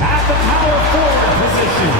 At the power forward position,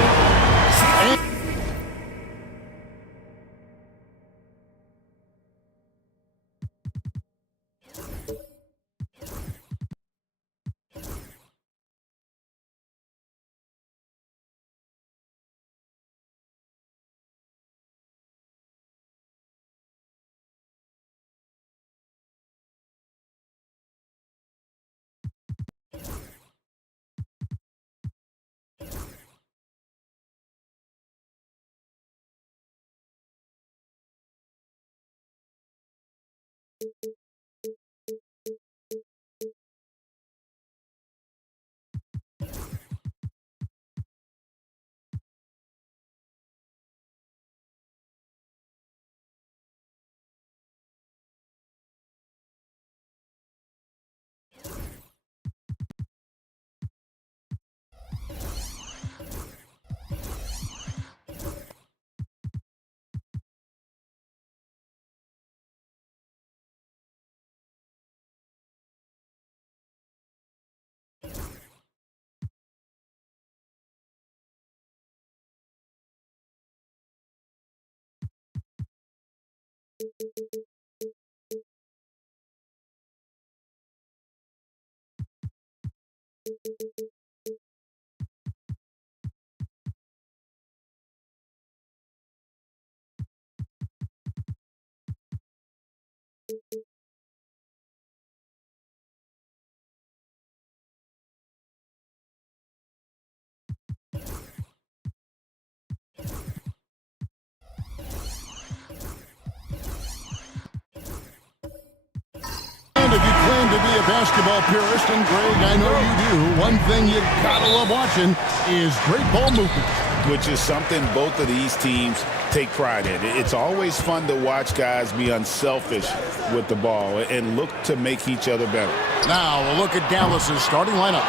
basketball purist, and Greg, I know you do, one thing you gotta love watching is great ball movement. Which is something both of these teams take pride in. It's always fun to watch guys be unselfish with the ball and look to make each other better. Now a look at Dallas's starting lineup.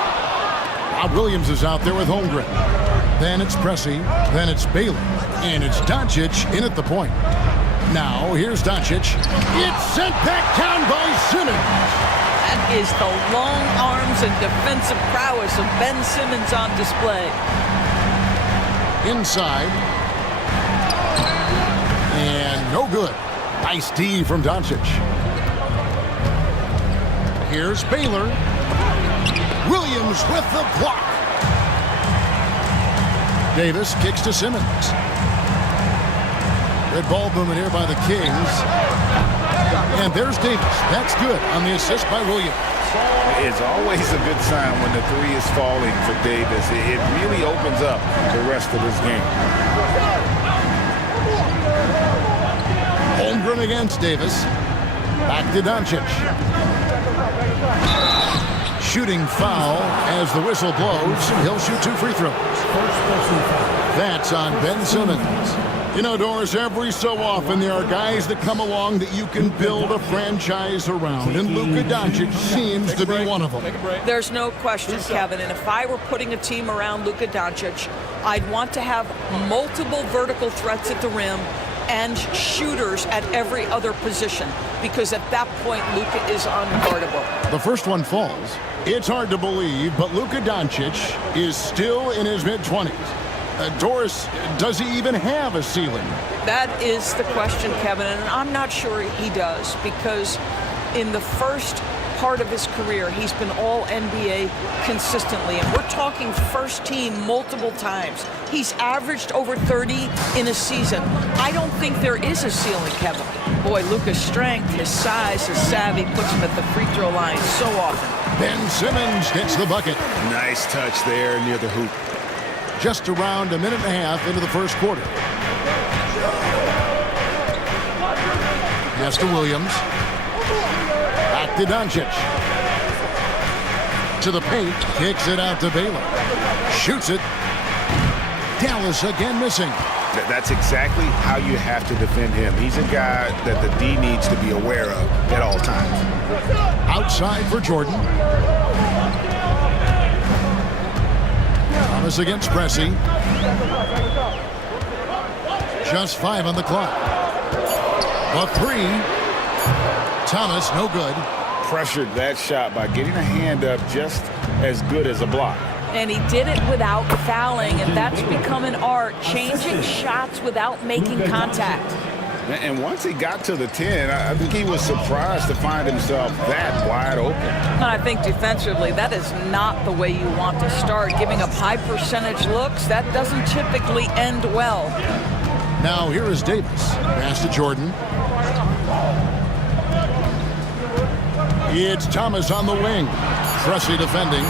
Bob Williams is out there with Holmgren. Then it's Pressey. Then it's Baylor. And it's Doncic in at the point. Now here's Doncic. It's sent back down by Simmons. That is the long arms and defensive prowess of Ben Simmons on display. Inside. And no good. Nice D from Doncic. Here's Baylor. Williams with the block. Davis kicks to Simmons. Good ball movement here by the Kings. And there's Davis. That's good on the assist by Williams. It's always a good sign when the three is falling for Davis. It really opens up the rest of this game. Holmgren against Davis. Back to Doncic. Shooting foul as the whistle blows. He'll shoot 2 free throws. That's on Ben Simmons. You know, Doris, every so often there are guys that come along that you can build a franchise around, and Luka Doncic seems to be one of them. There's no question, Kevin, and if I were putting a team around Luka Doncic, I'd want to have multiple vertical threats at the rim and shooters at every other position, because at that point, Luka is unguardable. The first one falls. It's hard to believe, but Luka Doncic is still in his mid-20s. Doris, does he even have a ceiling? That is the question, Kevin, and I'm not sure he does, because in the first part of his career, he's been all NBA consistently, and we're talking first team multiple times. He's averaged over 30 in a season. I don't think there is a ceiling, Kevin. Boy, Luka's strength, his size, his savvy puts him at the free throw line so often. Ben Simmons hits the bucket. Nice touch there near the hoop. Just around a minute and a half into the first quarter. Pass to Williams. Back to Doncic. To the paint. Kicks it out to Baylor. Shoots it. Dallas again missing. That's exactly how you have to defend him. He's a guy that the D needs to be aware of at all times. Outside for Jordan. Thomas against Pressey. Just 5 on the clock. A 3. Thomas, no good. Pressured that shot by getting a hand up just as good as a block. And he did it without fouling, and that's become an art, changing shots without making contact. And once he got to the 10, I think he was surprised to find himself that wide open. I think defensively, that is not the way you want to start. Giving up high percentage looks, that doesn't typically end well. Now here is Davis. Pass to Jordan. It's Thomas on the wing. Pressey defending.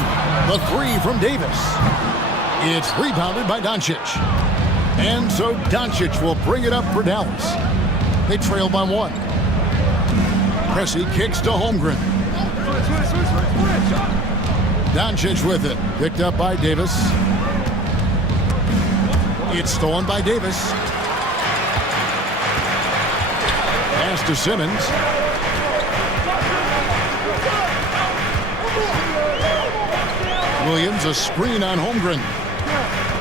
The 3 from Davis. It's rebounded by Doncic. And so Doncic will bring it up for Dallas. They trail by 1. Pressey kicks to Holmgren. Doncic with it. Picked up by Davis. It's stolen by Davis. Pass to Simmons. Williams, a screen on Holmgren.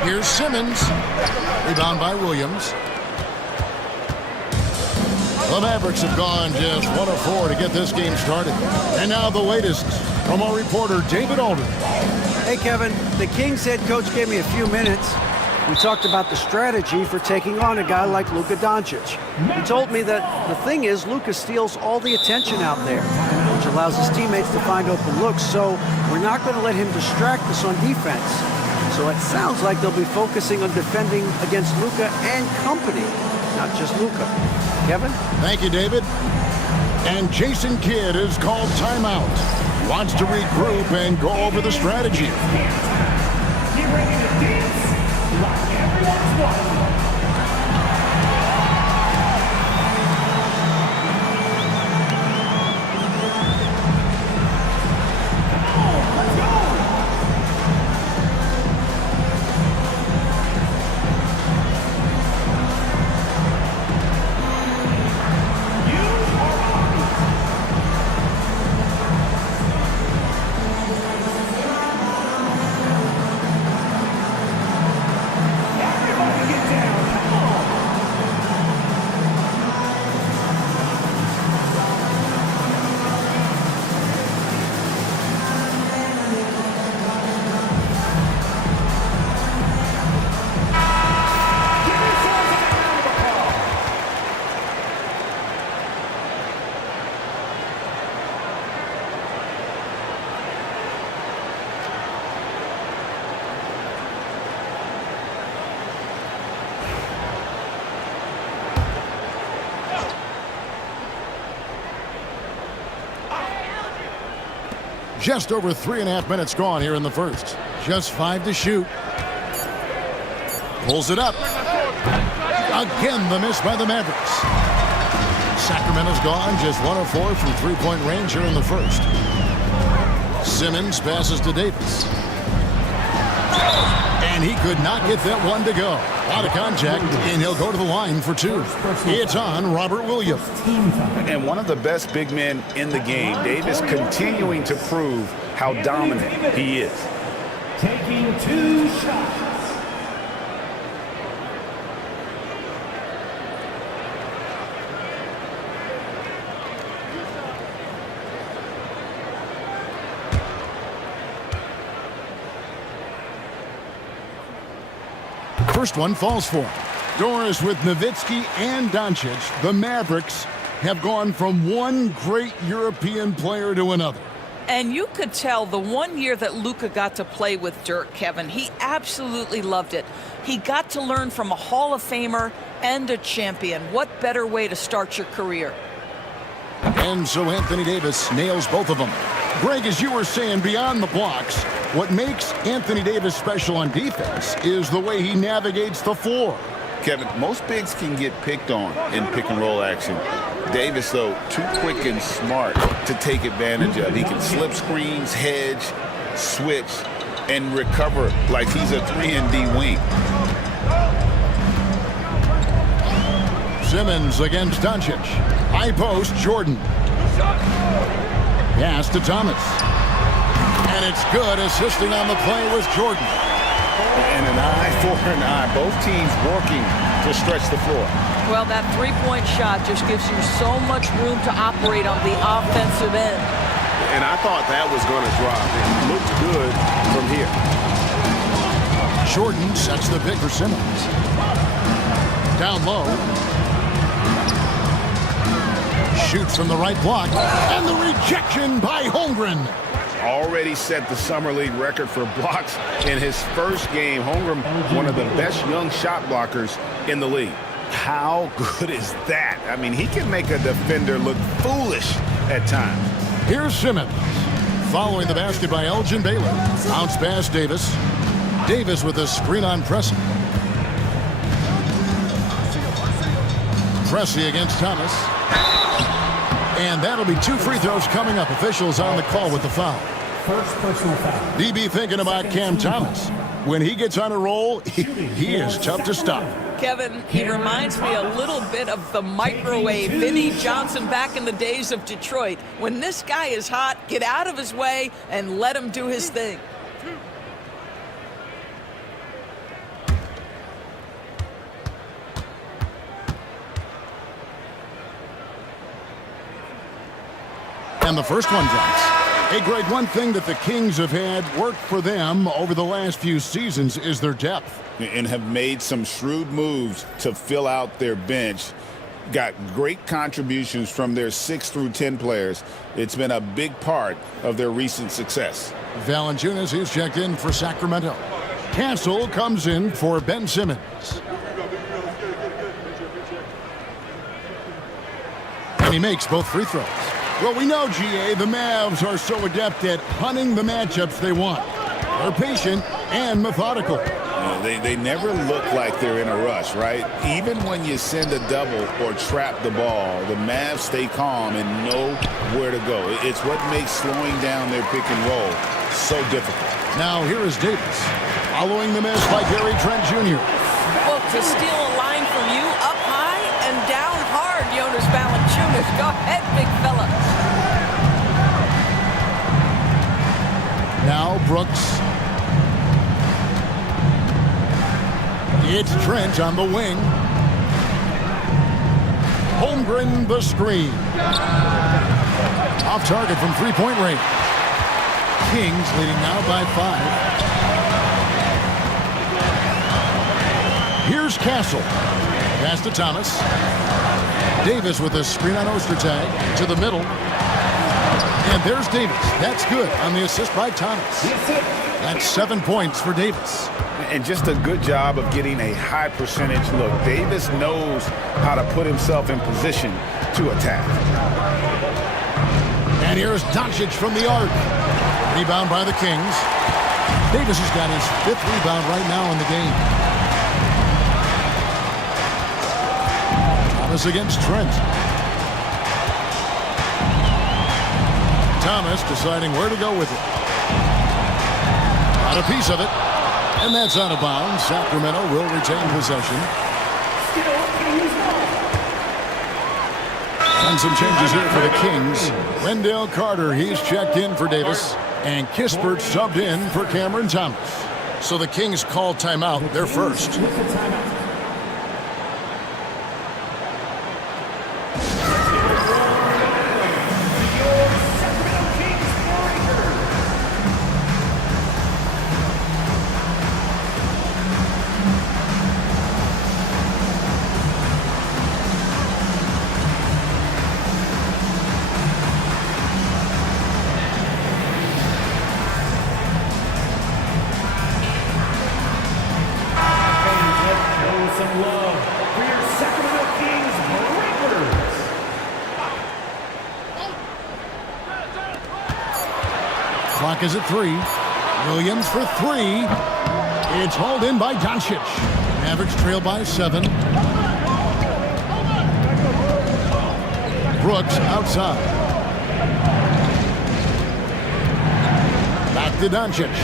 Here's Simmons. Rebound by Williams. The Mavericks have gone just 1 of 4 to get this game started. And now the latest from our reporter, David Aldridge. Hey, Kevin. The Kings head coach gave me a few minutes. We talked about the strategy for taking on a guy like Luka Doncic. He told me that the thing is Luka steals all the attention out there, which allows his teammates to find open looks, so we're not going to let him distract us on defense. So it sounds like they'll be focusing on defending against Luka and company, not just Luka. Kevin? Thank you, David. And Jason Kidd is called timeout. Wants to regroup and go over the strategy. Get ready to dance like everyone's watching. Just over 3.5 minutes gone here in the first. Just 5 to shoot. Pulls it up. Again, the miss by the Mavericks. Sacramento's gone just 1 of 4 from three-point range here in the first. Simmons passes to Davis. And he could not get that one to go. Out of contact, and he'll go to the line for 2. It's on Robert Williams. And one of the best big men in the game, Davis, continuing to prove how dominant he is. Taking 2 shots. First one falls for him. Doris with Nowitzki and Doncic. The Mavericks have gone from one great European player to another. And you could tell the 1 year that Luka got to play with Dirk, Kevin, he absolutely loved it. He got to learn from a Hall of Famer and a champion. What better way to start your career? And so Anthony Davis nails both of them. Greg, as you were saying, beyond the blocks, what makes Anthony Davis special on defense is the way he navigates the floor. Kevin, most bigs can get picked on in pick-and-roll action. Davis, though, too quick and smart to take advantage of. He can slip screens, hedge, switch, and recover like he's a 3-and-D wing. Simmons against Doncic. High post, Jordan. Pass to Thomas. And it's good. Assisting on the play was Jordan. And an eye for an eye. Both teams working to stretch the floor. Well, that three-point shot just gives you so much room to operate on the offensive end. And I thought that was going to drop. It looked good from here. Jordan sets the pick for Simmons. Down low. Shoots from the right block. And the rejection by Holmgren. Already set the Summer League record for blocks in his first game. Holmgren, one of the best young shot blockers in the league. How good is that? I mean, he can make a defender look foolish at times. Here's Simmons. Following the basket by Elgin Baylor. Bounce pass Davis. Davis with a screen on Pressey. Pressey against Thomas. And that'll be 2 free throws coming up. Officials on the call with the foul. First personal foul. DB thinking about Cam Thomas. When he gets on a roll, he is tough to stop. Kevin, he reminds me a little bit of the microwave Vinnie Johnson back in the days of Detroit. When this guy is hot, get out of his way and let him do his thing. And the first one drops. Hey, Greg, one thing that the Kings have had work for them over the last few seasons is their depth. And have made some shrewd moves to fill out their bench. Got great contributions from their 6 through 10 players. It's been a big part of their recent success. Valanciunas, he's checked in for Sacramento. Castle comes in for Ben Simmons. And he makes both free throws. Well, we know, GA, the Mavs are so adept at hunting the matchups they want. They're patient and methodical. They never look like they're in a rush, right? Even when you send a double or trap the ball, the Mavs stay calm and know where to go. It's what makes slowing down their pick and roll so difficult. Now here is Davis, following the miss by Gary Trent Jr. Well, to steal a line from you up high and down hard, Jonas Valanciunas. Go ahead, big fella. Now Brooks. It's Trent on the wing. Holmgren the screen. Off target from three-point range. Kings leading now by 5. Here's Castle. Pass to Thomas. Davis with a screen on Ostertag to the middle. And there's Davis. That's good on the assist by Thomas. That's 7 points for Davis. And just a good job of getting a high percentage look. Davis knows how to put himself in position to attack. And here's Doncic from the arc. Rebound by the Kings. Davis has got his 5th rebound right now in the game. Thomas against Trent. Thomas deciding where to go with it. Got a piece of it. And that's out of bounds. Sacramento will retain possession. And some changes here for the Kings. Wendell Carter, he's checked in for Davis. And Kispert subbed in for Cameron Thomas. So the Kings called timeout, their first. Some love for your Sacramento Kings Breakers. Clock is at 3. Williams for 3. It's hauled in by Doncic. Mavericks trail by 7. Brooks outside. Back to Doncic.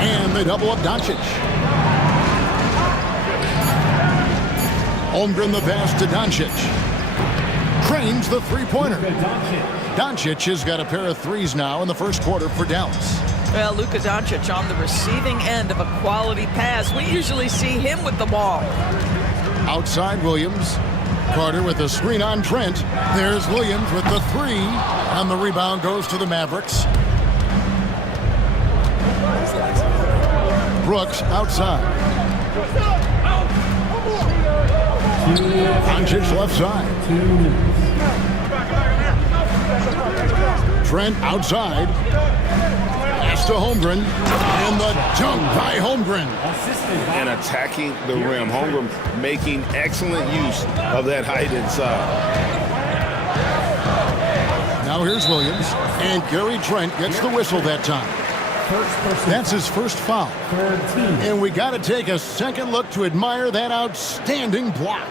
And they double up Doncic. Holmgren the pass to Doncic. Cranes the three-pointer. Doncic has got a pair of threes now in the first quarter for Dallas. Well, Luka Doncic on the receiving end of a quality pass. We usually see him with the ball. Outside Williams. Carter with a screen on Trent. There's Williams with the 3. And the rebound goes to the Mavericks. Brooks outside. Doncic left side. Trent outside. Pass to Holmgren. And the dunk by Holmgren. And attacking the rim. Holmgren making excellent use of that height inside. Now here's Williams. And Gary Trent gets the whistle that time. That's his first foul. And we got to take a second look to admire that outstanding block.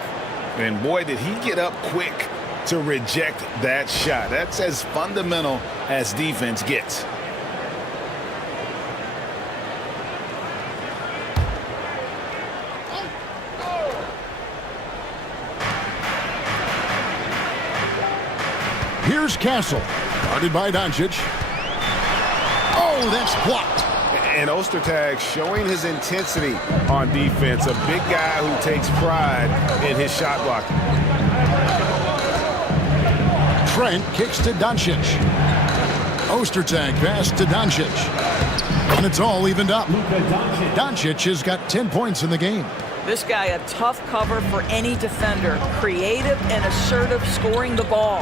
And boy, did he get up quick to reject that shot. That's as fundamental as defense gets. Here's Castle. Guarded by Doncic. Oh, that's blocked. And Ostertag showing his intensity on defense. A big guy who takes pride in his shot blocking. Trent kicks to Doncic. Ostertag pass to Doncic. And it's all evened up. Doncic has got 10 points in the game. This guy, a tough cover for any defender. Creative and assertive scoring the ball.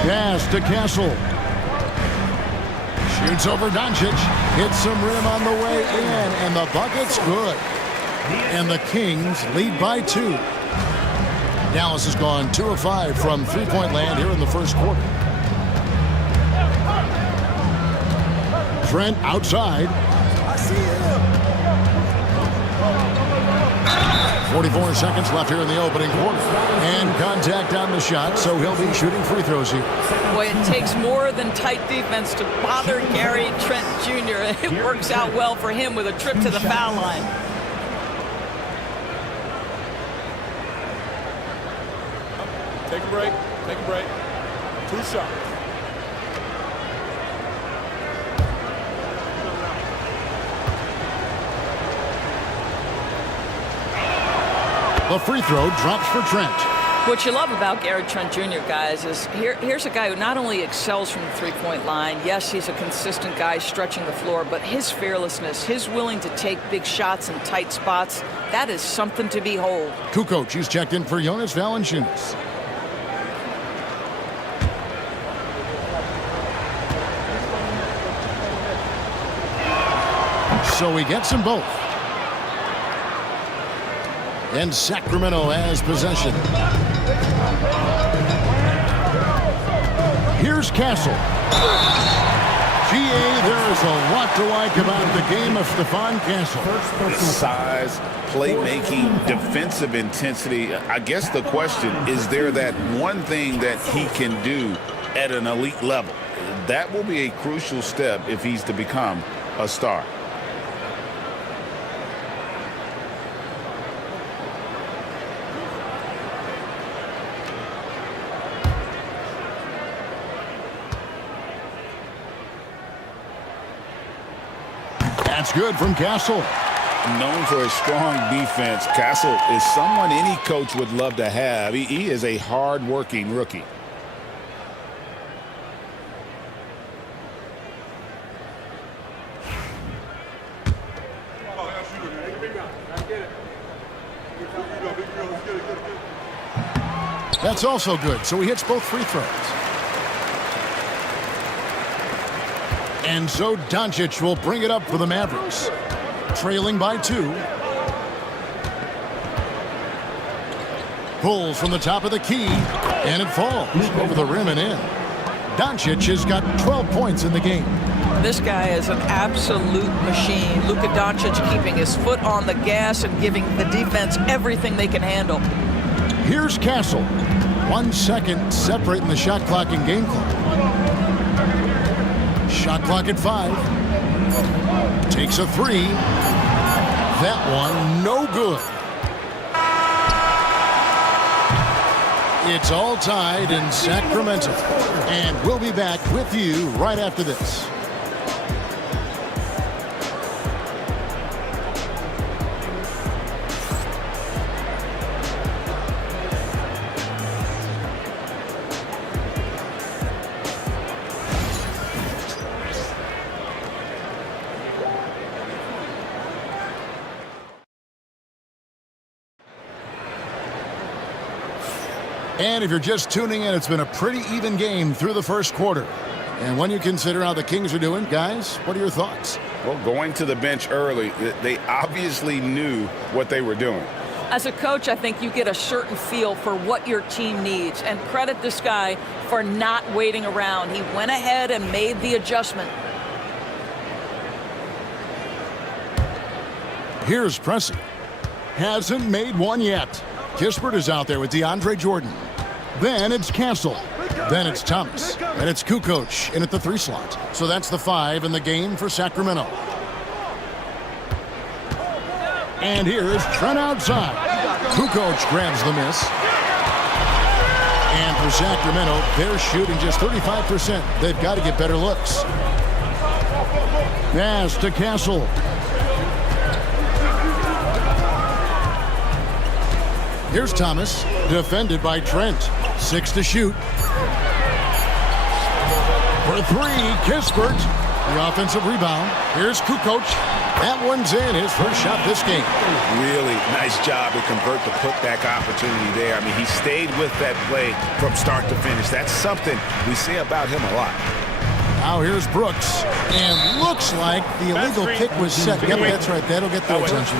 Pass to Castle. Shoots over Doncic. Hits some rim on the way in. And the bucket's good. And the Kings lead by 2. Dallas has gone 2 of 5 from three-point land here in the first quarter. Trent outside. I see him. 44 seconds left here in the opening quarter. And contact on the shot, so he'll be shooting free throws here. Boy, it takes more than tight defense to bother Gary Trent Jr. It works out well for him with a trip to the foul line. Take a break. Take a break. 2 shots. The free throw drops for Trent. What you love about Gary Trent Jr., guys, is here's a guy who not only excels from the three-point line. Yes, he's a consistent guy stretching the floor, but his fearlessness, his willing to take big shots in tight spots, that is something to behold. Kukoc, he's checked in for Jonas Valanciunas. So he gets them both. And Sacramento has possession. Here's Castle. GA, there is a lot to like about the game of Stephon Castle. Size, playmaking, defensive intensity. I guess the question, is there that one thing that he can do at an elite level? That will be a crucial step if he's to become a star. That's good from Castle. Known for a strong defense, Castle is someone any coach would love to have. He is a hard-working rookie. That's also good, so he hits both free throws. And so Doncic will bring it up for the Mavericks. Trailing by 2. Pulls from the top of the key, and it falls over the rim and in. Doncic has got 12 points in the game. This guy is an absolute machine. Luka Doncic keeping his foot on the gas and giving the defense everything they can handle. Here's Castle. 1 second separating the shot clock and game clock. Shot clock at 5. Takes a 3. That one no good. It's all tied in Sacramento. And we'll be back with you right after this. And if you're just tuning in, it's been a pretty even game through the first quarter. And when you consider how the Kings are doing, guys, what are your thoughts? Well, going to the bench early, they obviously knew what they were doing. As a coach, I think you get a certain feel for what your team needs. And credit this guy for not waiting around. He went ahead and made the adjustment. Here's Pressey. Hasn't made one yet. Kispert is out there with DeAndre Jordan. Then it's Castle. Then it's Thomas. And it's Kukoc in at the 3 slot. So that's the 5 in the game for Sacramento. And here is Trent outside. Kukoc grabs the miss. And for Sacramento, they're shooting just 35%. They've got to get better looks. Pass to Castle. Here's Thomas, defended by Trent. 6 to shoot. For 3, Kispert. The offensive rebound. Here's Kukoc. That one's in, his first shot this game. Really nice job to convert the putback opportunity there. I mean, he stayed with that play from start to finish. That's something we say about him a lot. Now here's Brooks. And looks like the illegal kick was set. Yep, that's right. That'll get their attention.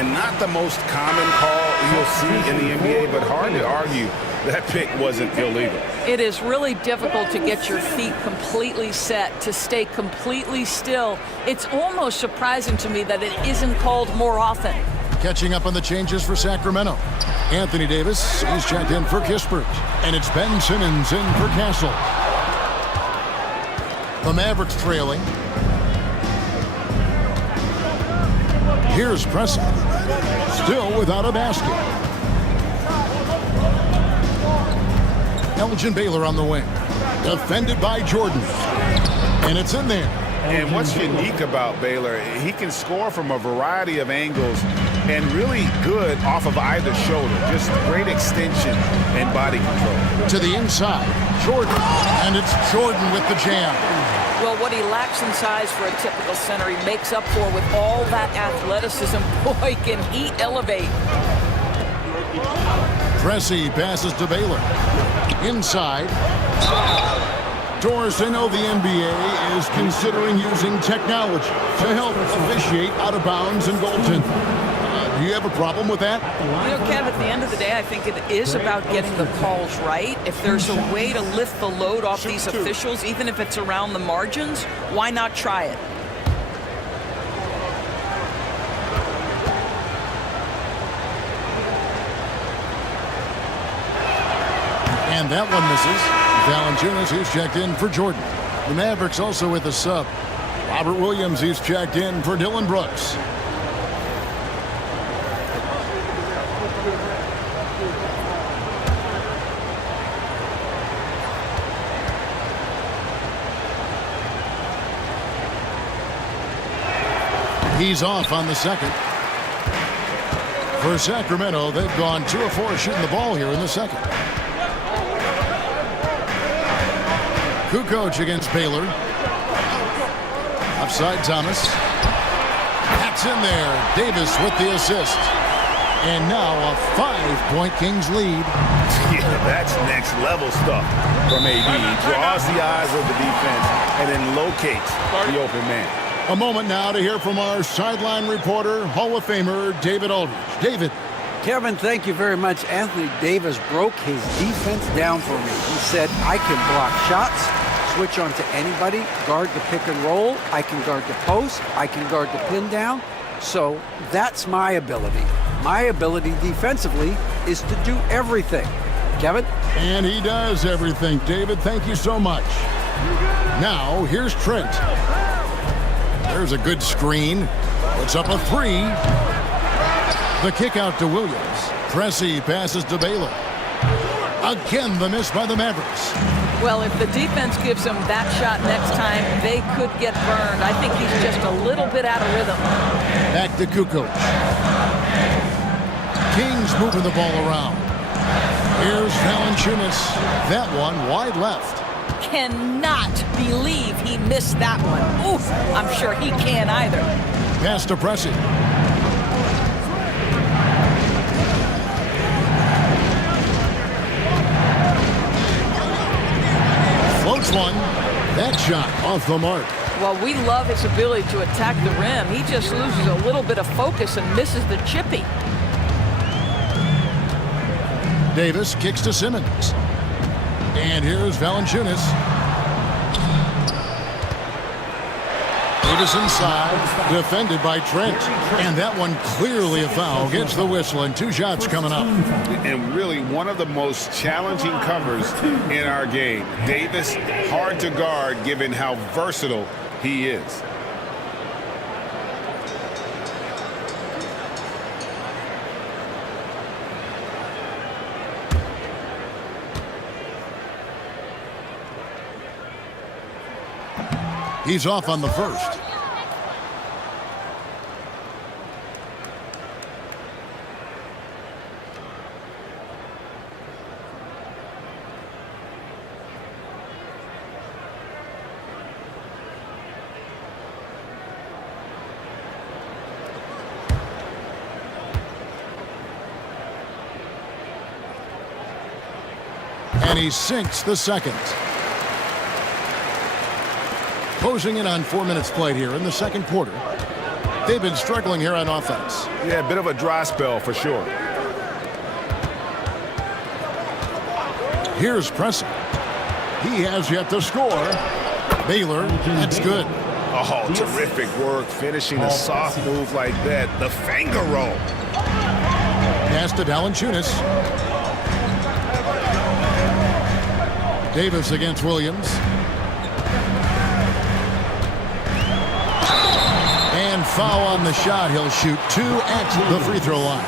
And not the most common call you'll see in the NBA, but hard to argue that pick wasn't illegal. It is really difficult to get your feet completely set, to stay completely still. It's almost surprising to me that it isn't called more often. Catching up on the changes for Sacramento. Anthony Davis, he's checked in for Kispert. And it's Ben Simmons in for Castle. The Mavericks trailing. Here's Pressey. Still without a basket. Elgin Baylor on the wing. Defended by Jordan. And it's in there. And what's unique about Baylor, he can score from a variety of angles and really good off of either shoulder. Just great extension and body control. To the inside, Jordan. And it's Jordan with the jam. Well, what he lacks in size for a typical center, he makes up for with all that athleticism. Boy, can he elevate. Pressey passes to Baylor. Inside. Doris, I know the NBA is considering using technology to help officiate out of bounds and goaltending. Do you have a problem with that? You know, Kev, at the end of the day, I think it is about getting the calls right. If there's a way to lift the load off these officials, even if it's around the margins, why not try it? And that one misses. Valanciunas, he's checked in for Jordan. The Mavericks also with a sub. Robert Williams, he's checked in for Dylan Brooks. He's off on the second. For Sacramento, they've gone 2 of 4 shooting the ball here in the second. Kukoc against Baylor. Offside Thomas. That's in there. Davis with the assist. And now a 5-point Kings lead. Yeah, that's next level stuff from AD. He draws the eyes of the defense and then locates the open man. A moment now to hear from our sideline reporter, Hall of Famer David Aldridge. David. Kevin, thank you very much. Anthony Davis broke his defense down for me. He said, I can block shots, switch on to anybody, guard the pick and roll, I can guard the post, I can guard the pin down. So that's my ability. My ability defensively is to do everything. Kevin? And he does everything. David, thank you so much. Now, here's Trent. There's a good screen. Puts up a 3. The kick out to Williams. Pressey passes to Baylor. Again, the miss by the Mavericks. Well, if the defense gives him that shot next time, they could get burned. I think he's just a little bit out of rhythm. Back to Kukoc. Kings moving the ball around. Here's Valanciunas. That one wide left. Cannot believe he missed that one. Oof, I'm sure he can't either. Pass to Pressey. Floats one. That shot off the mark. Well, we love his ability to attack the rim. He just loses a little bit of focus and misses the chippy. Davis kicks to Simmons. And here's Valanciunas. Davis inside, defended by Trent. And that one clearly a foul. Gets the whistle and 2 shots coming up. And really one of the most challenging covers in our game. Davis, hard to guard given how versatile he is. He's off on the first. And he sinks the second. Closing in on 4 minutes played here in the second quarter. They've been struggling here on offense. Yeah, a bit of a dry spell for sure. Here's Pressey. He has yet to score. Baylor, that's good. Oh, terrific work finishing a soft move like that. The finger roll. Pass to Valanciunas. Davis against Williams. And foul on the shot. He'll shoot 2 at the free throw line.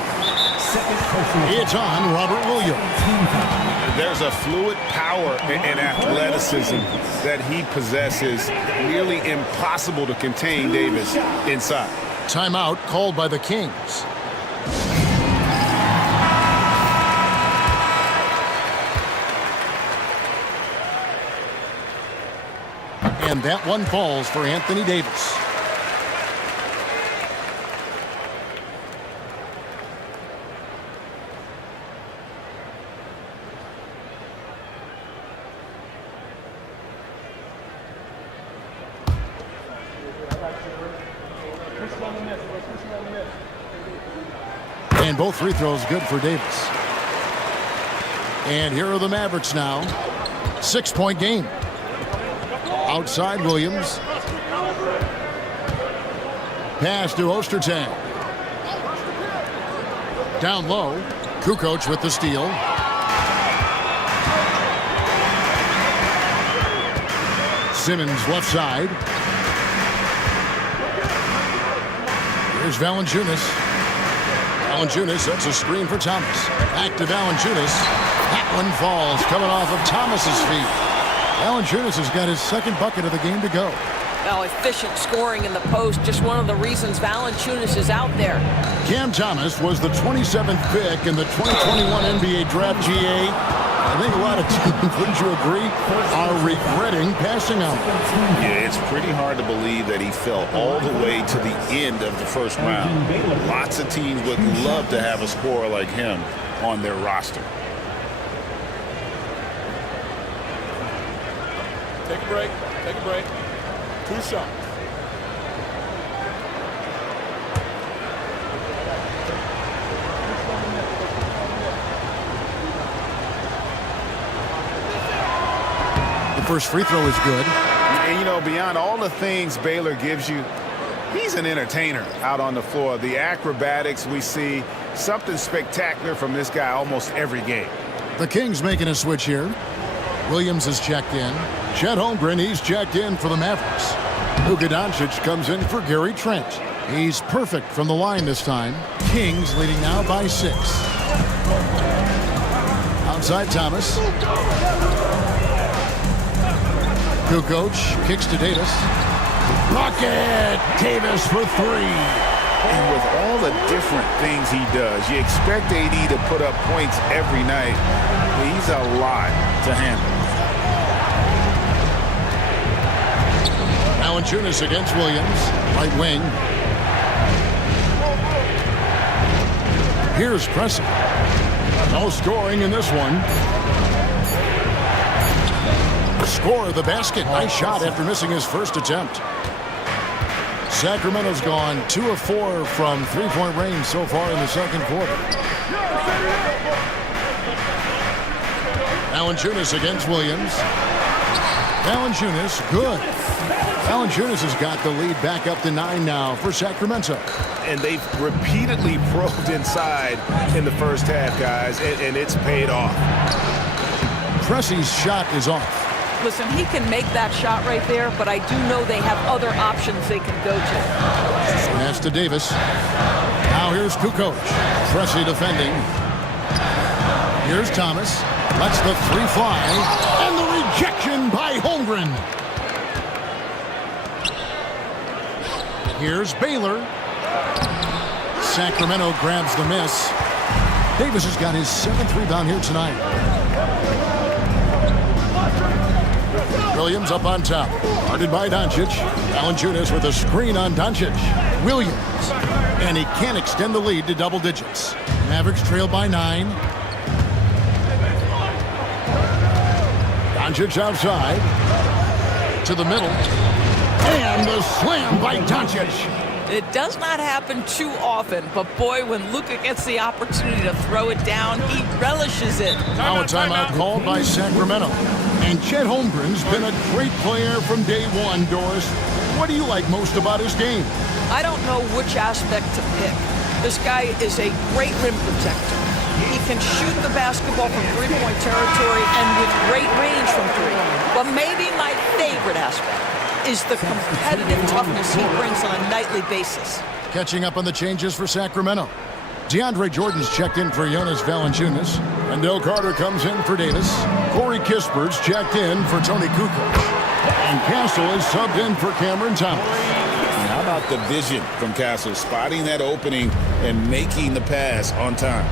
It's on Robert Williams. There's a fluid power and athleticism that he possesses. Nearly impossible to contain Davis inside. Timeout called by the Kings. And that one falls for Anthony Davis. And both free throws good for Davis. And here are the Mavericks now. 6-point game. Outside Williams. Pass to Ostertag. Down low. Kukoc with the steal. Simmons left side. Here's Valanciunas. Valanciunas sets a screen for Thomas. Back to Valanciunas. That one falls, coming off of Thomas's feet. Valanciunas has got his second bucket of the game to go. Well, efficient scoring in the post, just one of the reasons Valanciunas is out there. Cam Thomas was the 27th pick in the 2021 NBA Draft. GA. I think a lot of teams, wouldn't you agree, are regretting passing on him. Yeah, it's pretty hard to believe that he fell all the way to the end of the first round. Lots of teams would love to have a scorer like him on their roster. Take a break. Take a break. 2 shots. First free throw is good. And, you know, beyond all the things Baylor gives you, he's an entertainer out on the floor. The acrobatics we see, something spectacular from this guy almost every game. The Kings making a switch here. Williams is checked in. Chet Holmgren, he's checked in for the Mavericks. Luka Doncic comes in for Gary Trent. He's perfect from the line this time. Kings leading now by 6. Outside Thomas. Kukoc kicks to Davis. Bucket! Davis for 3. And with all the different things he does, you expect AD to put up points every night. But he's a lot to handle. Valanciunas against Williams. Right wing. Here's Pressey. No scoring in this one. Score the basket. Nice shot after missing his first attempt. Sacramento's gone 2 of 4 from three-point range so far in the second quarter. Valanciunas against Williams. Valanciunas, good. Valanciunas has got the lead back up to 9 now for Sacramento. And they've repeatedly probed inside in the first half, guys, and it's paid off. Pressey's shot is off. Listen, he can make that shot right there, but I do know they have other options they can go to. Pass to Davis. Now here's Kukoc. Pressey defending. Here's Thomas. Lets the 3 fly. And the rejection by Holmgren. Here's Baylor. Sacramento grabs the miss. Davis has got his 7th rebound here tonight. Williams up on top. Guarded by Doncic. Valanciunas with a screen on Doncic. Williams. And he can't extend the lead to double digits. Mavericks trail by 9. Doncic outside. To the middle. And the slam by Doncic. It does not happen too often, but boy, when Luka gets the opportunity to throw it down, he relishes it. Now a timeout called by Sacramento. And Chet Holmgren's been a great player from day one, Doris. What do you like most about his game? I don't know which aspect to pick. This guy is a great rim protector. He can shoot the basketball from three-point territory and with great range from 3. But maybe my favorite aspect is the competitive toughness he brings on a nightly basis. Catching up on the changes for Sacramento. DeAndre Jordan's checked in for Jonas Valanciunas. Wendell Carter comes in for Davis. Corey Kispert's checked in for Tony Kukoc. And Castle is subbed in for Cameron Thomas. And how about the vision from Castle, spotting that opening and making the pass on time.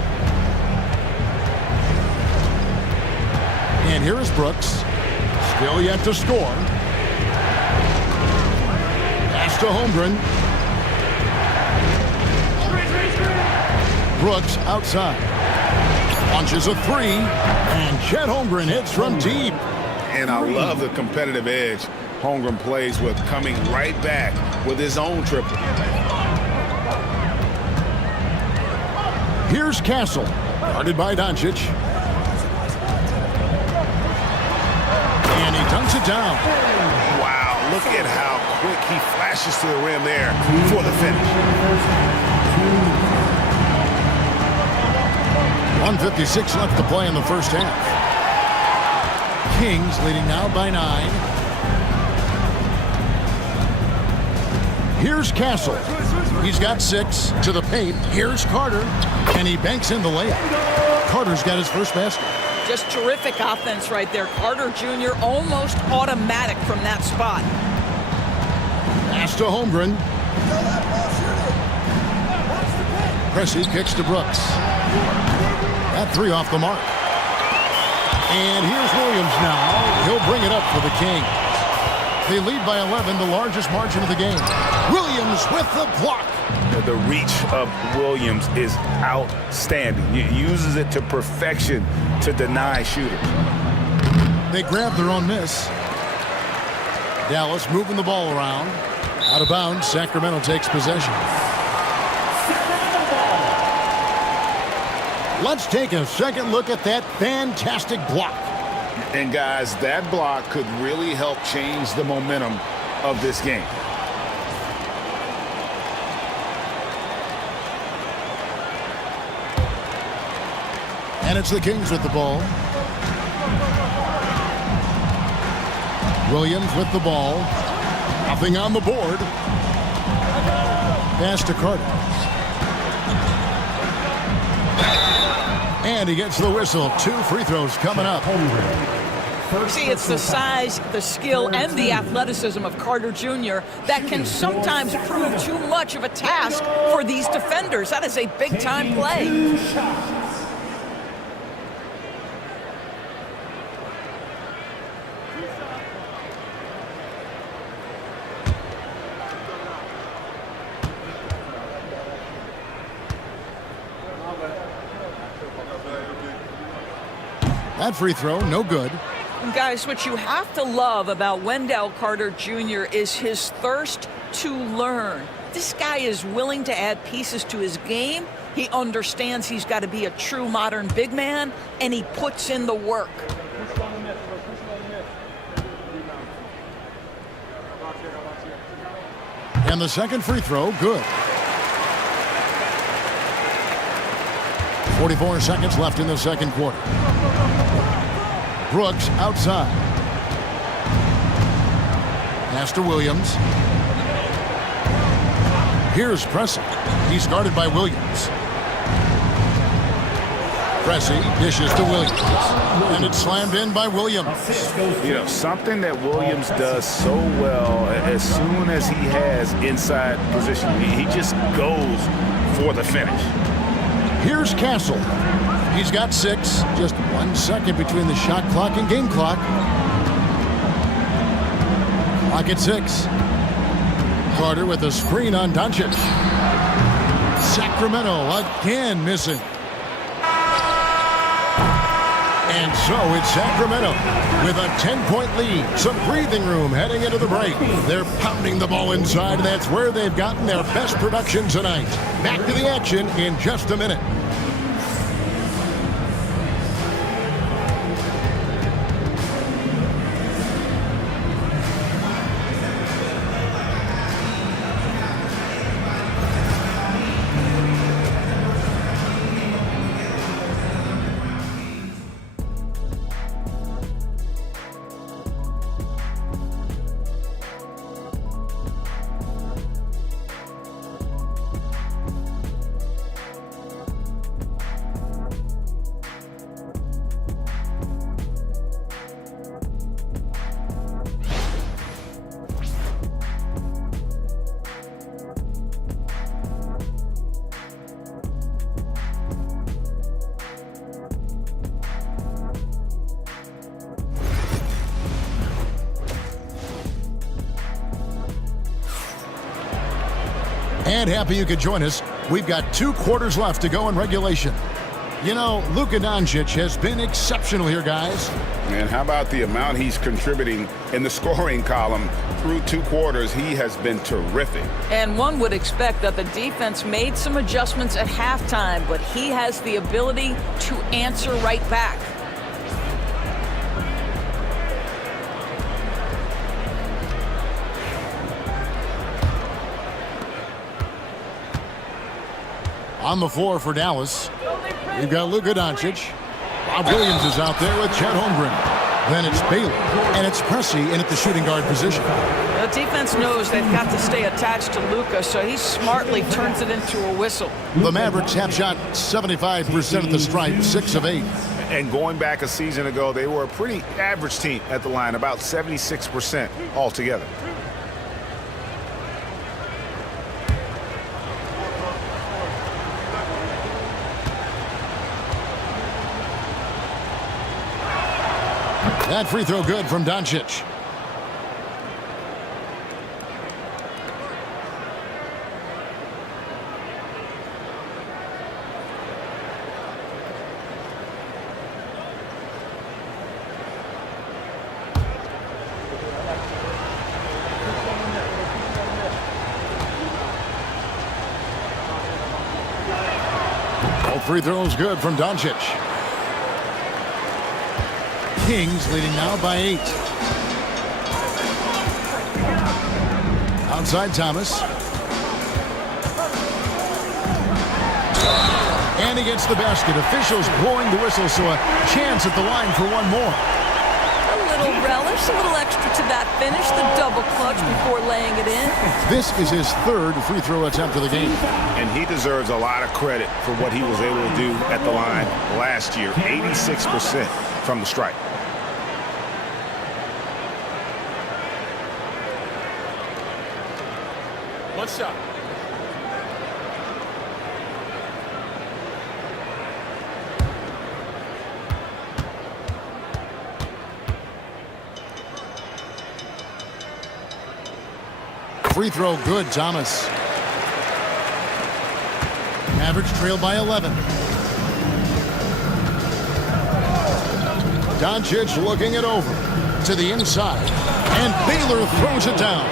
And here is Brooks. Still yet to score. Pass to Holmgren. Brooks outside. Launches a 3. And Chet Holmgren hits from deep. And I love the competitive edge Holmgren plays with, coming right back with his own triple. Here's Castle, guarded by Doncic. And he dunks it down. Wow, look at how quick he flashes to the rim there for the finish. 1:56 left to play in the first half. Kings leading now by 9. Here's Castle. He's got 6 to the paint. Here's Carter, and he banks in the layup. Carter's got his first basket. Just terrific offense right there. Carter Jr. almost automatic from that spot. Pass to Holmgren. Pressey kicks to Brooks. That 3 off the mark. And here's Williams now. He'll bring it up for the Kings. They lead by 11, the largest margin of the game. Williams with the block. The reach of Williams is outstanding. He uses it to perfection to deny shooters. They grab their own miss. Dallas moving the ball around. Out of bounds, Sacramento takes possession. Let's take a second look at that fantastic block. And guys, that block could really help change the momentum of this game. And it's the Kings with the ball. Williams with the ball. Nothing on the board. Pass to Carter. And he gets the whistle. 2 free throws coming up. See, it's the size, the skill, and the athleticism of Carter Jr. that can sometimes prove too much of a task for these defenders. That is a big-time play. That free throw, no good. And guys, what you have to love about Wendell Carter Jr. is his thirst to learn. This guy is willing to add pieces to his game. He understands he's got to be a true modern big man, and he puts in the work. And the second free throw, good. 44 seconds left in the second quarter. Brooks outside. Pass to Williams. Here's Pressey. He's guarded by Williams. Pressey dishes to Williams. And it's slammed in by Williams. You know, something that Williams does so well as soon as he has inside position, he just goes for the finish. Here's Castle. He's got 6. Just 1 second between the shot clock and game clock. Clock at 6. Carter with a screen on Doncic. Sacramento again missing. And so it's Sacramento with a 10-point lead. Some breathing room heading into the break. They're pounding the ball inside, and that's where they've gotten their best production tonight. Back to the action in just a minute. And happy you could join us. We've got 2 quarters left to go in regulation. You know, Luka Doncic has been exceptional here, guys. And how about the amount he's contributing in the scoring column through 2 quarters? He has been terrific. And one would expect that the defense made some adjustments at halftime, but he has the ability to answer right back. On the floor for Dallas, we've got Luka Doncic. Bob Williams is out there with Chet Holmgren. Then it's Baylor, and it's Pressey in at the shooting guard position. The defense knows they've got to stay attached to Luka, so he smartly turns it into a whistle. The Mavericks have shot 75% at the stripe, 6 of 8. And going back a season ago, they were a pretty average team at the line, about 76% altogether. That free throw good from Doncic. All free throws good from Doncic. Kings leading now by 8. Outside Thomas. And he gets the basket. Officials blowing the whistle, so a chance at the line for one more. A little relish, a little extra to that finish, the double clutch before laying it in. This is his 3rd free throw attempt of the game. And he deserves a lot of credit for what he was able to do at the line last year. 86% from the stripe. One shot. Free throw good, Thomas. Mavericks trail by 11. Doncic looking it over to the inside. And Baylor throws it down.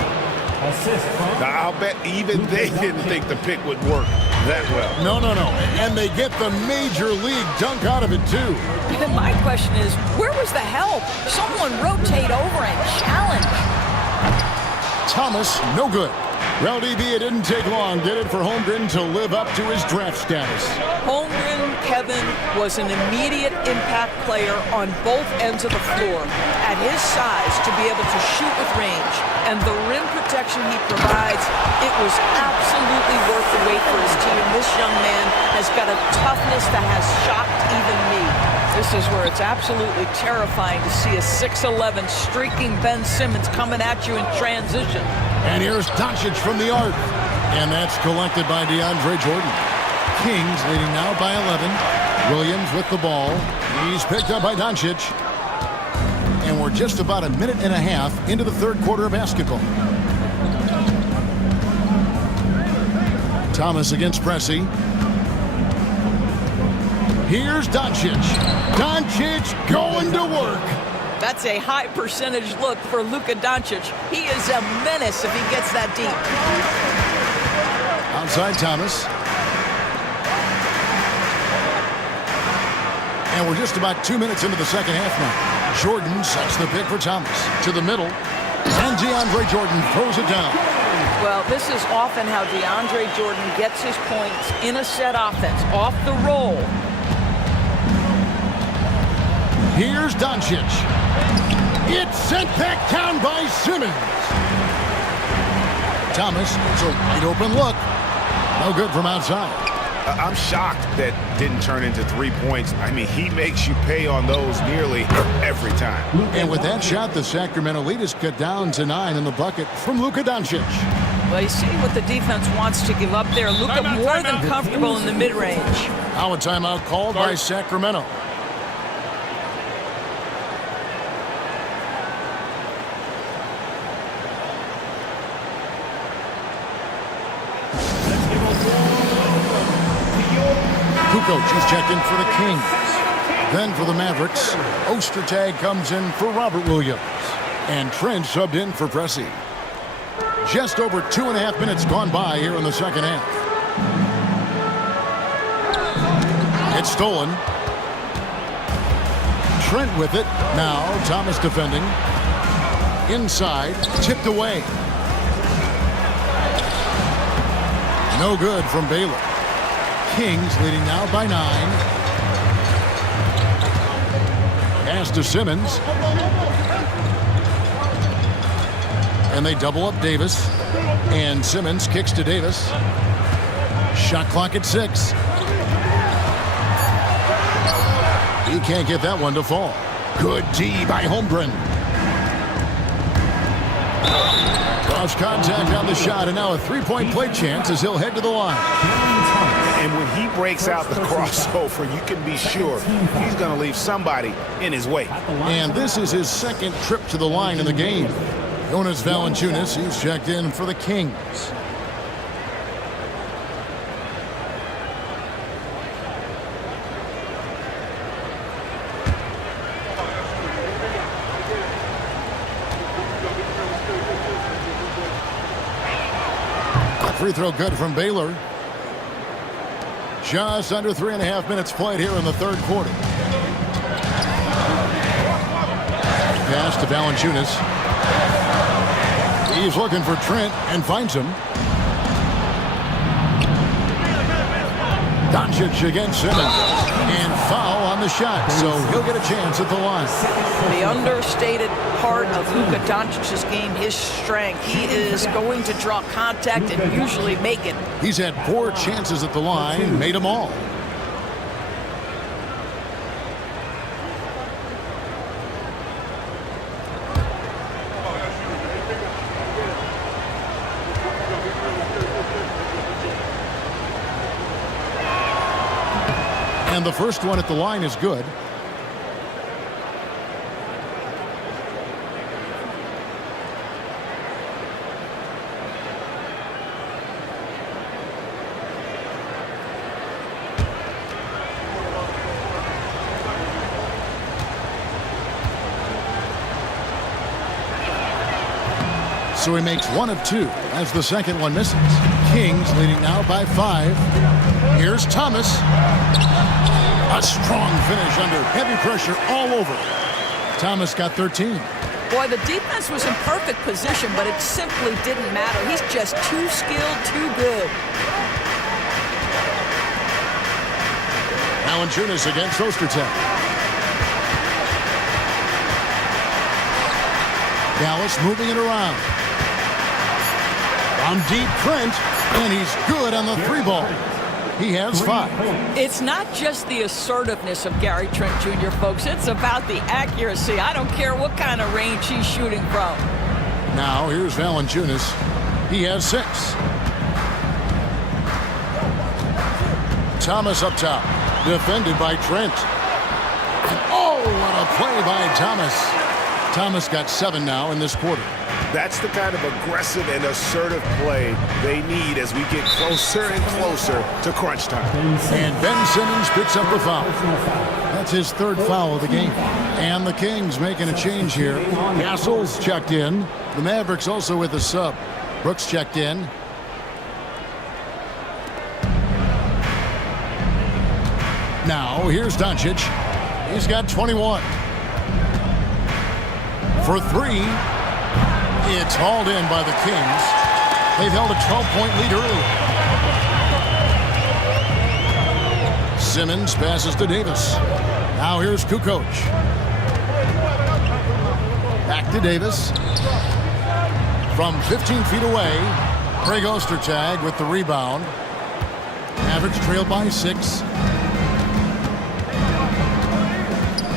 Now, I'll bet even they didn't think the pick would work that well. No. And they get the major league dunk out of it, too. And my question is, where was the help? Someone rotate over and challenge. Thomas, no good. Well, DB, it didn't take long, did it, for Holmgren to live up to his draft status? Holmgren, Kevin, was an immediate impact player on both ends of the floor. At his size, to be able to shoot with range and the rim protection he provides, it was absolutely worth the wait for his team. This young man has got a toughness that has shocked even me. This is where it's absolutely terrifying to see a 6'11" streaking Ben Simmons coming at you in transition. And here's Doncic from the arc. And that's collected by DeAndre Jordan. Kings leading now by 11. Williams with the ball. He's picked up by Doncic. And we're just about a minute and a half into the 3rd quarter of basketball. Thomas against Pressey. Here's Doncic. Doncic going to work. That's a high percentage look for Luka Doncic. He is a menace if he gets that deep. Outside Thomas. And we're just about 2 minutes into the second half now. Jordan sets the pick for Thomas to the middle. And DeAndre Jordan throws it down. Well, this is often how DeAndre Jordan gets his points in a set offense, off the roll. Here's Doncic. It's sent back down by Simmons. Thomas, it's a wide open look. No good from outside. I'm shocked that didn't turn into 3 points. I mean, he makes you pay on those nearly every time. And with that shot, the Sacramento lead is cut down to 9 in the bucket from Luka Doncic. Well, you see what the defense wants to give up there. Luka more than comfortable in the mid-range. Now a timeout called by Sacramento. Kukoc, he's checked in for the Kings. Then for the Mavericks, Ostertag comes in for Robert Williams. And Trent subbed in for Pressey. Just over 2.5 minutes gone by here in the second half. It's stolen. Trent with it. Now Thomas defending. Inside, tipped away. No good from Baylor. Kings leading now by 9. Pass to Simmons. And they double up Davis. And Simmons kicks to Davis. Shot clock at 6. He can't get that one to fall. Good D by Holmgren. Cross contact on the shot, and now a three-point play chance as he'll head to the line. And when he breaks out the crossover, you can be sure he's going to leave somebody in his way. And this is his second trip to the line in the game. Jonas Valanciunas, he's checked in for the Kings. Free throw good from Baylor. Just under 3.5 minutes played here in the third quarter. Pass to Valanciunas. He's looking for Trent and finds him. Doncic against Simmons. And foul on the shot, so he'll get a chance at the line. The understated part of Luka Doncic's game, his strength. He is going to draw contact and usually make it. He's had 4 chances at the line, made them all. And the first one at the line is good. So he makes 1 of 2 as the second one misses. Kings leading now by 5. Here's Thomas. A strong finish under heavy pressure all over. Thomas got 13. Boy, the defense was in perfect position, but it simply didn't matter. He's just too skilled, too good. Valanciunas against Ostertag. Dallas moving it around. From deep, Trent, and he's good on the 3-ball. He has 5. It's not just the assertiveness of Gary Trent Jr., folks. It's about the accuracy. I don't care what kind of range he's shooting from. Now here's Valanciunas. He has 6. Thomas up top. Defended by Trent. And oh, what a play by Thomas. Thomas got 7 now in this quarter. That's the kind of aggressive and assertive play they need as we get closer and closer to crunch time. And Ben Simmons picks up the foul. That's his 3rd foul of the game. And the Kings making a change here. Castle's checked in. The Mavericks also with a sub. Brooks checked in. Now here's Doncic. He's got 21. For 3. It's hauled in by the Kings. They've held a 12-point lead earlier. Simmons passes to Davis. Now here's Kukoc. Back to Davis. From 15 feet away, Craig Ostertag with the rebound. Mavericks trail by 6.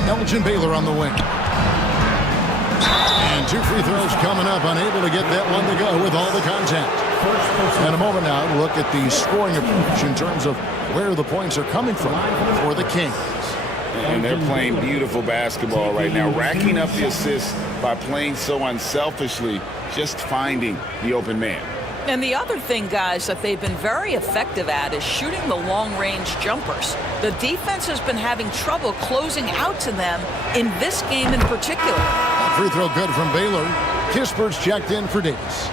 Elgin Baylor on the wing. And 2 free throws coming up, unable to get that one to go with all the contact. In a moment now, we'll look at the scoring approach in terms of where the points are coming from for the Kings. And they're playing beautiful basketball right now, racking up the assists by playing so unselfishly, just finding the open man. And the other thing, guys, that they've been very effective at is shooting the long-range jumpers. The defense has been having trouble closing out to them in this game in particular. Free throw good from Baylor. Kispert's checked in for Davis.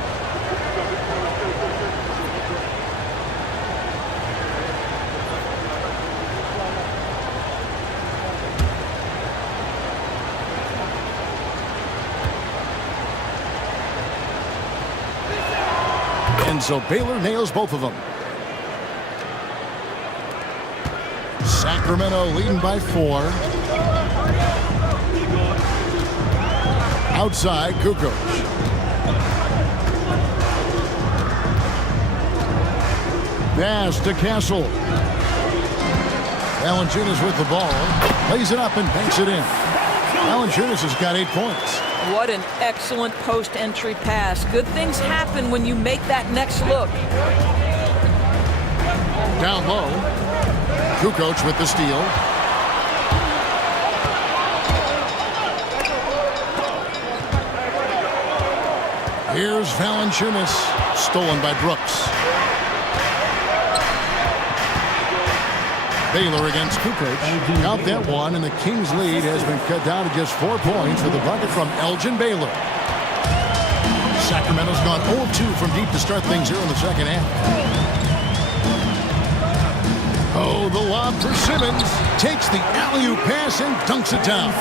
And so Baylor nails both of them. Sacramento leading by 4. Outside, Kukoc. Pass to Castle. Valanciunas with the ball. Lays it up and banks it in. Valanciunas has got 8 points. What an excellent post-entry pass. Good things happen when you make that next look. Down low. Kukoc with the steal. Here's Valanciunas. Stolen by Brooks. Baylor against Kukoc. Count that one, and the Kings' lead has been cut down to just 4 points with a bucket from Elgin Baylor. Sacramento's gone 0-2 from deep to start things here in the second half. Oh, the lob for Simmons. Takes the alley-oop pass and dunks it down.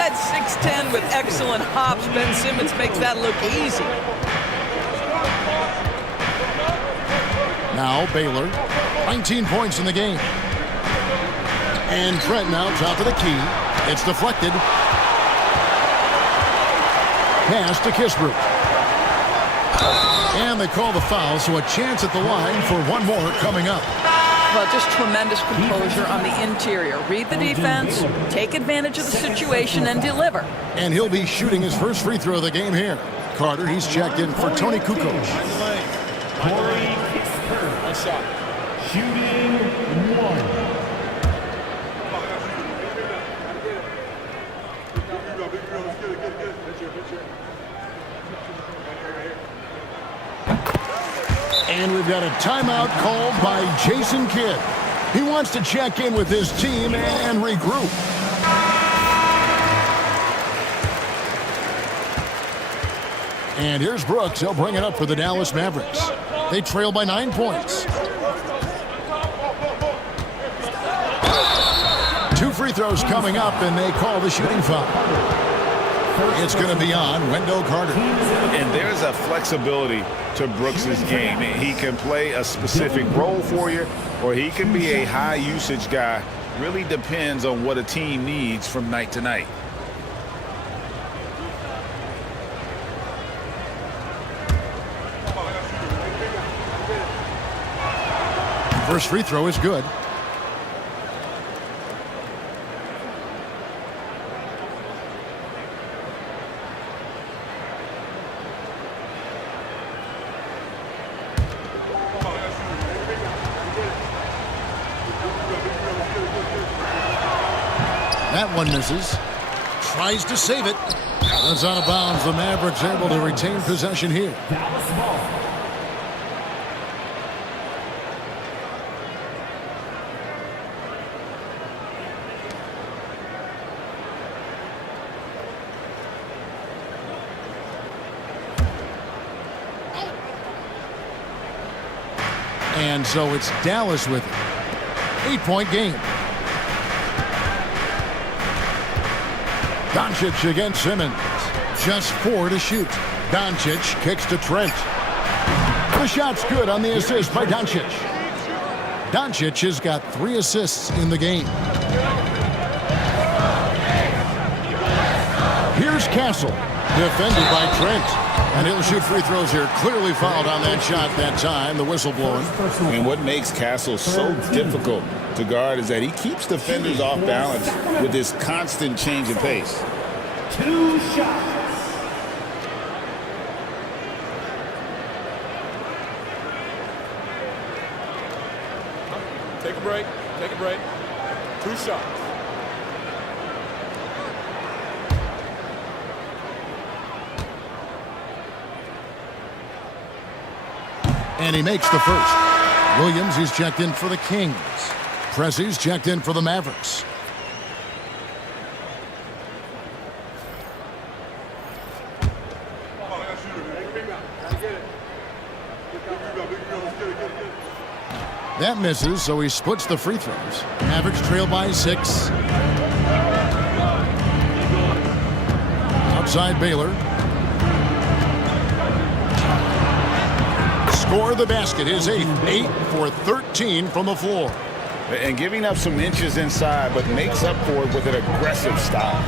At 6'10" with excellent hops, Ben Simmons makes that look easy. Now Baylor, 19 points in the game. And Trent now top of the key. It's deflected. Pass to Kispert. And they call the foul, so a chance at the line for one more coming up. Well, just tremendous composure on the interior. Read the defense, take advantage of the situation, and deliver. And he'll be shooting his first free throw of the game here. Carter, he's checked in for Tony Kukoc. Corey Kispert. One shot. Shooting 1. And we've got a timeout called by Jason Kidd. He wants to check in with his team and regroup. And here's Brooks. He'll bring it up for the Dallas Mavericks. They trail by 9 points. 2 free throws coming up, and they call the shooting foul. It's going to be on Wendell Carter. And there's a flexibility to Brooks's game. He can play a specific role for you, or he can be a high-usage guy. Really depends on what a team needs from night to night. First free throw is good. That one misses. Tries to save it. That's out of bounds. The Mavericks able to retain possession here. Dallas ball. And so it's Dallas with it. 8-point game. Doncic against Simmons. Just 4 to shoot. Doncic kicks to Trent. The shot's good on the assist by Doncic. Doncic has got 3 assists in the game. Here's Castle. Defended by Trent. And he'll shoot free throws here. Clearly fouled on that shot that time. The whistle blowing. And what makes Castle so difficult to guard is that he keeps defenders off balance with this constant change in pace. 2 shots. Take a break. Take a break. 2 shots. And he makes the first. Williams is checked in for the Kings. Pressey's checked in for the Mavericks. That misses, so he splits the free throws. Mavericks trail by 6. Outside Baylor. Score the basket, his 8th. 8 for 13 from the floor. And giving up some inches inside, but makes up for it with an aggressive style.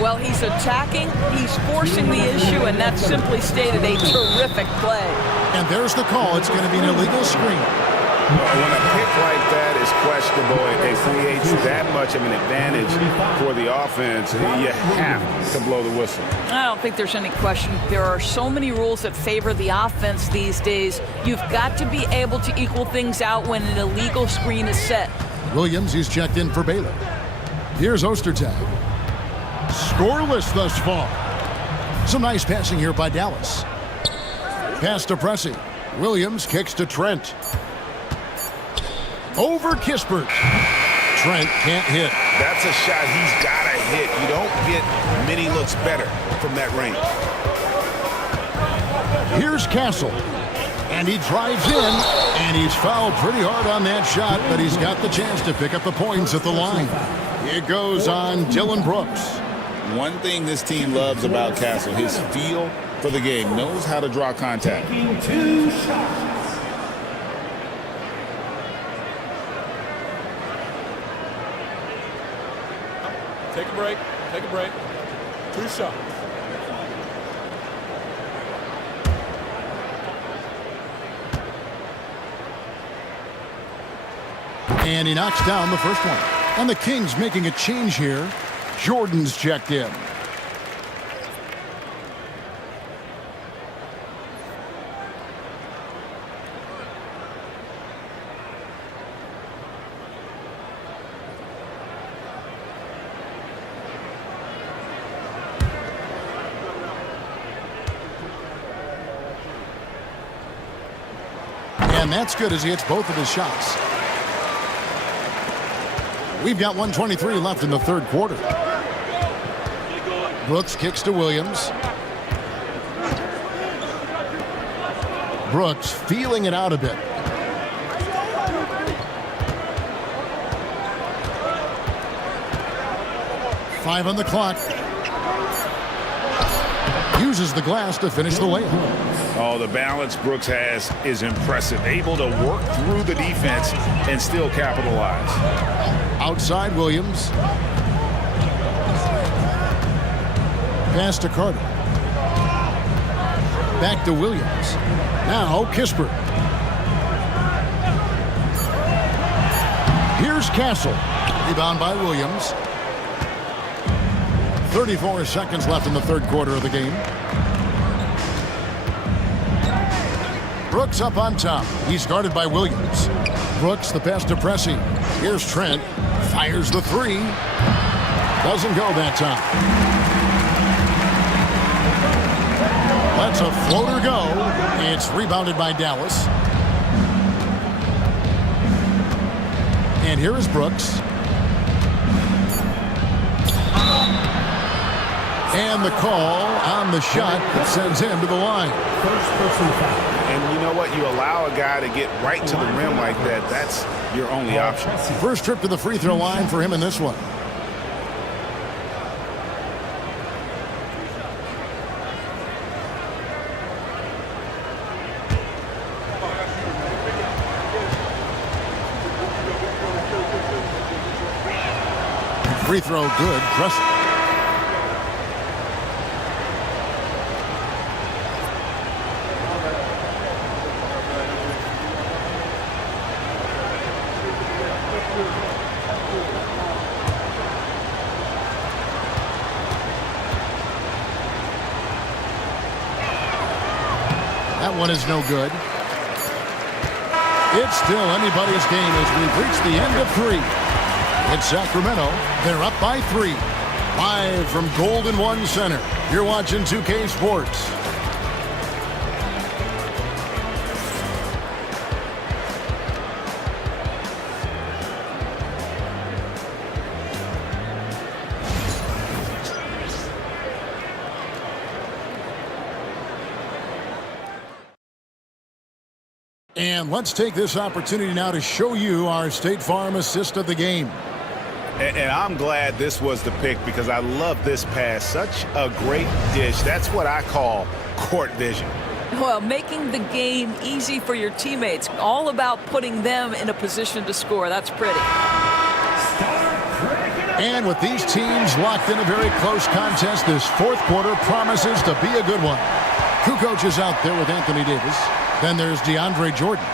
Well, he's attacking, he's forcing the issue, and that's simply stated a terrific play. And there's the call. It's going to be an illegal screen. When a pick like that is questionable, it creates that much of an advantage for the offense. You have to blow the whistle. I don't think there's any question. There are so many rules that favor the offense these days. You've got to be able to equal things out when an illegal screen is set. Williams is checked in for Baylor. Here's Ostertag. Scoreless thus far. Some nice passing here by Dallas. Pass to Pressey. Williams kicks to Trent. Over Kispert. Trent can't hit. That's a shot he's got to hit. You don't get many looks better from that range. Here's Castle. And he drives in, and he's fouled pretty hard on that shot, but he's got the chance to pick up the points at the line. It goes on Dillon Brooks. One thing this team loves about Castle, his feel for the game, knows how to draw contact. Taking 2 shots. Take a break. Take a break. 2 shots. And he knocks down the first one. And the Kings making a change here. Jordan's checked in. And that's good as he hits both of his shots. We've got 1:23 left in the third quarter. Brooks kicks to Williams. Brooks feeling it out a bit. Five on the clock. Uses the glass to finish the layup. Oh, the balance Brooks has is impressive. Able to work through the defense and still capitalize. Outside Williams. Pass to Carter. Back to Williams. Now Kispert. Here's Castle. Rebound by Williams. 34 seconds left in the third quarter of the game. Brooks up on top. He's guarded by Williams. Brooks the pass to Pressey. Here's Trent. Fires the three. Doesn't go that time. Lets a floater go. It's rebounded by Dallas. And here is Brooks. And the call on the shot that sends him to the line. First person foul. And you know what? You allow a guy to get right to the rim like that. That's your only option. First trip to the free throw line for him in this one. Free throw good. Pressure. That one is no good. It's still anybody's game as we've reached the end of three. It's Sacramento. They're up by 3. Live from Golden One Center. You're watching 2K Sports. And let's take this opportunity now to show you our State Farm assist of the game. And I'm glad this was the pick because I love this pass. Such a great dish. That's what I call court vision. Well, making the game easy for your teammates. All about putting them in a position to score. That's pretty. And with these teams locked in a very close contest, this fourth quarter promises to be a good one. Kukoc is out there with Anthony Davis. Then there's DeAndre Jordan.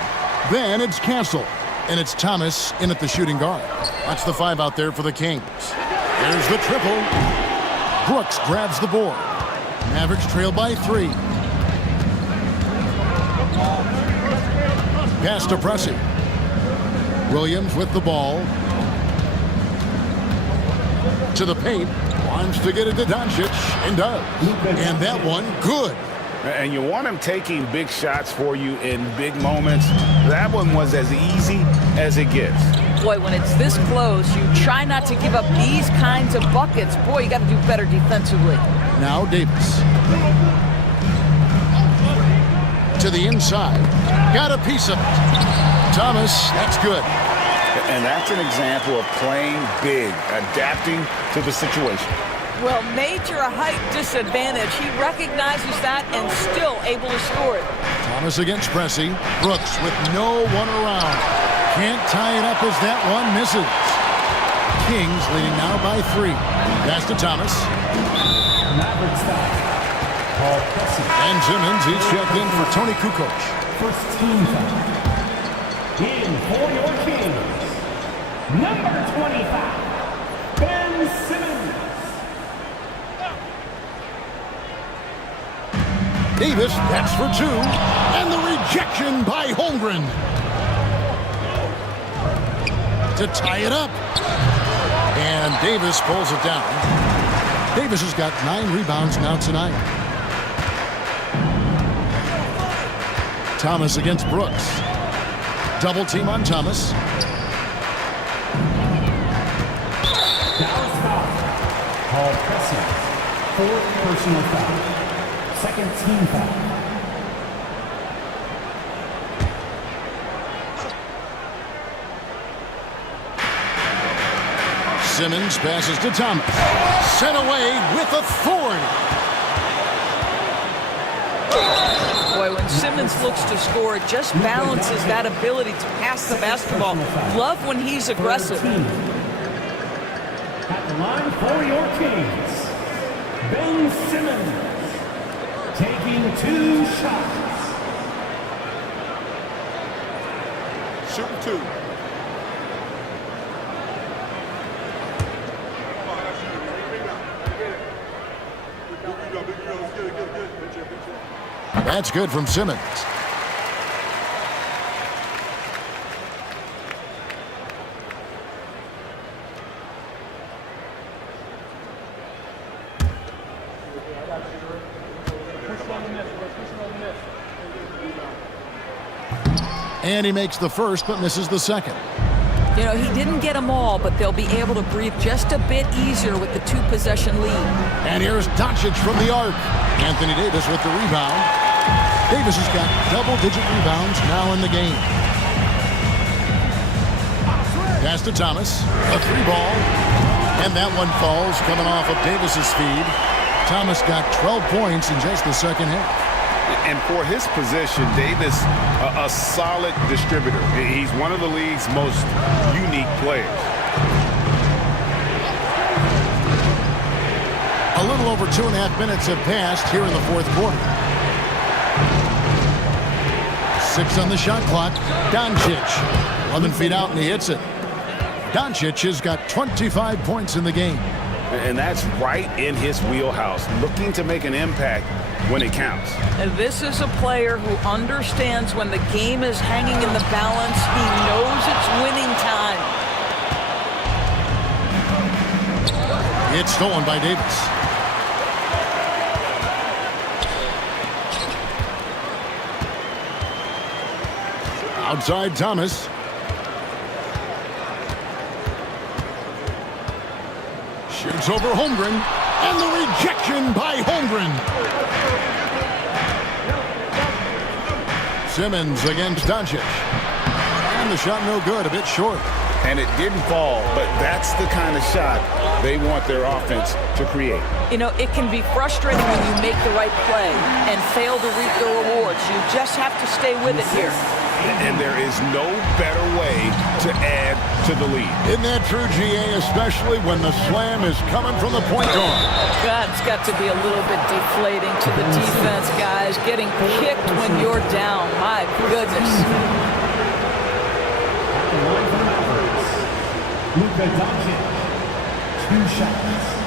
Then it's Castle. And it's Thomas in at the shooting guard. That's the 5 out there for the Kings. There's the triple. Brooks grabs the board. Mavericks trail by 3. Pass to Pressey. Williams with the ball. To the paint. Wants to get it to Doncic. And does. And that one, good. And you want him taking big shots for you in big moments. That one was as easy as it gets. Boy, when it's this close, you try not to give up these kinds of buckets. Boy, you got to do better defensively. Now Davis. To the inside. Got a piece of it. Thomas, that's good. And that's an example of playing big, adapting to the situation. Well, major height disadvantage. He recognizes that and still able to score it. Thomas against Pressey. Brooks with no one around. Can't tie it up as that one misses. Kings leading now by 3. Pass to Thomas. And Simmons, he's checked in for Tony Kukoc. First team foul. In for your Kings, number 25, Ben Simmons. Davis, that's for 2. And the rejection by Holmgren. To tie it up. And Davis pulls it down. Davis has got 9 rebounds now tonight. Thomas against Brooks. Double team on Thomas. Dallas foul. Paul Pressey. 4th personal foul. 2nd team foul. Simmons passes to Thomas. Sent away with authority. Boy, when Simmons looks to score, it just balances that ability to pass the basketball. Love when he's aggressive. At the line for your Kings, Ben Simmons. Taking 2 shots. Shooting 2. That's good from Simmons. And he makes the first, but misses the second. You know, he didn't get them all, but they'll be able to breathe just a bit easier with the 2-possession lead. And here's Doncic from the arc. Anthony Davis with the rebound. Davis has got double-digit rebounds now in the game. Pass to Thomas. A 3-ball. And that one falls coming off of Davis's feed. Thomas got 12 points in just the second half. And for his position, Davis, a solid distributor. He's one of the league's most unique players. A little over 2.5 minutes have passed here in the fourth quarter. 6 on the shot clock. Doncic, 11 feet out, and he hits it. Doncic has got 25 points in the game. And that's right in his wheelhouse, looking to make an impact when it counts. And this is a player who understands when the game is hanging in the balance. He knows it's winning time. It's stolen by Davis. Outside Thomas. Shoots over Holmgren. And the rejection by Holmgren. Simmons against Doncic. And the shot no good, a bit short. And it didn't fall, but that's the kind of shot they want their offense to create. You know, it can be frustrating when you make the right play and fail to reap the rewards. You just have to stay with it here. And there is no better way to add to the lead. Isn't that true, GA, especially when the slam is coming from the point guard? That's got to be a little bit deflating to the defense, guys. Getting kicked when you're down. My goodness. Luka Doncic, 2 shots.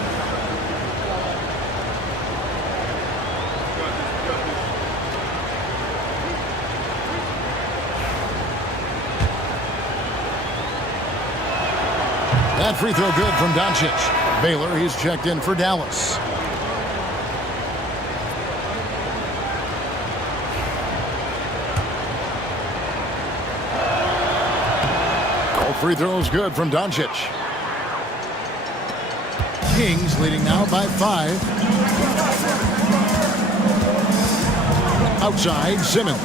That free throw good from Doncic. Baylor, he's checked in for Dallas. Free throws good from Doncic. Kings leading now by 5. Outside, Simmons.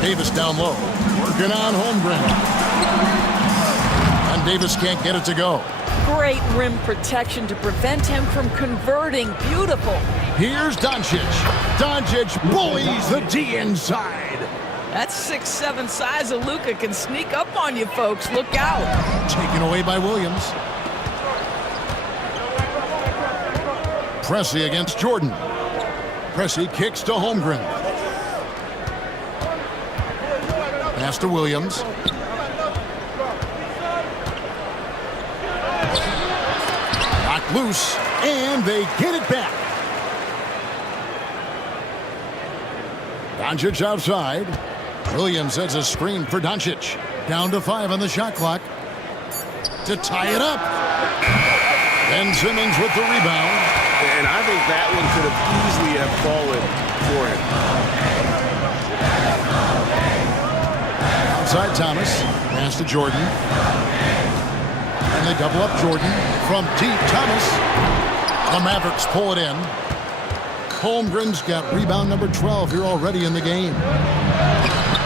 Davis down low. Working on Holmgren. And Davis can't get it to go. Great rim protection to prevent him from converting. Beautiful. Here's Doncic. Doncic bullies the D inside. That 6'7" size of Luka can sneak up on you, folks. Look out. Taken away by Williams. Pressey against Jordan. Pressey kicks to Holmgren. Pass to Williams. Knocked loose, and they get it back. Doncic outside. Williams sets a screen for Doncic. Down to 5 on the shot clock. To tie it up. Ben Simmons with the rebound. And I think that one could have easily have fallen for him. Outside Thomas. Pass to Jordan. And they double up Jordan from deep. Thomas. The Mavericks pull it in. Holmgren's got rebound number 12 here already in the game.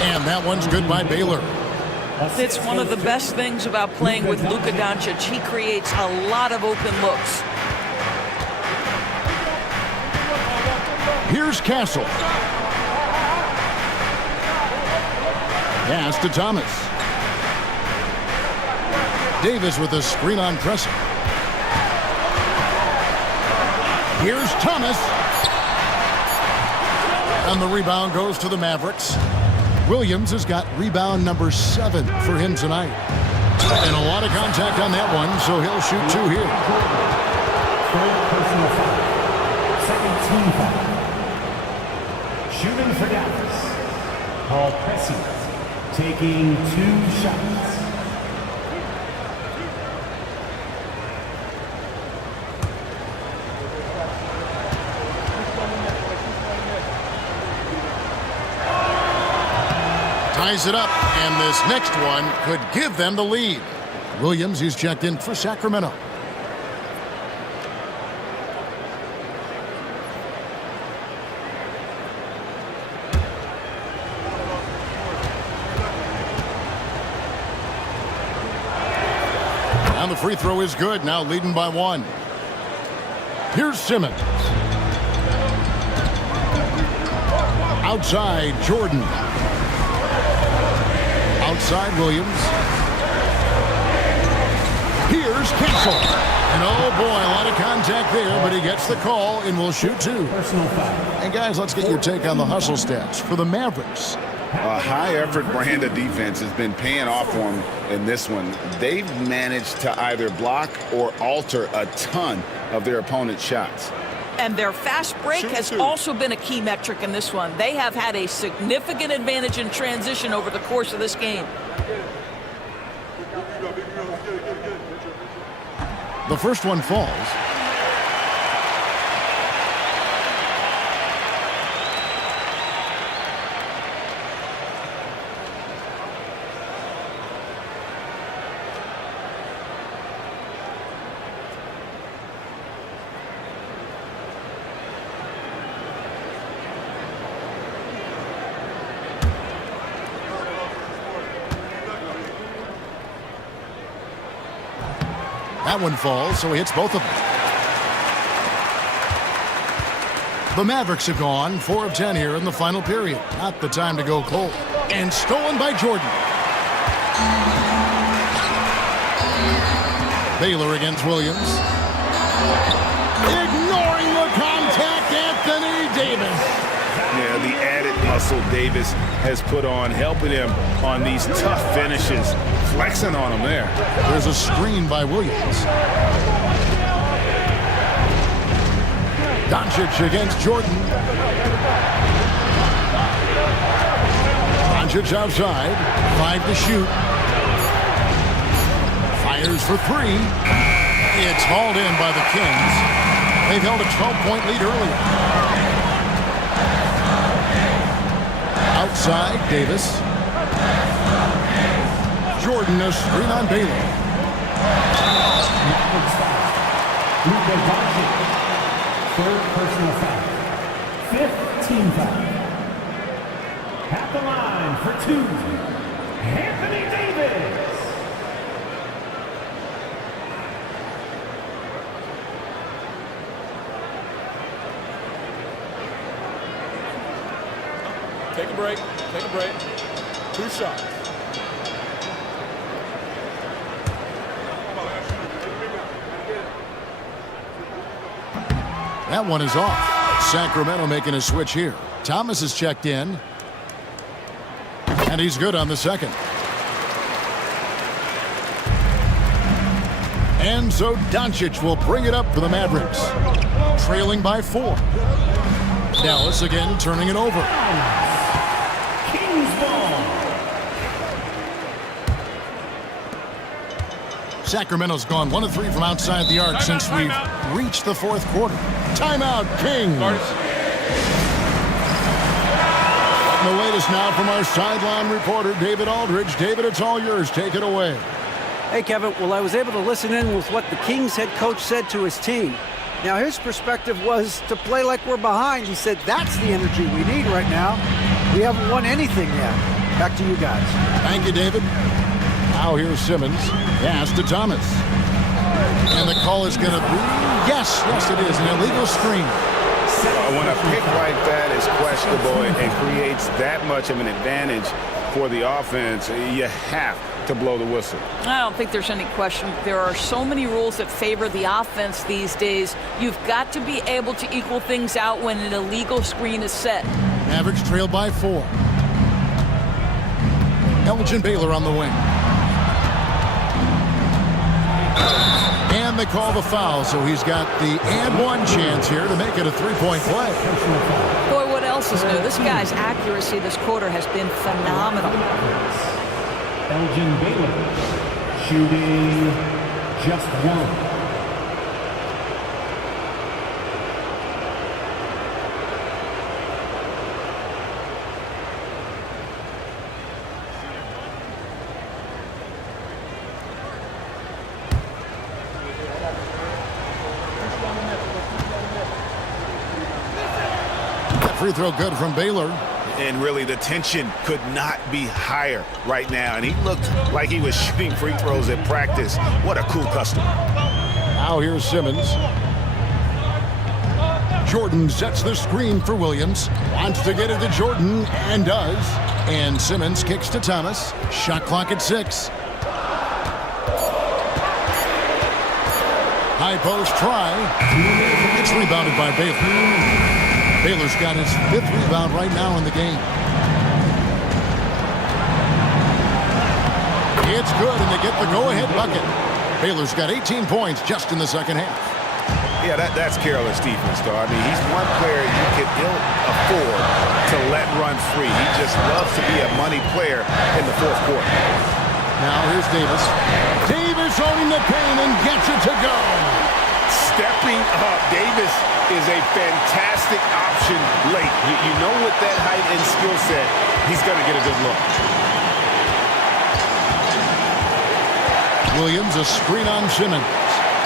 And that one's good by Baylor. It's one of the best things about playing with Luka Doncic. He creates a lot of open looks. Here's Castle. Pass to Thomas. Davis with a screen on Pressey. Here's Thomas. And the rebound goes to the Mavericks. Williams has got rebound number 7 for him tonight. And a lot of contact on that one, so he'll shoot 2 here. Third personal foul. Second team foul. Shooting for Dallas. Paul Pressey taking 2 shots. Ties it up, and this next one could give them the lead. Williams, he's checked in for Sacramento. And the free throw is good, now leading by 1. Here's Simmons. Outside, Jordan. Outside Williams. Here's Castle. And oh boy, a lot of contact there, but he gets the call and will shoot 2. Personal foul. And guys, let's get your take on the hustle stats for the Mavericks. A high-effort brand of defense has been paying off for them in this one. They've managed to either block or alter a ton of their opponent's shots. And their fast break has also been a key metric in this one. They have had a significant advantage in transition over the course of this game. The first one falls. That one falls, so he hits both of them. The Mavericks have gone 4 of 10 here in the final period. Not the time to go cold. And stolen by Jordan. Baylor against Williams. Ignoring the contact, Anthony Davis. Yeah, the added muscle Davis has put on, helping him on these tough finishes, flexing on him there. There's a screen by Williams. Doncic against Jordan. Doncic outside, 5 to shoot. Fires for 3. It's hauled in by the Kings. They've held a 12-point lead earlier. Outside, Davis. Jordan, a screen on Baylor. Luka Doncic. 3rd personal foul. 5th team foul. At the line for 2, Anthony Davis. Take a break. Take a break. 2 shots. That one is off. Sacramento making a switch here. Thomas is checked in. And he's good on the second. And so Doncic will bring it up for the Mavericks. Trailing by 4. Dallas again turning it over. Kings ball. Sacramento's gone 1 of 3 from outside the arc since we've reached the 4th quarter. Timeout, Kings. The latest now from our sideline reporter, David Aldridge. David, it's all yours. Take it away. Hey, Kevin. Well, I was able to listen in with what the Kings head coach said to his team. Now, his perspective was to play like we're behind. He said that's the energy we need right now. We haven't won anything yet. Back to you guys. Thank you, David. Now here's Simmons. Pass to Thomas. And the call is going to be, yes, it is, an illegal screen. When a pick like that is questionable and creates that much of an advantage for the offense, you have to blow the whistle. I don't think there's any question. There are so many rules that favor the offense these days. You've got to be able to equal things out when an illegal screen is set. Mavericks trail by 4. Elgin Baylor on the wing. And they call the foul, so he's got the and 1 chance here to make it a 3-point play. Boy, what else is new? This guy's accuracy this quarter has been phenomenal. Elgin Baylor shooting just 1. Free throw good from Baylor. And really, the tension could not be higher right now. And he looked like he was shooting free throws at practice. What a cool customer. Now here's Simmons. Jordan sets the screen for Williams. Wants to get it to Jordan, and does. And Simmons kicks to Thomas. Shot clock at 6. High post try. It's rebounded by Baylor. Baylor's got his 5th rebound right now in the game. It's good, and they get the go-ahead bucket. Baylor's got 18 points just in the second half. Yeah, that's careless defense, though. I mean, he's one player you can ill afford to let run free. He just loves to be a money player in the 4th quarter. Now here's Davis. Davis owning the paint and gets it to go. Stepping up, Davis is a fantastic option late. You know, with that height and skill set, he's going to get a good look. Williams, a screen on Simmons.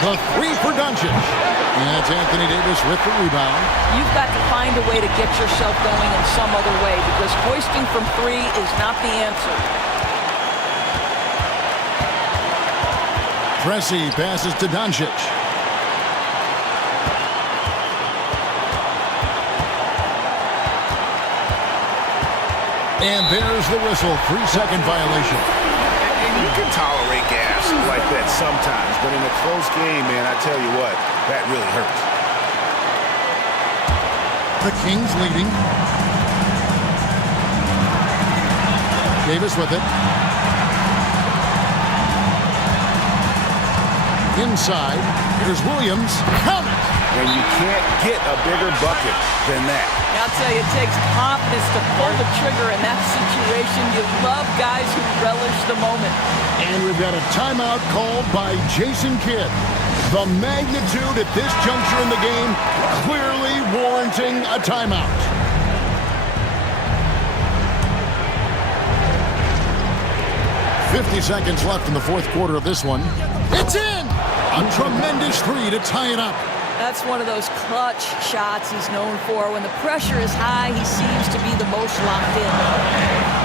The 3 for Doncic. And that's Anthony Davis with the rebound. You've got to find a way to get yourself going in some other way, because hoisting from 3 is not the answer. Pressey passes to Doncic. And there's the whistle. 3-second violation. And you can tolerate gas like that sometimes, but in a close game, man, I tell you what, that really hurts. The Kings leading. Davis with it. Inside. Here's Williams. Count it! And you can't get a bigger bucket than that. I'll tell you, it takes confidence to pull the trigger in that situation. You love guys who relish the moment. And we've got a timeout called by Jason Kidd. The magnitude at this juncture in the game clearly warranting a timeout. .50 seconds left in the fourth quarter of this one. It's in! A tremendous three to tie it up. That's one of those clutch shots he's known for. When the pressure is high, he seems to be the most locked in.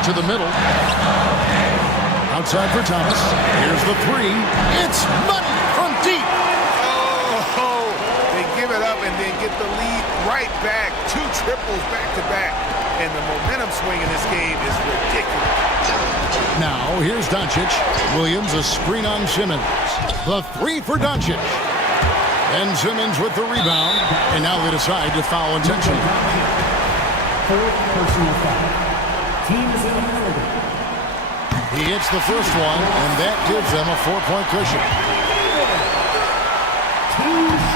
To the middle. Outside for Thomas. Here's the three. It's money from deep. Oh, they give it up and then get the lead right back. 2 triples back-to-back. And the momentum swing in this game is ridiculous. Now, here's Doncic. Williams, a screen on Simmons. The three for Doncic. And Simmons with the rebound. And now they decide to foul intentionally. Fourth personal foul. Team is in a penalty. He hits the first one, and that gives them a 4-point cushion.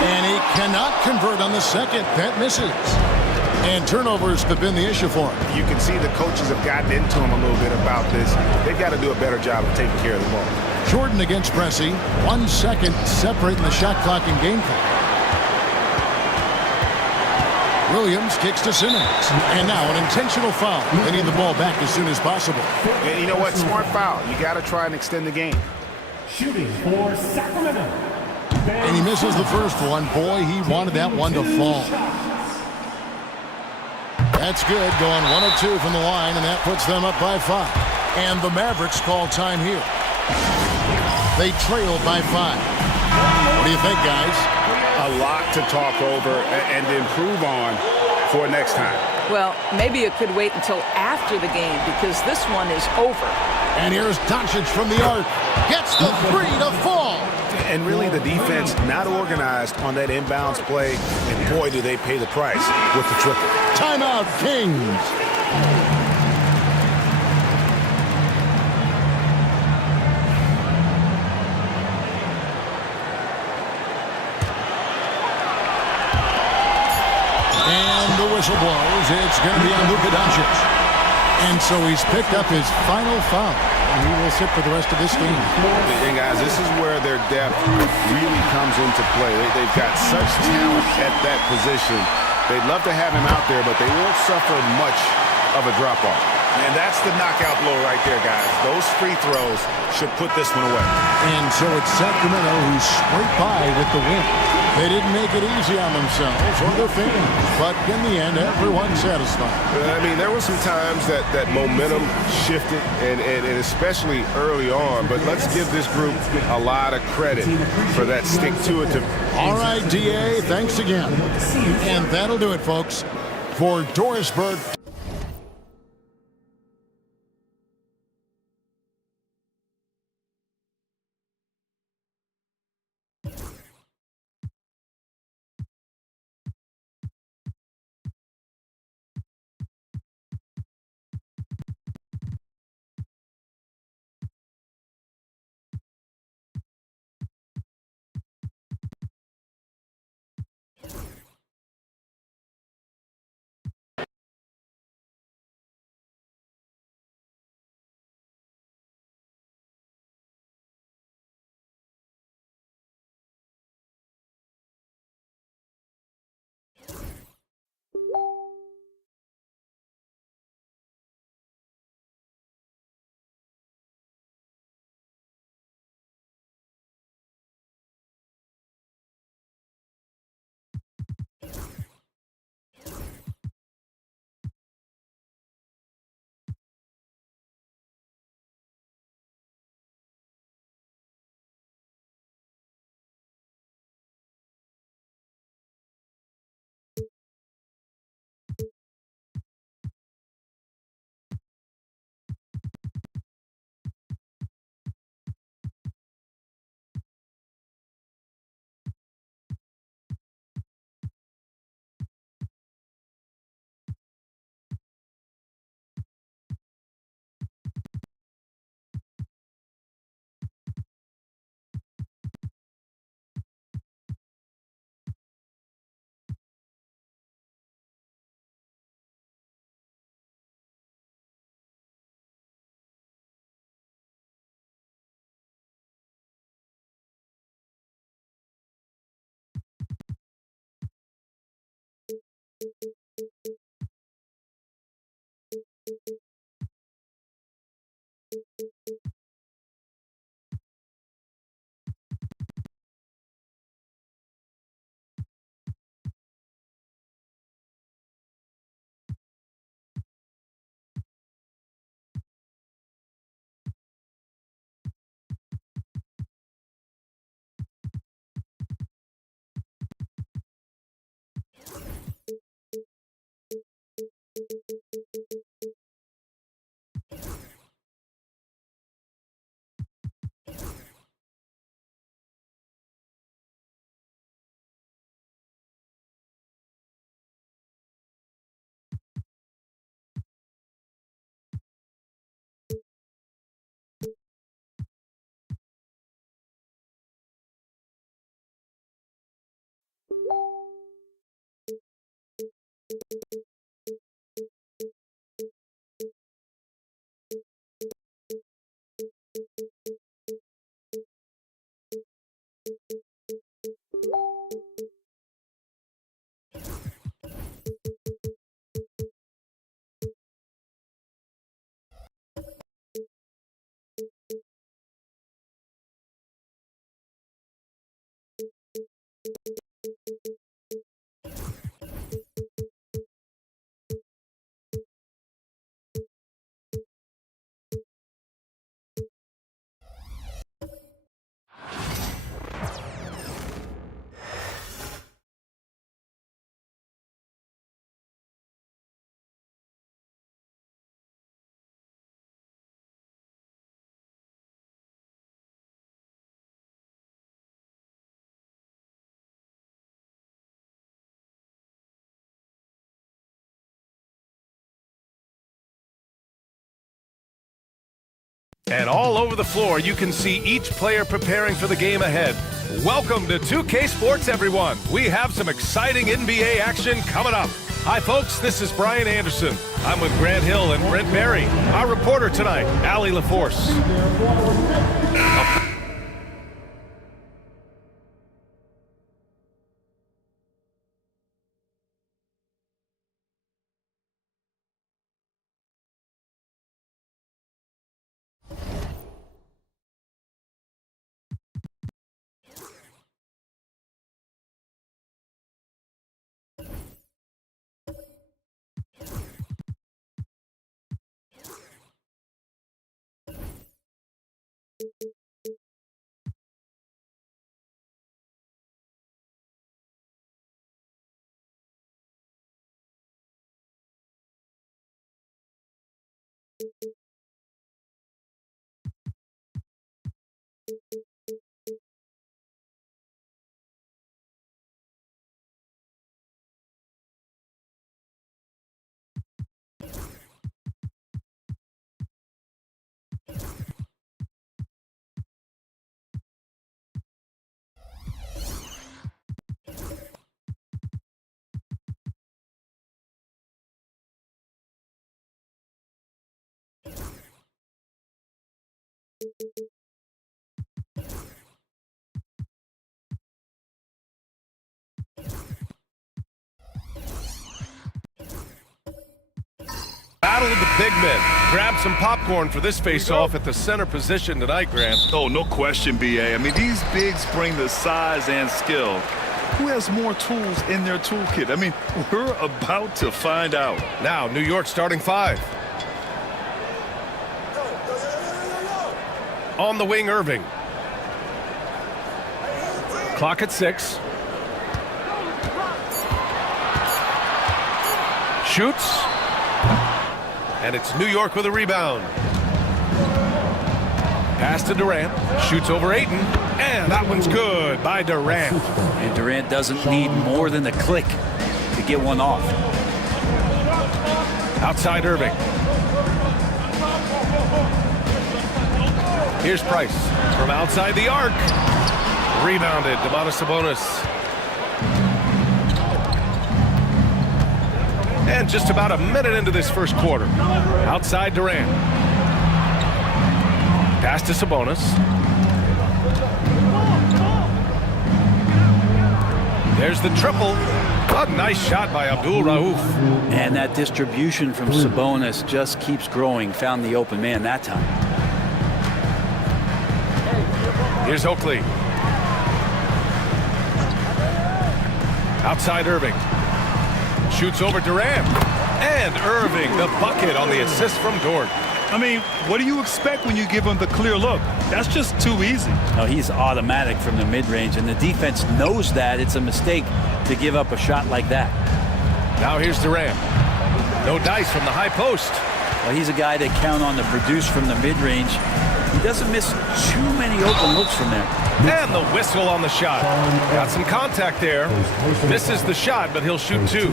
And he cannot convert on the second. That misses. And turnovers have been the issue for him. You can see the coaches have gotten into him a little bit about this. They've got to do a better job of taking care of the ball. Jordan against Pressey. 1 second separating the shot clock and game clock. Williams kicks to Simmons. And now an intentional foul. They need the ball back as soon as possible. And you know what? Smart foul. You got to try and extend the game. Shooting for Sacramento. And he misses the first one. Boy, he wanted that one to fall. That's good. Going 1 of 2 from the line, and that puts them up by 5. And the Mavericks call time here. They trail by 5. What do you think, guys? A lot to talk over and improve on for next time. Well, maybe it could wait until after the game because this one is over. And here's Doncic from the arc. Gets the three to fall. And really the defense not organized on that inbounds play. And boy, do they pay the price with the triple. Timeout, Kings. And the whistle blows. It's going to be on Luka Doncic. And so he's picked up his final foul. And he will sit for the rest of this game. And guys, this is where their depth really comes into play. They've got such talent at that position. They'd love to have him out there, but they won't suffer much of a drop-off. And that's the knockout blow right there, guys. Those free throws should put this one away. And so it's Sacramento who scraped by with the win. They didn't make it easy on themselves or their fans, but in the end, everyone's satisfied. I mean, there were some times that momentum shifted, and especially early on, but let's give this group a lot of credit for that stick-to-it. All right, DA, thanks again. And that'll do it, folks, for Dorisburg. And all over the floor, you can see each player preparing for the game ahead. Welcome to 2K Sports, everyone. We have some exciting NBA action coming up. Hi, folks. This is Brian Anderson. I'm with Grant Hill and Brent Barry. Our reporter tonight, Allie LaForce. Battle of the big men. Grab some popcorn for this face-off at the center position tonight, Grant. Oh, no question, B.A. I mean, these bigs bring the size and skill. Who has more tools in their toolkit? I mean, we're about to find out. Now, New York starting five. On the wing, Irving. Clock at 6. Shoots. And it's New York with a rebound. Pass to Durant. Shoots over Ayton. And that one's good by Durant. And Durant doesn't need more than a click to get one off. Outside Irving. Here's Price from outside the arc. Rebounded, Domantas Sabonis. And just about a minute into this first quarter. Outside Durant. Pass to Sabonis. There's the triple. A nice shot by Abdul Rauf. And that distribution from Sabonis just keeps growing. Found the open man that time. Here's Oakley. Outside Irving. Shoots over Durant. And Irving, the bucket on the assist from Dort. I mean, what do you expect when you give him the clear look? That's just too easy. No, he's automatic from the mid-range, and the defense knows that it's a mistake to give up a shot like that. Now here's Durant. No dice from the high post. Well, he's a guy they count on to produce from the mid-range. He doesn't miss too many open looks from there. And the whistle on the shot. Got some contact there. Misses the shot, but he'll shoot two.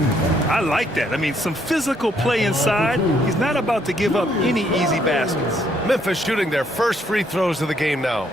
I like that. I mean, some physical play inside. He's not about to give up any easy baskets. Memphis shooting their first free throws of the game now.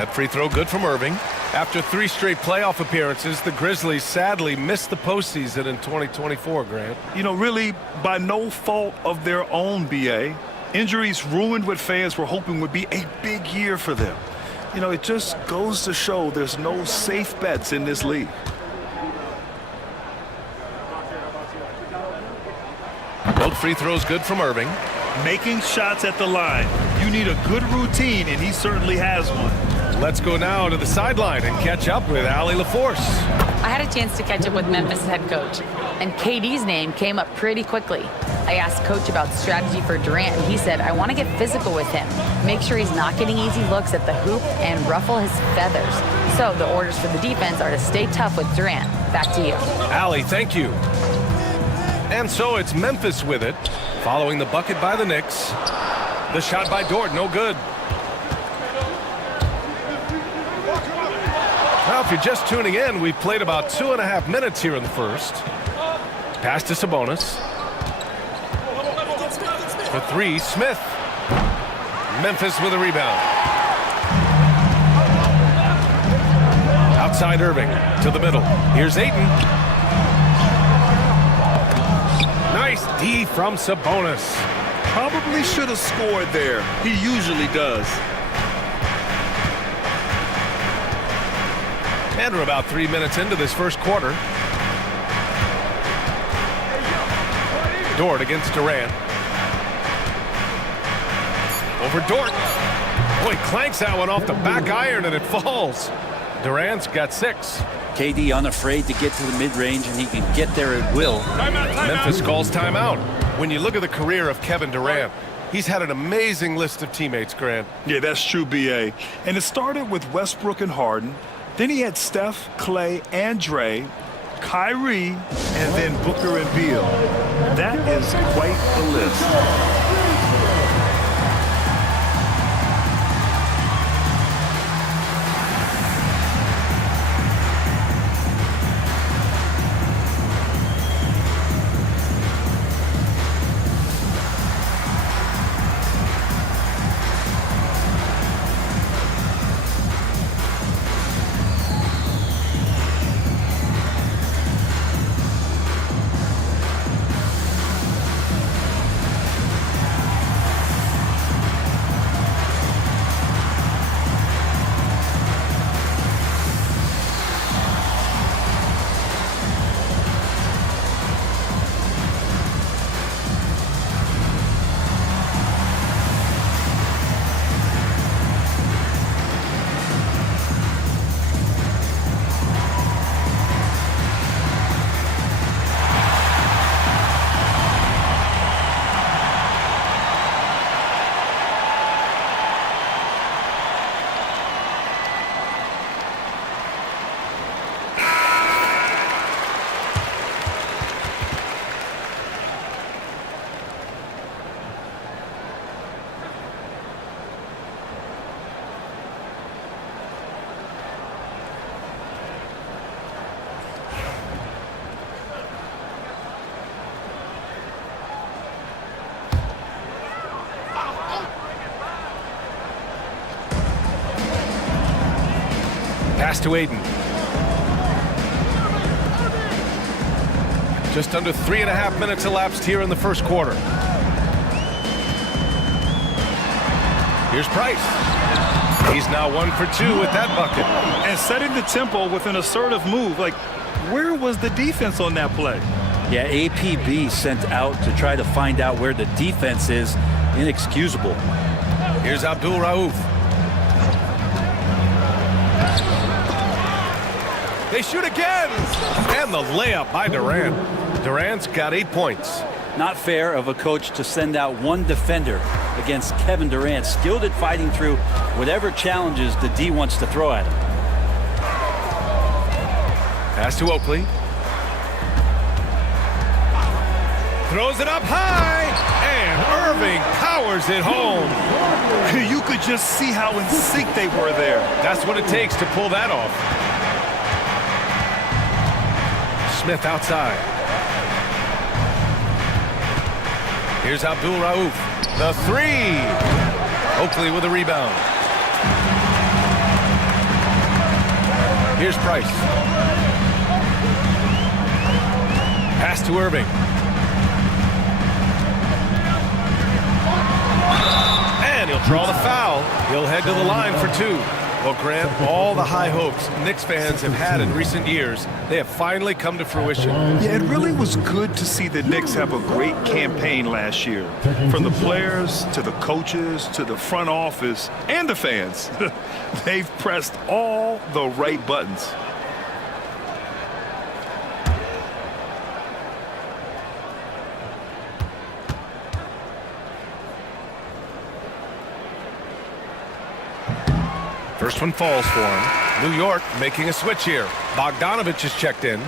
That free throw good from Irving. After 3 straight playoff appearances, the Grizzlies sadly missed the postseason in 2024, Grant. You know, really by no fault of their own, B.A. Injuries ruined what fans were hoping would be a big year for them. You know, it just goes to show there's no safe bets in this league. Both free throws good from Irving. Making shots at the line. You need a good routine, and he certainly has one. Let's go now to the sideline and catch up with Allie LaForce. I had a chance to catch up with Memphis head coach, and KD's name came up pretty quickly. I asked Coach about strategy for Durant, and he said, I want to get physical with him, make sure he's not getting easy looks at the hoop, and ruffle his feathers. So the orders for the defense are to stay tough with Durant. Back to you. Allie, thank you. And so it's Memphis with it, following the bucket by the Knicks. The shot by Dort, no good. Now, if you're just tuning in, we've played about 2.5 minutes here in the first. Pass to Sabonis. For 3, Smith. Memphis with a rebound. Outside Irving to the middle. Here's Ayton. Nice D from Sabonis. Probably should have scored there. He usually does. And we're about 3 minutes into this first quarter. Dort against Durant. Over Dort. Boy, clanks that one off the back iron and it falls. Durant's got 6. KD unafraid to get to the mid-range, and he can get there at will. Memphis calls timeout. When you look at the career of Kevin Durant, he's had an amazing list of teammates, Grant. Yeah, that's true, B.A. And it started with Westbrook and Harden. Then he had Steph, Clay, and Dre, Kyrie, and then Booker and Beal. That is quite the list. Pass to Ayton. Just under 3.5 minutes elapsed here in the first quarter. Here's Price. He's now 1 for 2 with that bucket. And setting the tempo with an assertive move. Like, where was the defense on that play? Yeah, APB sent out to try to find out where the defense is. Inexcusable. Here's Abdul Rauf. They shoot again! And the layup by Durant. Durant's got 8 points. Not fair of a coach to send out one defender against Kevin Durant, skilled at fighting through whatever challenges the D wants to throw at him. Pass to Oakley. Throws it up high, and Irving powers it home. You could just see how in sync they were there. That's what it takes to pull that off. Smith outside. Here's Abdul Rauf. The 3. Oakley with a rebound. Here's Price. Pass to Irving. And he'll draw the foul. He'll head to the line for 2. Well, Grant, all the high hopes Knicks fans have had in recent years, they have finally come to fruition. Yeah, it really was good to see the Knicks have a great campaign last year. From the players to the coaches to the front office and the fans. They've pressed all the right buttons. First one falls for him. New York making a switch here. Bogdanovich is checked in.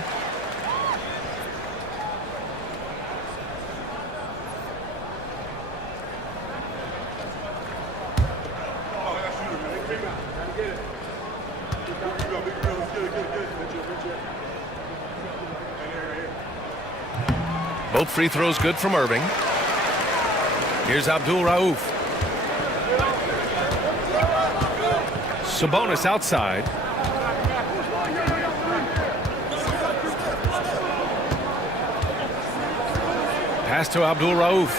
Both free throws good from Irving. Here's Abdul Rauf. Sabonis outside. Pass to Abdul Rauf.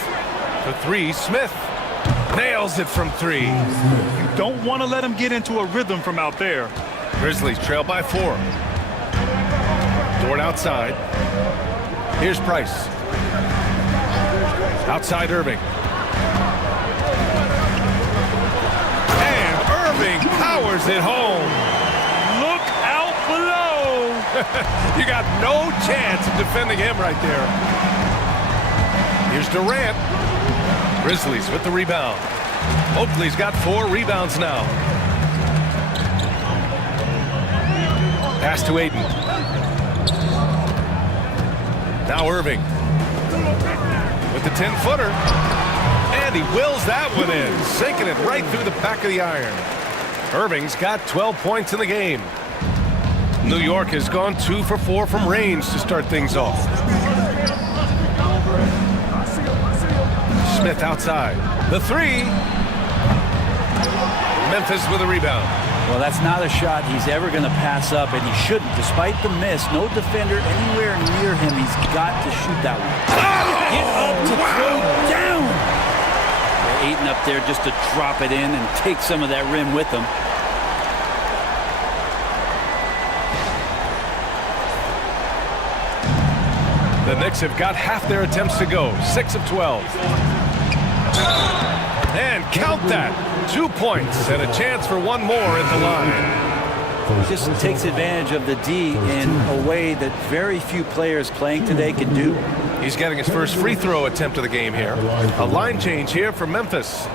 For 3, Smith. Nails it from 3. You don't want to let him get into a rhythm from out there. Grizzlies trail by 4. Dort outside. Here's Price. Outside Irving. Irving powers it home. Look out below. You got no chance of defending him right there. Here's Durant. Grizzlies with the rebound. Oakley's got 4 rebounds now. Pass to Ayton. Now Irving. With the 10-footer. And he wills that one in, sinking it right through the back of the iron. Irving's got 12 points in the game. New York has gone 2 for 4 from range to start things off. Smith outside. The 3. Memphis with a rebound. Well, that's not a shot he's ever going to pass up, and he shouldn't. Despite the miss, no defender anywhere near him. He's got to shoot that one. Get up to throw down. Ayton up there just to drop it in and take some of that rim with him. The Knicks have got half their attempts to go. 6 of 12. And count that. 2 points and a chance for 1 more at the line. Just takes advantage of the D in a way that very few players playing today can do. He's getting his first free throw attempt of the game here. A line change here for Memphis.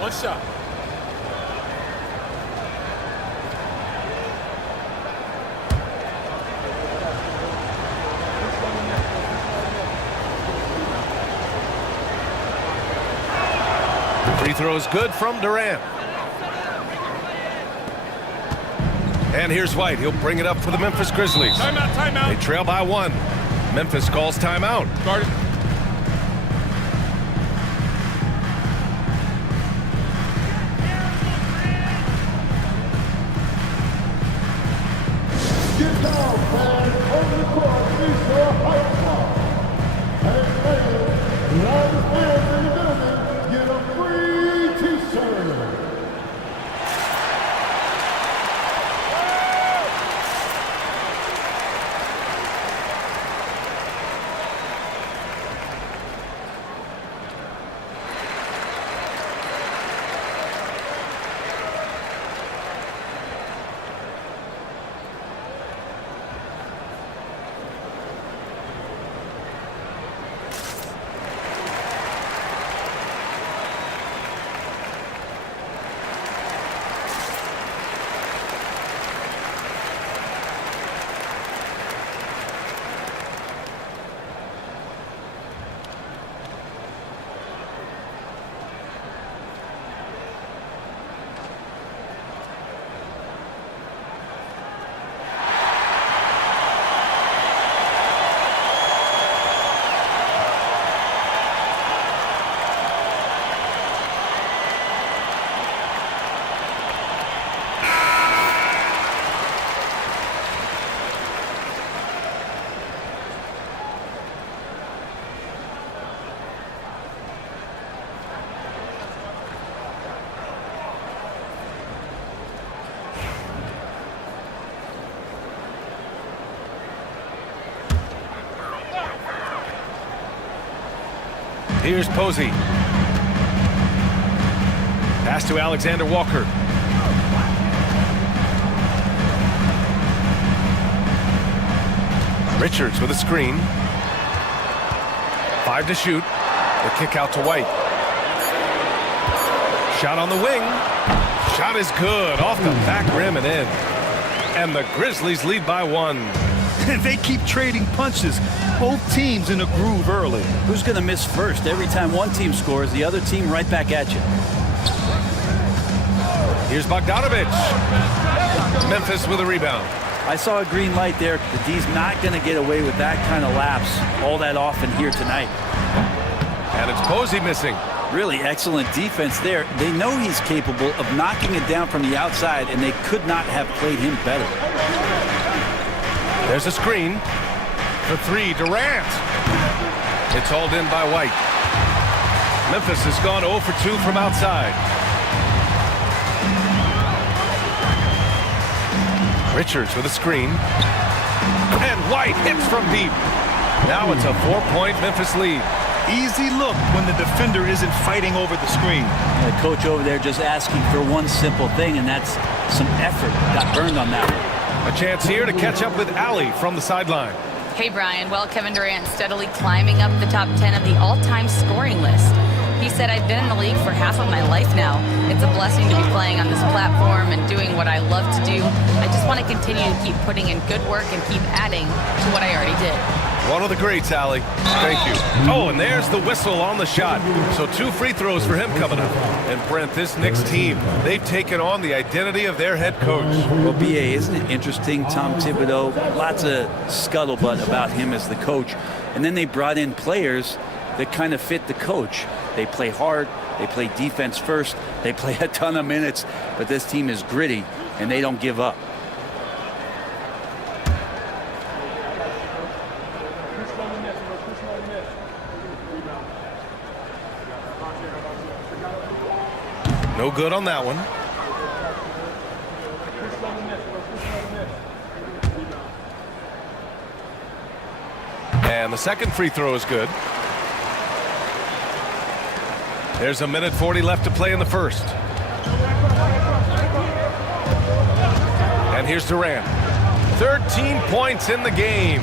One shot. Free throw is good from Durant. And here's White. He'll bring it up for the Memphis Grizzlies. Timeout, timeout. They trail by 1. Memphis calls timeout. Guard it. Here's Posey. Pass to Alexander Walker. Richards with a screen. 5 to shoot. The kick out to White. Shot on the wing. Shot is good. Off the back rim and in. And the Grizzlies lead by 1. They keep trading punches. Both teams in a groove early. Who's going to miss first? Every time one team scores, the other team right back at you. Here's Bogdanovic. Memphis with a rebound. I saw a green light there. The D's not going to get away with that kind of lapse all that often here tonight. And it's Posey missing. Really excellent defense there. They know he's capable of knocking it down from the outside, and they could not have played him better. There's a screen. For 3, Durant. It's hauled in by White. Memphis has gone 0 for 2 from outside. Richards with a screen. And White hits from deep. Now it's a 4-point Memphis lead. Easy look when the defender isn't fighting over the screen. The coach over there just asking for one simple thing, and that's some effort. Got burned on that one. A chance here to catch up with Allie from the sideline. Hey, Brian. Well, Kevin Durant steadily climbing up the top 10 of the all-time scoring list. He said, I've been in the league for half of my life now. It's a blessing to be playing on this platform and doing what I love to do. I just want to continue to keep putting in good work and keep adding to what I already did. One of the greats, Allie. Thank you. Oh, and there's the whistle on the shot. So 2 free throws for him coming up. And Brent, this Knicks team, they've taken on the identity of their head coach. Well, B.A., isn't it interesting? Tom Thibodeau, lots of scuttlebutt about him as the coach. And then they brought in players that kind of fit the coach. They play hard. They play defense first. They play a ton of minutes. But this team is gritty, and they don't give up. No good on that one. And the second free throw is good. There's a minute 40 left to play in the first. And here's Durant. 13 points in the game.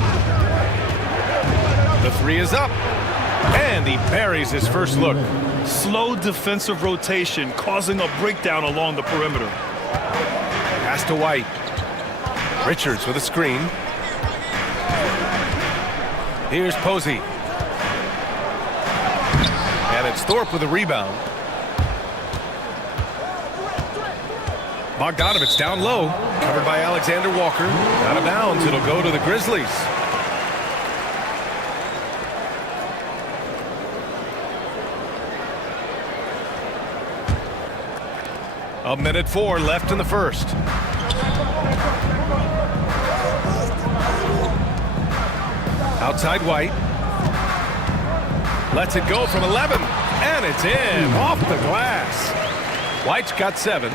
The 3 is up. And he buries his first look. Slow defensive rotation causing a breakdown along the perimeter. Pass to White. Richards with a screen. Here's Posey. And it's Thorpe with a rebound. Bogdanovic down low. Covered by Alexander Walker. Out of bounds. It'll go to the Grizzlies. A minute 4 left in the first. Outside White. Lets it go from 11. And it's in. Off the glass. White's got 7.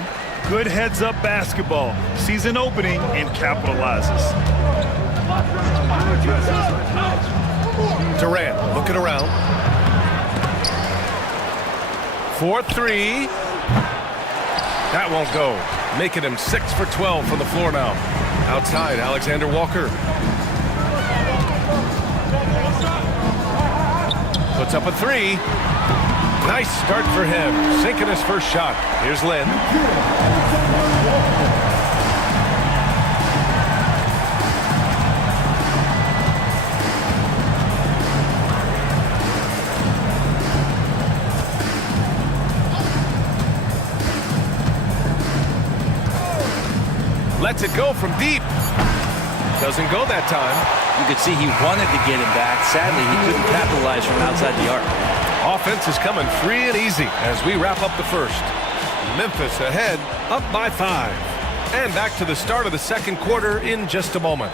Good heads-up basketball. Sees an opening and capitalizes. Durant looking around. 4-3. That won't go. Making him 6 for 12 from the floor now. Outside, Alexander Walker. Puts up a 3. Nice start for him. Sinking his first shot. Here's Lynn. Lets it go from deep. Doesn't go that time. You could see he wanted to get it back. Sadly, he couldn't capitalize from outside the arc. Offense is coming free and easy as we wrap up the first. Memphis ahead, up by 5. And back to the start of the second quarter in just a moment.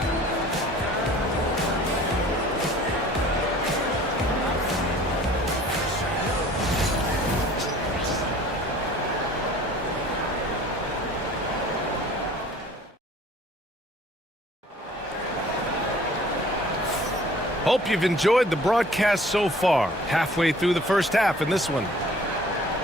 Hope you've enjoyed the broadcast so far. Halfway through the first half in this one.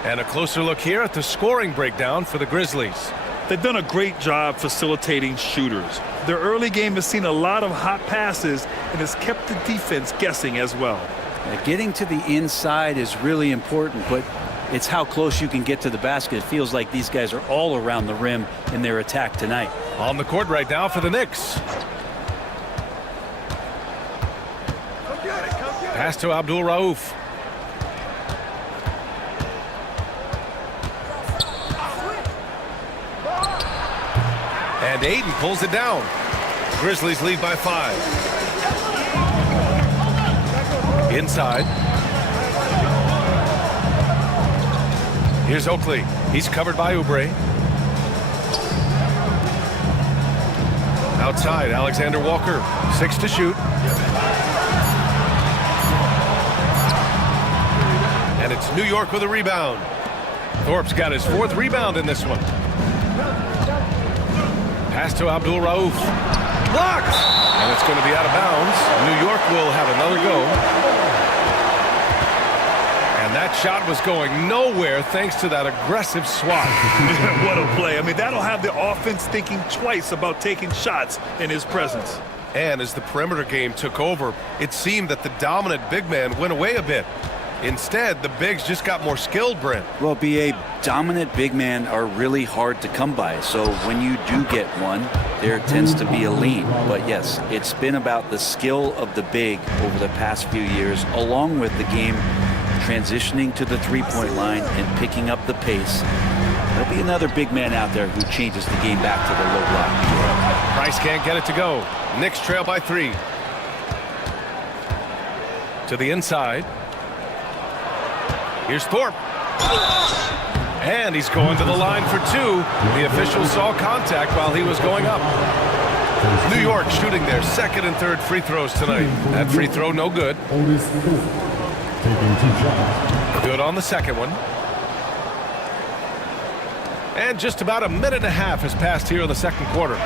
And a closer look here at the scoring breakdown for the Grizzlies. They've done a great job facilitating shooters. Their early game has seen a lot of hot passes and has kept the defense guessing as well. Getting to the inside is really important, but it's how close you can get to the basket. It feels like these guys are all around the rim in their attack tonight. On the court right now for the Knicks. Pass to Abdul Rauf. And Ayton pulls it down. Grizzlies lead by 5. Inside. Here's Oakley. He's covered by Oubre. Outside, Alexander Walker. 6 to shoot. And it's New York with a rebound. Thorpe's got his 4th rebound in this one. Pass to Abdul Rauf. Blocked! And it's going to be out of bounds. New York will have another go. And that shot was going nowhere thanks to that aggressive swat. What a play. I mean, that'll have the offense thinking twice about taking shots in his presence. And as the perimeter game took over, it seemed that the dominant big man went away a bit. Instead, the bigs just got more skilled, Brent. Well, B.A., dominant big men are really hard to come by. So when you do get one, there tends to be a lean. But yes, it's been about the skill of the big over the past few years, along with the game transitioning to the three-point line and picking up the pace. There'll be another big man out there who changes the game back to the low block. Price can't get it to go. Knicks trail by 3. To the inside. Here's Thorpe. And he's going to the line for 2. The official saw contact while he was going up. New York shooting their 2nd and 3rd free throws tonight. That free throw no good. Good on the 2nd one. And just about a minute and a half has passed here in the 2nd quarter.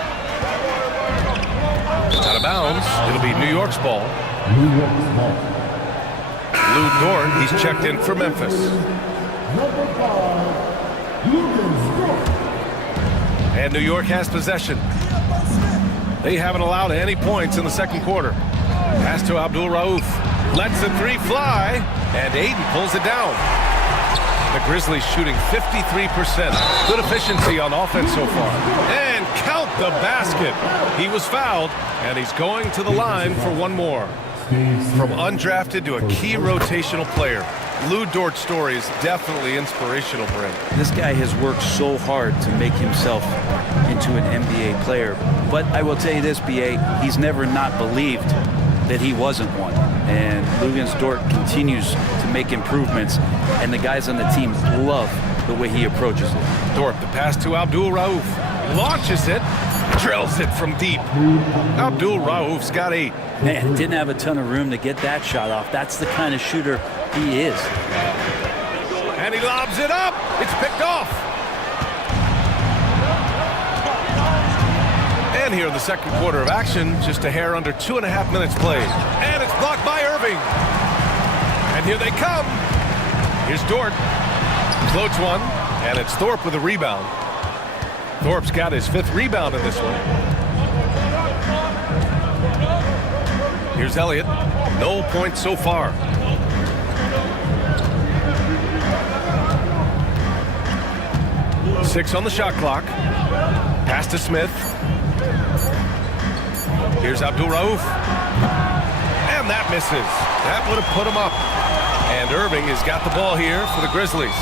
Out of bounds. It'll be New York's ball. Lou Dort, he's checked in for Memphis. And New York has possession. They haven't allowed any points in the 2nd quarter. Pass to Abdul Rauf. Lets the 3 fly, and Ayton pulls it down. The Grizzlies shooting 53%. Good efficiency on offense so far. And count the basket. He was fouled, and he's going to the line for one more. From undrafted to a key rotational player, Lou Dort's story is definitely inspirational, Brent. This guy has worked so hard to make himself into an NBA player. But I will tell you this, B.A., he's never not believed that he wasn't one. And Luguentz Dort continues to make improvements, and the guys on the team love the way he approaches it. Dort, the pass to Abdul Rauf. Launches it, drills it from deep. Abdul Rauf's got 8. Man, didn't have a ton of room to get that shot off. That's the kind of shooter he is. And he lobs it up. It's picked off. And here in the 2nd quarter of action, just a hair under 2.5 minutes played. And it's blocked by Irving. And here they come. Here's Dort. Floats one, and it's Thorpe with a rebound. Thorpe's got his 5th rebound in this one. Here's Elliott. No points so far. Six on the shot clock. Pass to Smith. Here's Abdul Rauf. And that misses. That would have put him up. And Irving has got the ball here for the Grizzlies.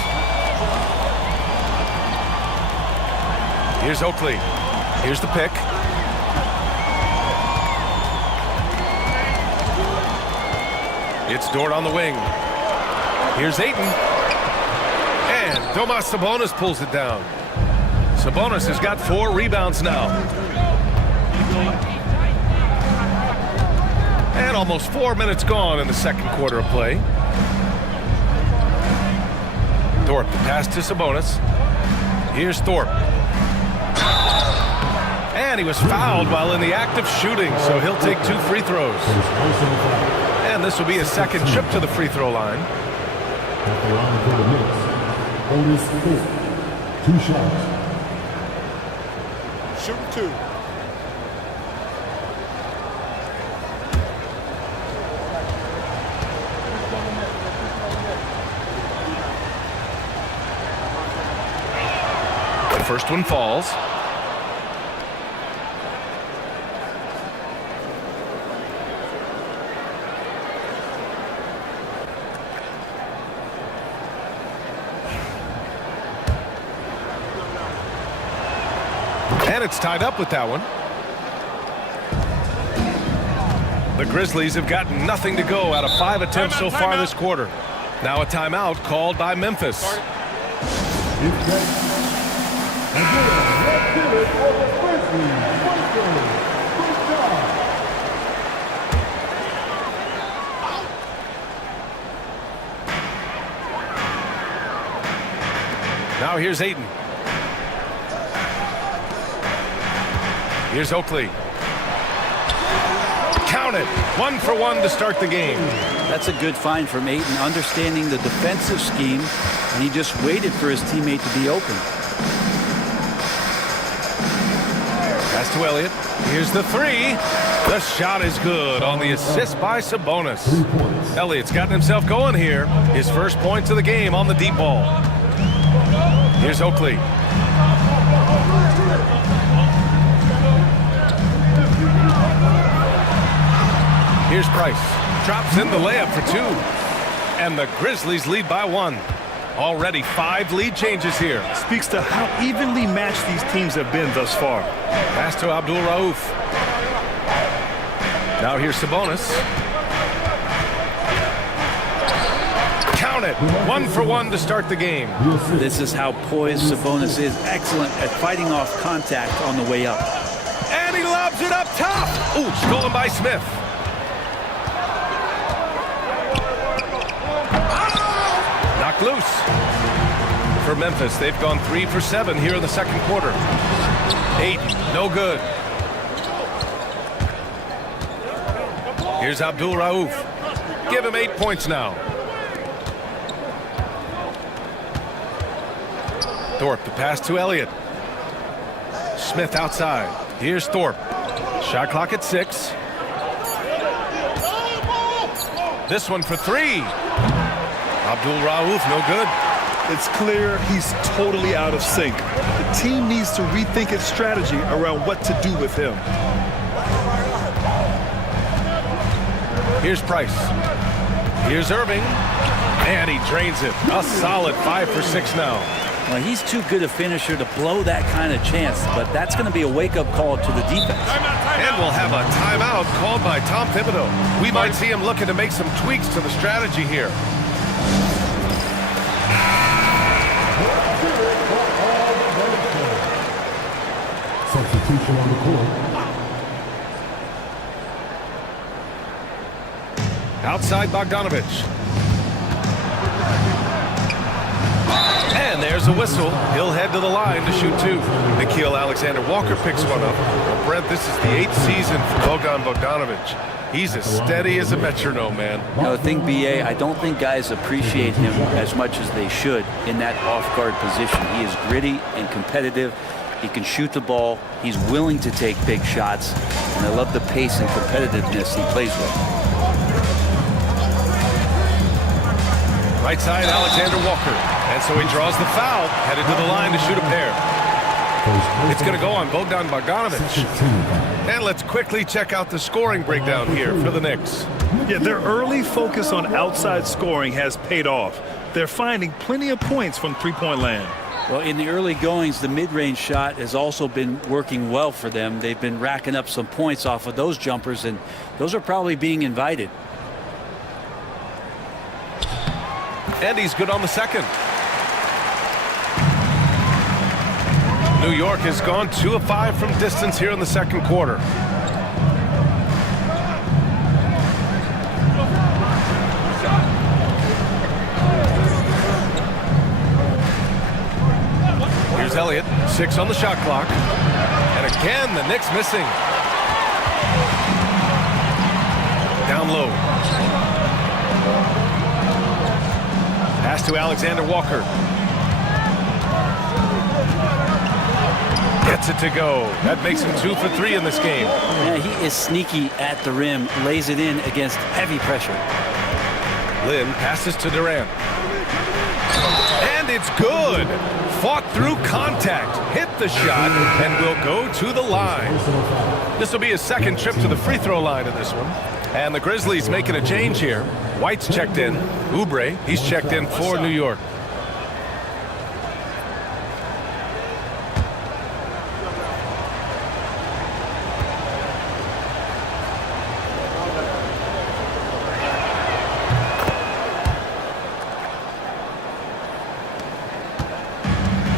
Here's Oakley. Here's the pick. It's Dort on the wing. Here's Ayton. And Domas Sabonis pulls it down. Sabonis has got 4 rebounds now. And almost 4 minutes gone in the 2nd quarter of play. Dort, the pass to Sabonis. Here's Thorpe. And he was fouled while in the act of shooting, so he'll take 2 free throws. And this will be his second trip to the free throw line. At the line for the Knicks, Otis Thorpe. 2 shots. Shoot 2. The first one falls. And it's tied up with that one. The Grizzlies have gotten nothing to go out of 5 attempts so far this quarter. Now a timeout called by Memphis. Now here's Ayton. Here's Oakley. Count it. 1 for 1 to start the game. That's a good find from Ayton, understanding the defensive scheme, and he just waited for his teammate to be open. Pass to Elliott. Here's the 3. The shot is good on the assist by Sabonis. Elliott's gotten himself going here. His first points of the game on the deep ball. Here's Oakley. Here's Price. Drops in the layup for 2. And the Grizzlies lead by 1. Already 5 lead changes here. Speaks to how evenly matched these teams have been thus far. Pass to Abdul Rauf. Now here's Sabonis. Count it. 1 for 1 to start the game. This is how poised Sabonis is. Excellent at fighting off contact on the way up. And he lobs it up top. Ooh, stolen by Smith. Knocked loose. For Memphis, they've gone 3 for 7 here in the second quarter. 8, no good. Here's Abdul Rauf. Give him 8 points now. Thorpe, the pass to Elliott. Smith outside. Here's Thorpe. Shot clock at 6. This one for 3. Abdul Rauf, no good. It's clear he's totally out of sync. The team needs to rethink its strategy around what to do with him. Here's Price. Here's Irving. And he drains it. A solid 5 for 6 now. Well, he's too good a finisher to blow that kind of chance, but that's going to be a wake-up call to the defense. And we'll have a timeout called by Tom Thibodeau. We might see him looking to make some tweaks to the strategy here. Substitution on the court. Outside Bogdanovich. And there's a whistle. He'll head to the line to shoot 2. Nickeil Alexander-Walker picks one up. Well, Brent, this is the 8th season for Bogdan Bogdanovich. He's as steady as a metronome, man. You know, the thing, B.A., I don't think guys appreciate him as much as they should in that off-guard position. He is gritty and competitive. He can shoot the ball. He's willing to take big shots. And I love the pace and competitiveness he plays with. Right side, Alexander-Walker. And so he draws the foul, headed to the line to shoot a pair. It's going to go on Bogdan Bogdanovich. And let's quickly check out the scoring breakdown here for the Knicks. Yeah, their early focus on outside scoring has paid off. They're finding plenty of points from three-point land. Well, in the early goings, the mid-range shot has also been working well for them. They've been racking up some points off of those jumpers, and those are probably being invited. And he's good on the second. New York has gone 2 of 5 from distance here in the second quarter. Here's Elliott, 6 on the shot clock. And again, the Knicks missing. Down low. Pass to Alexander Walker. Gets it to go. That makes him 2 for 3 in this game. Yeah, he is sneaky at the rim, lays it in against heavy pressure. Lynn passes to Durant. And it's good. Fought through contact, hit the shot, and will go to the line. This will be his second trip to the free throw line in this one. And the Grizzlies making a change here. White's checked in. Oubre, he's checked in for New York.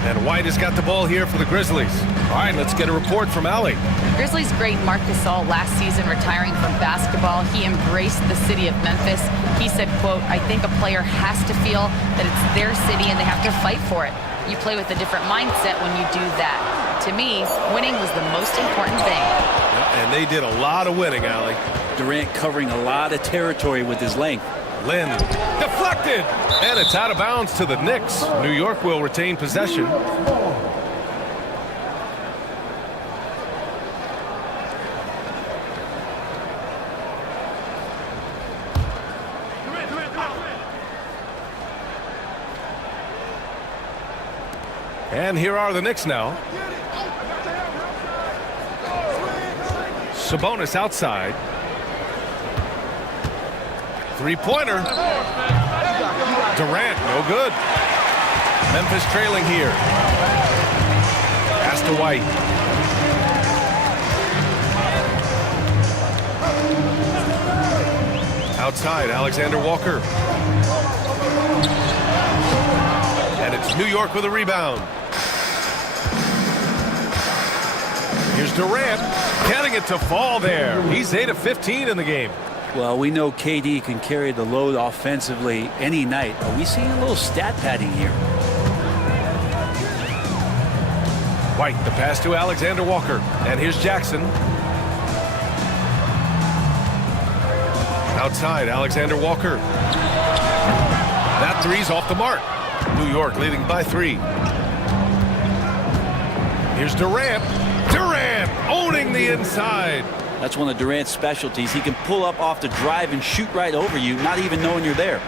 And White has got the ball here for the Grizzlies. All right, let's get a report from Allie. Grizzlies great Marc Gasol last season retiring from basketball. He embraced the city of Memphis. He said, quote, "I think a player has to feel that it's their city and they have to fight for it. You play with a different mindset when you do that. To me, winning was the most important thing." And they did a lot of winning, Allie. Durant covering a lot of territory with his length. Lynn deflected, and it's out of bounds to the Knicks. New York will retain possession. And here are the Knicks now. Sabonis outside. Three-pointer. Durant, no good. Memphis trailing here. Pass to White. Outside, Alexander Walker. And it's New York with a rebound. Here's Durant, getting it to fall there. He's 8 of 15 in the game. Well, we know KD can carry the load offensively any night. Are we seeing a little stat padding here? White, the pass to Alexander Walker. And here's Jackson. Outside, Alexander Walker. That three's off the mark. New York leading by 3. Here's Durant. Durant owning the inside. That's one of Durant's specialties. He can pull up off the drive and shoot right over you, not even knowing you're there.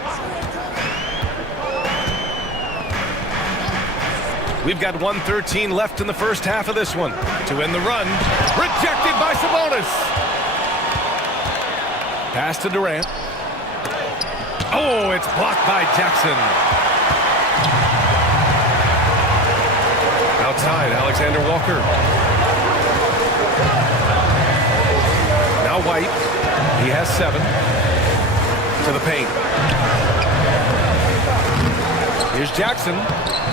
We've got 1:13 left in the first half of this one. To end the run, rejected by Sabonis. Pass to Durant. Oh, it's blocked by Jackson. Outside, Alexander Walker. Now White. He has 7. To the paint. Here's Jackson.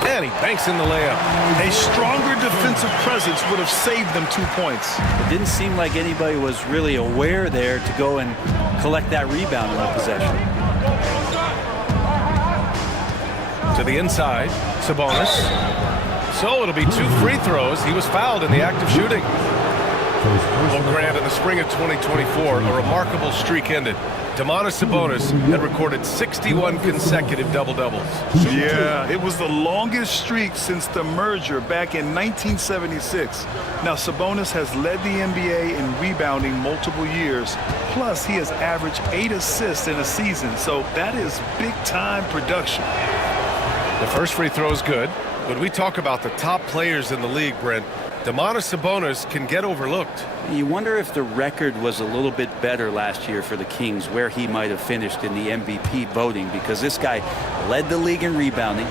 And he banks in the layup. A stronger defensive presence would have saved them 2 points. It didn't seem like anybody was really aware there to go and collect that rebound in the possession. To the inside, Sabonis. So it'll be 2 free throws. He was fouled in the act of shooting. Well, Grant, in the spring of 2024, a remarkable streak ended. Domantas Sabonis had recorded 61 consecutive double-doubles. Yeah, it was the longest streak since the merger back in 1976. Now, Sabonis has led the NBA in rebounding multiple years. Plus, he has averaged 8 assists in a season, so that is big-time production. The first free throw is good. When we talk about the top players in the league, Brent, Domantas Sabonis can get overlooked. You wonder if the record was a little bit better last year for the Kings, where he might have finished in the MVP voting, because this guy led the league in rebounding,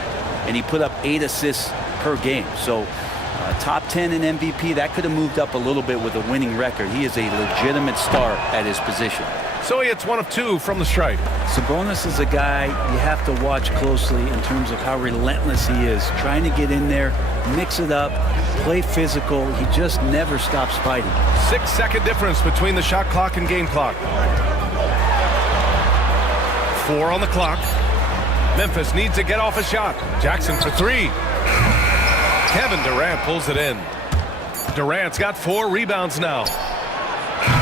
and he put up 8 assists per game. So top 10 in MVP, that could have moved up a little bit with a winning record. He is a legitimate star at his position. So he hits 1 of 2 from the stripe. Sabonis is a guy you have to watch closely in terms of how relentless he is, trying to get in there, mix it up, play physical. He just never stops fighting. 6-second difference between the shot clock and game clock. 4 on the clock. Memphis needs to get off a shot. Jackson for 3. Kevin Durant pulls it in. Durant's got 4 rebounds now.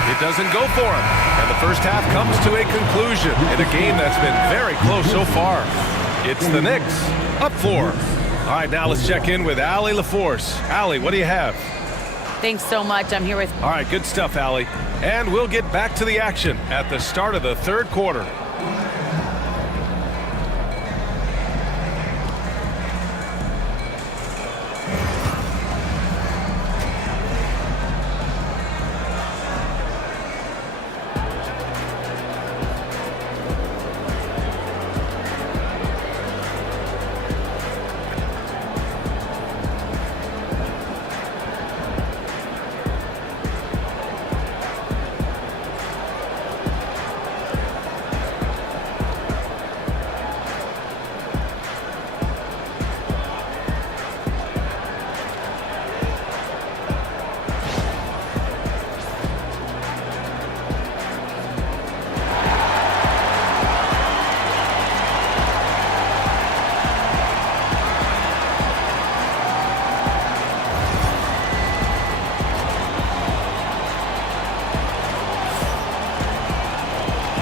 It doesn't go for him. And the first half comes to a conclusion in a game that's been very close so far. It's the Knicks. Up 4. All right, now let's check in with Allie LaForce. Allie, what do you have? Thanks so much. I'm here with... All right, good stuff, Allie. And we'll get back to the action at the start of the third quarter.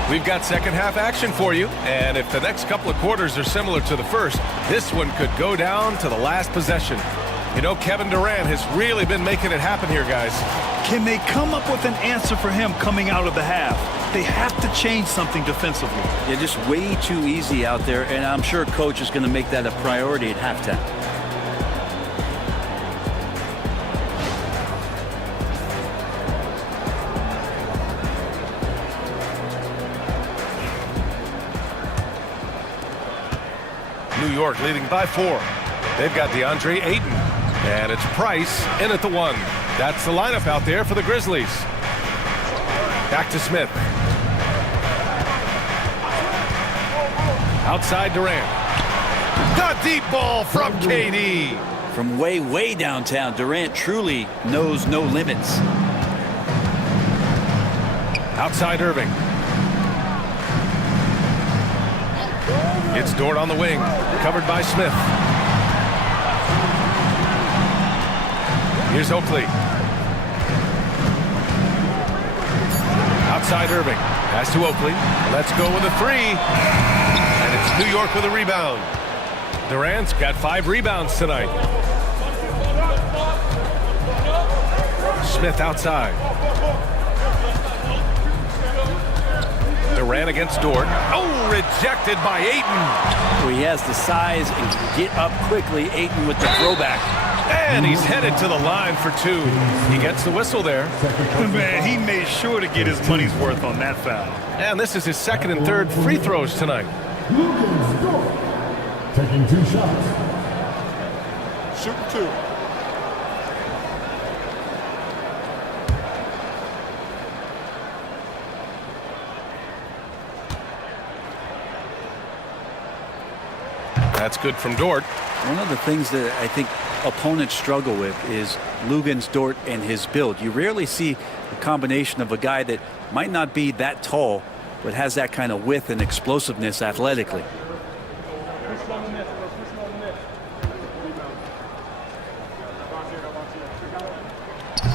We've got second half action for you, and if the next couple of quarters are similar to the first, this one could go down to the last possession. You know, Kevin Durant has really been making it happen here, guys. Can they come up with an answer for him coming out of the half? They have to change something defensively. They're just way too easy out there, and I'm sure coach is going to make that a priority at halftime. New York leading by 4. They've got DeAndre Ayton. And it's Price in at the 1. That's the lineup out there for the Grizzlies. Back to Smith. Outside Durant. The deep ball from KD. From way, way downtown, Durant truly knows no limits. Outside Irving. It's Dort on the wing, covered by Smith. Here's Oakley. Outside Irving. Pass to Oakley. Let's go with a 3. And it's New York with a rebound. Durant's got 5 rebounds tonight. Smith outside. Durant against Dort. Oh, rejected by Ayton. So he has the size and can get up quickly. Ayton with the throwback. And he's headed to the line for 2. He gets the whistle there. Man, he made sure to get his money's worth on that foul. And this is his second and third free throws tonight. Lucas Dort taking 2 shots. Shooting 2. That's good from Dort. One of the things that I think opponents struggle with is Luguentz Dort and his build. You rarely see a combination of a guy that might not be that tall, but has that kind of width and explosiveness athletically.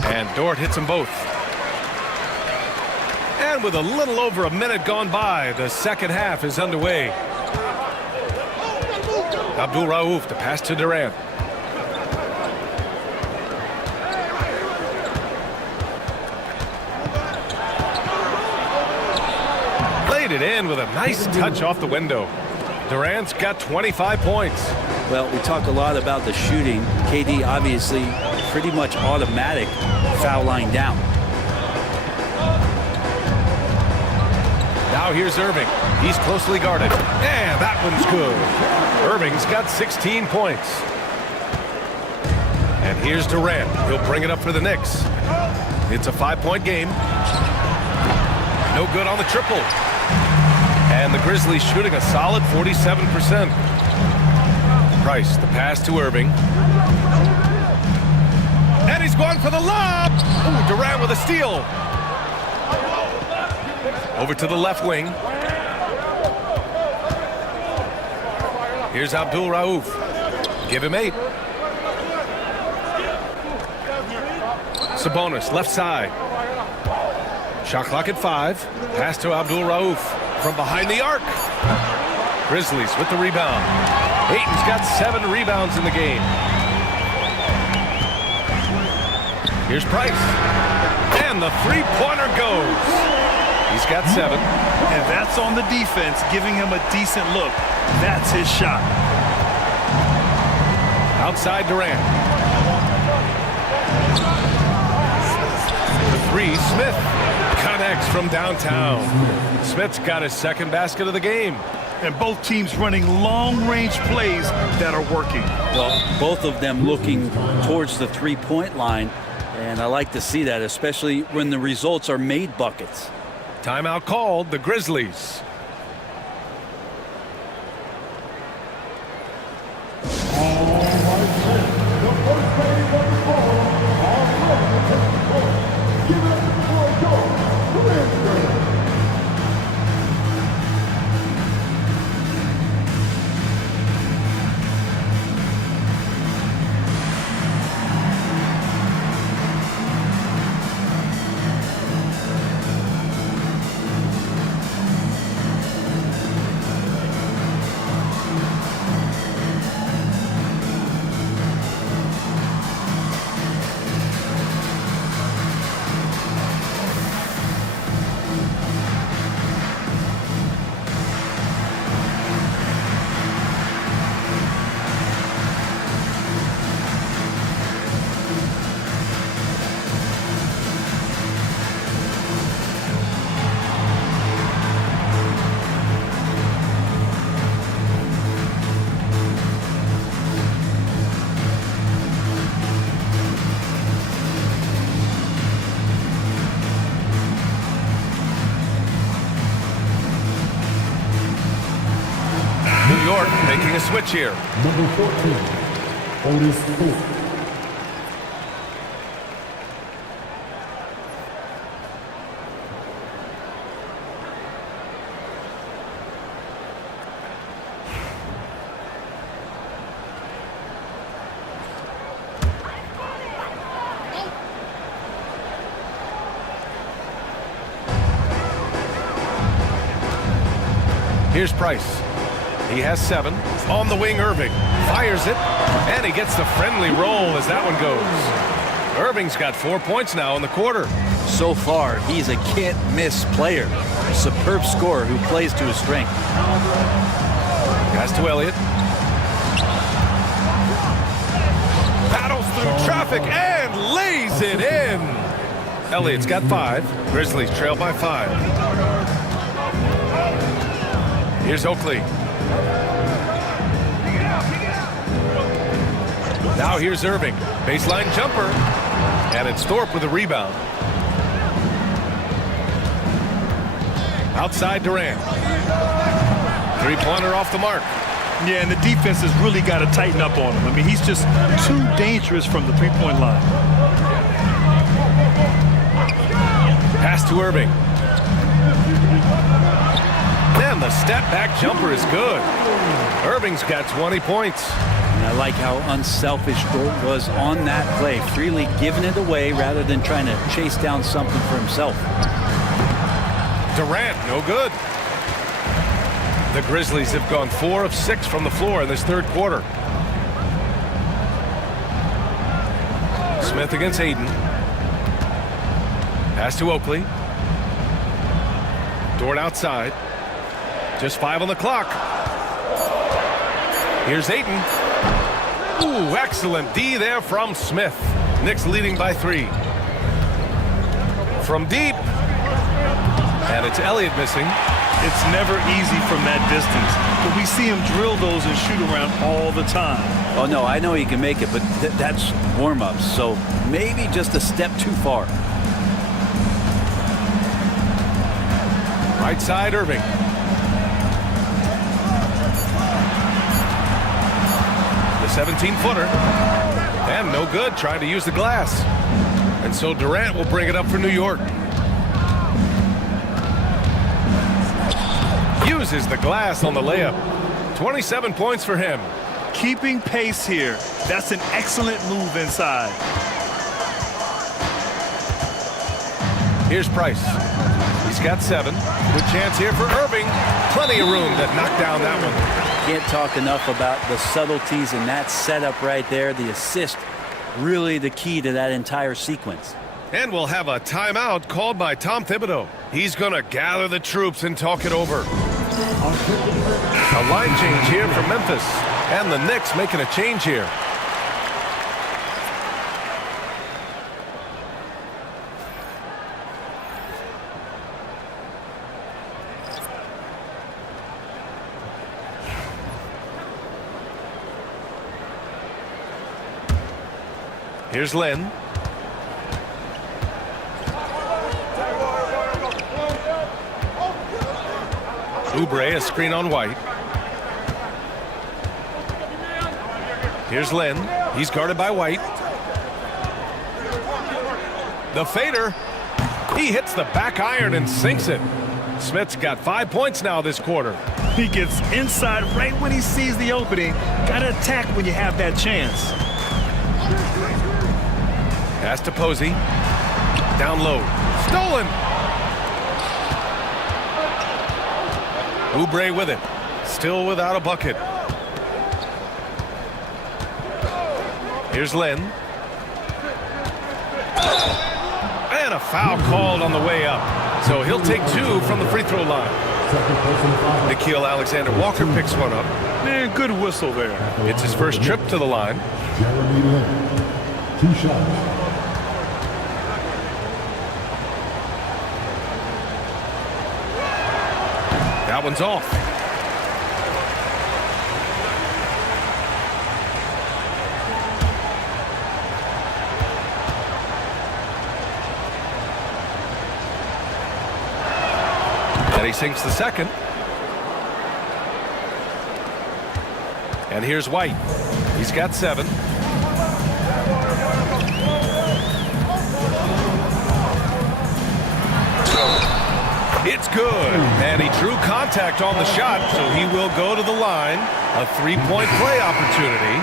And Dort hits them both. And with a little over a minute gone by, the second half is underway. Abdul Rauf, the pass to Durant. Played it in with a nice touch off the window. Durant's got 25 points. Well, we talk a lot about the shooting. KD obviously pretty much automatic foul line down. Now here's Irving. He's closely guarded. And that one's good. Irving's got 16 points. And here's Durant. He'll bring it up for the Knicks. It's a 5-point game. No good on the triple. And the Grizzlies shooting a solid 47%. Price, the pass to Irving. And he's going for the lob. Ooh, Durant with a steal. Over to the left wing. Here's Abdul Rauf. Give him 8. Sabonis, left side. Shot clock at 5. Pass to Abdul Rauf from behind the arc. Grizzlies with the rebound. Ayton's got 7 rebounds in the game. Here's Price. And the three-pointer goes. He's got 7. And that's on the defense, giving him a decent look. That's his shot. Outside Durant. The 3, Smith connects from downtown. Smith's got his second basket of the game. And both teams running long-range plays that are working. Well, both of them looking towards the three-point line. And I like to see that, especially when the results are made buckets. Timeout called, the Grizzlies. New York making a switch here. Number 14, Otis Thorpe. Here's Price. He has 7. On the wing, Irving fires it, and he gets the friendly roll as that one goes. Irving's got 4 points now in the quarter. So far, he's a can't-miss player. A superb scorer who plays to his strength. Pass to Elliott. Battles through traffic and lays it in. Elliott's got 5. Grizzlies trail by 5. Here's Oakley. Now here's Irving. Baseline jumper. And it's Thorpe with a rebound. Outside Durant. Three-pointer off the mark. Yeah, and the defense has really got to tighten up on him. I mean, he's just too dangerous from the three-point line. Pass to Irving. Then the step-back jumper is good. Irving's got 20 points. And I like how unselfish Dort was on that play, freely giving it away rather than trying to chase down something for himself. Durant, no good. The Grizzlies have gone 4 of 6 from the floor in this third quarter. Smith against Ayton. Pass to Oakley. Dort outside. Just 5 on the clock. Here's Ayton. Ooh, excellent D there from Smith. Knicks leading by 3. From deep. And it's Elliott missing. It's never easy from that distance, but we see him drill those and shoot around all the time. Oh, no, I know he can make it, but that's warm-ups, so maybe just a step too far. Right side, Irving. The 17-footer. And no good, trying to use the glass. And so Durant will bring it up for New York. Uses the glass on the layup. 27 points for him. Keeping pace here. That's an excellent move inside. Here's Price. He's got 7. Good chance here for Irving. Plenty of room to knock down that one. Can't talk enough about the subtleties in that setup right there. The assist, really the key to that entire sequence. And we'll have a timeout called by Tom Thibodeau. He's going to gather the troops and talk it over. A line change here for Memphis. And the Knicks making a change here. Here's Len. Oubre, a screen on White. Here's Len. He's guarded by White. The fader. He hits the back iron and sinks it. Smith's got 5 points now this quarter. He gets inside right when he sees the opening. Got to attack when you have that chance. Pass to Posey. Down low. Stolen. Oubre with it. Still without a bucket. Here's Len. And a foul called on the way up. So he'll take 2 from the free throw line. Nickeil Alexander-Walker picks one up. Man, good whistle there. It's his first trip to the line. Jeremy Lin, 2 shots. That one's off. And he sinks the second. And here's White. He's got 7. It's good. And he drew contact on the shot, so he will go to the line. A 3-point play opportunity.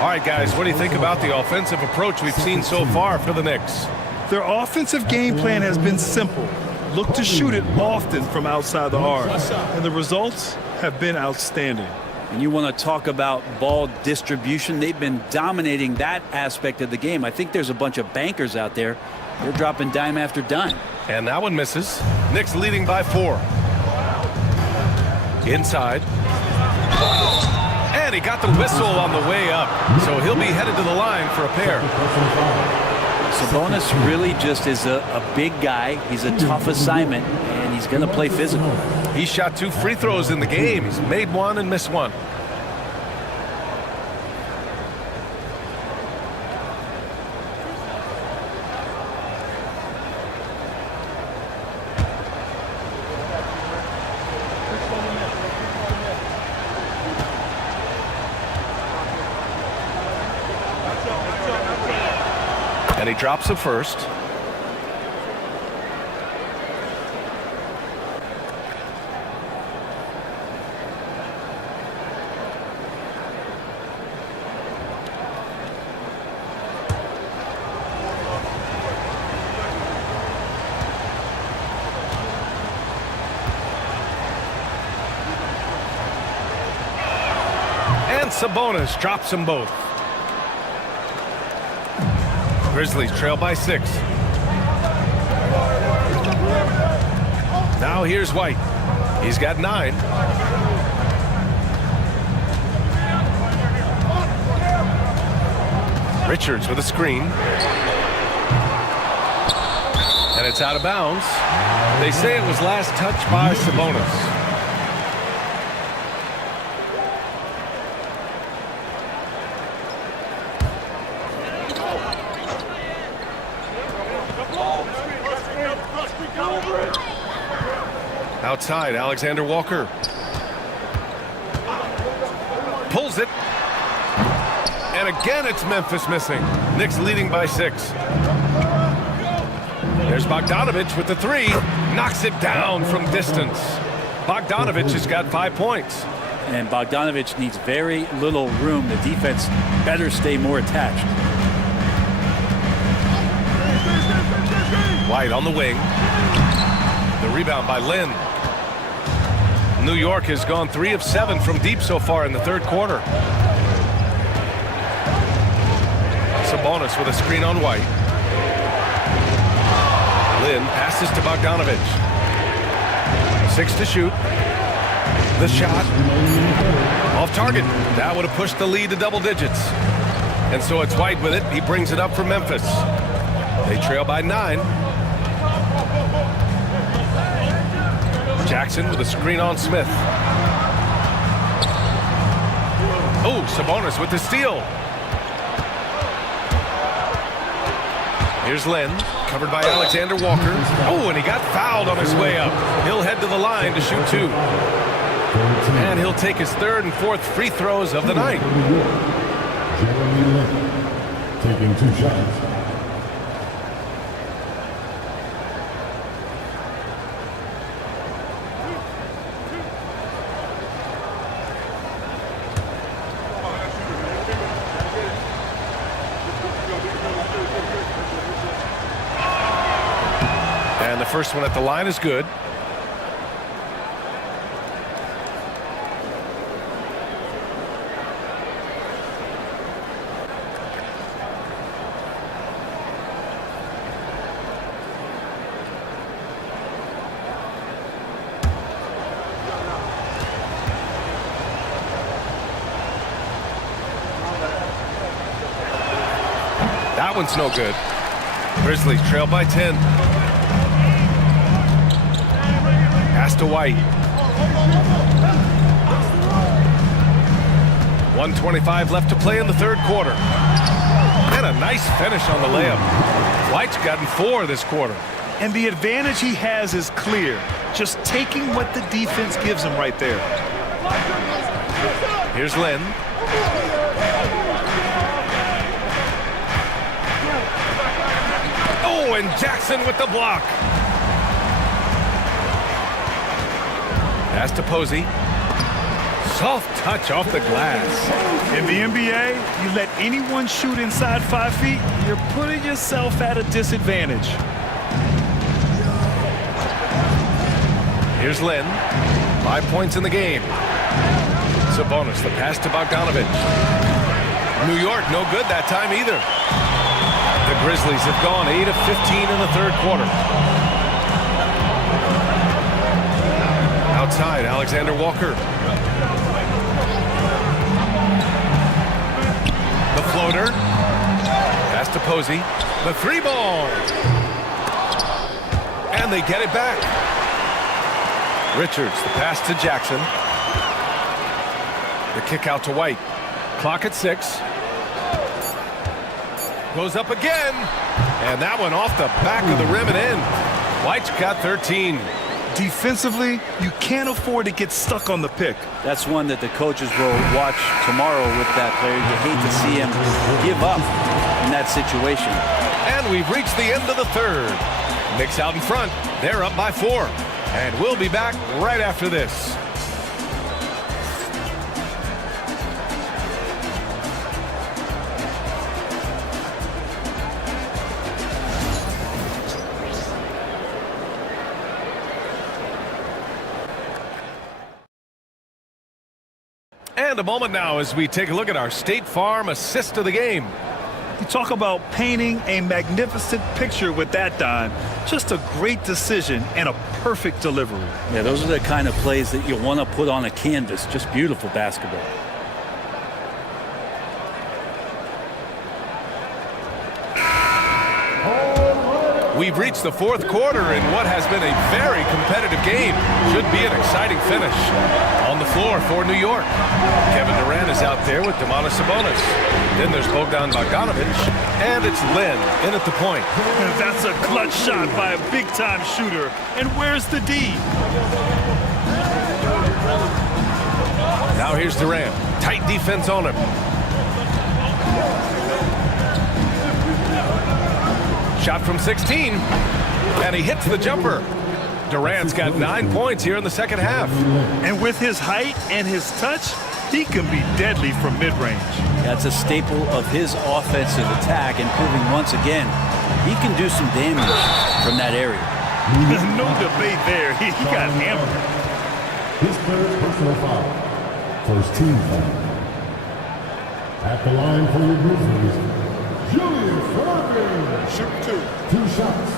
All right, guys, what do you think about the offensive approach we've seen so far for the Knicks? Their offensive game plan has been simple. Look to shoot it often from outside the arc. And the results have been outstanding. And you want to talk about ball distribution. They've been dominating that aspect of the game. I think there's a bunch of bankers out there. They're dropping dime after dime. And that one misses. Knicks leading by 4. Inside. And he got the whistle on the way up. So he'll be headed to the line for a pair. Sabonis really just is a big guy. He's a tough assignment, and he's going to play physical. He shot 2 free throws in the game. He's made 1 and missed 1. And he drops it first. And Sabonis drops them both. Grizzlies trail by 6. Now here's White. He's got 9. Richards with a screen. And it's out of bounds. They say it was last touched by Sabonis. Outside, Alexander Walker. Pulls it. And again, it's Memphis missing. Knicks leading by 6. There's Bogdanovich with the 3. Knocks it down from distance. Bogdanovich has got 5 points. And Bogdanovich needs very little room. The defense better stay more attached. White on the wing. The rebound by Lynn. New York has gone 3 of 7 from deep so far in the third quarter. Sabonis with a screen on White. Lynn passes to Bogdanovich. 6 to shoot. The shot. Off target. That would have pushed the lead to double digits. And so it's White with it. He brings it up for Memphis. They trail by 9. Jackson with a screen on Smith. Oh, Sabonis with the steal. Here's Lynn, covered by Alexander Walker. Oh, and he got fouled on his way up. He'll head to the line to shoot 2. And he'll take his 3rd and 4th free throws of the night. Jeremy Lin taking 2 shots. And the first one at the line is good. That one's no good. Grizzlies trail by 10. Pass to White. 1:25 left to play in the third quarter. And a nice finish on the layup. White's gotten 4 this quarter. And the advantage he has is clear. Just taking what the defense gives him right there. Here's Lynn. Oh, and Jackson with the block. Pass to Posey. Soft touch off the glass. In the NBA, you let anyone shoot inside 5 feet, you're putting yourself at a disadvantage. Here's Lynn. 5 points in the game. Sabonis, the pass to Bogdanovich. New York, no good that time either. The Grizzlies have gone 8 of 15 in the third quarter. Outside, Alexander Walker. The floater. Pass to Posey. The 3-ball. And they get it back. Richards, the pass to Jackson. The kick out to White. Clock at 6. Goes up again. And that one off the back of the rim and in. White's got 13. Defensively, you can't afford to get stuck on the pick. That's one that the coaches will watch tomorrow with that player. You hate to see him give up in that situation. And we've reached the end of the third. Knicks out in front. They're up by 4. And we'll be back right after this. And a moment now as we take a look at our State Farm assist of the game. You talk about painting a magnificent picture with that dime. Just a great decision and a perfect delivery. Yeah, those are the kind of plays that you want to put on a canvas. Just beautiful basketball. We've reached the fourth quarter in what has been a very competitive game. Should be an exciting finish. On the floor for New York, Kevin Durant is out there with Domantas Sabonis. Then there's Bogdan Bogdanovich, and it's Lynn in at the point. That's a clutch shot by a big-time shooter. And where's the D? Now here's Durant. Tight defense on him. Shot from 16, and he hits the jumper. Durant's got 9 points here in the second half. And with his height and his touch, he can be deadly from mid-range. That's a staple of his offensive attack, and proving once again he can do some damage from that area. No debate there. He got hammered. His third personal foul. First team foul. At the line for your Grizzlies, Julius Erving. Shoot 2. 2 shots.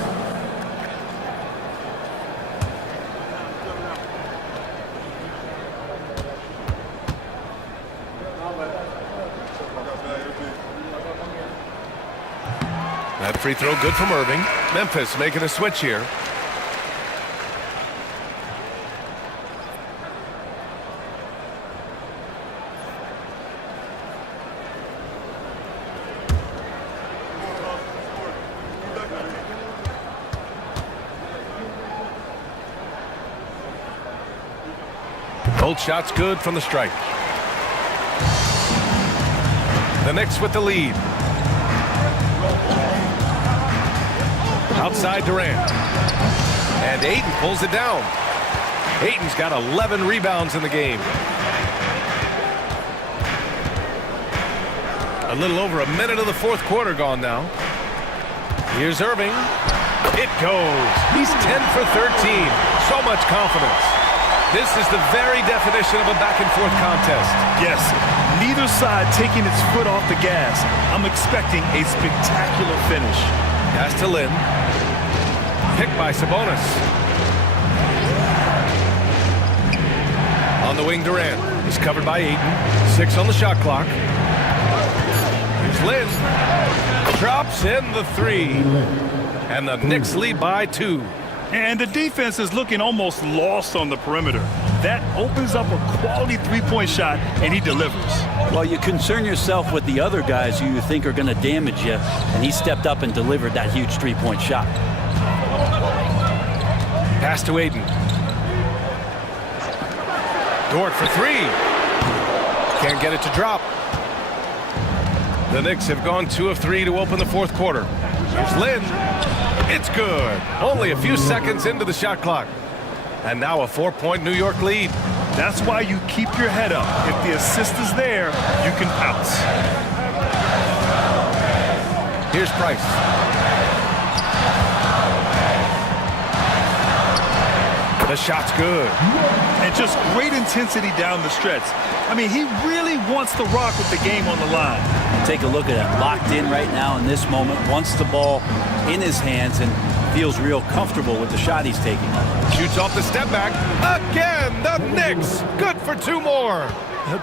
That free throw good from Irving. Memphis making a switch here. Both shots good from the stripe. The Knicks with the lead. Outside Durant. And Ayton pulls it down. Ayton's got 11 rebounds in the game. A little over a minute of the fourth quarter gone now. Here's Irving. It goes. He's 10 for 13. So much confidence. This is the very definition of a back-and-forth contest. Yes, neither side taking its foot off the gas. I'm expecting a spectacular finish. Pass to Lin. Picked by Sabonis. On the wing, Durant. He's covered by Ayton. 6 on the shot clock. Here's Lin. Drops in the 3. And the Knicks lead by 2. And the defense is looking almost lost on the perimeter. That opens up a quality three-point shot, and he delivers. Well, you concern yourself with the other guys who you think are going to damage you, and he stepped up and delivered that huge three-point shot. Pass to Ayton. Dort for 3. Can't get it to drop. The Knicks have gone 2 of 3 to open the fourth quarter. Here's Lin. It's good. Only a few seconds into the shot clock. And now a 4-point New York lead. That's why you keep your head up. If the assist is there, you can pounce. Here's Price. The shot's good. And just great intensity down the stretch. I mean, he really wants to rock with the game on the line. Take a look at it. Locked in right now in this moment. Wants the ball in his hands and feels real comfortable with the shot he's taking. Shoots off the step back. Again, the Knicks. Good for 2 more.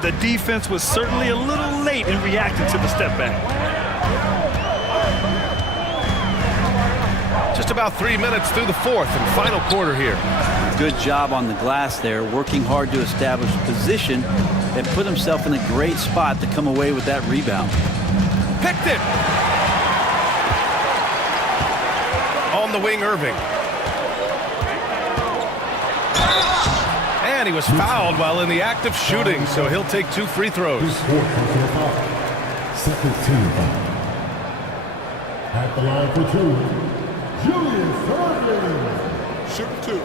The defense was certainly a little late in reacting to the step back. Just about 3 minutes through the fourth and final quarter here. Good job on the glass there, working hard to establish position and put himself in a great spot to come away with that rebound. Picked it. On the wing, Irving. And he was fouled while in the act of shooting, so he'll take 2 free throws. Second team foul. At the line for 2, Julius Erving. Shoot 2.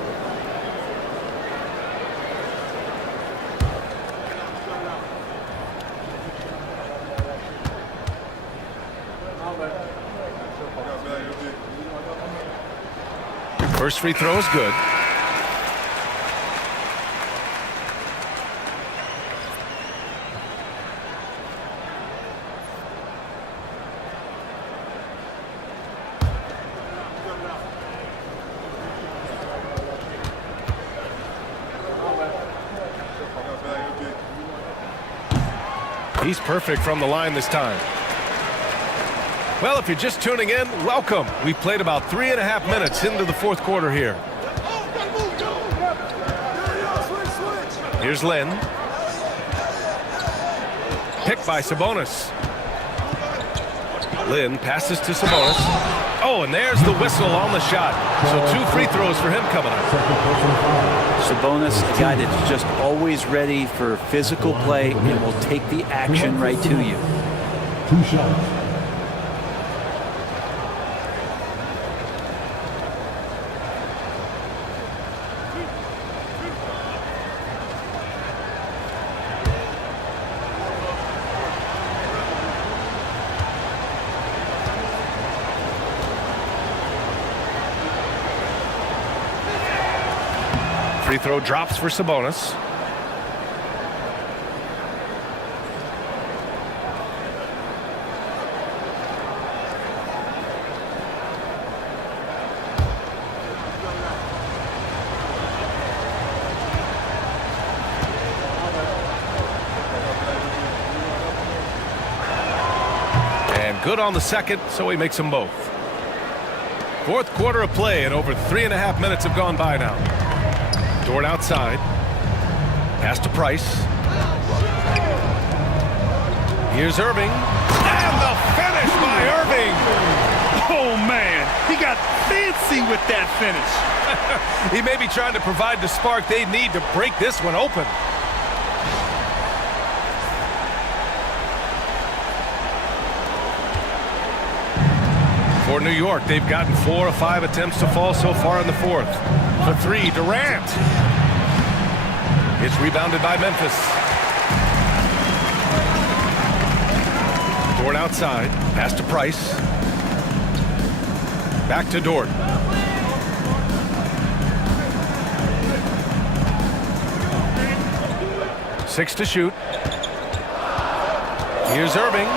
First free throw is good. He's perfect from the line this time. Well, if you're just tuning in, welcome. We played about 3.5 minutes into the fourth quarter here. Here's Lin. Picked by Sabonis. Lin passes to Sabonis. Oh, and there's the whistle on the shot. So 2 free throws for him coming up. Sabonis, a guy that's just always ready for physical play and will take the action right to you. 2 shots. Free throw drops for Sabonis. And good on the second, so he makes them both. Fourth quarter of play, and over 3.5 minutes have gone by now. Dort outside. Pass to Price. Here's Irving. And the finish by Irving. Oh, man. He got fancy with that finish. He may be trying to provide the spark they need to break this one open. For New York, they've gotten 4 of 5 attempts to fall so far in the fourth. For 3, Durant. It's rebounded by Memphis. Dort outside. Pass to Price. Back to Dort. Six to shoot. Here's Irving.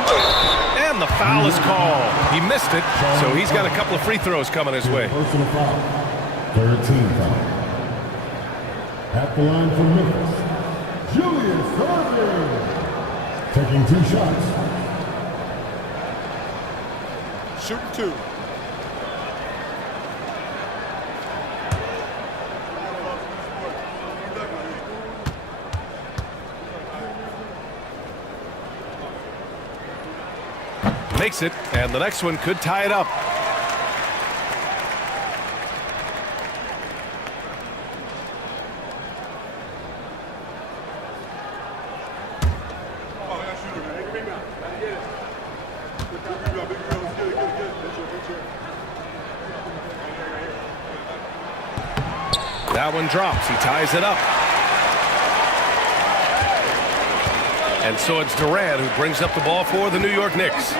And the foul is called. He missed it, so he's got a couple of free throws coming his way. Personal foul. 13 foul. At the line for Memphis, Julius Irving. Taking 2 shots. Shooting 2. Makes it, and the next one could tie it up. That one drops. He ties it up. And so it's Durant who brings up the ball for the New York Knicks.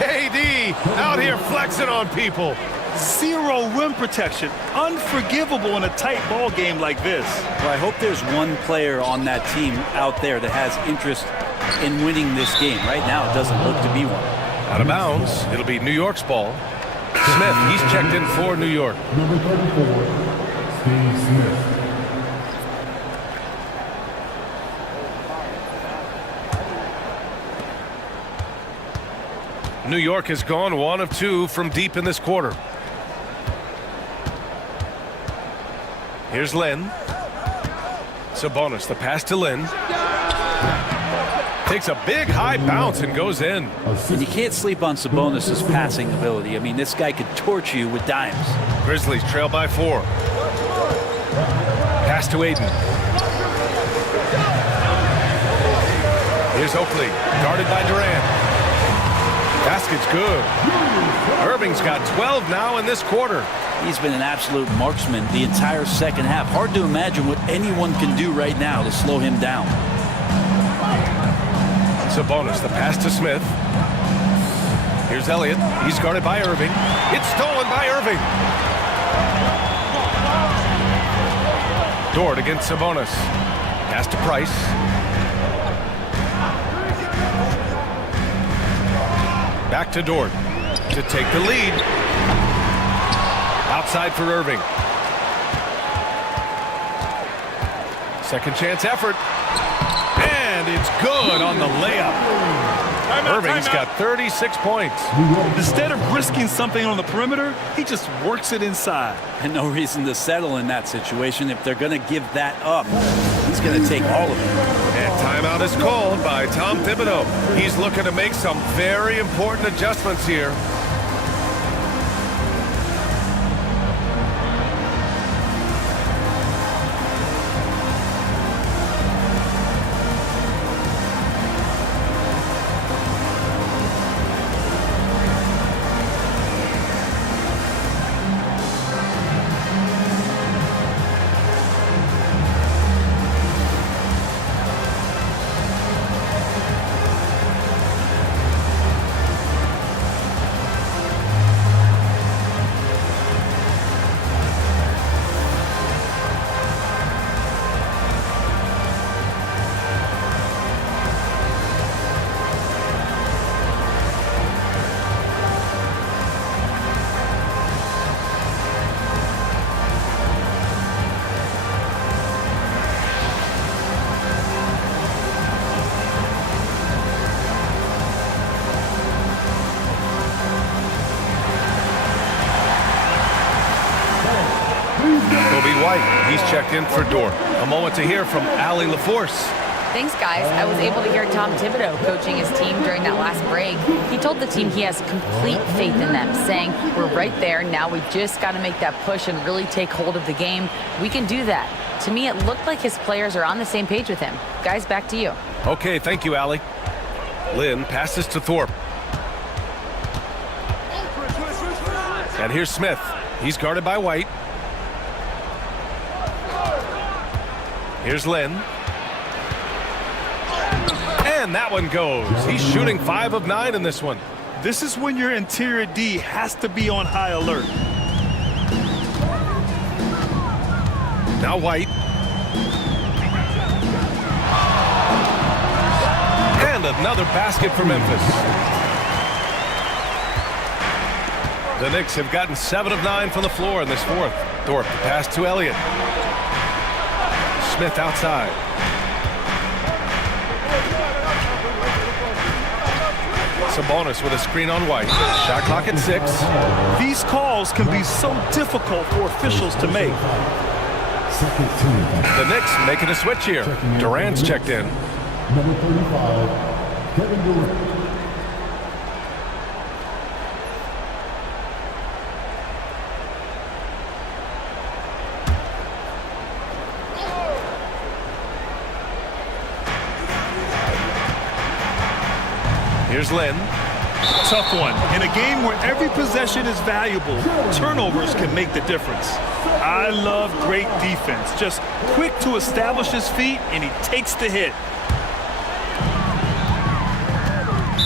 KD out here flexing on people. Zero rim protection. Unforgivable in a tight ball game like this. Well, I hope there's one player on that team out there that has interest in winning this game. Right now, it doesn't look to be one. Out of bounds. It'll be New York's ball. Smith, he's checked in for New York. Number 34, Steve Smith. New York has gone 1 of 2 from deep in this quarter. Here's Lin. Sabonis, the pass to Lin. Takes a big high bounce and goes in. And you can't sleep on Sabonis' passing ability. I mean, this guy could torch you with dimes. Grizzlies trail by 4. Pass to Aiden. Here's Oakley, guarded by Durant. Basket's good. Irving's got 12 now in this quarter. He's been an absolute marksman the entire second half. Hard to imagine what anyone can do right now to slow him down. Sabonis, the pass to Smith. Here's Elliott. He's guarded by Irving. It's stolen by Irving. Dort against Sabonis. Pass to Price. Back to Dort to take the lead. Outside for Irving. Second chance effort. And it's good on the layup. Irving's got 36 points. Instead of risking something on the perimeter, he just works it inside. And no reason to settle in that situation. If they're going to give that up, he's going to take all of it. And timeout is called by Tom Thibodeau. He's looking to make some very important adjustments here. He's checked in for Dort. A moment to hear from Allie LaForce. Thanks, guys. I was able to hear Tom Thibodeau coaching his team during that last break. He told the team he has complete faith in them, saying, we're right there. Now we just got to make that push and really take hold of the game. We can do that. To me, it looked like his players are on the same page with him. Guys, back to you. Okay, thank you, Allie. Lynn passes to Thorpe. And here's Smith. He's guarded by White. Here's Lynn. And that one goes. He's shooting 5 of 9 in this one. This is when your interior D has to be on high alert. Now White. And another basket for Memphis. The Knicks have gotten 7 of 9 from the floor in this fourth. Thorpe, the pass to Elliott. Smith outside. Sabonis with a screen on White. Shot clock at 6. These calls can be so difficult for officials to make. The Knicks making a switch here. Durant's checked in. Number 35, Kevin Durant. Here's Lynn. Tough one. In a game where every possession is valuable, turnovers can make the difference. I love great defense. Just quick to establish his feet, and he takes the hit.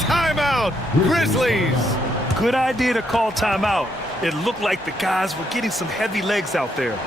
Timeout, Grizzlies. Good idea to call timeout. It looked like the guys were getting some heavy legs out there.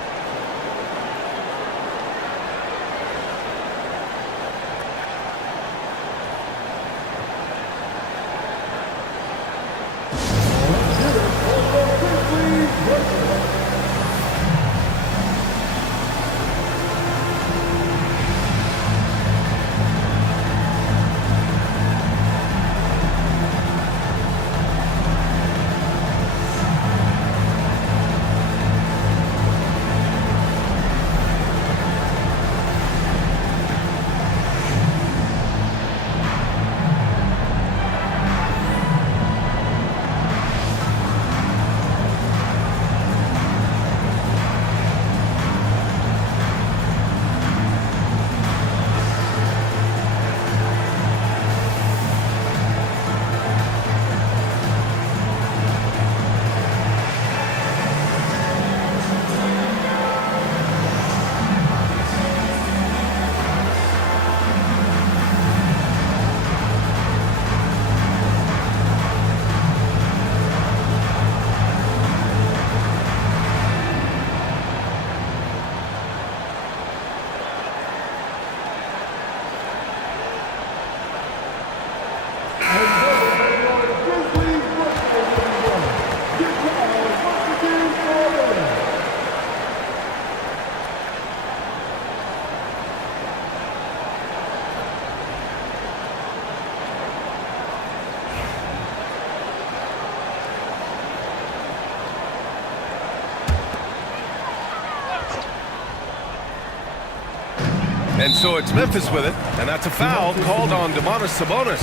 And so it's Memphis with it, and that's a foul called on Domantas Sabonis.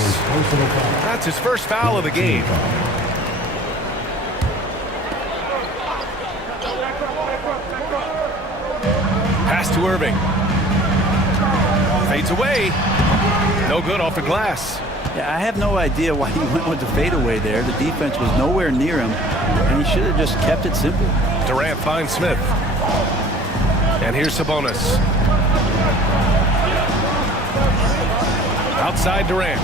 That's his first foul of the game. Pass to Irving. Fades away. No good off the glass. Yeah, I have no idea why he went with the fadeaway there. The defense was nowhere near him, and he should have just kept it simple. Durant finds Smith. And here's Sabonis. Outside Durant.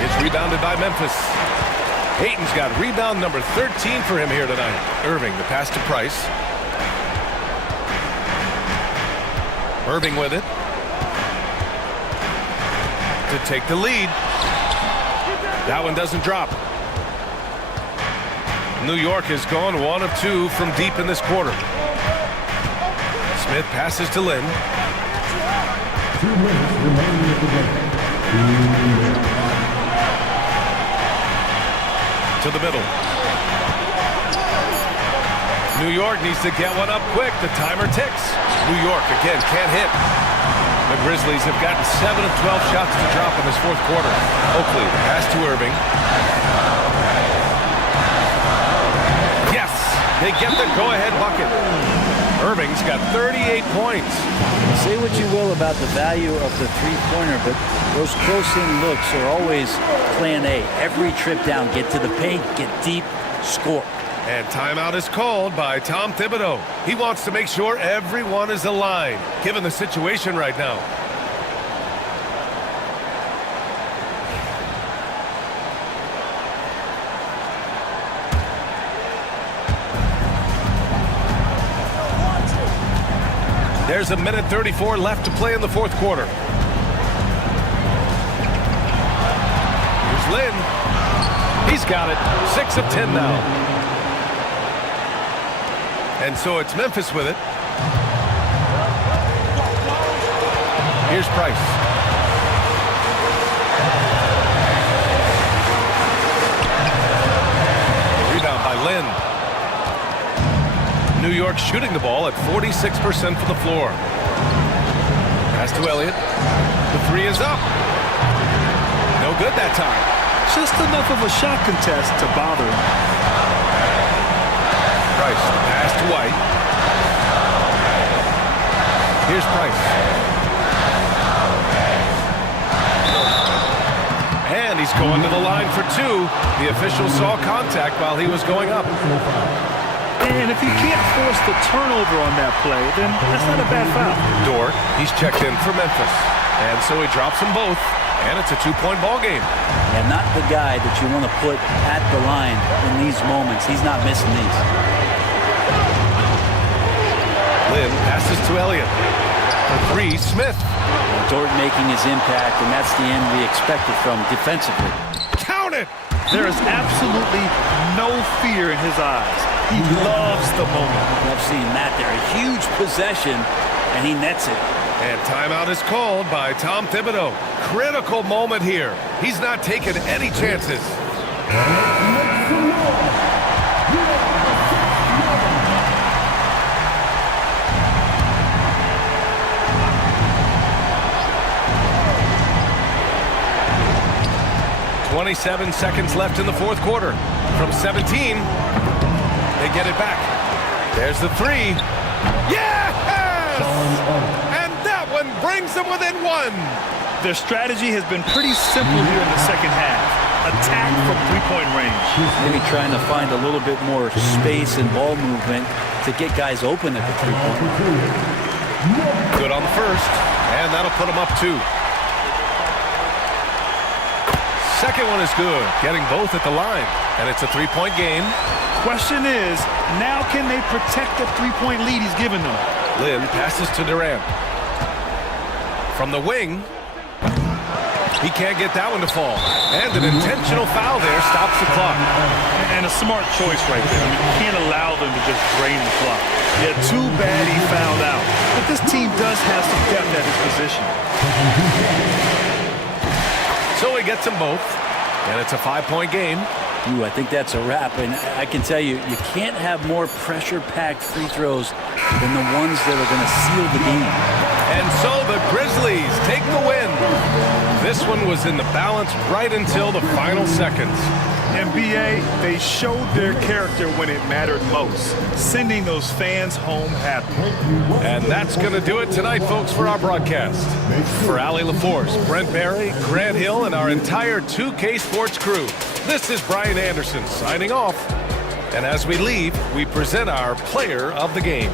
It's rebounded by Memphis. Hayton's got rebound number 13 for him here tonight. Irving, the pass to Price. Irving with it. To take the lead. That one doesn't drop. New York has gone 1 of 2 from deep in this quarter. Smith passes to Lynn. 2 minutes remaining of the game. To the middle. New York needs to get one up quick. The timer ticks. New York, again, can't hit. The Grizzlies have gotten 7 of 12 shots to drop in this fourth quarter. Oakley, the pass to Irving. Yes, they get the go-ahead bucket. Irving's got 38 points. Say what you will about the value of the three-pointer, but those close-in looks are always plan A. Every trip down, get to the paint, get deep, score. And timeout is called by Tom Thibodeau. He wants to make sure everyone is aligned, given the situation right now. There's a minute 34 left to play in the fourth quarter. Here's Lynn. He's got it. 6 of 10 now. And so it's Memphis with it. Here's Price. Rebound by Lynn. New York shooting the ball at 46% from the floor. Pass to Elliott. The three is up. No good that time. Just enough of a shot contest to bother him. Price, the pass to White. Here's Price. And he's going to the line for two. The official saw contact while he was going up. And if you can't force the turnover on that play, then that's not a bad foul. Dort, he's checked in for Memphis. And so he drops them both. And it's a two-point ball game. Yeah, not the guy that you want to put at the line in these moments. He's not missing these. Lynn passes to Elliott. For three, Smith. Dort making his impact, and that's the end we expected from defensively. Count it! There is absolutely no fear in his eyes. He loves the moment. I've seen that there. A huge possession, and he nets it. And timeout is called by Tom Thibodeau. Critical moment here. He's not taking any chances. 27 seconds left in the fourth quarter. From 17, they get it back. There's the three. Yes! And that one brings them within one. Their strategy has been pretty simple here in the second half. Attack from three-point range. Maybe trying to find a little bit more space and ball movement to get guys open at the three-point. Good on the first, and that'll put them up two. Second one is good, getting both at the line, and it's a three-point game. Question is, now can they protect the three-point lead he's given them? Lynn passes to Durant. From the wing, he can't get that one to fall. And an intentional foul there stops the clock. And a smart choice right there. I mean, you can't allow them to just drain the clock. Yeah, too bad he fouled out. But this team does have some depth at his position. So he gets them both, and it's a 5-point game. Ooh, I think that's a wrap, and I can tell you, you can't have more pressure-packed free throws than the ones that are going to seal the game. And so the Grizzlies take the win. This one was in the balance right until the final seconds. NBA, they showed their character when it mattered most, sending those fans home happy. And that's going to do it tonight, folks, for our broadcast. For Allie LaForce, Brent Barry, Grant Hill, and our entire 2K Sports crew, this is Brian Anderson signing off. And as we leave, we present our player of the game.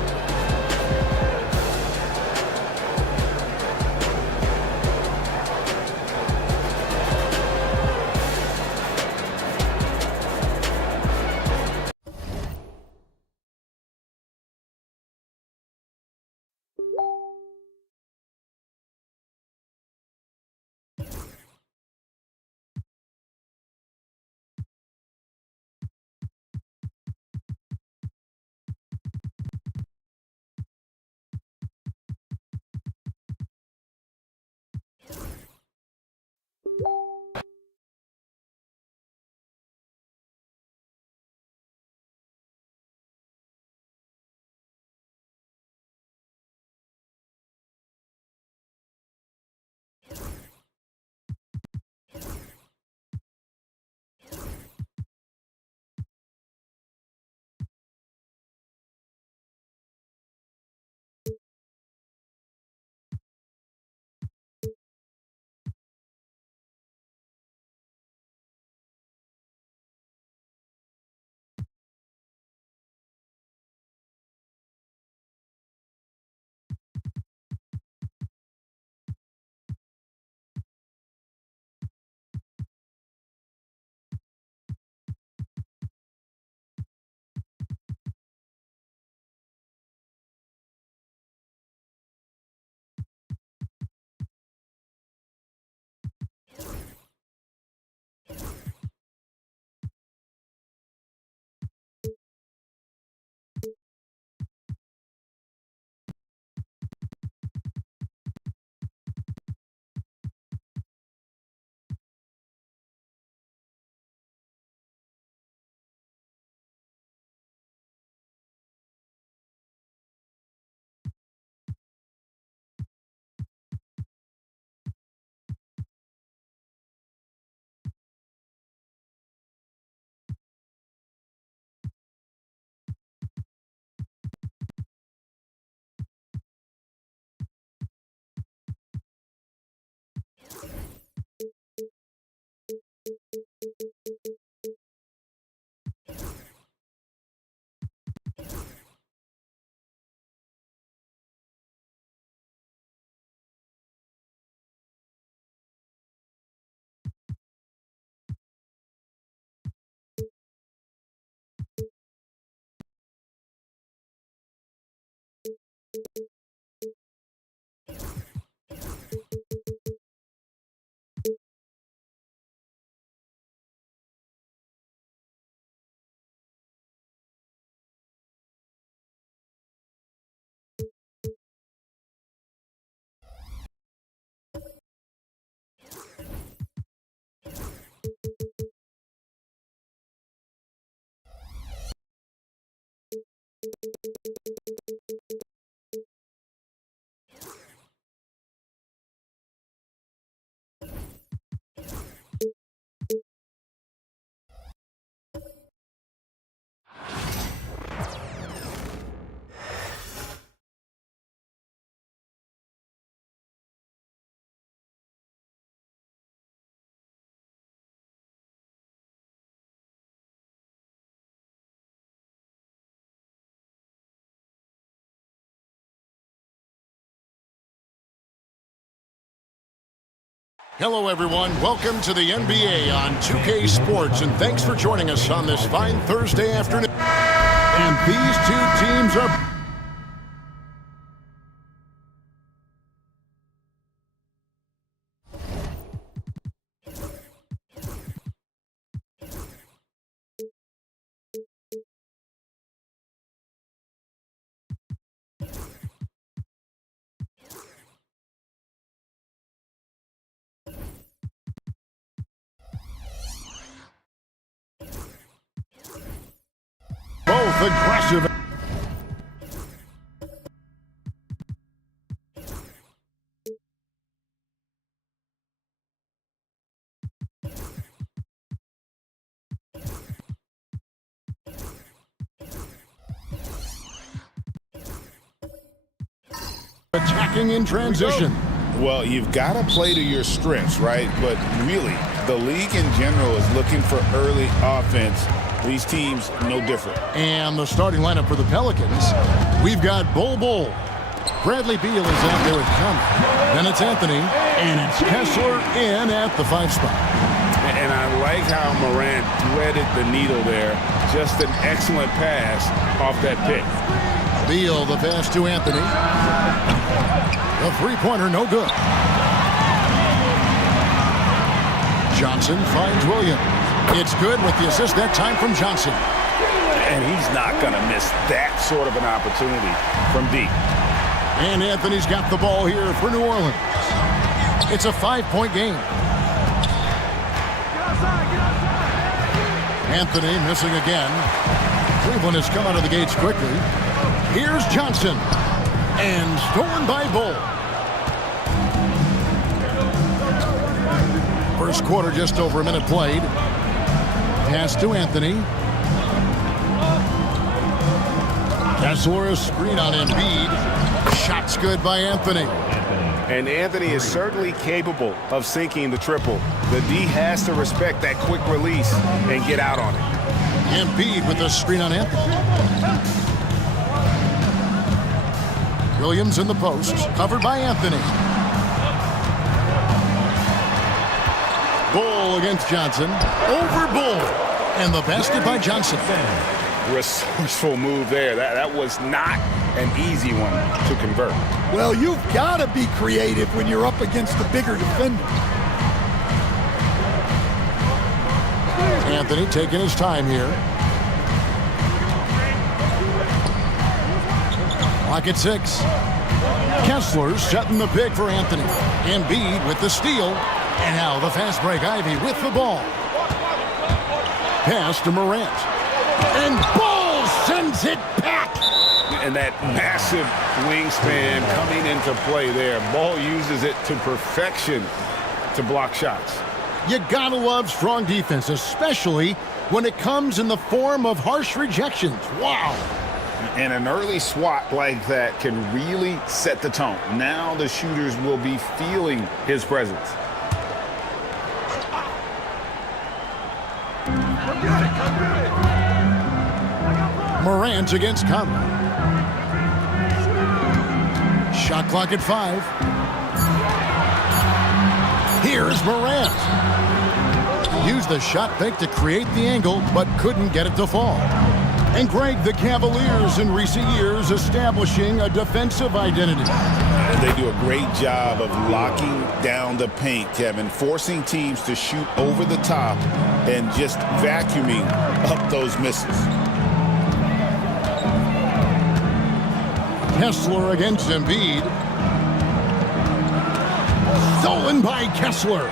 Hello, everyone. Welcome to the NBA on 2K Sports, and thanks for joining us on this fine Thursday afternoon. And these two teams are... both aggressive. Attacking in transition. Well, you've got to play to your strengths, right? But really, the league in general is looking for early offense. These teams, no different. And the starting lineup for the Pelicans, we've got Bol. Bradley Beal is out there at center. Then it's Anthony, and it's Kessler in at the 5 spot. And I like how Morant threaded the needle there. Just an excellent pass off that pick. Beal, the pass to Anthony. The three-pointer, no good. Johnson finds Williams. It's good with the assist that time from Johnson. And he's not going to miss that sort of an opportunity from deep. And Anthony's got the ball here for New Orleans. It's a 5-point game. Anthony missing again. Cleveland has come out of the gates quickly. Here's Johnson. And stolen by Bol. First quarter, just over a minute played. Pass to Anthony. Kessler, a screen on Embiid. Shot's good by Anthony. And Anthony is certainly capable of sinking the triple. The D has to respect that quick release and get out on it. Embiid with the screen on Anthony. Williams in the post, covered by Anthony. Bol against Johnson. Over Bol. And the basket by Johnson. Resourceful move there. That was not an easy one to convert. Well, you've got to be creative when you're up against the bigger defender. Anthony taking his time here. Clock at 6. Kessler setting the pick for Anthony. Embiid with the steal. And now the fast break. Ivy with the ball. Pass to Morant. And Bol sends it back. And that massive wingspan coming into play there. Ball uses it to perfection to block shots. You gotta love strong defense, especially when it comes in the form of harsh rejections. Wow. And an early swat like that can really set the tone. Now the shooters will be feeling his presence. Morant against Conley. Shot clock at 5. Here's Morant. Used the shot fake to create the angle, but couldn't get it to fall. And Greg, the Cavaliers in recent years establishing a defensive identity. And they do a great job of locking down the paint, Kevin, forcing teams to shoot over the top and just vacuuming up those misses. Kessler against Embiid. Stolen by Kessler.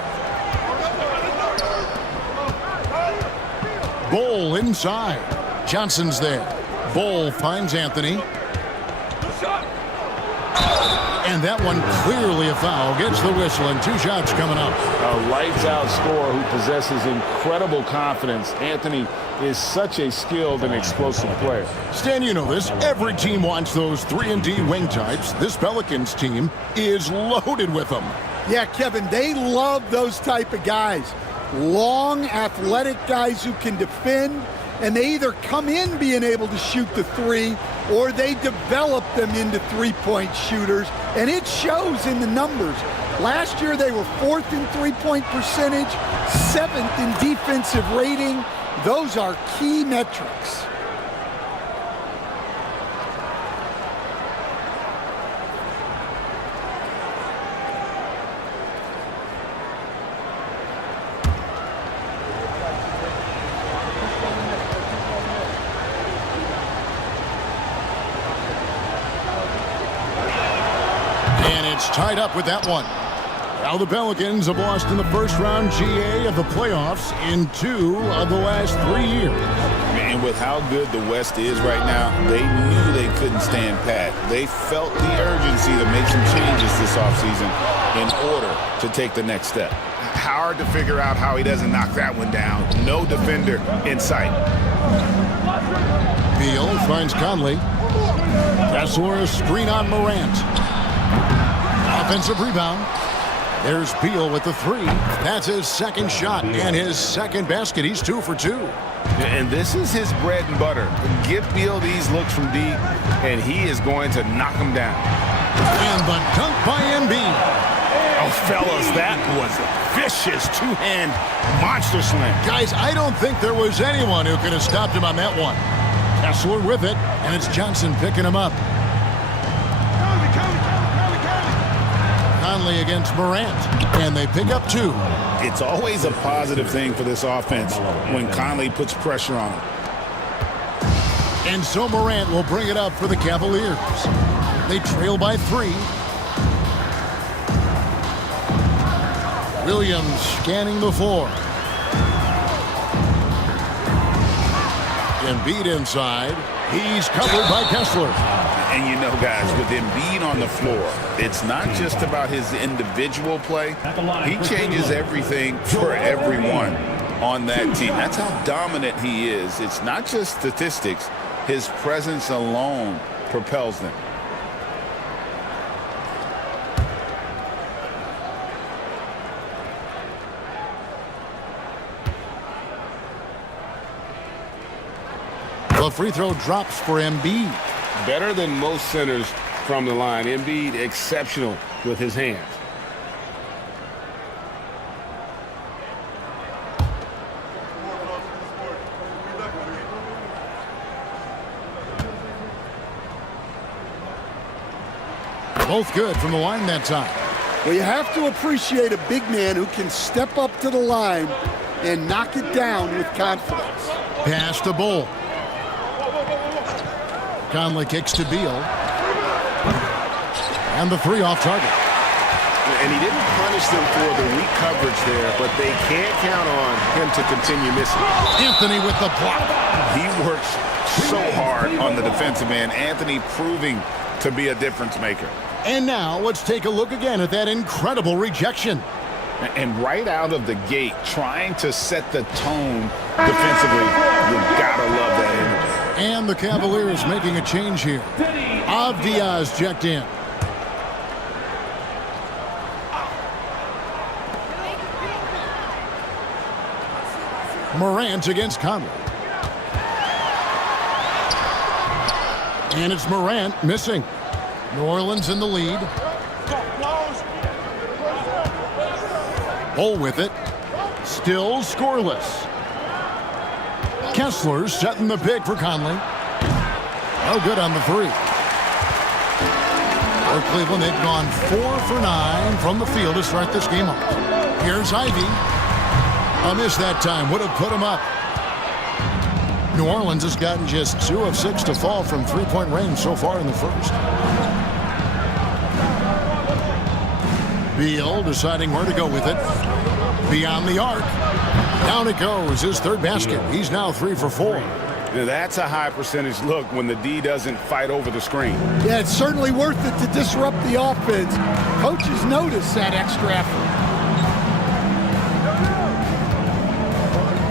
Bol inside. Johnson's there. Bull finds Anthony. And that one clearly a foul. Gets the whistle, and 2 shots coming up. A lights-out scorer who possesses incredible confidence. Anthony is such a skilled and explosive player. Stan, you know this. Every team wants those 3-and-D wing types. This Pelicans team is loaded with them. Yeah, Kevin, they love those type of guys. Long, athletic guys who can defend, and they either come in being able to shoot the 3 or they develop them into 3-point shooters, and it shows in the numbers. Last year they were 4th in 3-point percentage, 7th in defensive rating. Those are key metrics. Tied up with that one. Now the Pelicans have lost in the first round GA of the playoffs in 2 of the last 3 years. And with how good the West is right now, they knew they couldn't stand pat. They felt the urgency to make some changes this offseason in order to take the next step. Hard to figure out how he doesn't knock that one down. No defender in sight. Beal finds Conley. Kessler, a screen on Morant. Offensive rebound. There's Beal with the 3. That's his second shot and his second basket. He's 2 for 2. And this is his bread and butter. Give Beal these looks from deep, and he is going to knock them down. And the dunk by Embiid. Oh, fellas, that was a vicious 2-hand monster slam. Guys, I don't think there was anyone who could have stopped him on that one. Kessler with it, and it's Johnson picking him up. Conley against Morant, and they pick up 2. It's always a positive thing for this offense when Conley puts pressure on him. And so Morant will bring it up for the Cavaliers. They trail by 3. Williams scanning the floor. Embiid inside. He's covered by Kessler. And you know, guys, with Embiid on the floor, it's not just about his individual play. He changes everything for everyone on that team. That's how dominant he is. It's not just statistics. His presence alone propels them. The free throw drops for Embiid. Better than most centers from the line. Embiid exceptional with his hands. Both good from the line that time. Well, you have to appreciate a big man who can step up to the line and knock it down with confidence. Pass to Bull. Conley kicks to Beal. And the 3 off target. And he didn't punish them for the weak coverage there, but they can't count on him to continue missing. Anthony with the block. He works so hard on the defensive end. Anthony proving to be a difference maker. And now let's take a look again at that incredible rejection. And right out of the gate, trying to set the tone defensively, you've got to love that energy. And the Cavaliers making a change here. Avdiaz checked in. Morant against Conley. And it's Morant missing. New Orleans in the lead. Bull with it. Still scoreless. Kessler setting the pick for Conley. No good on the 3. For Cleveland, they've gone 4 for 9 from the field to start this game off. Here's Ivy. A miss that time would have put him up. New Orleans has gotten just 2 of 6 to fall from 3-point range so far in the first. Beal deciding where to go with it. Beyond the arc. Down it goes, his 3rd basket. He's now 3 for 4. Now, that's a high percentage look when the D doesn't fight over the screen. Yeah, it's certainly worth it to disrupt the offense. Coaches notice that extra effort.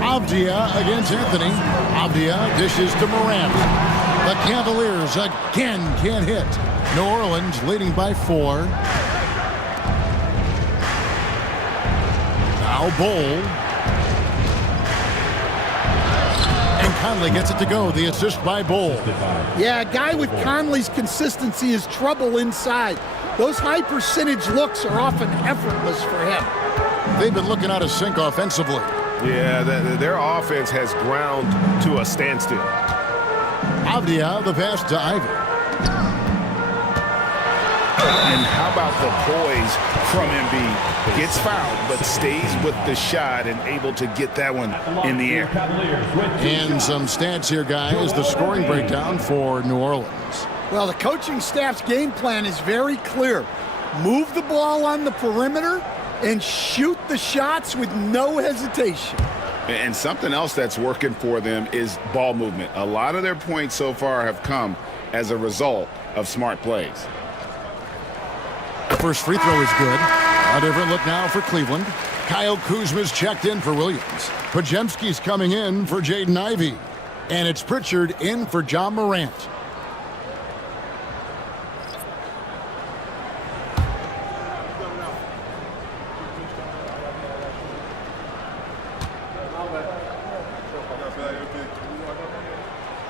Avdia against Anthony. Avdia dishes to Morant. The Cavaliers again can't hit. New Orleans leading by 4. Now Bol. And Conley gets it to go. The assist by Bol. Yeah, a guy with Conley's consistency is trouble inside. Those high percentage looks are often effortless for him. They've been looking out of sync offensively. Yeah, their offense has ground to a standstill. Avdia, the pass to Ivy. And how about the poise from Embiid? Gets fouled, but stays with the shot and able to get that one in the air. And some stats here, guys. The scoring breakdown for New Orleans. Well, the coaching staff's game plan is very clear. Move the ball on the perimeter and shoot the shots with no hesitation. And something else that's working for them is ball movement. A lot of their points so far have come as a result of smart plays. The first free throw is good. A different look now for Cleveland. Kyle Kuzma's checked in for Williams. Podziemski's coming in for Jaden Ivey. And it's Pritchard in for John Morant.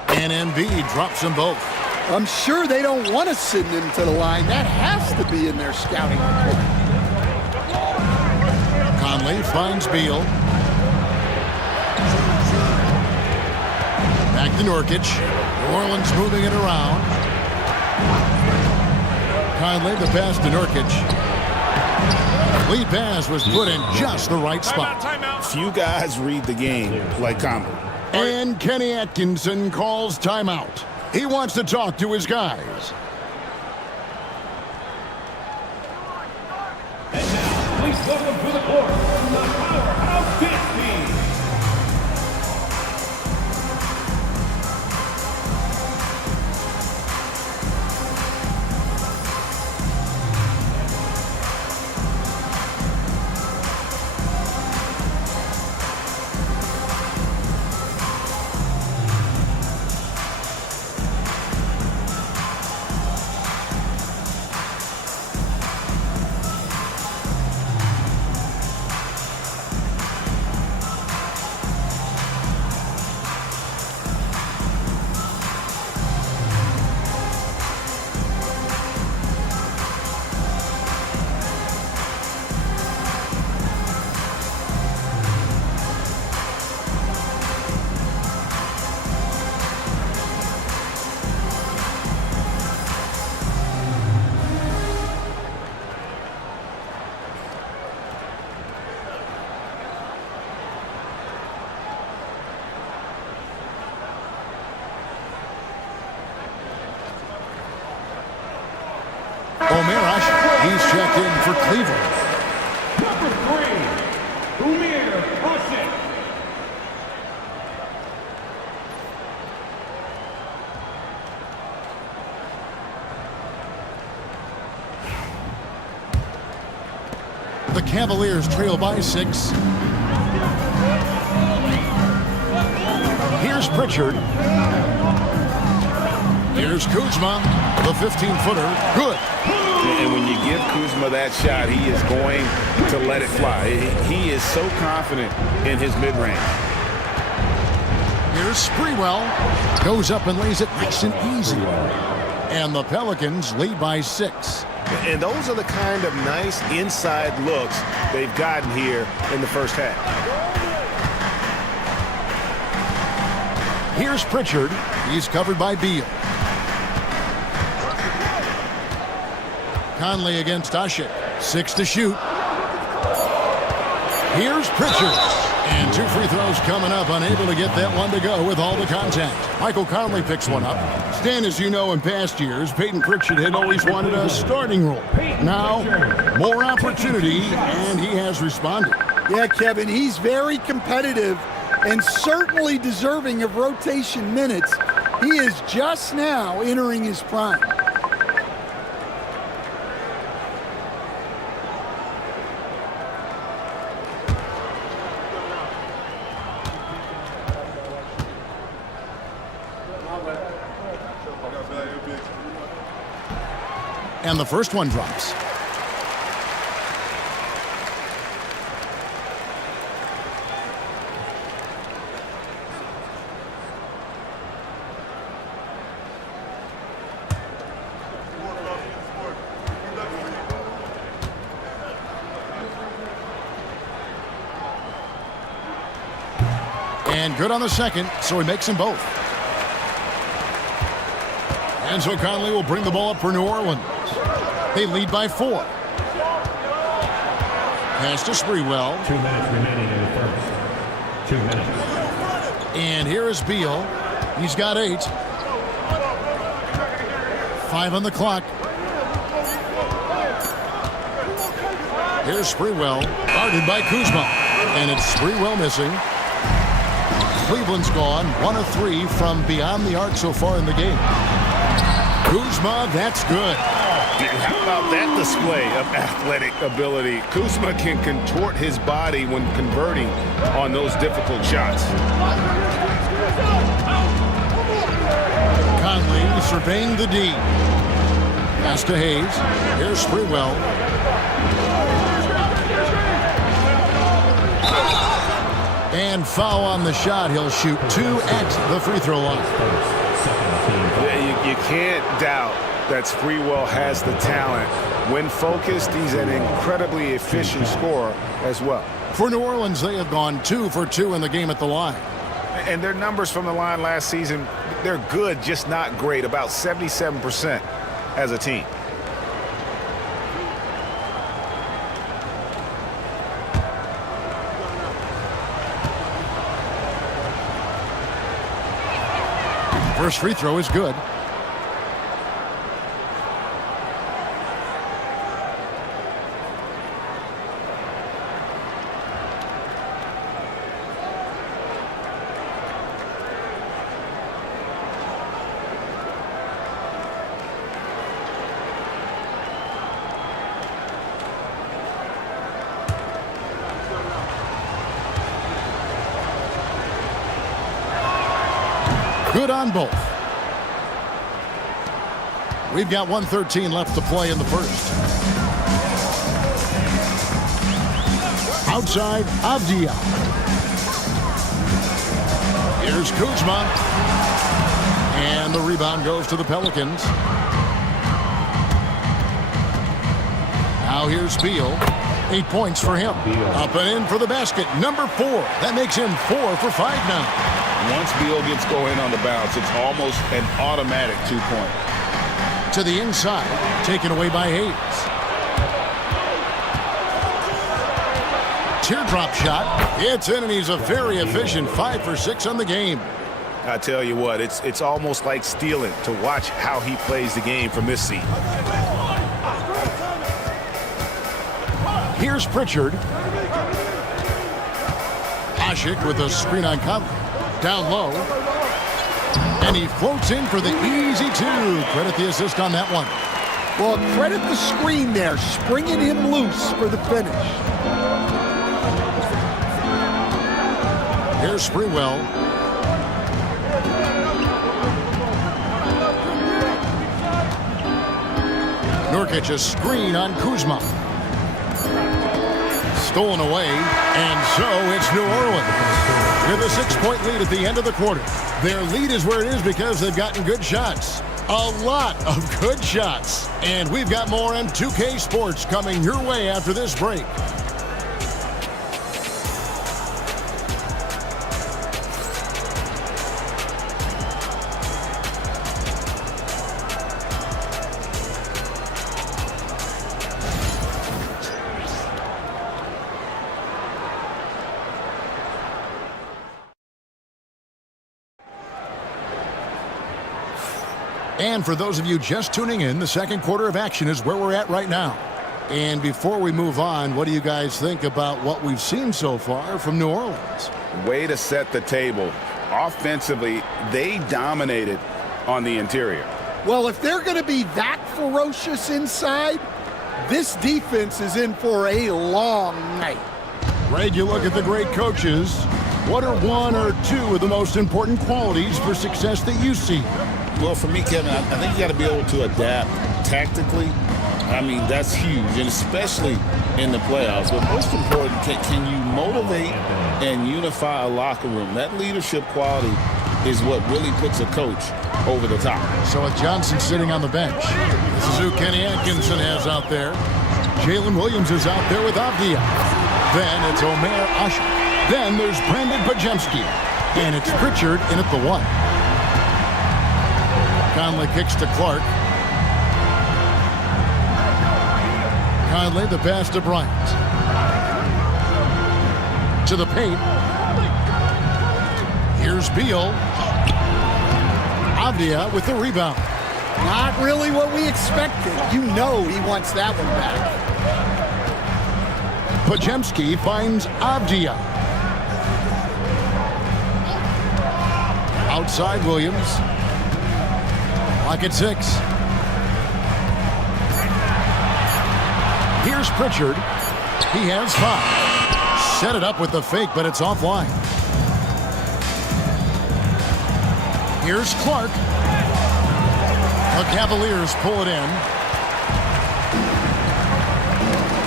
And Embiid drops them both. I'm sure they don't want to send him to the line. That has to be in their scouting report. Conley finds Beal. Back to Nurkic. New Orleans moving it around. Conley, the pass to Nurkic. Lead pass was put in just the right spot. Few guys read the game like Conley. And Kenny Atkinson calls timeout. He wants to talk to his guys. And now, please welcome to the court, the Powerhouse Dance Team. Omer Asher, he's checked in for Cleveland. Number 3, Omer Asher. The Cavaliers trail by 6. Here's Pritchard. Here's Kuzma, the 15-footer. Good. And when you give Kuzma that shot, he is going to let it fly. He is so confident in his mid-range. Here's Sprewell. Goes up and lays it nice and easy. And the Pelicans lead by 6. And those are the kind of nice inside looks they've gotten here in the first half. Here's Pritchard. He's covered by Beal. Conley against Asher. 6 to shoot. Here's Pritchard. And 2 free throws coming up. Unable to get that one to go with all the contact. Michael Conley picks one up. Stan, as you know, in past years, Peyton Pritchard had always wanted a starting role. Now, more opportunity, and he has responded. Yeah, Kevin, he's very competitive, and certainly deserving of rotation minutes. He is just now entering his prime. And the first one drops. And good on the second, so he makes them both. And so Conley will bring the ball up for New Orleans. They lead by 4. Pass to Sprewell. 2 minutes remaining in the first. 2 minutes. And here is Beal. He's got 8. 5 on the clock. Here's Sprewell. Guarded by Kuzma. And it's Sprewell missing. Cleveland's gone 1 of 3 from beyond the arc so far in the game. Kuzma, that's good. How about that display of athletic ability? Kuzma can contort his body when converting on those difficult shots. Conley surveying the D. Pass to Hayes. Here's Sprewell. And foul on the shot. He'll shoot 2 at the free throw line. You can't doubt that Sprewell has the talent. When focused, he's an incredibly efficient scorer as well. For New Orleans, they have gone 2 for 2 in the game at the line. And their numbers from the line last season, they're good, just not great. About 77% as a team. First free throw is good. Good on both. We've got 1:13 left to play in the first. Outside, Avdia. Here's Kuzma. And the rebound goes to the Pelicans. Now here's Beal. 8 points for him. Up and in for the basket. Number 4. That makes him 4 for 5 now. Once Beal gets going on the bounce, it's almost an automatic 2-point. To the inside, taken away by Hayes. Teardrop shot. It's in, and he's a very efficient 5 for 6 on the game. I tell you what, it's almost like stealing to watch how he plays the game from this seat. Here's Pritchard. Asik with a screen on Conley. Down low. And he floats in for the easy 2. Credit the assist on that one. Well, credit the screen there, springing him loose for the finish. Here's Sprewell. Nurkic a screen on Kuzma. Stolen away, and so it's New Orleans with a 6-point lead at the end of the quarter. Their lead is where it is because they've gotten good shots. A lot of good shots. And we've got more on 2K Sports coming your way after this break. And for those of you just tuning in, the second quarter of action is where we're at right now. And before we move on, what do you guys think about what we've seen so far from New Orleans? Way to set the table. Offensively, they dominated on the interior. Well, if they're going to be that ferocious inside, this defense is in for a long night. Greg, you look at the great coaches. What are one or two of the most important qualities for success that you see? Well, for me, Kevin, I think you got to be able to adapt tactically. I mean, that's huge, and especially in the playoffs. But most important, can you motivate and unify a locker room? That leadership quality is what really puts a coach over the top. So with Johnson sitting on the bench, this is who Kenny Atkinson has out there. Jalen Williams is out there with Avdia. Then it's Omer Usher. Then there's Brandon Pajemski. And it's Pritchard in at the 1. Conley kicks to Clark. Conley, the pass to Bryant. To the paint. Here's Beal. Avdia with the rebound. Not really what we expected. You know he wants that one back. Pajemski finds Avdia. Outside Williams. Clock at 6. Here's Pritchard. He has 5. Set it up with the fake, but it's offline. Here's Clark. The Cavaliers pull it in.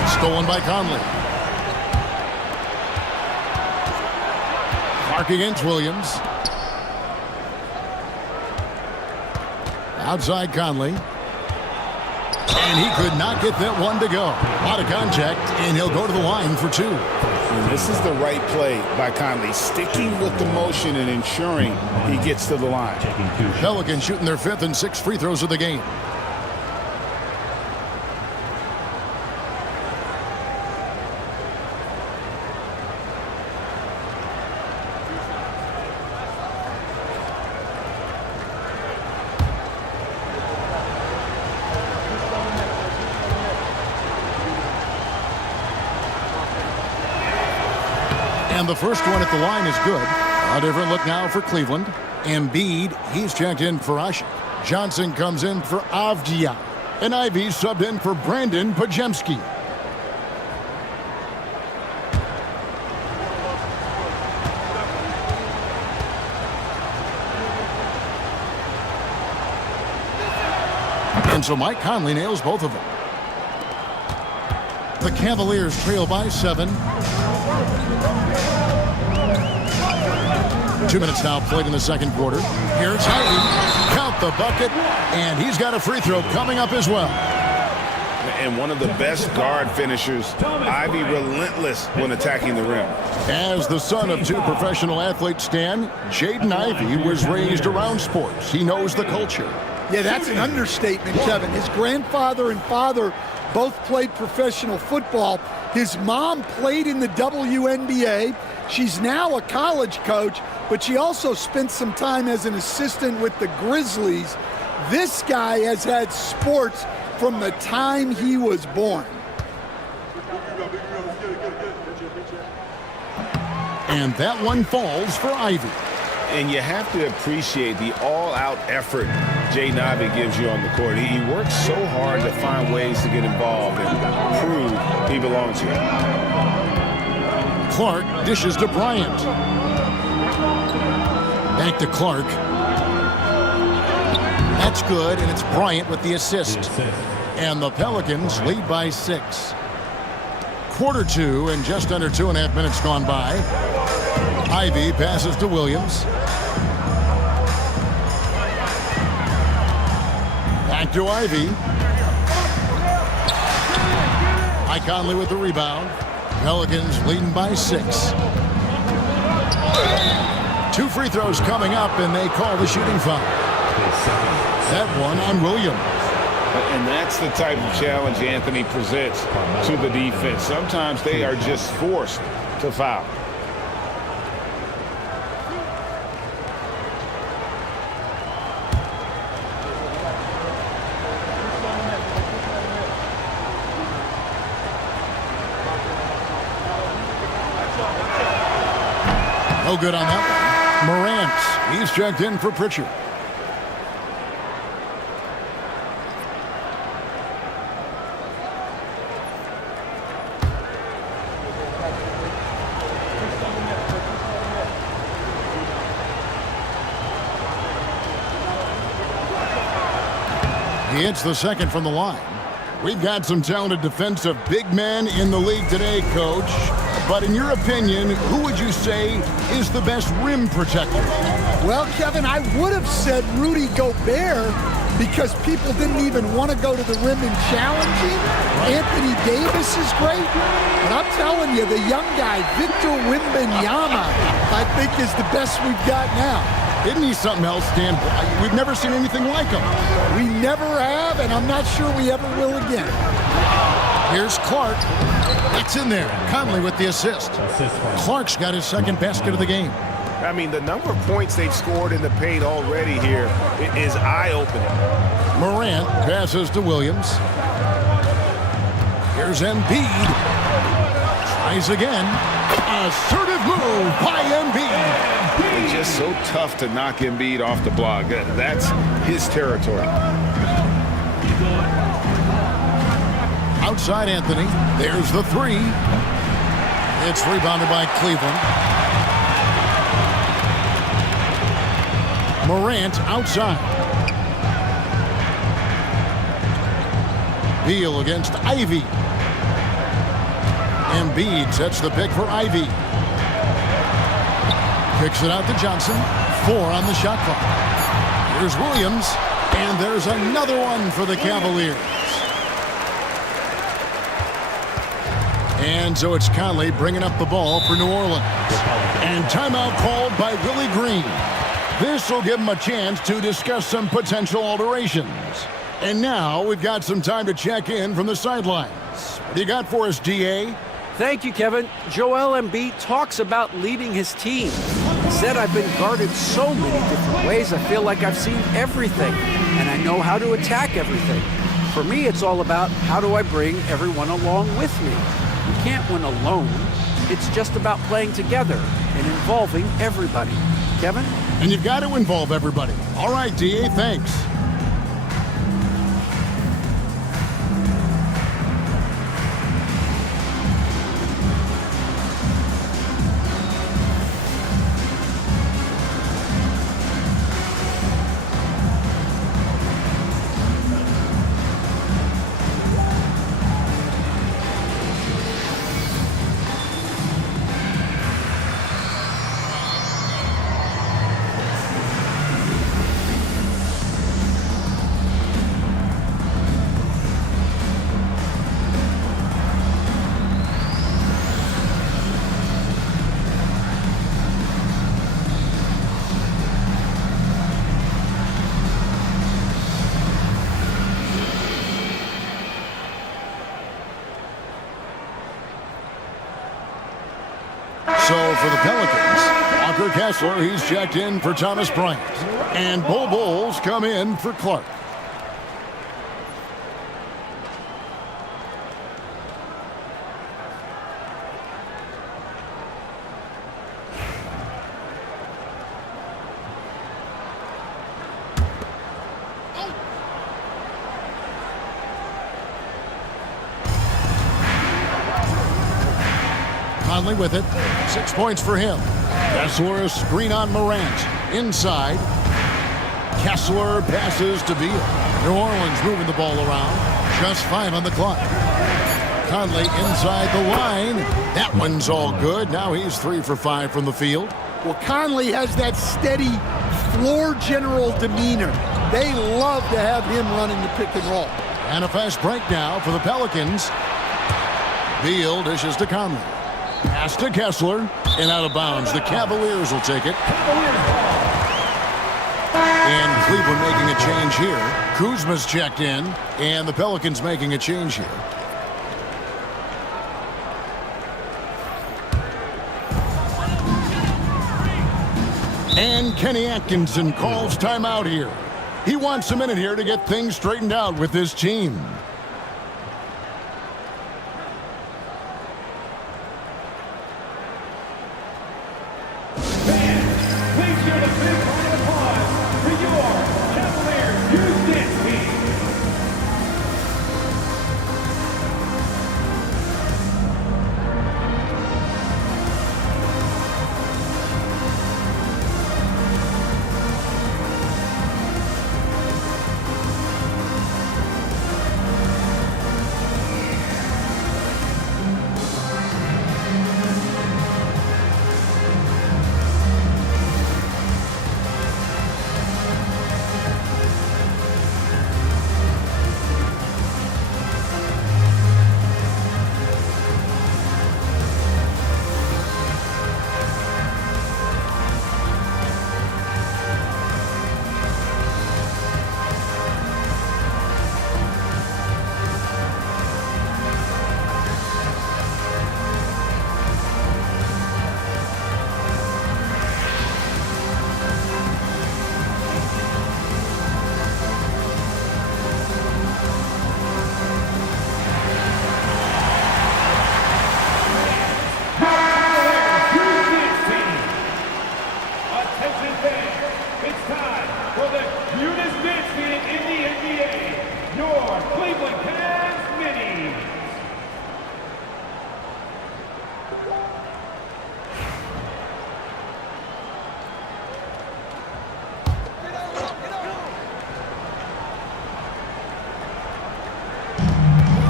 Stolen by Conley. Clark against Williams. Outside Conley. And he could not get that one to go. Out of contact, and he'll go to the line for 2. And this is the right play by Conley, sticking with the motion and ensuring he gets to the line. Pelicans shooting their 5th and 6th free throws of the game. And the first one at the line is good. A different look now for Cleveland. Embiid, he's checked in for Usher. Johnson comes in for Avdia. And Ivy subbed in for Brandon Pajemski. And so Mike Conley nails both of them. The Cavaliers trail by 7. 2 minutes now played in the second quarter. Here's Ivy. Count the bucket. And he's got a free throw coming up as well. And one of the best guard finishers, Ivy, relentless when attacking the rim. As the son of 2 professional athletes, Stan, Jaden Ivey was raised around sports. He knows the culture. Yeah, that's an understatement, Kevin. His grandfather and father both played professional football. His mom played in the WNBA. She's now a college coach, but she also spent some time as an assistant with the Grizzlies. This guy has had sports from the time he was born. And that one falls for Ivy. And you have to appreciate the all-out effort Jaden Ivey gives you on the court. He works so hard to find ways to get involved and prove he belongs here. Clark dishes to Bryant. Back to Clark. That's good, and it's Bryant with the assist. And the Pelicans lead by 6. Quarter 2 and just under 2.5 minutes gone by. Ivy passes to Williams. Back to Ivy. Mike Conley with the rebound. Pelicans leading by 6. 2 free throws coming up, and they call the shooting foul. That one on Williams. And that's the type of challenge Anthony presents to the defense. Sometimes they are just forced to foul. No good on that one. Morant, he's checked in for Pritchard. He hits the second from the line. We've got some talented defensive big men in the league today, Coach. But in your opinion, who would you say is the best rim protector? Well, Kevin, I would have said Rudy Gobert because people didn't even want to go to the rim and challenge him. Anthony Davis is great. But I'm telling you, the young guy, Victor Wembanyama, I think is the best we've got now. Isn't he something else, Dan? We've never seen anything like him. We never have, and I'm not sure we ever will again. Here's Clark. It's in there. Conley with the assist. Clark's got his second basket of the game. I mean, the number of points they've scored in the paint already here is eye-opening. Morant passes to Williams. Here's Embiid. Tries again. Assertive move by Embiid. It's just so tough to knock Embiid off the block. That's his territory. Outside Anthony. There's the three. It's rebounded by Cleveland. Morant outside. Beal against Ivy. Embiid sets the pick for Ivy. Kicks it out to Johnson. 4 on the shot clock. Here's Williams. And there's another one for the Cavaliers. And so it's Conley bringing up the ball for New Orleans. And timeout called by Willie Green. This will give him a chance to discuss some potential alterations. And now we've got some time to check in from the sidelines. What do you got for us, DA? Thank you, Kevin. Joel Embiid talks about leading his team. He said, I've been guarded so many different ways, I feel like I've seen everything, and I know how to attack everything. For me, it's all about how do I bring everyone along with me. You can't win alone. It's just about playing together and involving everybody. Kevin? And you've got to involve everybody. All right, DA, thanks. So for the Pelicans, Walker Kessler, he's checked in for Thomas Bryant. And Bol Bol's come in for Clark. Conley with it. 6 points for him. Kessler screen on Morant. Inside. Kessler passes to Beal. New Orleans moving the ball around. Just 5 on the clock. Conley inside the line. That one's all good. Now he's 3 for 5 from the field. Well, Conley has that steady floor general demeanor. They love to have him running the pick and roll. And a fast break now for the Pelicans. Beal dishes to Conley. Pass to Kessler, and out of bounds. The Cavaliers will take it. And Cleveland making a change here. Kuzma's checked in, and the Pelicans making a change here. And Kenny Atkinson calls timeout here. He wants a minute here to get things straightened out with his team. give a big round of applause for your Cavaliers Youth Dance Team.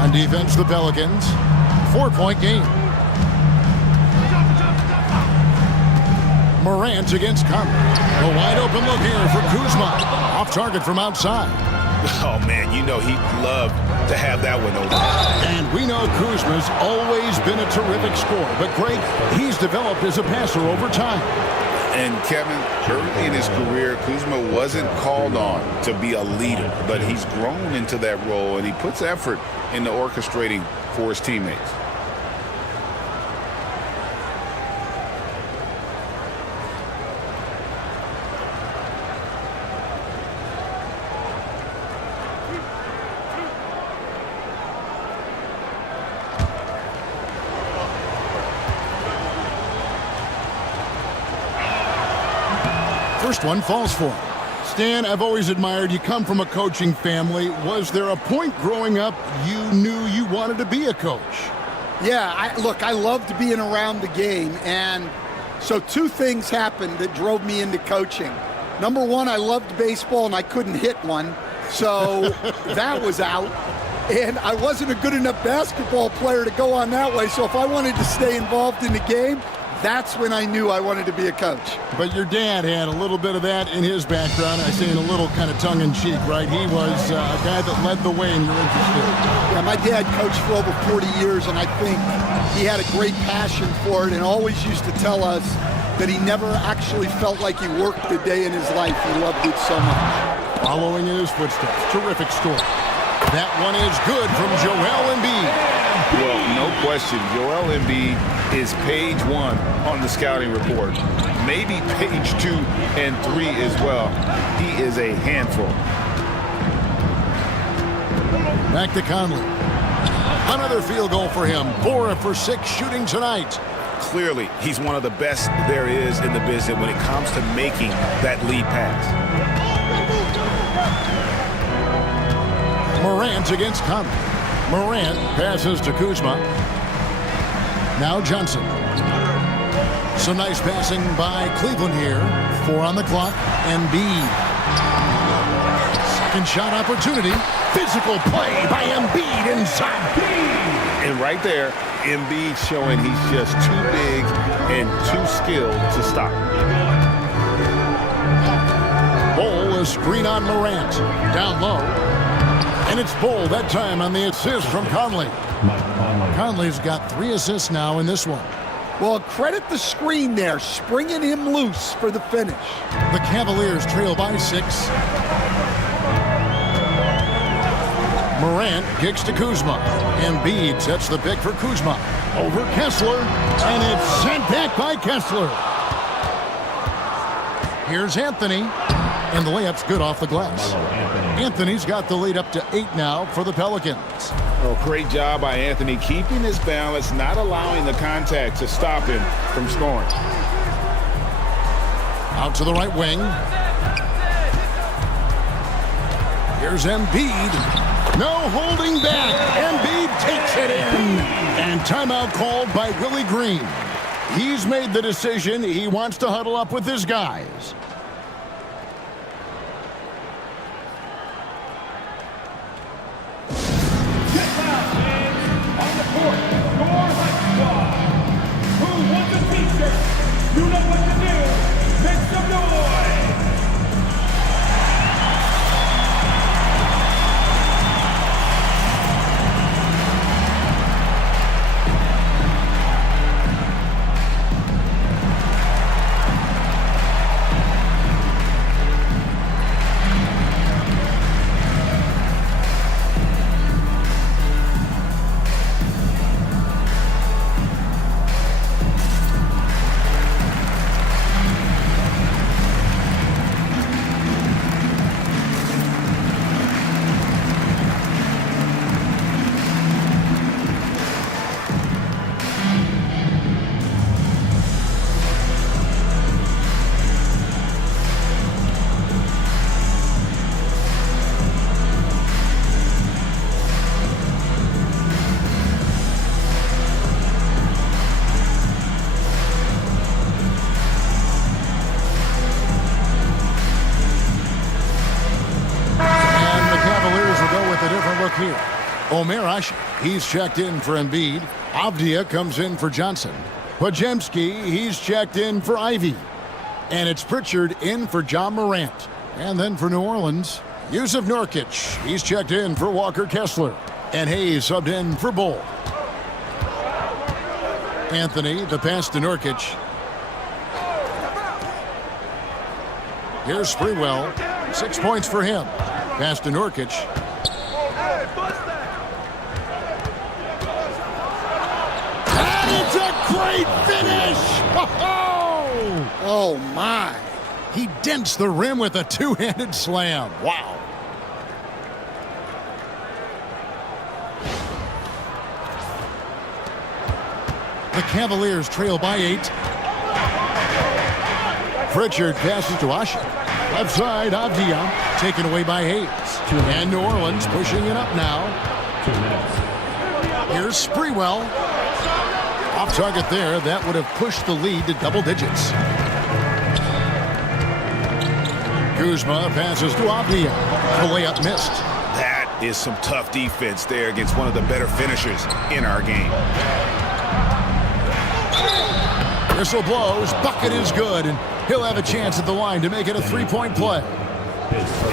On defense, the Pelicans. 4-point game. Morant against Conley. A wide open look here for Kuzma. Off target from outside. Oh, man, you know he'd love to have that one over. And we know Kuzma's always been a terrific scorer. But, Greg, he's developed as a passer over time. And, Kevin, early in his career, Kuzma wasn't called on to be a leader. But he's grown into that role, and he puts effort into orchestrating for his teammates. First one falls for him. Stan, I've always admired you. Come from a coaching family. Was there a point growing up you knew you wanted to be a coach? Yeah, look, I loved being around the game. And so two things happened that drove me into coaching. Number one, I loved baseball and I couldn't hit one. So that was out. And I wasn't a good enough basketball player to go on that way. So if I wanted to stay involved in the game, that's when I knew I wanted to be a coach. But your dad had a little bit of that in his background. I say in a little kind of tongue-in-cheek, right? He was a guy that led the way and you're interested. Yeah, my dad coached for over 40 years, and I think he had a great passion for it and always used to tell us that he never actually felt like he worked a day in his life. He loved it so much. Following in his footsteps. Terrific story. That one is good from Joel Embiid. Well, no question, Joel Embiid is page 1 on the scouting report. Maybe page 2 and 3 as well. He is a handful. Back to Conley. Another field goal for him. 4 for 6 shooting tonight. Clearly, he's one of the best there is in the business when it comes to making that lead pass. Morant against Conley. Morant passes to Kuzma. Now Johnson. Some nice passing by Cleveland here. 4 on the clock. Embiid. Second shot opportunity. Physical play by Embiid inside. And right there, Embiid showing he's just too big and too skilled to stop. Bol, a screen on Morant. Down low. And it's Bol that time on the assist from Conley. Conley's got 3 assists now in this one. Well, credit the screen there, springing him loose for the finish. The Cavaliers trail by 6. Morant kicks to Kuzma. Embiid sets the pick for Kuzma. Over Kessler. And it's sent back by Kessler. Here's Anthony. And the layup's good off the glass. Anthony's got the lead up to 8 now for the Pelicans. Oh, great job by Anthony keeping his balance, not allowing the contact to stop him from scoring. Out to the right wing. Here's Embiid. No holding back. Embiid takes it in. And timeout called by Willie Green. He's made the decision. He wants to huddle up with his guys. On the court, your hot squad. Who wants a t-shirt? You know what to do. Make some noise. Here. Omer Ashe, he's checked in for Embiid. Avdia comes in for Johnson. Podziemski, he's checked in for Ivy. And it's Pritchard in for John Morant. And then for New Orleans, Yusuf Nurkic, he's checked in for Walker Kessler. And Hayes subbed in for Bull. Anthony, the pass to Nurkic. Here's Sprewell, 6 points for him. Pass to Nurkic. It's a great finish! Oh, my. He dents the rim with a two-handed slam. Wow. The Cavaliers trail by 8. Pritchard passes to Ashe. Left side, Avdia, taken away by Hayes. And New Orleans pushing it up now. 2 minutes. Here's Sprewell. Off target there. That would have pushed the lead to double digits. Kuzma passes to Avdia. The layup missed. That is some tough defense there against one of the better finishers in our game. Whistle blows. Bucket is good. And he'll have a chance at the line to make it a three-point play.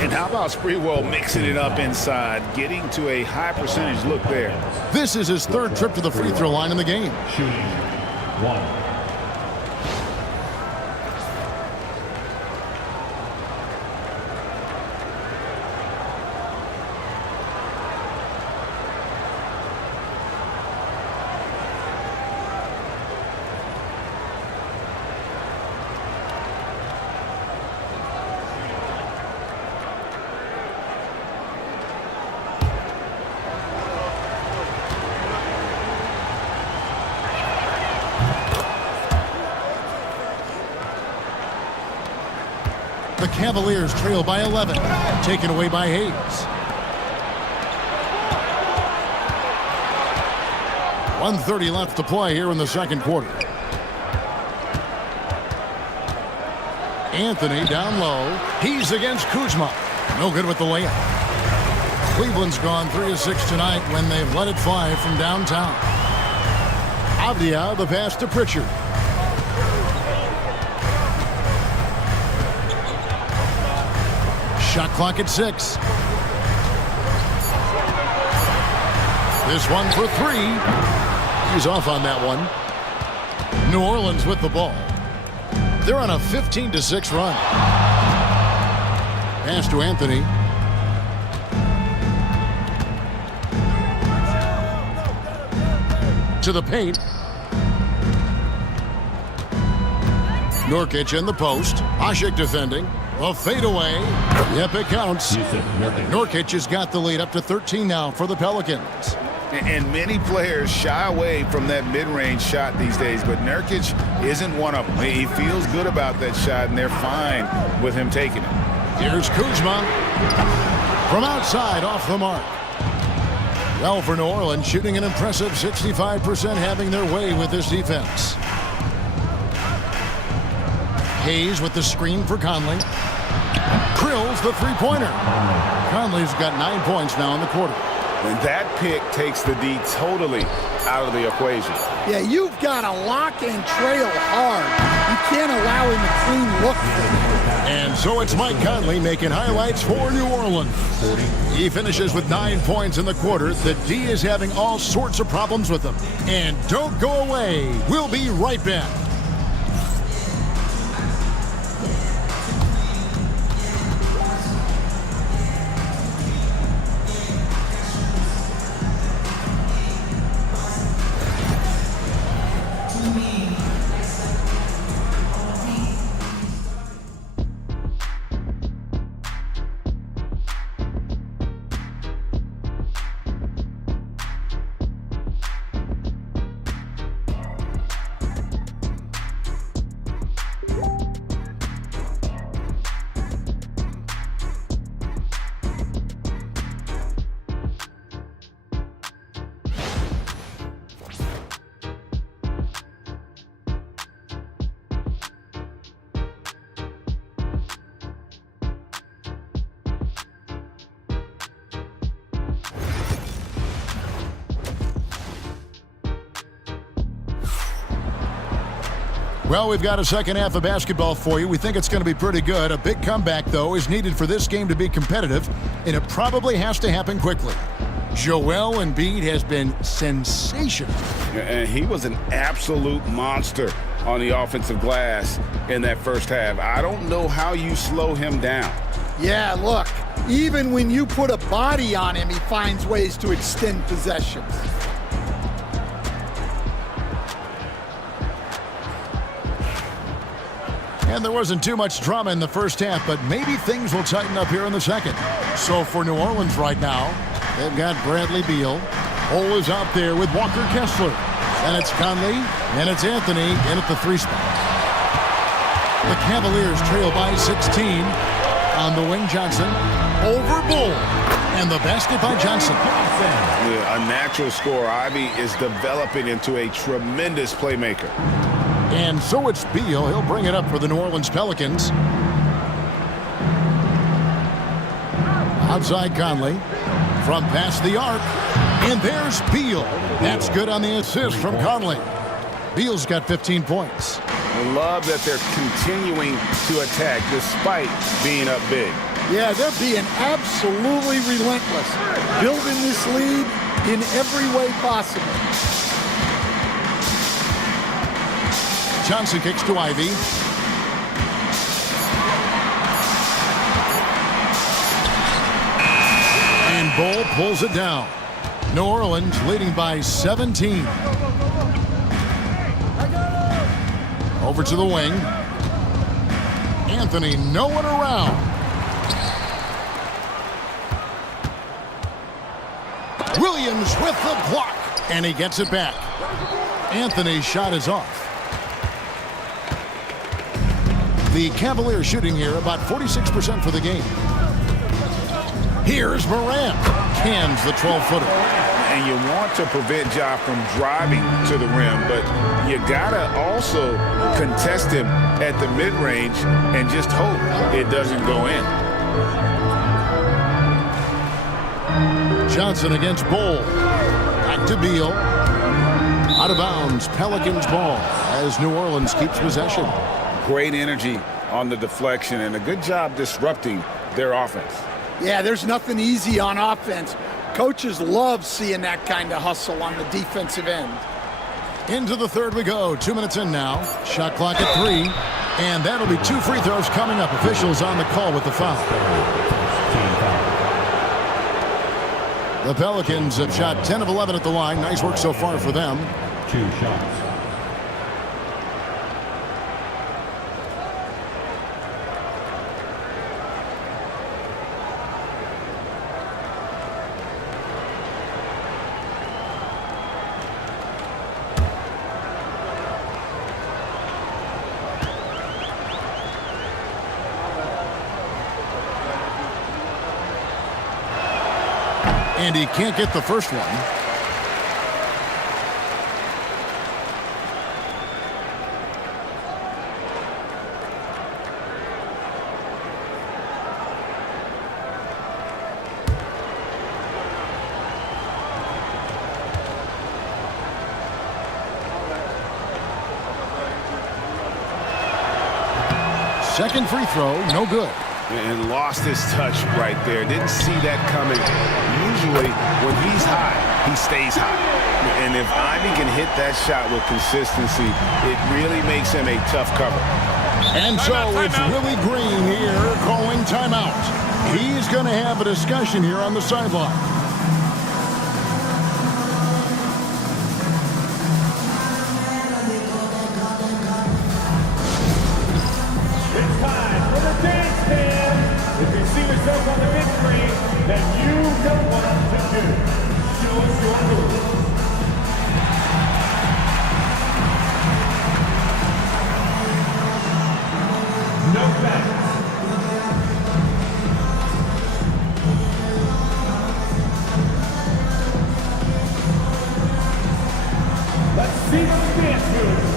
And how about Sprewell mixing it up inside, getting to a high percentage look there. This is his third trip to the free throw line in the game. Shooting 1. The Cavaliers trail by 11. Taken away by Hayes. .130 left to play here in the second quarter. Anthony down low. He's against Kuzma. No good with the layup. Cleveland's gone 3 of 6 tonight when they've let it fly from downtown. Avdia, the pass to Pritchard. Shot clock at 6. This one for 3. He's off on that one. New Orleans with the ball. They're on a 15-6 run. Pass to Anthony. To the paint. Nurkic in the post. Ashe defending. A fadeaway. Yep, it counts. Nurkic has got the lead up to 13 now for the Pelicans. And many players shy away from that mid-range shot these days, but Nurkic isn't one of them. He feels good about that shot, and they're fine with him taking it. Here's Kuzma from outside off the mark. Well, for New Orleans, shooting an impressive 65%, having their way with this defense. Hayes with the screen for Conley. Drills the three-pointer. Conley's got 9 points now in the quarter. And that pick takes the D totally out of the equation. Yeah, you've got to lock and trail hard. You can't allow him a clean look for you. And so it's Mike Conley making highlights for New Orleans. He finishes with 9 points in the quarter. The D is having all sorts of problems with them. And don't go away. We'll be right back. Well, we've got a second half of basketball for you. We think it's going to be pretty good. A big comeback, though, is needed for this game to be competitive, and it probably has to happen quickly. Joel Embiid has been sensational. And he was an absolute monster on the offensive glass in that first half. I don't know how you slow him down. Yeah, look, even when you put a body on him, he finds ways to extend possessions. And there wasn't too much drama in the first half, but maybe things will tighten up here in the second. So for New Orleans right now, they've got Bradley Beal. Cole is out there with Walker Kessler. And it's Conley, and it's Anthony in at the 3 spot. The Cavaliers trail by 16. On the wing, Johnson over Bull. And the basket by Johnson. A natural scorer. Ivy is developing into a tremendous playmaker. And so it's Beal. He'll bring it up for the New Orleans Pelicans. Outside Conley. From past the arc. And there's Beal. That's good on the assist from Conley. Beal's got 15 points. I love that they're continuing to attack despite being up big. Yeah, they're being absolutely relentless. Building this lead in every way possible. Johnson kicks to Ivy. And Bull pulls it down. New Orleans leading by 17. Over to the wing. Anthony, no one around. Williams with the block. And he gets it back. Anthony's shot is off. The Cavaliers shooting here about 46% for the game. Here's Morant. Cans the 12-footer. And you want to prevent Ja from driving to the rim, but you gotta also contest him at the mid-range and just hope it doesn't go in. Johnson against Bull. Back to Beal. Out of bounds. Pelicans ball as New Orleans keeps possession. Great energy on the deflection and a good job disrupting their offense. Yeah, there's nothing easy on offense. Coaches love seeing that kind of hustle on the defensive end. Into the third we go. 2 minutes in now. Shot clock at 3. And that'll be 2 free throws coming up. Officials on the call with the foul. The Pelicans have shot 10 of 11 at the line. Nice work so far for them. 2 shots. And he can't get the first one. Second free throw, no good. And lost his touch right there. Didn't see that coming. Usually, when he's high, he stays high. And if Ivy can hit that shot with consistency, it really makes him a tough cover. And so it's Willie Green here calling timeout. He's going to have a discussion here on the sideline. If you see yourself on the big screen, then you know what to do. Show us your moves. No fouls. Let's see those dance moves.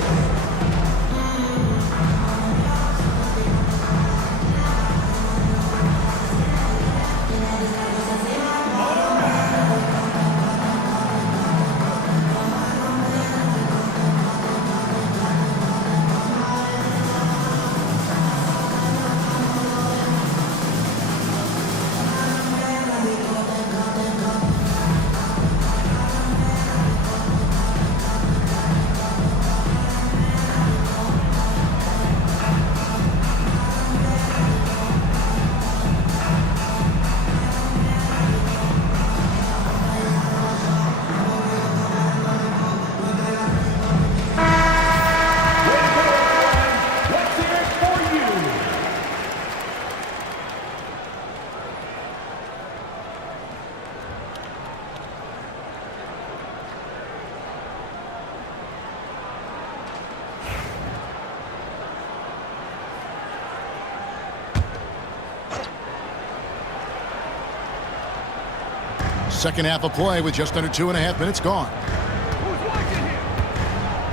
Second half of play with just under 2.5 minutes gone.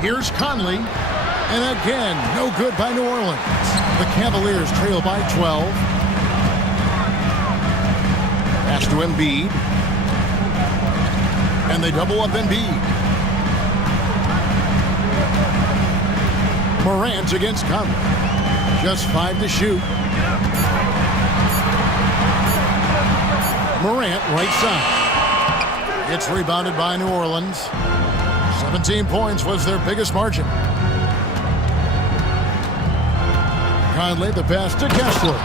Here's Conley. And again, no good by New Orleans. The Cavaliers trail by 12. Pass to Embiid. And they double up Embiid. Morant against Conley. Just 5 to shoot. Morant right side. It's rebounded by New Orleans. 17 points was their biggest margin. Conley, the pass to Kessler.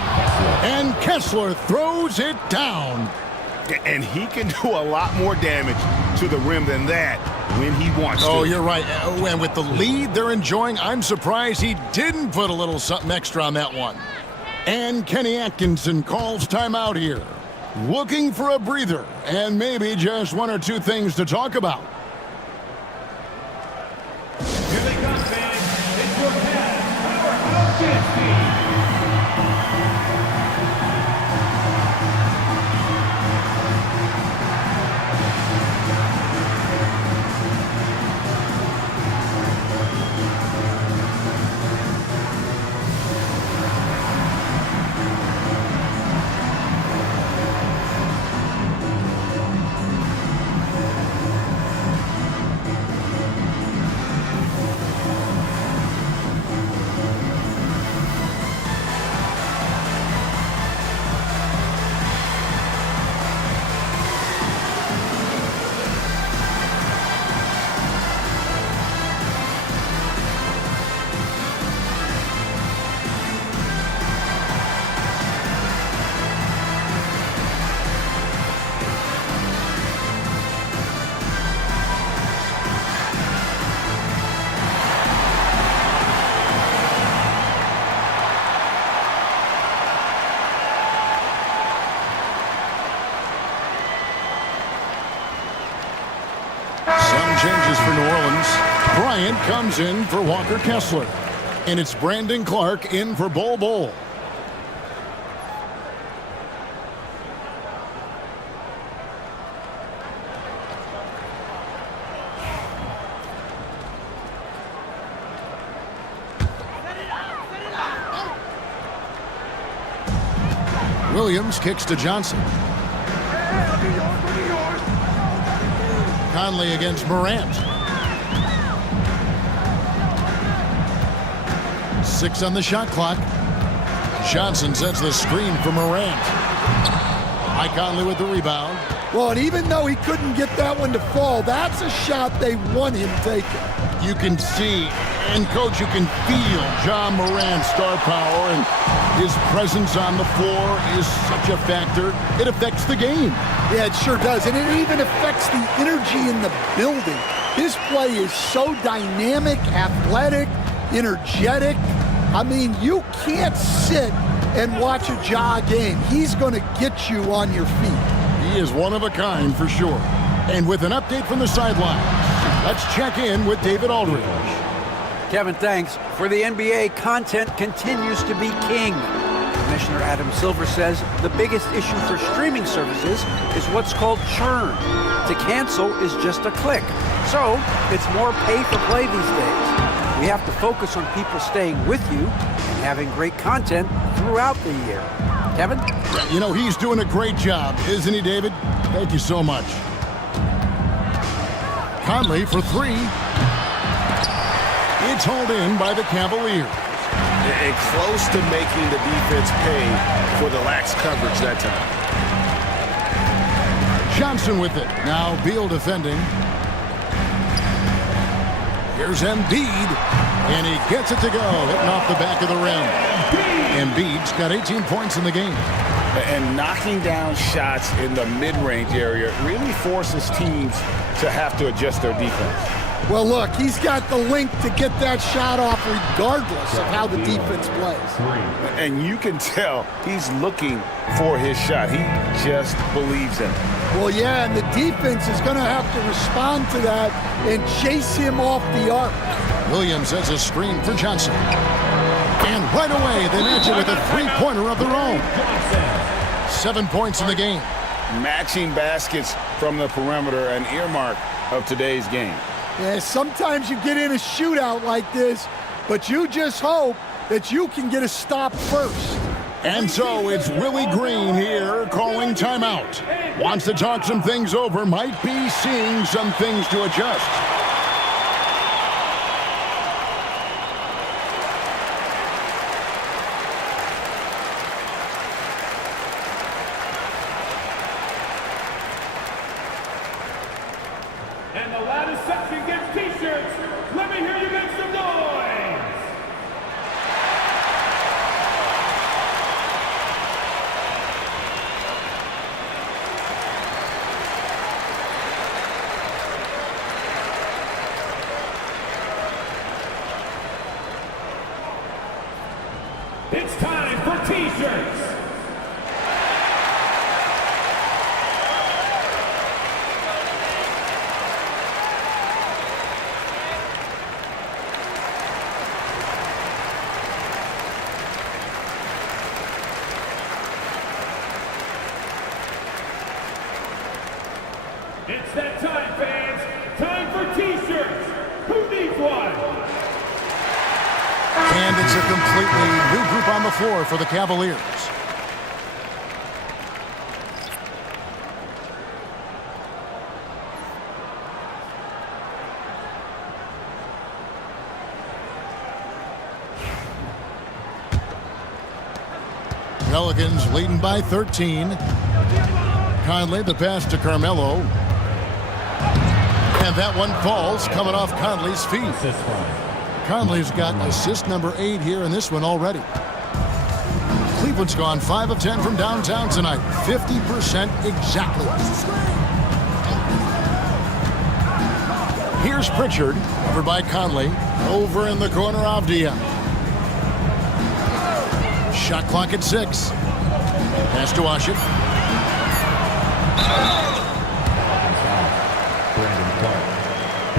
And Kessler throws it down. And he can do a lot more damage to the rim than that when he wants to. Oh, you're right. And with the lead they're enjoying, I'm surprised he didn't put a little something extra on that one. And Kenny Atkinson calls timeout here. Looking for a breather and maybe just one or two things to talk about. Here they come, fans. It's your Cavs Powerhouse Dance Team. Changes for New Orleans. Bryant comes in for Walker Kessler. And it's Brandon Clark in for Bol Bol. Williams kicks to Johnson. Conley against Morant. 6 on the shot clock. Johnson sets the screen for Morant. Mike Conley with the rebound. Well, and even though he couldn't get that one to fall, that's a shot they want him taking. You can see, and Coach, you can feel John Morant's star power, and his presence on the floor is such a factor. It affects the game. Yeah, it sure does, and it even affects the energy in the building. His play is so dynamic, athletic, energetic. I mean, you can't sit and watch a Ja game. He's going to get you on your feet. He is one of a kind for sure. And with an update from the sideline, let's check in with David Aldridge. Kevin, thanks. For the NBA, content continues to be king. Commissioner Adam Silver says the biggest issue for streaming services is what's called churn. To cancel is just a click. So it's more pay for play these days. We have to focus on people staying with you and having great content throughout the year. Kevin? You know, he's doing a great job, isn't he, David? Thank you so much. Conley for 3. It's hauled in by the Cavaliers. And close to making the defense pay for the lax coverage that time. Johnson with it. Now Beal defending. Here's Embiid, and he gets it to go, hitting off the back of the rim. Embiid's got 18 points in the game. And knocking down shots in the mid-range area really forces teams to have to adjust their defense. Well, look, he's got the length to get that shot off regardless of how the defense plays. And you can tell he's looking for his shot. He just believes in it. Well, yeah, and the defense is going to have to respond to that and chase him off the arc. Williams has a screen for Johnson. And right away, they match it with a three-pointer of their own. 7 points in the game. Matching baskets from the perimeter, an earmark of today's game. Yeah, sometimes you get in a shootout like this, but you just hope that you can get a stop first. And so it's Willie Green here calling timeout. Wants to talk some things over, might be seeing some things to adjust. And the lattice section gets t-shirts. Let me hear you make some noise. It's time for t-shirts. It's that time, fans. Time for t-shirts. Who needs one? And it's a completely new group on the floor for the Cavaliers. Pelicans leading by 13. Conley, the pass to Carmelo. And that one falls, coming off Conley's feet. Conley's got assist number 8 here in this one already. Cleveland's gone 5 of 10 from downtown tonight. 50% exactly. Here's Pritchard, over by Conley. Over in the corner, Avdia. Shot clock at 6. Pass to Washington. Brandon Clark,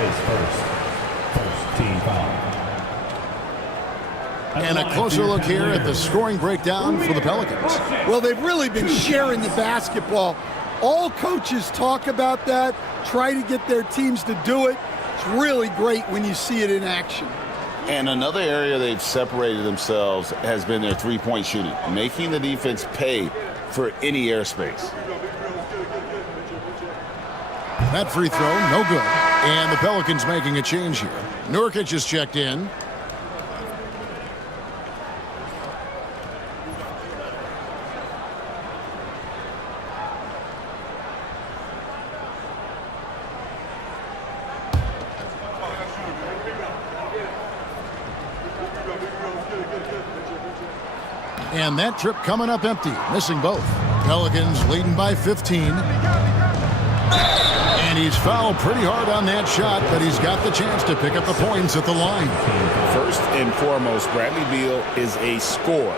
his first team foul. And a closer look here at the scoring breakdown for the Pelicans. Well, they've really been sharing the basketball. All coaches talk about that, try to get their teams to do it. It's really great when you see it in action. And another area they've separated themselves has been their three-point shooting, making the defense pay for any airspace. That free throw, no good. And the Pelicans making a change here. Nurkic is checked in. And that trip coming up empty, missing both. Pelicans leading by 15. And he's fouled pretty hard on that shot, but he's got the chance to pick up the points at the line. First and foremost, Bradley Beal is a scorer.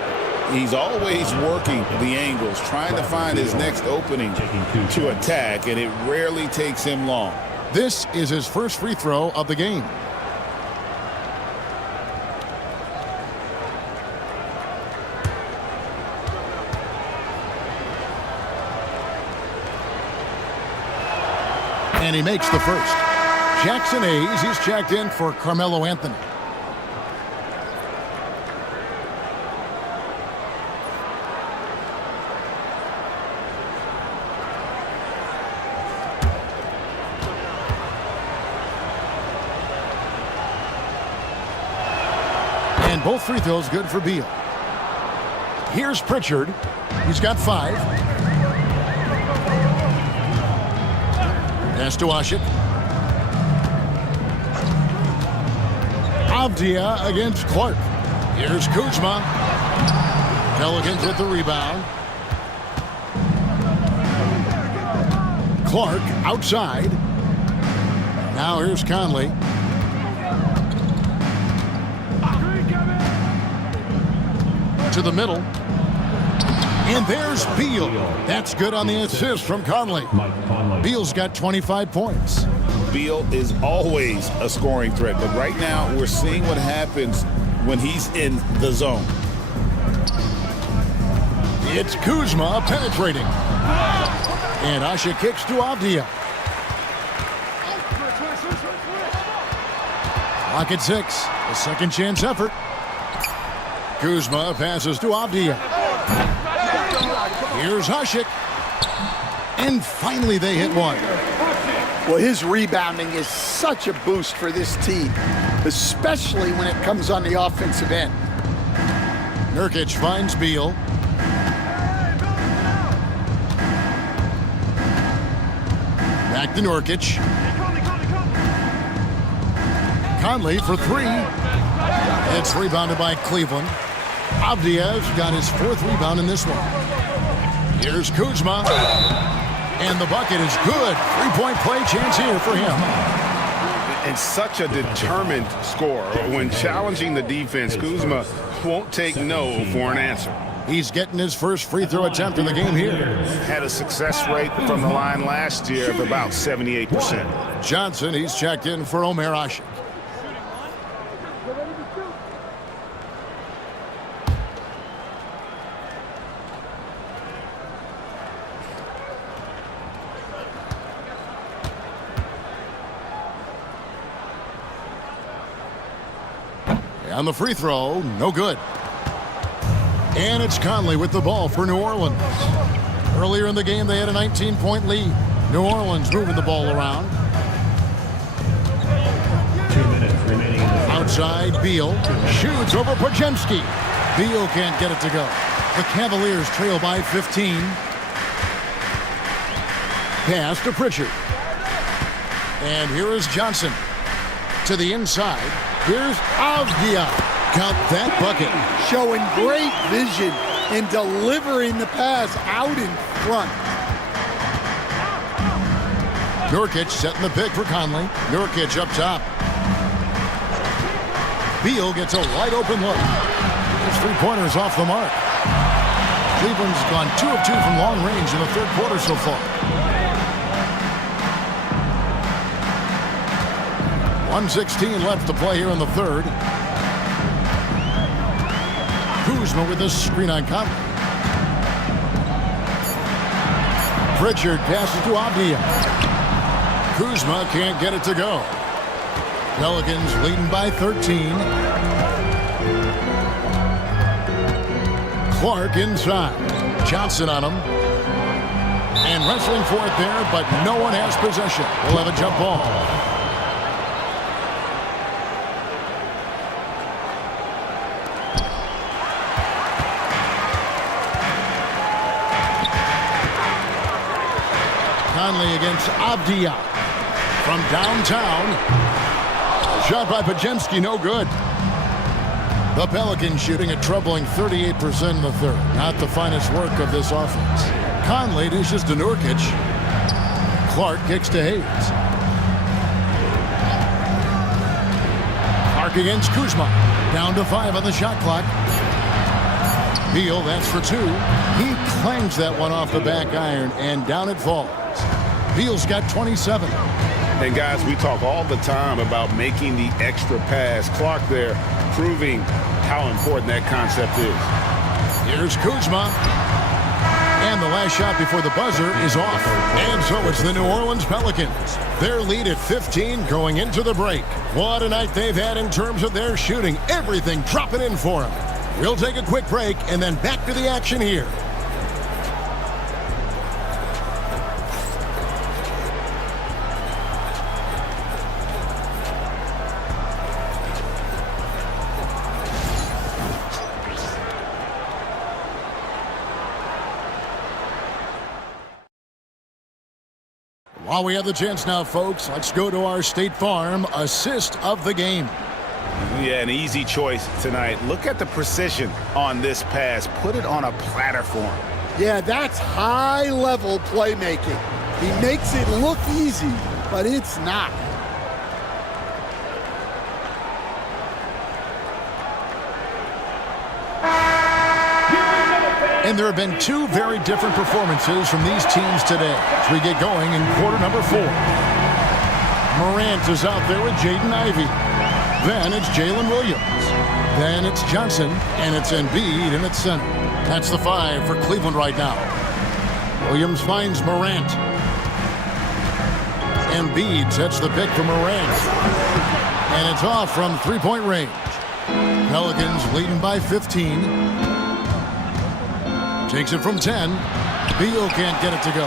He's always working the angles, trying to find his next opening to attack, and it rarely takes him long. This is his first free throw of the game. And he makes the first. Jackson Hayes, he's checked in for Carmelo Anthony. And both free throws good for Beal. Here's Pritchard. He's got 5. Pass to Asik. Avdia against Clark. Here's Kuzma. Pelicans with the rebound. Clark outside. Now here's Conley. To the middle. And there's Beal. That's good on the assist from Conley. Beal's got 25 points. Beal is always a scoring threat, but right now we're seeing what happens when he's in the zone. It's Kuzma penetrating. And Asik kicks to Avdia. Clock at 6. A second chance effort. Kuzma passes to Avdia. Here's Asik. And finally they hit one. Well, his rebounding is such a boost for this team, especially when it comes on the offensive end. Nurkic finds Beal. Back to Nurkic. Conley for 3. It's rebounded by Cleveland. Avdia's got his 4th rebound in this one. Here's Kuzma. And the bucket is good. 3-point play chance here for him. And such a determined scorer. When challenging the defense, Kuzma won't take no for an answer. He's getting his first free throw attempt in the game here. Had a success rate from the line last year of about 78%. Johnson, he's checked in for Omer Asik. On the free throw, no good. And it's Conley with the ball for New Orleans. Earlier in the game, they had a 19-point lead. New Orleans moving the ball around. 2 minutes remaining. Outside, Beal shoots over Podziemski. Beal can't get it to go. The Cavaliers trail by 15. Pass to Pritchard. And here is Johnson. To the inside. Here's Avdia. Count that bucket. Showing great vision and delivering the pass out in front. Nurkic setting the pick for Conley. Nurkic up top. Beal gets a wide open look. His 3-pointers off the mark. Cleveland's gone 2 of 2 from long range in the 3rd quarter so far. 1:16 left to play here in the 3rd. Kuzma with this screen on Conley. Pritchard passes to Avdia. Kuzma can't get it to go. Pelicans leading by 13. Clark inside. Johnson on him. And wrestling for it there, but no one has possession. We'll have a jump ball. Conley against Avdia from downtown. Shot by Podziemski, no good. The Pelicans shooting a troubling 38% in the third. Not the finest work of this offense. Conley dishes to Nurkic. Clark kicks to Hayes. Clark against Kuzma. Down to 5 on the shot clock. Beal, that's for 2. He clangs that one off the back iron, and down it falls. Beal's got 27. And guys, we talk all the time about making the extra pass. Clark there proving how important that concept is. Here's Kuzma. And the last shot before the buzzer is off. And so it's the New Orleans Pelicans. Their lead at 15 going into the break. What a night they've had in terms of their shooting. Everything dropping in for them. We'll take a quick break and then back to the action here. While we have the chance now, folks, let's go to our State Farm assist of the game. Yeah, an easy choice tonight. Look at the precision on this pass. Put it on a platter for him. Yeah, that's high-level playmaking. He makes it look easy, but it's not. And there have been 2 very different performances from these teams today as we get going in quarter number 4. Morant is out there with Jaden Ivey. Then it's Jalen Williams. Then it's Johnson, and it's Embiid in its center. That's the 5 for Cleveland right now. Williams finds Morant. Embiid sets the pick for Morant. And it's off from three-point range. Pelicans leading by 15. Takes it from 10. Beal can't get it to go.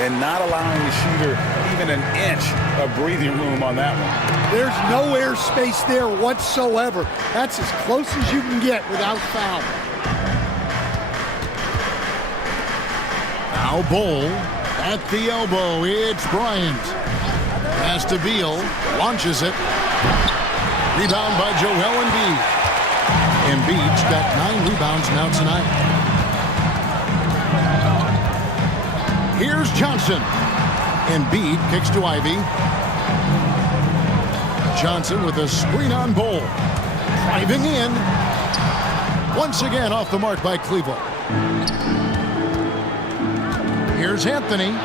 And not allowing the shooter even an inch of breathing room on that one. There's no air space there whatsoever. That's as close as you can get without foul. Now Bol at the elbow. It's Bryant. Pass to Beal. Launches it. Rebound by Joel Embiid. Embiid's got 9 rebounds now tonight. Here's Johnson. Embiid kicks to Ivey. Johnson with a screen on Bol. Driving in. Once again off the mark by Cleveland. Here's Anthony.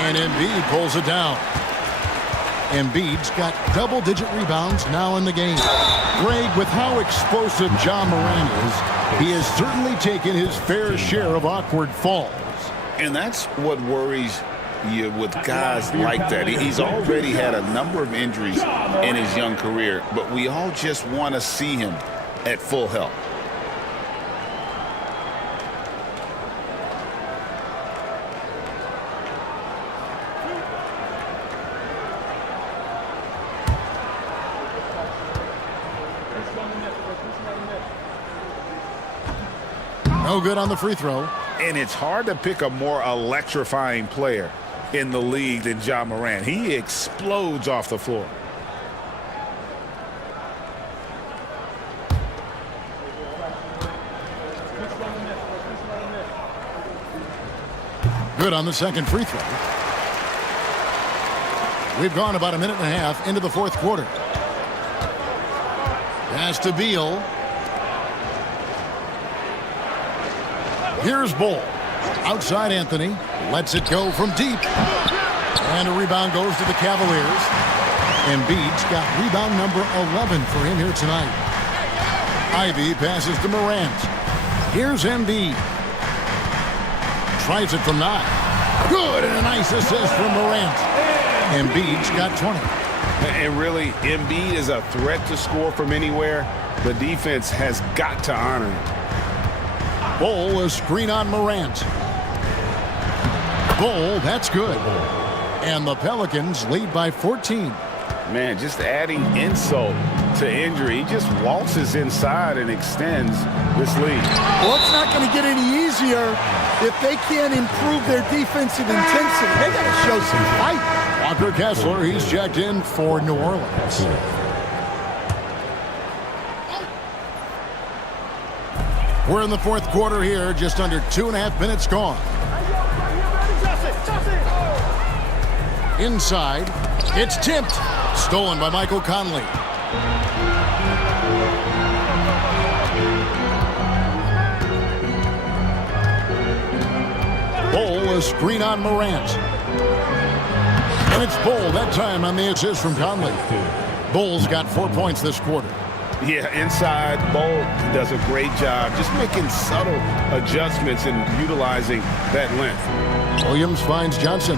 And Embiid pulls it down. Embiid's got double-digit rebounds now in the game. Greg, with how explosive Ja Morant is, he has certainly taken his fair share of awkward falls. And that's what worries you with guys like that. He's already had a number of injuries in his young career, but we all just want to see him at full health. No good on the free throw. And it's hard to pick a more electrifying player in the league than Ja Morant. He explodes off the floor. Good on the second free throw. We've gone about a minute and a half into the fourth quarter. Pass to Beal. Here's Bol. Outside Anthony. Lets it go from deep. And a rebound goes to the Cavaliers. Embiid's got rebound number 11 for him here tonight. Ivey passes to Morant. Here's Embiid. Tries it from 9. Good, and a nice assist from Morant. Embiid's got 20. And really, Embiid is a threat to score from anywhere. The defense has got to honor him. Bowl, a screen on Morant. Bowl, that's good. And the Pelicans lead by 14. Man, just adding insult to injury. He just waltzes inside and extends this lead. Well, it's not going to get any easier if they can't improve their defensive intensity. They got to show some fight. Walker Kessler, he's checked in for New Orleans. We're in the fourth quarter here, just under 2.5 minutes gone. Inside, it's tipped. Stolen by Michael Conley. Bowl, a screen on Morant. And it's Bowl that time on the assist from Conley. Bowl's got 4 points this quarter. Yeah, inside, Bowl does a great job just making subtle adjustments and utilizing that length. Williams finds Johnson.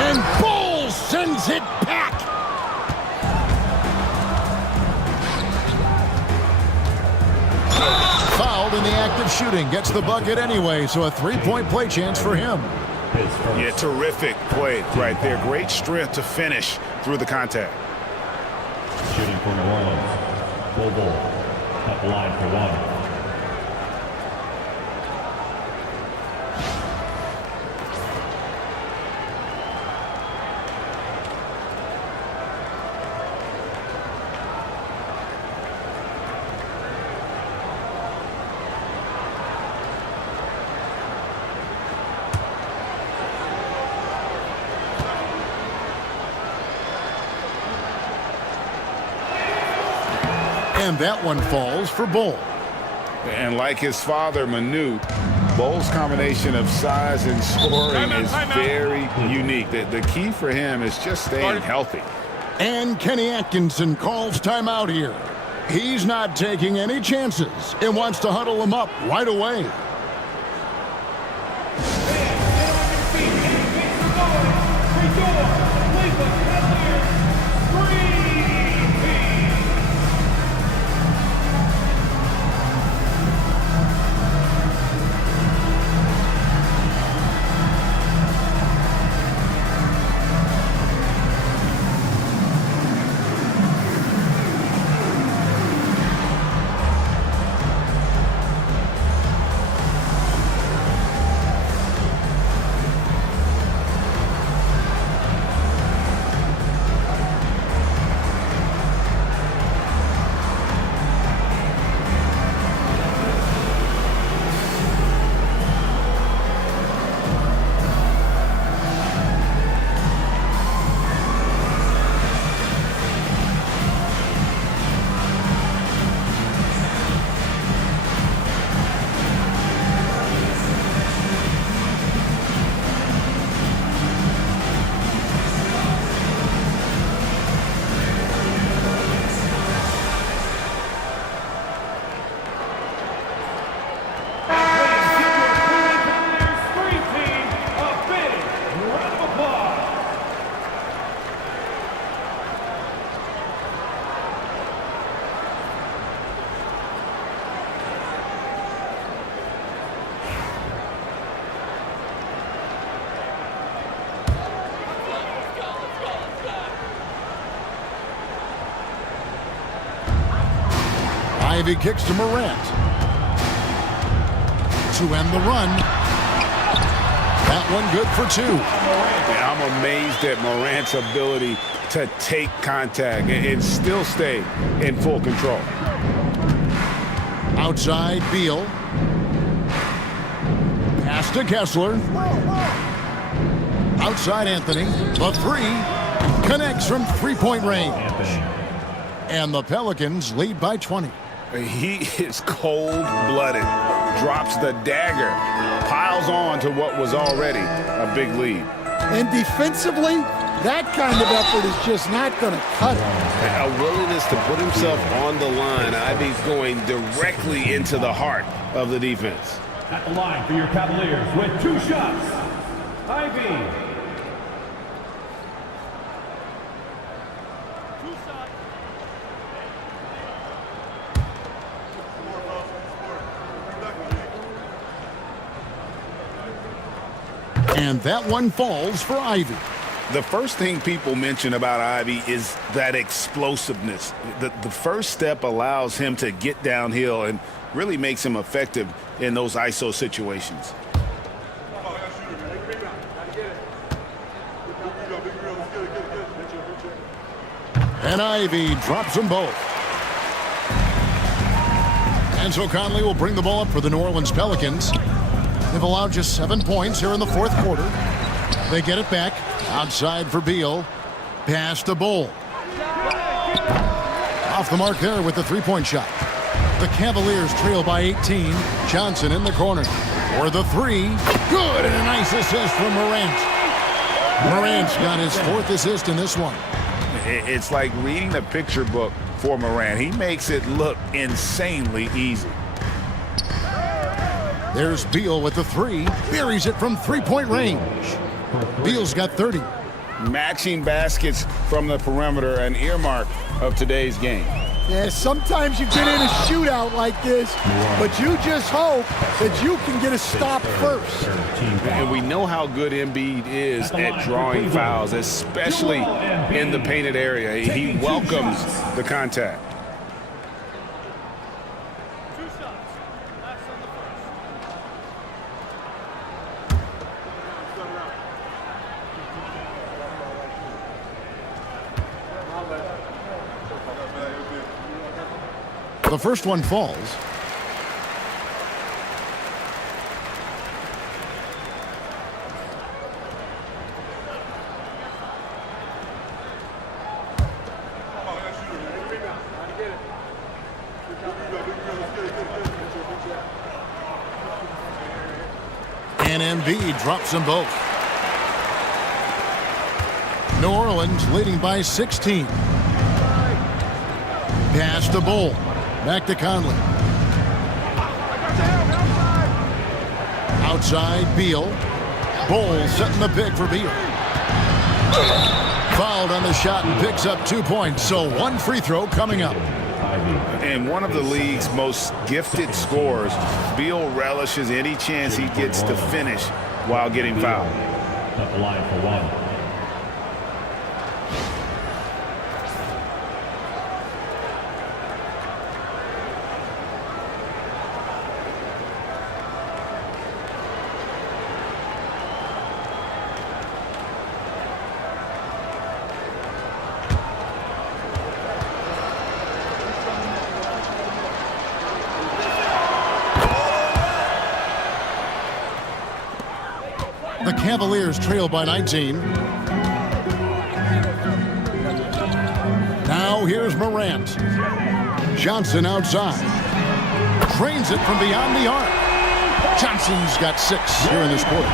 And Bowl sends it back. Fouled in the act of shooting. Gets the bucket anyway, so a 3-point play chance for him. Yeah, terrific play right there. Great strength to finish through the contact. Shooting for New Orleans. Bowl at the line for one. And that one falls for Bowl. And like his father, Manu, Bowl's combination of size and scoring is very unique. The key for him is just staying healthy. And Kenny Atkinson calls timeout here. He's not taking any chances and wants to huddle him up right away. Ivy kicks to Morant. To end the run. That one good for 2. Yeah, I'm amazed at Morant's ability to take contact and still stay in full control. Outside, Beal. Pass to Kessler. Outside, Anthony. The 3 connects from 3-point range. And the Pelicans lead by 20. He is cold-blooded, drops the dagger, piles on to what was already a big lead. And defensively, that kind of effort is just not going to cut it. A willingness to put himself on the line. Ivy's going directly into the heart of the defense. At the line for your Cavaliers with 2 shots, Ivy. And that one falls for Ivey. The first thing people mention about Ivey is that explosiveness. The first step allows him to get downhill and really makes him effective in those ISO situations. And Ivey drops them both. And so Conley will bring the ball up for the New Orleans Pelicans. They've allowed just 7 points here in the fourth quarter. They get it back. Outside for Beal. Pass to Bull. Off the mark there with the three-point shot. The Cavaliers trail by 18. Johnson in the corner. For the three. Good, and a nice assist from Morant. Morant's got his fourth assist in this one. It's like reading a picture book for Morant. He makes it look insanely easy. There's Beal with the three. Buries it from three-point range. Beal's got 30. Matching baskets from the perimeter, an earmark of today's game. Yeah, sometimes you get in a shootout like this, but you just hope that you can get a stop first. And we know how good Embiid is at drawing fouls, especially in the painted area. He welcomes the contact. The first one falls. And Embiid drops them both. New Orleans leading by 16. Pass to Bull. Back to Conley. Outside, Beal. Bull setting the pick for Beal. Fouled on the shot and picks up 2 points. So one free throw coming up. And one of the league's most gifted scorers, Beal relishes any chance he gets to finish while getting fouled. At the line for one. The Cavaliers trail by 19. Now here's Morant. Johnson outside. Trains it from beyond the arc. Johnson's got 6 here in this quarter.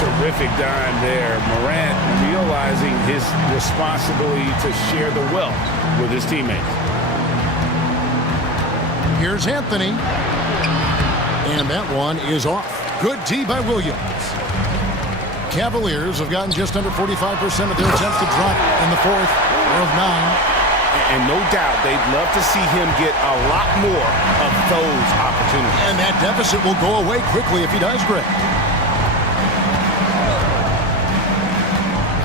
Terrific dime there. Morant realizing his responsibility to share the wealth with his teammates. Here's Anthony. And that one is off. Good D by Williams. Cavaliers have gotten just under 45% of their attempts to drop in the fourth of 9. And no doubt they'd love to see him get a lot more of those opportunities. And that deficit will go away quickly if he does, Greg.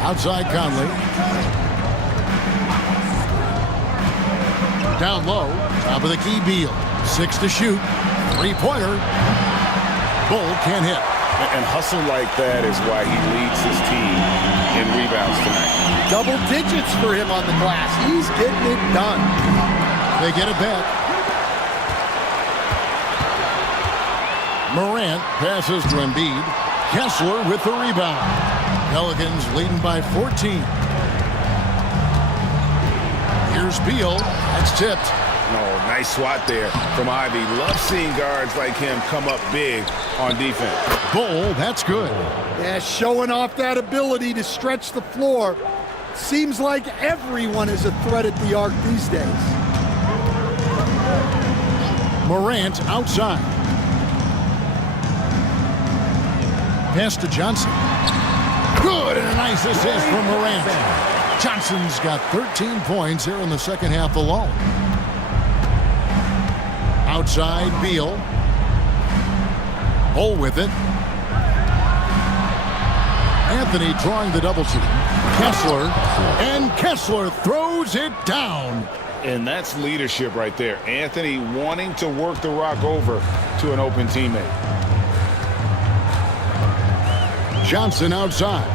Outside Conley. Down low. Top of the key, Beal. 6 to shoot. Three-pointer. Bull can't hit. And hustle like that is why he leads his team in rebounds tonight. Double digits for him on the glass. He's getting it done. They get it back. Morant passes to Embiid. Kessler with the rebound. Pelicans leading by 14. Here's Beal. That's tipped. Oh, nice swat there from Ivey. Love seeing guards like him come up big on defense. Bull, that's good. Yeah, showing off that ability to stretch the floor. Seems like everyone is a threat at the arc these days. Morant outside. Pass to Johnson. Good, and a nice assist from Morant. Johnson's got 13 points here in the second half alone. Outside, Beal. Bull with it. Anthony drawing the double team. Kessler, and Kessler throws it down. And that's leadership right there. Anthony wanting to work the rock over to an open teammate. Johnson outside.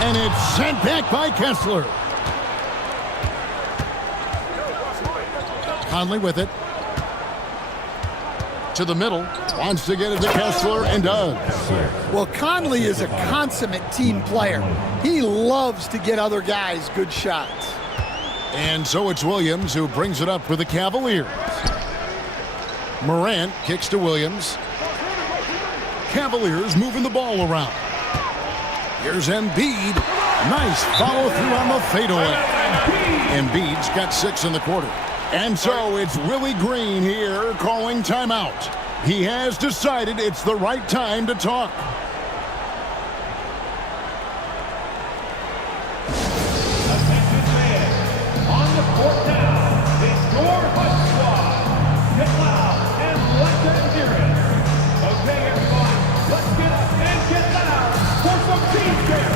And it's sent back by Kessler. Conley with it. To the middle. Wants to get it to Kessler and does. Well, Conley is a consummate team player. He loves to get other guys good shots. And so it's Williams who brings it up for the Cavaliers. Morant kicks to Williams. Cavaliers moving the ball around. Here's Embiid. Nice follow through on the fadeaway. Embiid's got 6 in the quarter. And so it's Willie Green here calling timeout. He has decided it's the right time to talk. Attention fans, on the court now, it's your Hut Squad. Get loud and let them hear it. Okay, everyone, let's get up and get loud for some team care.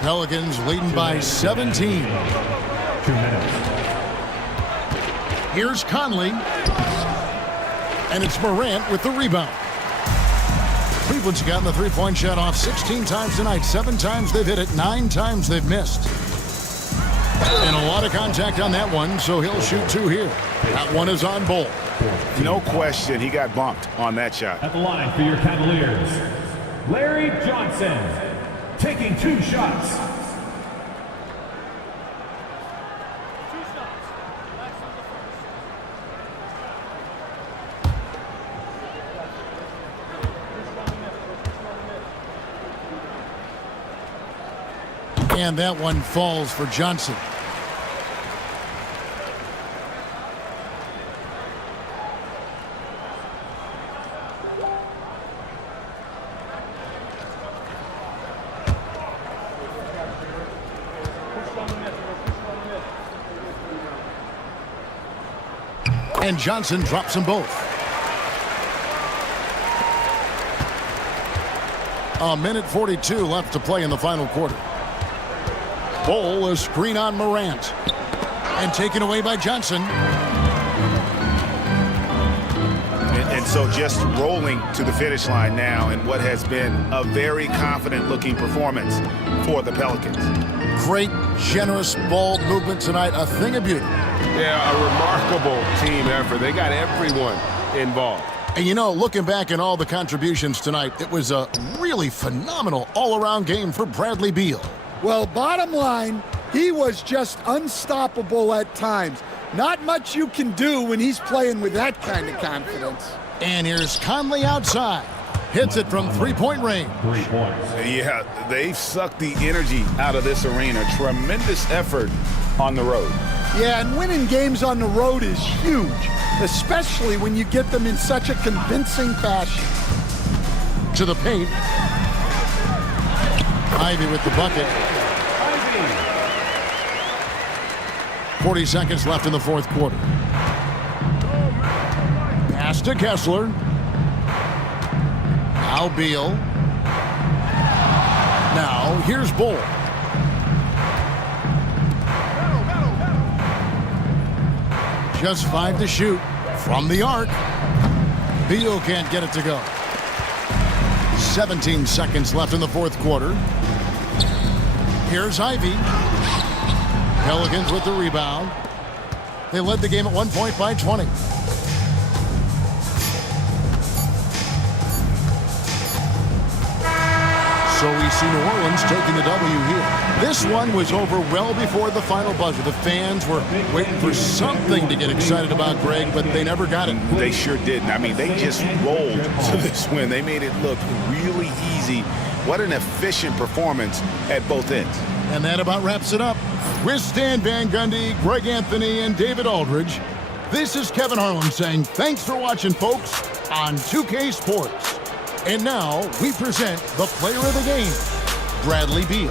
Pelicans leading by 17. 2 minutes. Here's Conley. And it's Morant with the rebound. Cleveland's gotten the three-point shot off 16 times tonight. 7 times they've hit it, 9 times they've missed. And a lot of contact on that one, so he'll shoot 2 here. That one is on Bol. No question, he got bumped on that shot. At the line for your Cavaliers, Larry Johnson, taking 2 shots. And that one falls for Johnson. And Johnson drops them both. A minute 42 left to play in the final quarter. Bol, a screen on Morant. And taken away by Johnson. And so just rolling to the finish line now in what has been a very confident-looking performance for the Pelicans. Great, generous ball movement tonight. A thing of beauty. Yeah, a remarkable team effort. They got everyone involved. And you know, looking back at all the contributions tonight, it was a really phenomenal all-around game for Bradley Beal. Well, bottom line, he was just unstoppable at times. Not much you can do when he's playing with that kind of confidence. And here's Conley outside. Hits it from three-point range. 3 points. Yeah, they've sucked the energy out of this arena. Tremendous effort on the road. Yeah, and winning games on the road is huge, especially when you get them in such a convincing fashion. To the paint. Ivy with the bucket. 40 seconds left in the fourth quarter. Pass to Kessler. Now Beal. Now here's Bull. Just 5 to shoot from the arc. Beal can't get it to go. 17 seconds left in the fourth quarter. Here's Ivy. Pelicans with the rebound. They led the game at 1 point by 20. So we see New Orleans taking the W here. This one was over well before the final buzzer. The fans were waiting for something to get excited about, Greg, but they never got it. They sure didn't. I mean, they just rolled to this win. They made it look really easy. What an efficient performance at both ends. And that about wraps it up. With Stan Van Gundy, Greg Anthony, and David Aldridge, this is Kevin Harlan saying thanks for watching, folks, on 2K Sports. And now we present the player of the game, Bradley Beal.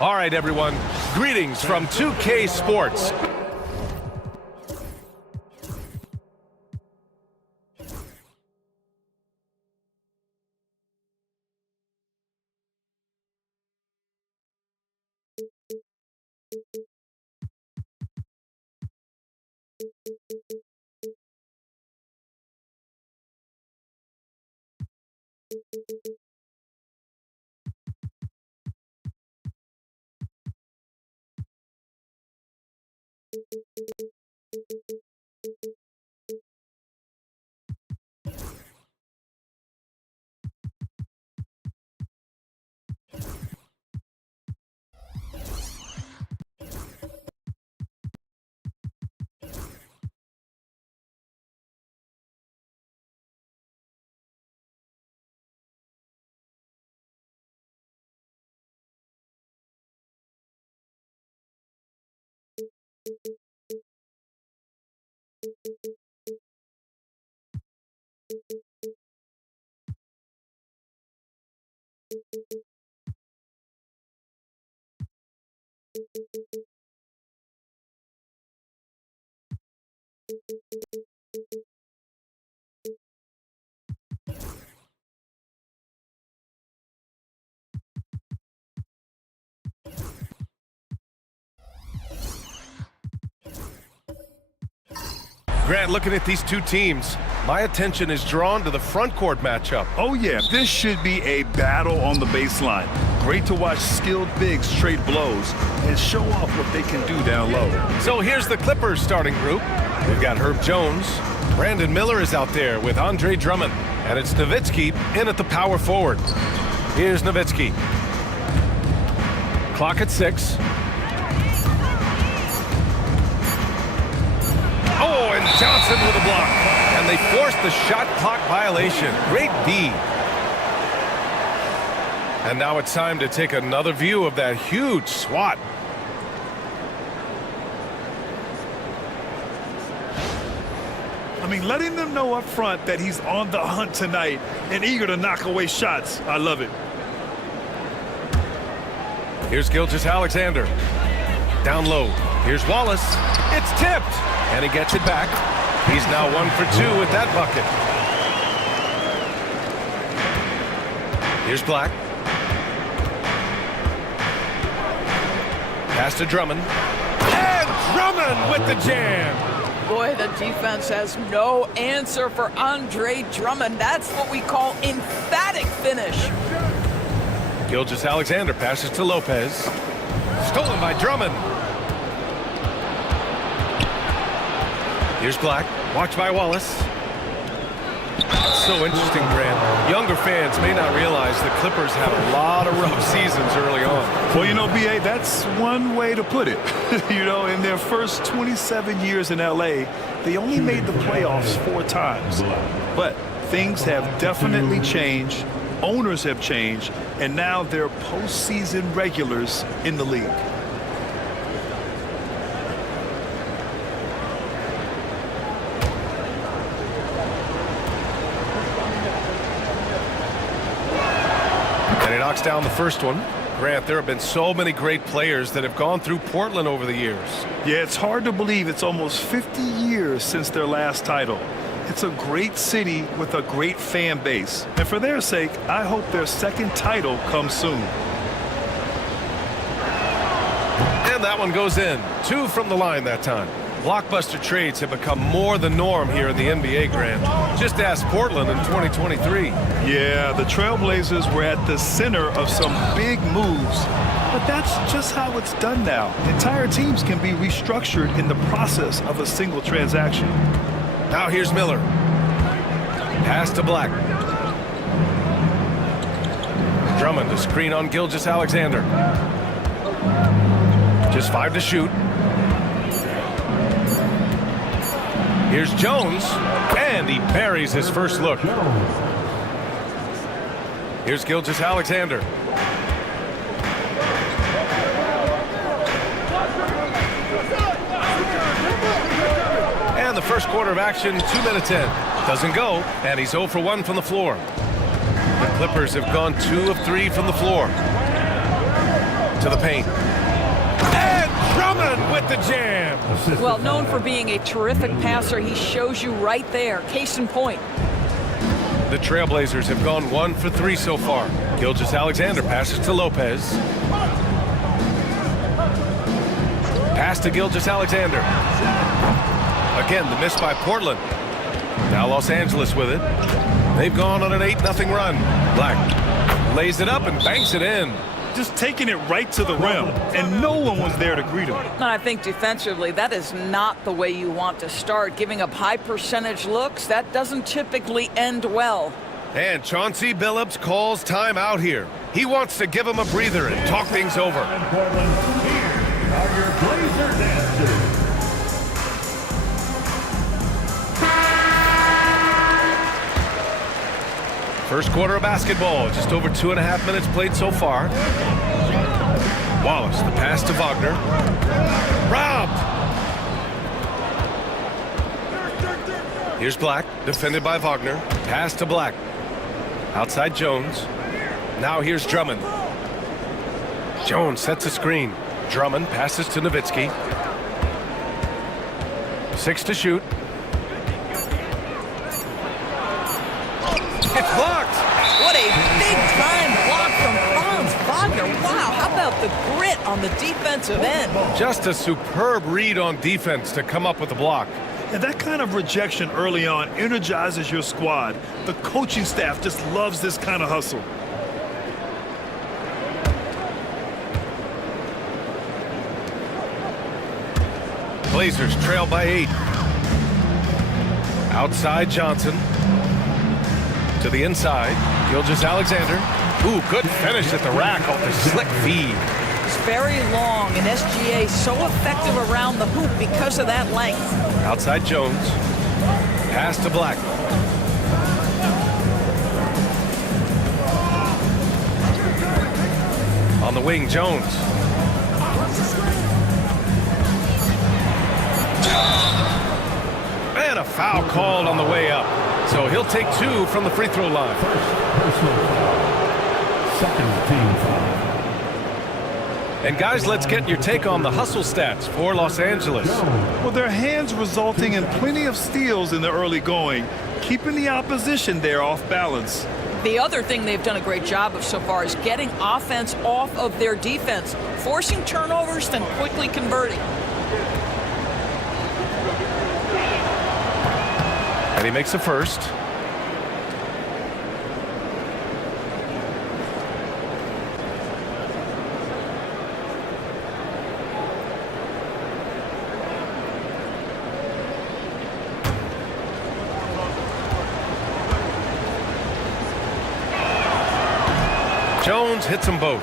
All right, everyone. Greetings from 2K Sports. Grant, looking at these two teams, my attention is drawn to the front court matchup. Oh, yeah, this should be a battle on the baseline. Great to watch skilled bigs trade blows and show off what they can do down low. So here's the Clippers starting group. We've got Herb Jones. Brandon Miller is out there with Andre Drummond. And it's Nowitzki in at the power forward. Here's Nowitzki. Clock at 6. Oh, and Johnson with a block. And they forced the shot clock violation. Great D. And now it's time to take another view of that huge swat. I mean, letting them know up front that he's on the hunt tonight and eager to knock away shots. I love it. Here's Gilgeous-Alexander. Down low. Here's Wallace. It's tipped. And he gets it back. He's now 1 for 2 with that bucket. Here's Black. Pass to Drummond. And Drummond with the jam. Boy, the defense has no answer for Andre Drummond. That's what we call emphatic finish. Gilgeous-Alexander passes to Lopez. Stolen by Drummond. Here's Black. Watched by Wallace. So interesting, Grant. Younger fans may not realize the Clippers had a lot of rough seasons early on. Well, you know, B.A., that's one way to put it. You know, in their first 27 years in L.A., they only made the playoffs 4 times. But things have definitely changed. Owners have changed. And now they're postseason regulars in the league. Knocks down the first one. Grant, there have been so many great players that have gone through Portland over the years. Yeah, it's hard to believe it's almost 50 years since their last title. It's a great city with a great fan base. And for their sake, I hope their second title comes soon. And that one goes in. 2 from the line that time. Blockbuster trades have become more the norm here in the NBA, Grant. Just ask Portland in 2023. Yeah, the Trailblazers were at the center of some big moves. But that's just how it's done now. Entire teams can be restructured in the process of a single transaction. Now here's Miller. Pass to Black. Drummond to screen on Gilgeous-Alexander. Just 5 to shoot. Here's Jones, and he buries his first look. Here's Gilgeous-Alexander. And the first quarter of action, 2 minutes in. Doesn't go, and he's 0 for 1 from the floor. The Clippers have gone 2 of 3 from the floor. To the paint. Drummond with the jam. Well, known for being a terrific passer, he shows you right there. Case in point. The Trailblazers have gone 1 for 3 so far. Gilgeous-Alexander passes to Lopez. Pass to Gilgeous-Alexander. Again, the miss by Portland. Now Los Angeles with it. They've gone on an 8-0 run. Black lays it up and banks it in. Just taking it right to the rim, and no one was there to greet him. And I think defensively, that is not the way you want to start. Giving up high percentage looks, that doesn't typically end well. And Chauncey Billups calls time out here. He wants to give him a breather and talk things over. Here are your Blazers answers. First quarter of basketball, just over 2.5 minutes played so far. Wallace, the pass to Wagner. Robbed! Here's Black, defended by Wagner. Pass to Black. Outside Jones. Now here's Drummond. Jones sets a screen. Drummond passes to Nowitzki. 6 to shoot. It's blocked. What a big-time block from Franz Wagner. Wow, how about the grit on the defensive end? Just a superb read on defense to come up with the block. And that kind of rejection early on energizes your squad. The coaching staff just loves this kind of hustle. Blazers trail by 8. Outside Johnson. To the inside. Gilgeous-Alexander. Ooh, good finish at the rack off the slick feed. It's very long, and SGA so effective around the hoop because of that length. Outside Jones. Pass to Black. On the wing, Jones. And a foul called on the way up. So he'll take 2 from the free throw line. Personal foul. Second team foul. And guys, let's get your take on the hustle stats for Los Angeles. Well, their hands resulting in plenty of steals in the early going, keeping the opposition there off balance. The other thing they've done a great job of so far is getting offense off of their defense, forcing turnovers, then quickly converting. And he makes the first. Jones hits them both.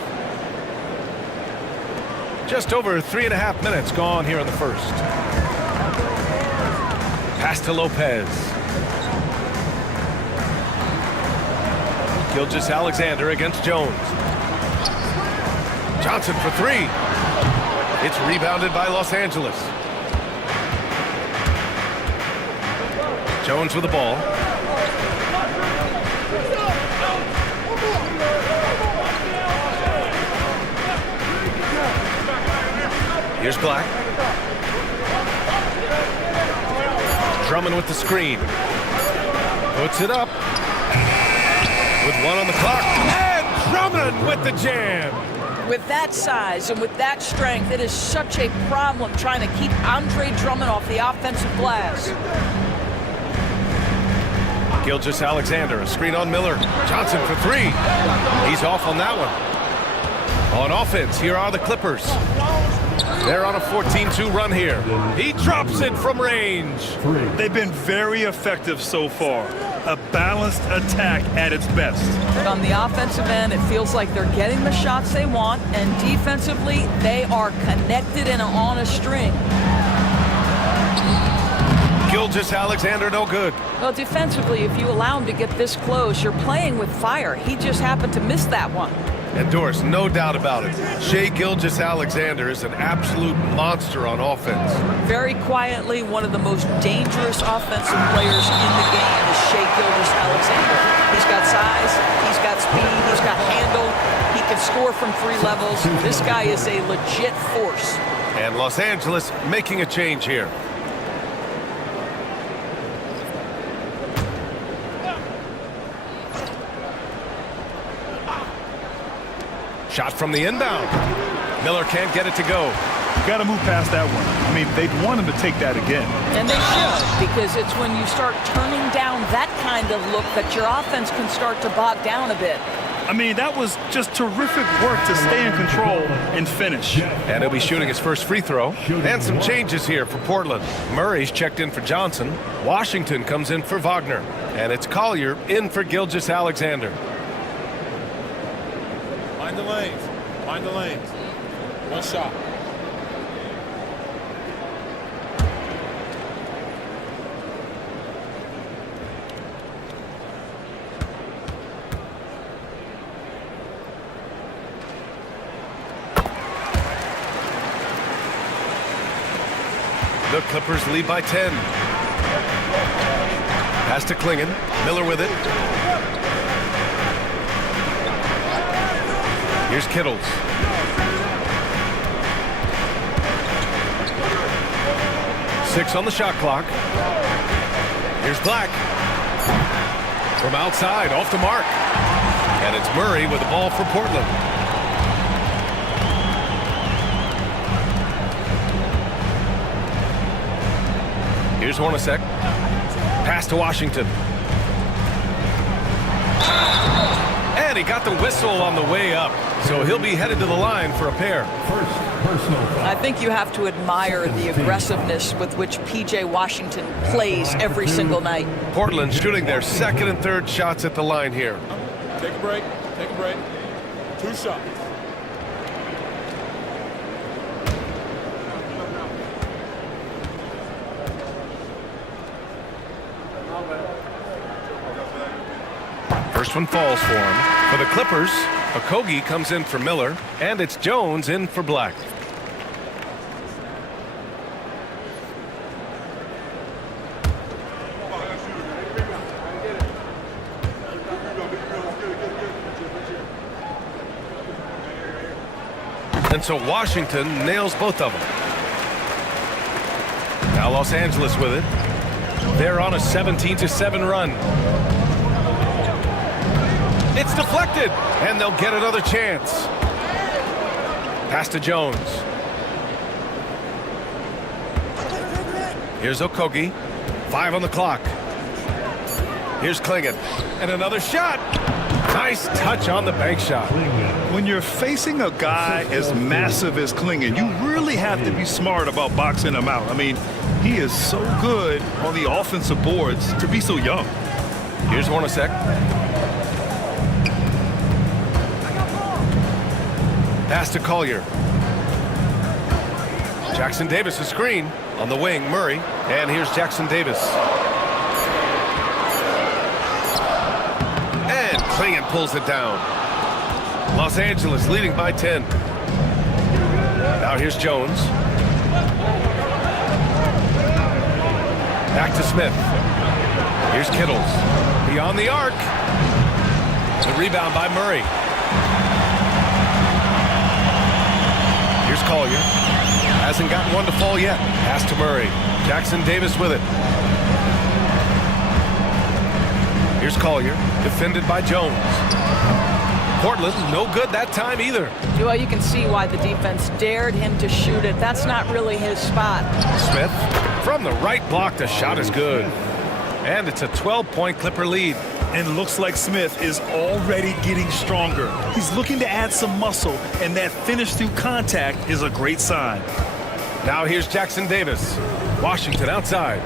Just over 3.5 minutes gone here in the first. Pass to Lopez. Gilgeous-Alexander against Jones. Johnson for 3. It's rebounded by Los Angeles. Jones with the ball. Here's Black. Drummond with the screen. Puts it up. With 1 on the clock. And Drummond with the jam. With that size and with that strength, it is such a problem trying to keep Andre Drummond off the offensive glass. Gilgeous-Alexander, a screen on Miller. Johnson for 3. He's off on that one. On offense, here are the Clippers. They're on a 14-2 run here. He drops it from range. They've been very effective so far. A balanced attack at its best. On the offensive end, it feels like they're getting the shots they want, and defensively, they are connected and on a string. Gilgeous-Alexander, no good. Well, defensively, if you allow him to get this close, you're playing with fire. He just happened to miss that one. And Doris, no doubt about it, Shai Gilgeous-Alexander is an absolute monster on offense. Very quietly, one of the most dangerous offensive players in the game is Shai Gilgeous-Alexander. He's got size, he's got speed, he's got handle, he can score from 3 levels. This guy is a legit force. And Los Angeles making a change here. Shot from the inbound. Miller can't get it to go. Got to move past that one. I mean, they'd want him to take that again. And they should, because it's when you start turning down that kind of look that your offense can start to bog down a bit. I mean, that was just terrific work to stay in control and finish. And he'll be shooting his first free throw. And some changes here for Portland. Murray's checked in for Johnson. Washington comes in for Wagner. And it's Collier in for Gilgeous-Alexander. Mind the lanes. Mind the lanes. 1 shot. The Clippers lead by 10. Pass to Klingon. Miller with it. Here's Kittles. 6 on the shot clock. Here's Black. From outside, off the mark. And it's Murray with the ball for Portland. Here's Hornacek. Pass to Washington. And he got the whistle on the way up. So he'll be headed to the line for a pair. I think you have to admire the aggressiveness with which P.J. Washington plays every single night. Portland shooting their second and third shots at the line here. Take a break. Take a break. 2 shots. First one falls for him. For the Clippers, Okogie comes in for Miller, and it's Jones in for Black. And so Washington nails both of them. Now Los Angeles with it. They're on a 17-7 run. It's deflected, and they'll get another chance. Pass to Jones. Here's Okogie. 5 on the clock. Here's Clingan. And another shot. Nice touch on the bank shot. When you're facing a guy as massive as Clingan, you really have to be smart about boxing him out. I mean, he is so good on the offensive boards to be so young. Here's Hornacek. Pass to Collier. Jackson Davis, a screen on the wing, Murray. And here's Jackson Davis. And Clingan pulls it down. Los Angeles leading by 10. Now here's Jones. Back to Smith. Here's Kittles. Beyond the arc. The rebound by Murray. Here's Collier. Hasn't gotten one to fall yet. Pass to Murray. Jackson Davis with it. Here's Collier. Defended by Jones. Portland, no good that time either. Well, you can see why the defense dared him to shoot it. That's not really his spot. Smith from the right block. The shot is good. And it's a 12-point Clipper lead. And looks like Smith is already getting stronger. He's looking to add some muscle, and that finish through contact is a great sign. Now here's Jackson Davis. Washington outside.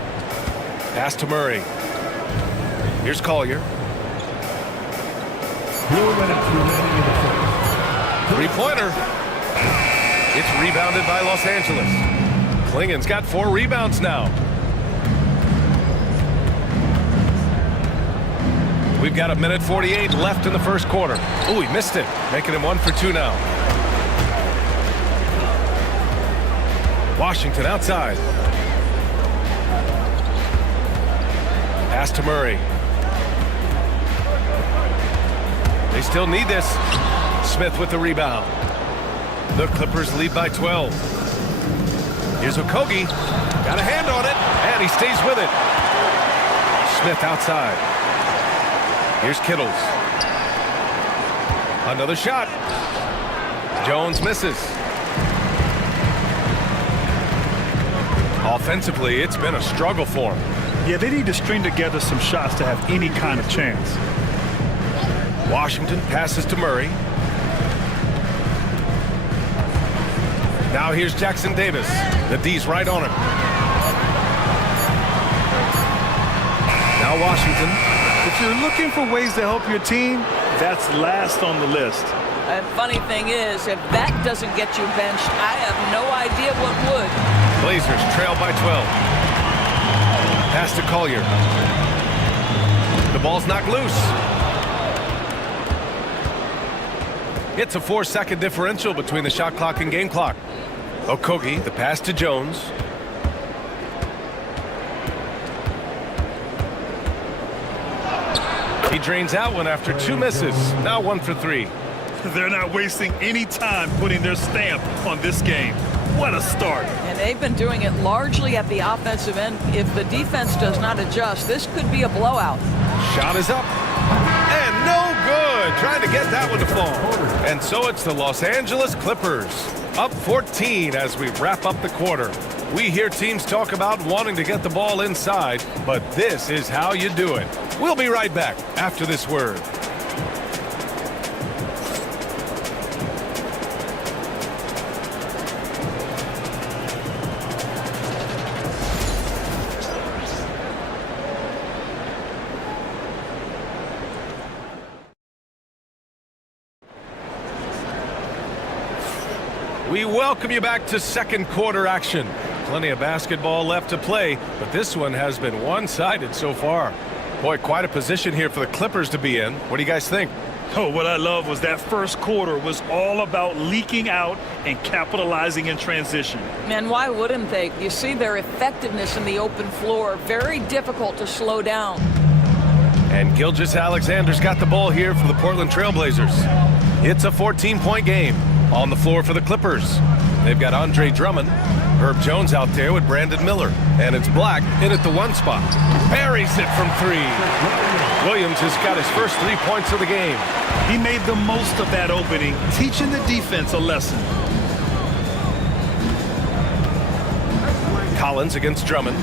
Pass to Murray. Here's Collier. Three-pointer. It's rebounded by Los Angeles. Clingan's got 4 rebounds now. We've got 1:48 left in the first quarter. Oh, he missed it, making him 1 for 2 now. Washington outside. Pass to Murray. They still need this. Smith with the rebound. The Clippers lead by 12. Here's Okogie. Got a hand on it, and he stays with it. Smith outside. Here's Kittles. Another shot. Jones misses. Offensively, it's been a struggle for him. Yeah, they need to string together some shots to have any kind of chance. Washington passes to Murray. Now here's Jackson Davis. The D's right on him. Now Washington. If you're looking for ways to help your team, that's last on the list. And funny thing is, if that doesn't get you benched, I have no idea what would. Blazers trail by 12. Pass to Collier. The ball's knocked loose. It's a 4-second differential between the shot clock and game clock. Okogie, the pass to Jones. He drains out one after 2 misses. Now 1 for 3. They're not wasting any time putting their stamp on this game. What a start. And they've been doing it largely at the offensive end. If the defense does not adjust, this could be a blowout. Shot is up. And no good. Trying to get that one to fall. And so it's the Los Angeles Clippers. Up 14 as we wrap up the quarter. We hear teams talk about wanting to get the ball inside, but this is how you do it. We'll be right back after this word. We welcome you back to second quarter action. Plenty of basketball left to play, but this one has been one-sided so far. Boy, quite a position here for the Clippers to be in. What do you guys think? Oh, what I love was that first quarter was all about leaking out and capitalizing in transition. And why wouldn't they? You see their effectiveness in the open floor. Very difficult to slow down. And Gilgeous-Alexander's got the ball here for the Portland Trailblazers. It's a 14-point game. On the floor for the Clippers, they've got Andre Drummond, Herb Jones out there with Brandon Miller, and it's Black in at the 1 spot. Buries it from 3. Williams has got his first 3 points of the game. He made the most of that opening, teaching the defense a lesson. Collins against Drummond.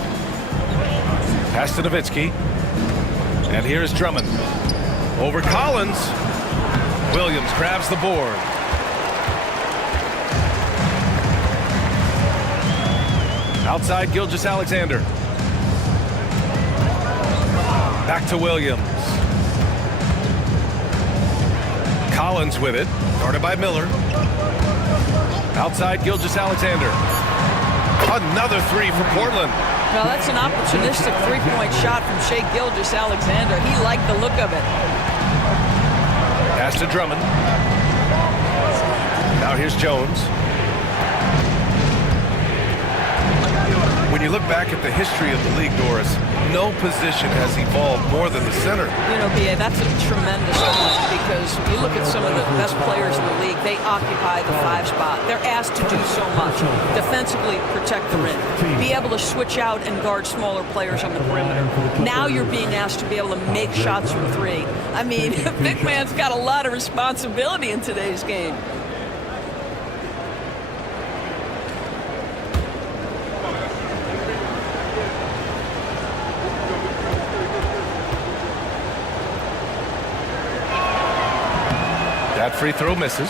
Pass to Nowitzki. And here's Drummond. Over Collins. Williams grabs the board. Outside Gilgeous-Alexander. Back to Williams. Collins with it. Guarded by Miller. Outside Gilgeous-Alexander. Another 3 for Portland. Well, that's an opportunistic three-point shot from Shai Gilgeous-Alexander. He liked the look of it. Pass to Drummond. Now here's Jones. When you look back at the history of the league, Doris, no position has evolved more than the center. You know, B.A., that's a tremendous point because you look at some of the best players in the league, they occupy the 5 spot. They're asked to do so much. Defensively, protect the rim. Be able to switch out and guard smaller players on the perimeter. Now you're being asked to be able to make shots from 3. I mean, big man's got a lot of responsibility in today's game. That free throw misses.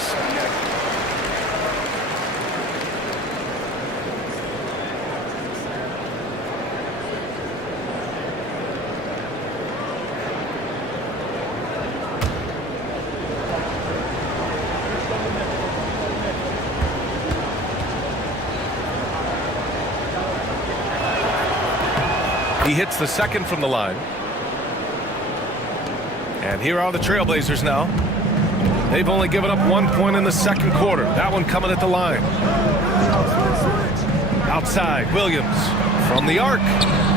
He hits the second from the line. And here are the Trailblazers now. They've only given up 1 point in the second quarter. That one coming at the line. Outside, Williams from the arc.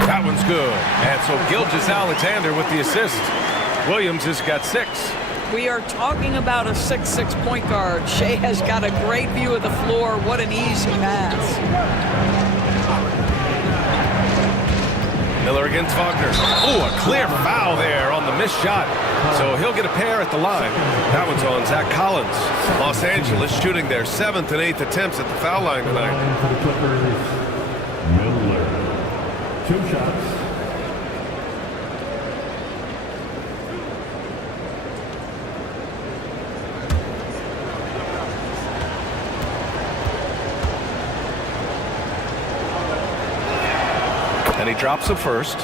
That one's good. And so Gilgeous-Alexander with the assist. Williams has got 6. We are talking about a 6'6" point guard. Shai has got a great view of the floor. What an easy pass. Miller against Wagner. Oh, a clear foul there on the missed shot. So he'll get a pair at the line. That one's on Zach Collins. Los Angeles shooting their 7th and 8th attempts at the foul line tonight. For the Clippers, Miller. 2 shots. And he drops the first.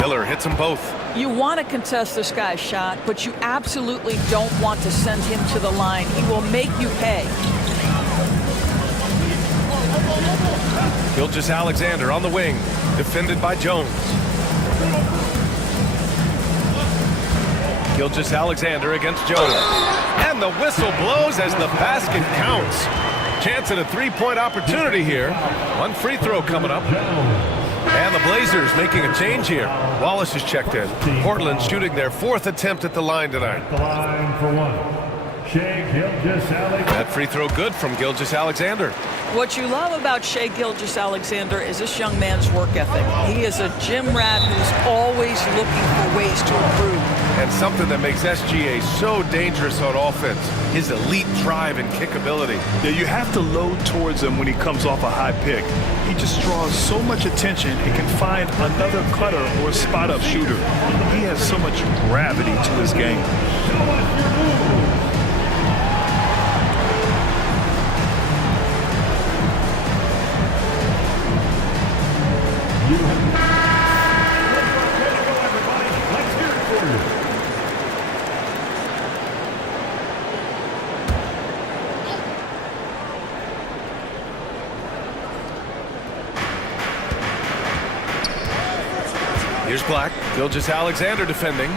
Miller hits them both. You want to contest this guy's shot, but you absolutely don't want to send him to the line. He will make you pay. Gilgeous-Alexander on the wing, defended by Jones. Gilgeous-Alexander against Jones. And And the whistle blows as the basket counts. Chance at a three-point opportunity here. One free throw coming up. And the Blazers making a change here. Wallace is checked in. Portland shooting their 4th attempt at the line tonight. The line for one. Shai Gilgeous-Alexander. That free throw good from Gilgeous-Alexander. What you love about Shai Gilgeous-Alexander is this young man's work ethic. He is a gym rat who's always looking for ways to improve. And something that makes SGA so dangerous on offense, his elite drive and kickability. Yeah, you have to load towards him when he comes off a high pick. He just draws so much attention and can find another cutter or spot-up shooter. He has so much gravity to his game. Here's Black. Gilgeous-Alexander defending.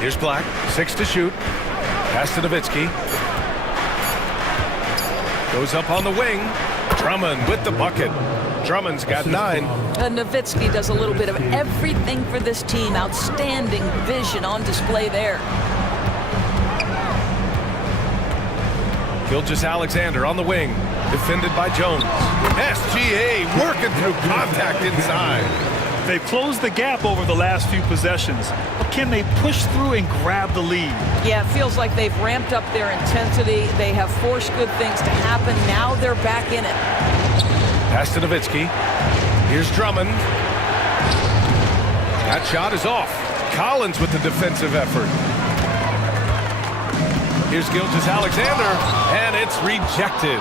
Here's Black. 6 to shoot. Pass to Nowitzki. Goes up on the wing. Drummond with the bucket. Drummond's got 9. Nowitzki does a little bit of everything for this team. Outstanding vision on display there. Gilgeous-Alexander on the wing, defended by Jones. SGA working through contact inside. They've closed the gap over the last few possessions, but can they push through and grab the lead? Yeah, it feels like they've ramped up their intensity. They have forced good things to happen. Now they're back in it. Pass to Nowitzki. Here's Drummond. That shot is off. Collins with the defensive effort. Here's Gilgeous-Alexander, and it's rejected.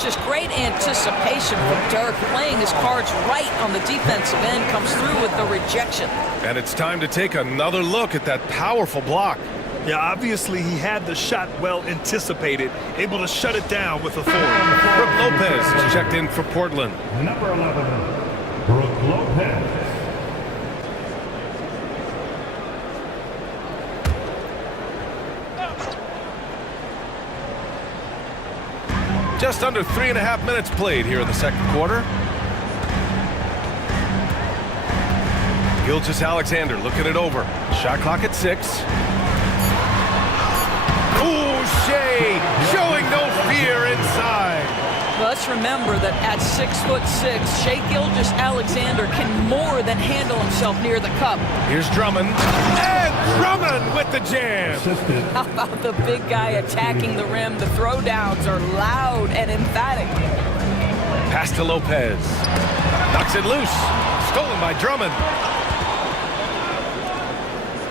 Just great anticipation from Dirk, playing his cards right on the defensive end, comes through with the rejection. And it's time to take another look at that powerful block. Yeah, obviously he had the shot well anticipated, able to shut it down with authority. Brook Lopez is checked in for Portland. Number 11, Brook Lopez. Just under 3.5 minutes played here in the second quarter. Gilgeous-Alexander looking it over. Shot clock at 6. Ooh, Shai showing no fear inside. Well, let's remember that at 6'6", Shai Gilgeous-Alexander can more than handle himself near the cup. Here's Drummond. And Drummond with the jam. How about the big guy attacking the rim? The throwdowns are loud and emphatic. Pass to Lopez. Knocks it loose. Stolen by Drummond.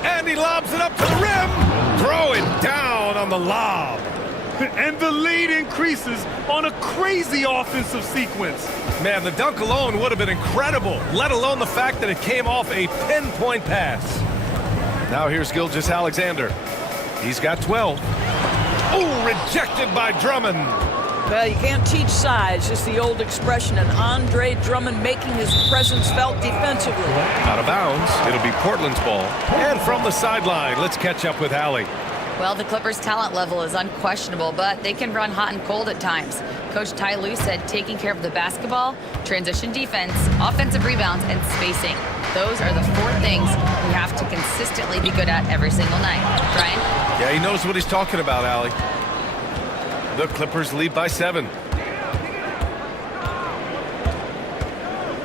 And he lobs it up to the rim. Throw it down on the lob. And the lead increases on a crazy offensive sequence. Man, the dunk alone would have been incredible, let alone the fact that it came off a pinpoint pass. Now here's Gilgeous-Alexander. He's got 12. Oh, rejected by Drummond. Well, you can't teach size, just the old expression, and Andre Drummond making his presence felt defensively. Out of bounds, it'll be Portland's ball. And from the sideline, let's catch up with Allie. Well, the Clippers' talent level is unquestionable, but they can run hot and cold at times. Coach Ty Lue said taking care of the basketball, transition defense, offensive rebounds, and spacing. Those are the 4 things we have to consistently be good at every single night. Brian? Yeah, he knows what he's talking about, Allie. The Clippers lead by 7.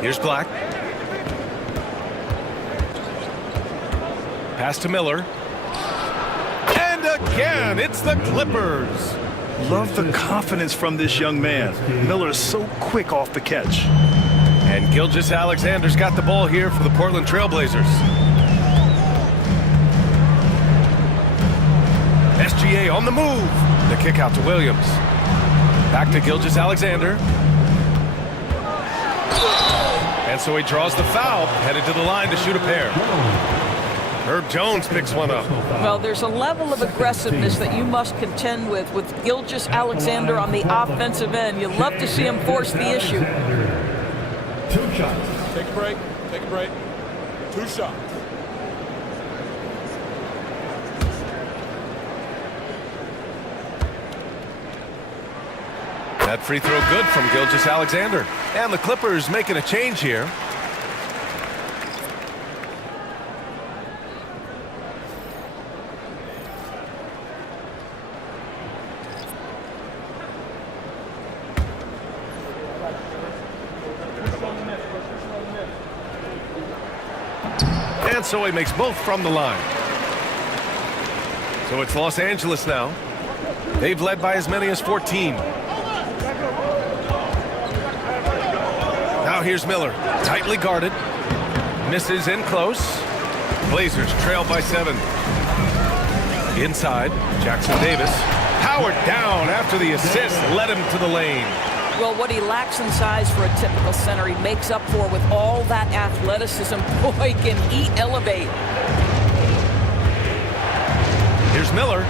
Here's Black. Pass to Miller. And again, it's the Clippers. Love the confidence from this young man. Miller's so quick off the catch. And Gilgeous-Alexander's got the ball here for the Portland Trailblazers. SGA on the move. The kick out to Williams. Back to Gilgeous-Alexander. And so he draws the foul, headed to the line to shoot a pair. Herb Jones picks one up. Well, there's a level of aggressiveness that you must contend with Gilgeous-Alexander on the offensive end. You love to see him force the issue. 2 shots. Take a break. Take a break. 2 shots. That free throw good from Gilgeous-Alexander. And the Clippers making a change here. And so he makes both from the line. So it's Los Angeles now. They've led by as many as 14. Now here's Miller, tightly guarded, misses in close. Blazers trail by 7. Inside, Jackson Davis, powered down after the assist, led him to the lane. Well, what he lacks in size for a typical center, he makes up for with all that athleticism. Boy, can he elevate. Here's Miller.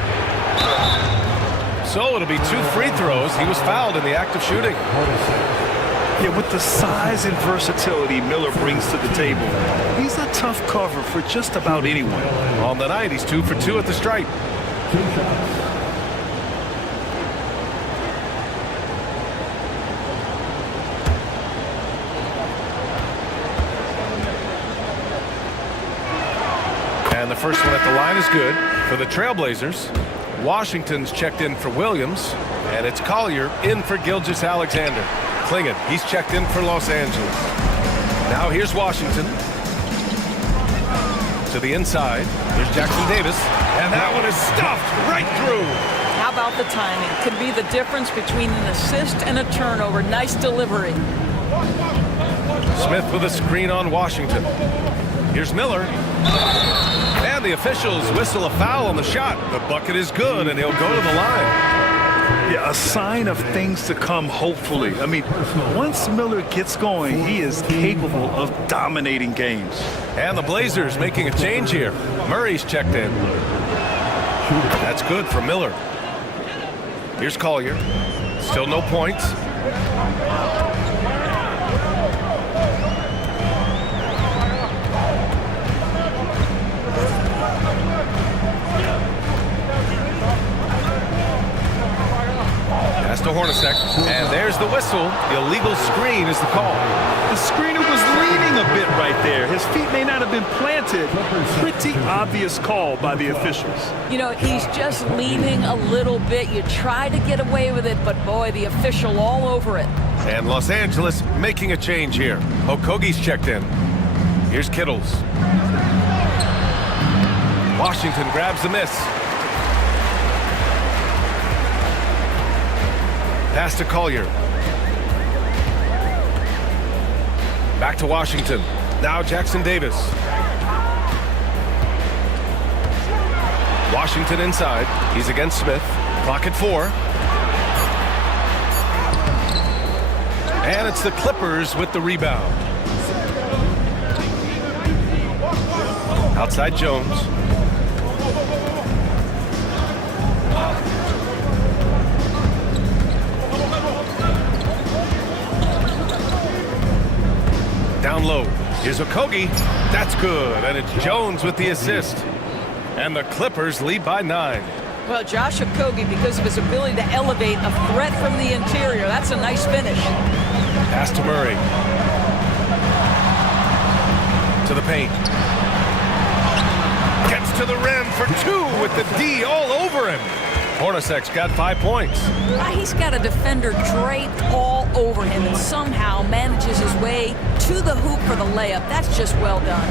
So it'll be 2 free throws. He was fouled in the act of shooting. Yeah, with the size and versatility Miller brings to the table, he's a tough cover for just about anyone. On the night, he's 2 for 2 at the stripe. 2 shots. And the first one at the line is good for the Trailblazers. Washington's checked in for Williams, and it's Collier in for Gilgeous-Alexander. Clingan, he's checked in for Los Angeles. Now here's Washington. To the inside. Here's Jackson Davis. And that one is stuffed right through. How about the timing? Could be the difference between an assist and a turnover. Nice delivery. Smith with a screen on Washington. Here's Miller. And the officials whistle a foul on the shot. The bucket is good, and he'll go to the line. Yeah, a sign of things to come, hopefully. I mean, once Miller gets going, he is capable of dominating games. And the Blazers making a change here. Murray's checked in. That's good for Miller. Here's Collier. Still no points. Pass to Hornacek, and there's the whistle. The illegal screen is the call. The screener was leaning a bit right there. His feet may not have been planted. Pretty obvious call by the officials. You know, he's just leaning a little bit. You try to get away with it, but boy, the official all over it. And Los Angeles making a change here. Okogie's checked in. Here's Kittles. Washington grabs the miss. Pass to Collier. Back to Washington. Now Jackson Davis. Washington inside. He's against Smith. Clock at 4. And it's the Clippers with the rebound. Outside Jones. Down low. Here's Okogie. That's good. And it's Jones with the assist. And the Clippers lead by 9. Well, Josh Okogie, because of his ability to elevate a threat from the interior, that's a nice finish. Pass to Murray. To the paint. Gets to the rim for 2 with the D all over him. Hornacek's got 5 points. He's got a defender draped all over him and somehow manages his way to the hoop for the layup. That's just well done.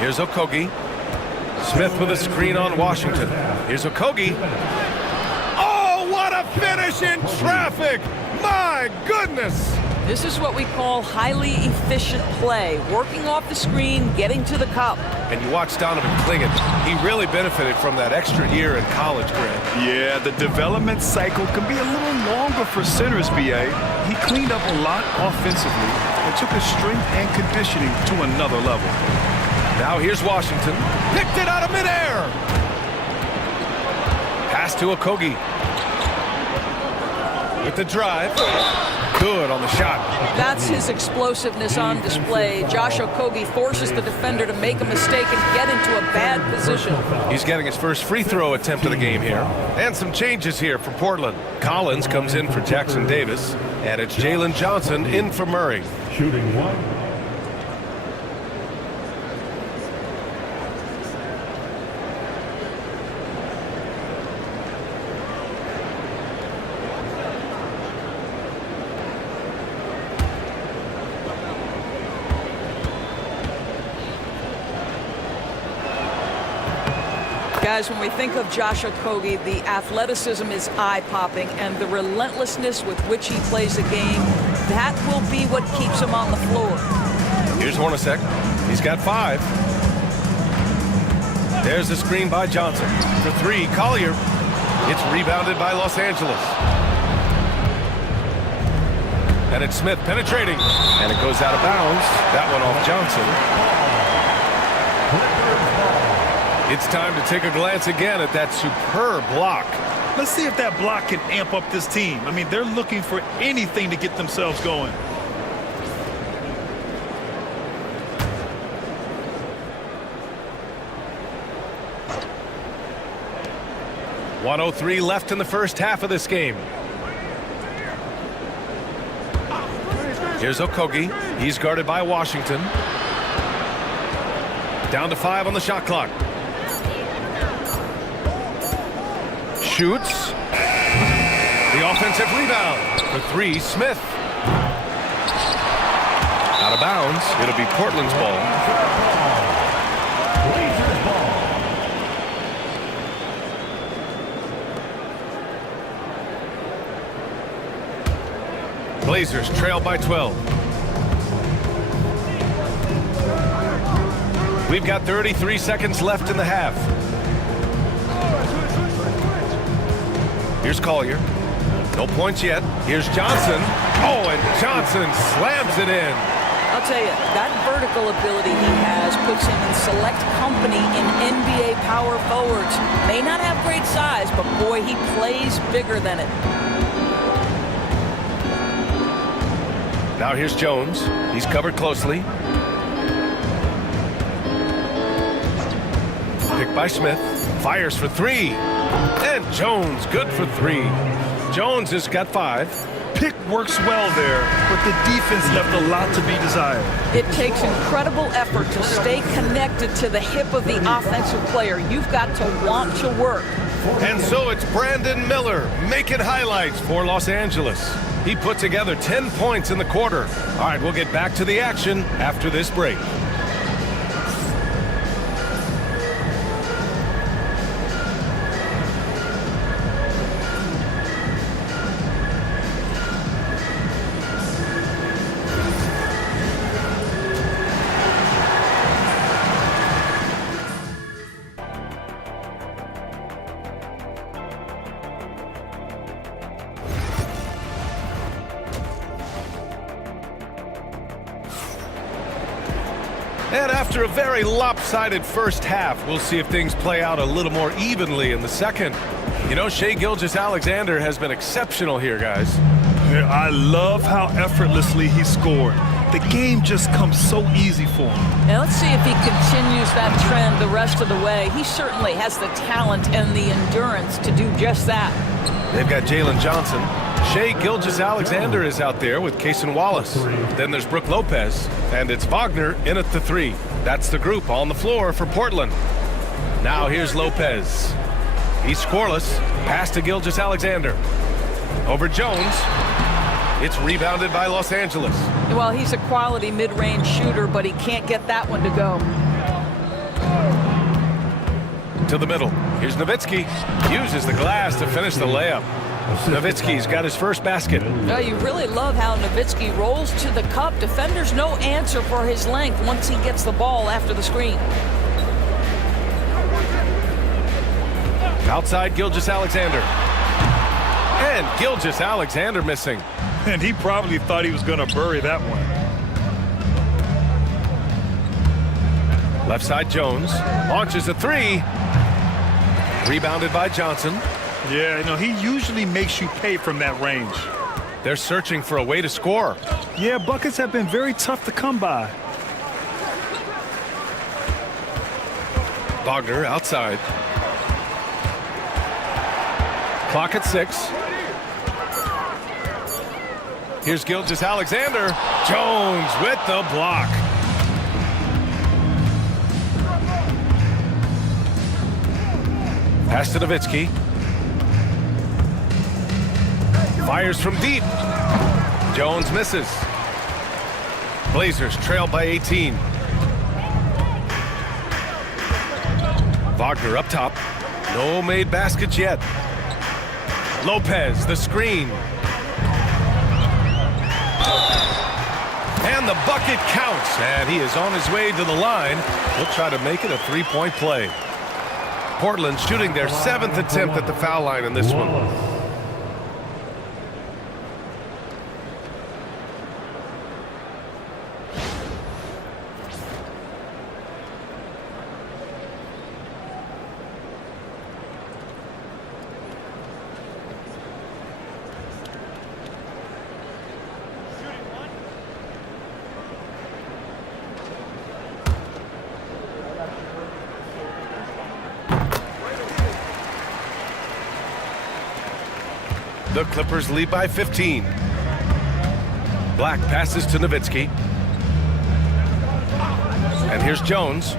Here's Okogie. Smith with a screen on Washington. Here's Okogie. Oh, what a finish in traffic! My goodness! This is what we call highly efficient play. Working off the screen, getting to the cup. And you watch Donovan Clingan. He really benefited from that extra year in college, Grant. Yeah, the development cycle can be a little longer for centers, B.A. He cleaned up a lot offensively and took his strength and conditioning to another level. Now here's Washington. Picked it out of midair. Pass to Okogie. With the drive. good on the shot. That's his explosiveness on display. Josh Okogie forces the defender to make a mistake and get into a bad position. He's getting his first free throw attempt of the game here. And some changes here for Portland. Collins comes in for Jackson Davis, and it's Jalen Johnson in for Murray. Shooting one. Guys, when we think of Josh Okogie, the athleticism is eye-popping, and the relentlessness with which he plays the game, that will be what keeps him on the floor. Here's Hornacek. He's got 5. There's the screen by Johnson. For 3, Collier. It's rebounded by Los Angeles. And it's Smith penetrating. And it goes out of bounds. That one off Johnson. It's time to take a glance again at that superb block. Let's see if that block can amp up this team. I mean, they're looking for anything to get themselves going. .103 left in the first half of this game. Here's Okogie. He's guarded by Washington. Down to 5 on the shot clock. Shoots. The offensive rebound. For 3, Smith. Out of bounds. It'll be Portland's ball. Blazers trail by 12. We've got 33 seconds left in the half. Here's Collier. No points yet. Here's Johnson. Oh, and Johnson slams it in. I'll tell you, that vertical ability he has puts him in select company in NBA power forwards. May not have great size, but boy, he plays bigger than it. Now here's Jones. He's covered closely. Picked by Smith. Fires for 3. And Jones, good for 3. Jones has got 5. Pick works well there, but the defense left a lot to be desired. It takes incredible effort to stay connected to the hip of the offensive player. You've got to want to work. And so it's Brandon Miller making highlights for Los Angeles. He put together 10 points in the quarter. All right, we'll get back to the action after this break. And after a very lopsided first half, we'll see if things play out a little more evenly in the second. You know, Shai Gilgeous-Alexander has been exceptional here, guys. Yeah, I love how effortlessly he scored. The game just comes so easy for him. Now let's see if he continues that trend the rest of the way. He certainly has the talent and the endurance to do just that. They've got Jalen Johnson. Shai Gilgeous-Alexander is out there with Cason Wallace. Then there's Brook Lopez, and it's Wagner in at the 3. That's the group on the floor for Portland. Now here's Lopez. He's scoreless. Pass to Gilgeous-Alexander. Over Jones. It's rebounded by Los Angeles. Well, he's a quality mid-range shooter, but he can't get that one to go. To the middle. Here's Nowitzki. Uses the glass to finish the layup. Nowitzki's got his first basket. You really love how Nowitzki rolls to the cup. Defenders no answer for his length once he gets the ball after the screen. Outside Gilgeous-Alexander. And Gilgeous-Alexander missing. And he probably thought he was going to bury that one. Left side Jones. Launches a 3. Rebounded by Johnson. Yeah, you know, he usually makes you pay from that range. They're searching for a way to score. Yeah, buckets have been very tough to come by. Wagner outside. Clock at 6. Here's Gilgeous-Alexander. Jones with the block. Pass to Nowitzki. Fires from deep. Jones misses. Blazers trail by 18. Wagner up top. No made baskets yet. Lopez, the screen. And the bucket counts. And he is on his way to the line. He'll try to make it a three-point play. Portland shooting their 7th attempt at the foul line in this one. The Clippers lead by 15. Black passes to Nowitzki. And here's Jones.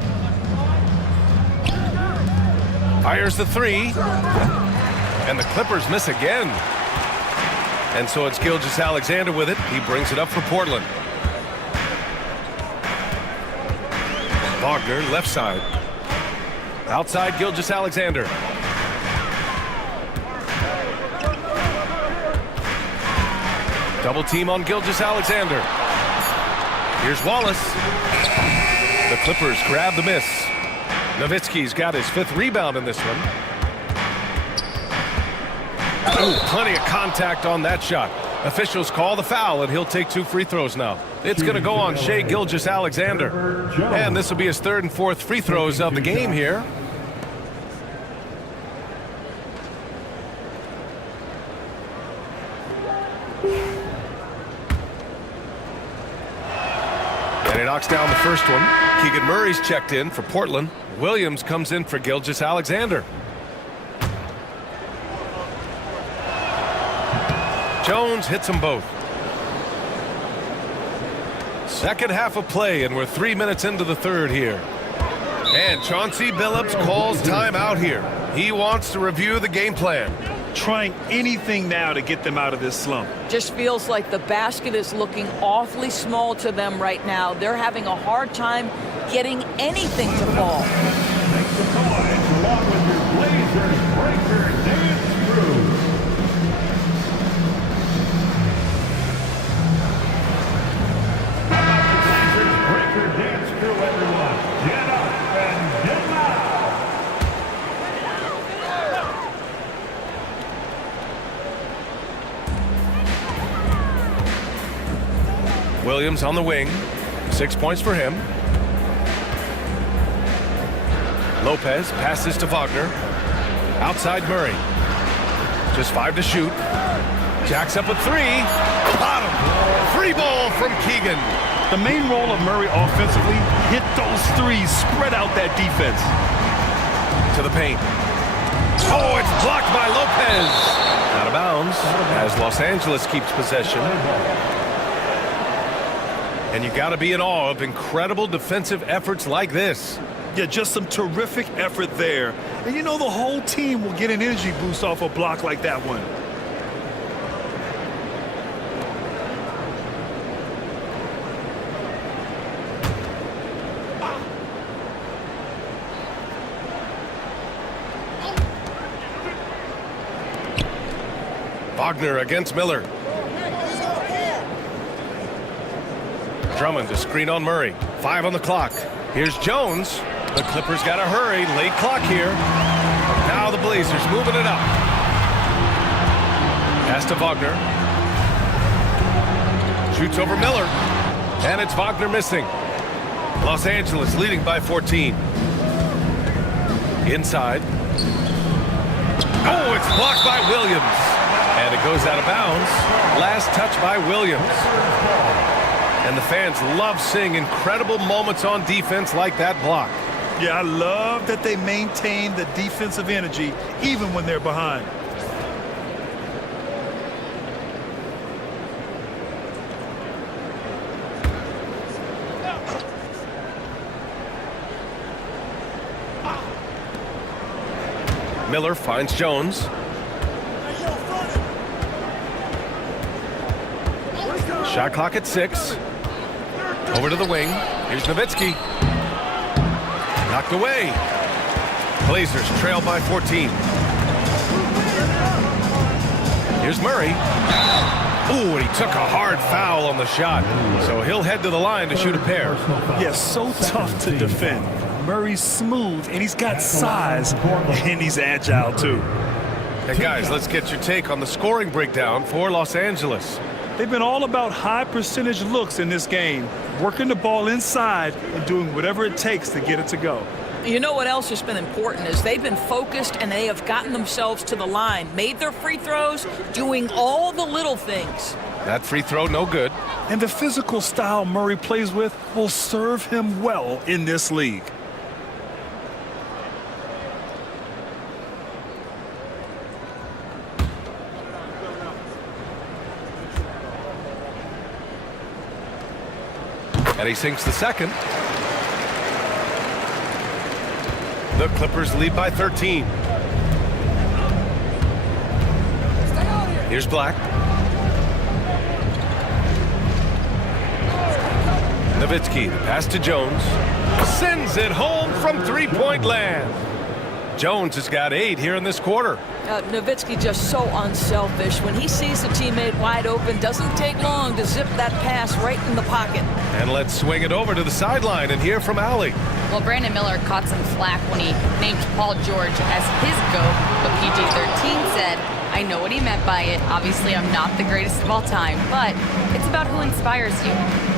Fires the three. And the Clippers miss again. And so it's Gilgeous-Alexander with it. He brings it up for Portland. Wagner, left side. Outside, Gilgeous-Alexander. Double team on Gilgeous-Alexander. Here's Wallace. The Clippers grab the miss. Nowitzki's got his 5th rebound in this one. Ooh, plenty of contact on that shot. Officials call the foul, and he'll take 2 free throws now. It's going to go on Shai Gilgeous-Alexander. And this will be his 3rd and 4th free throws of the game here. And he knocks down the first one. Keegan Murray's checked in for Portland. Williams comes in for Gilgeous-Alexander. Jones hits them both. Second half of play, and we're 3 minutes into the 3rd here. And Chauncey Billups calls timeout here. He wants to review the game plan. Trying anything now to get them out of this slump. Just feels like the basket is looking awfully small to them right now. They're having a hard time getting anything to fall. Make some noise along with your Blazers breaker dance crew. How about the Blazers breaker dance crew, everyone? Get up and get loud. Williams on the wing. 6 points for him. Lopez passes to Wagner. Outside Murray. Just 5 to shoot. Jacks up a 3. Bottom. Free ball from Keegan. The main role of Murray offensively, hit those threes, spread out that defense. To the paint. Oh, it's blocked by Lopez. Out of bounds as Los Angeles keeps possession. And you got to be in awe of incredible defensive efforts like this. Yeah, just some terrific effort there. And you know the whole team will get an energy boost off a block like that one. Wagner against Miller. Drummond to screen on Murray. 5 on the clock. Here's Jones. The Clippers got to hurry. Late clock here. Now the Blazers moving it up. Pass to Wagner. Shoots over Miller. And it's Wagner missing. Los Angeles leading by 14. Inside. Oh, it's blocked by Williams. And it goes out of bounds. Last touch by Williams. And the fans love seeing incredible moments on defense like that block. Yeah, I love that they maintain the defensive energy even when they're behind. Miller finds Jones. Shot clock at 6. Over to the wing. Here's Nowitzki. Knocked away. Blazers trail by 14. Here's Murray. Ooh, and he took a hard foul on the shot. So he'll head to the line to shoot a pair. Yes, so tough to defend. Murray's smooth, and he's got size, and he's agile, too. Hey, guys, let's get your take on the scoring breakdown for Los Angeles. They've been all about high percentage looks in this game, working the ball inside and doing whatever it takes to get it to go. You know what else has been important is they've been focused and they have gotten themselves to the line, made their free throws, doing all the little things. That free throw, no good. And the physical style Murray plays with will serve him well in this league. And he sinks the second. The Clippers lead by 13. Here's Black. Nowitzki, the pass to Jones. Sends it home from three-point land. Jones has got 8 here in this quarter. Nowitzki just so unselfish. When he sees a teammate wide open, doesn't take long to zip that pass right in the pocket. And let's swing it over to the sideline and hear from Allie. Well, Brandon Miller caught some flack when he named Paul George as his GOAT, but PJ13 said, I know what he meant by it. Obviously, I'm not the greatest of all time, but it's about who inspires you.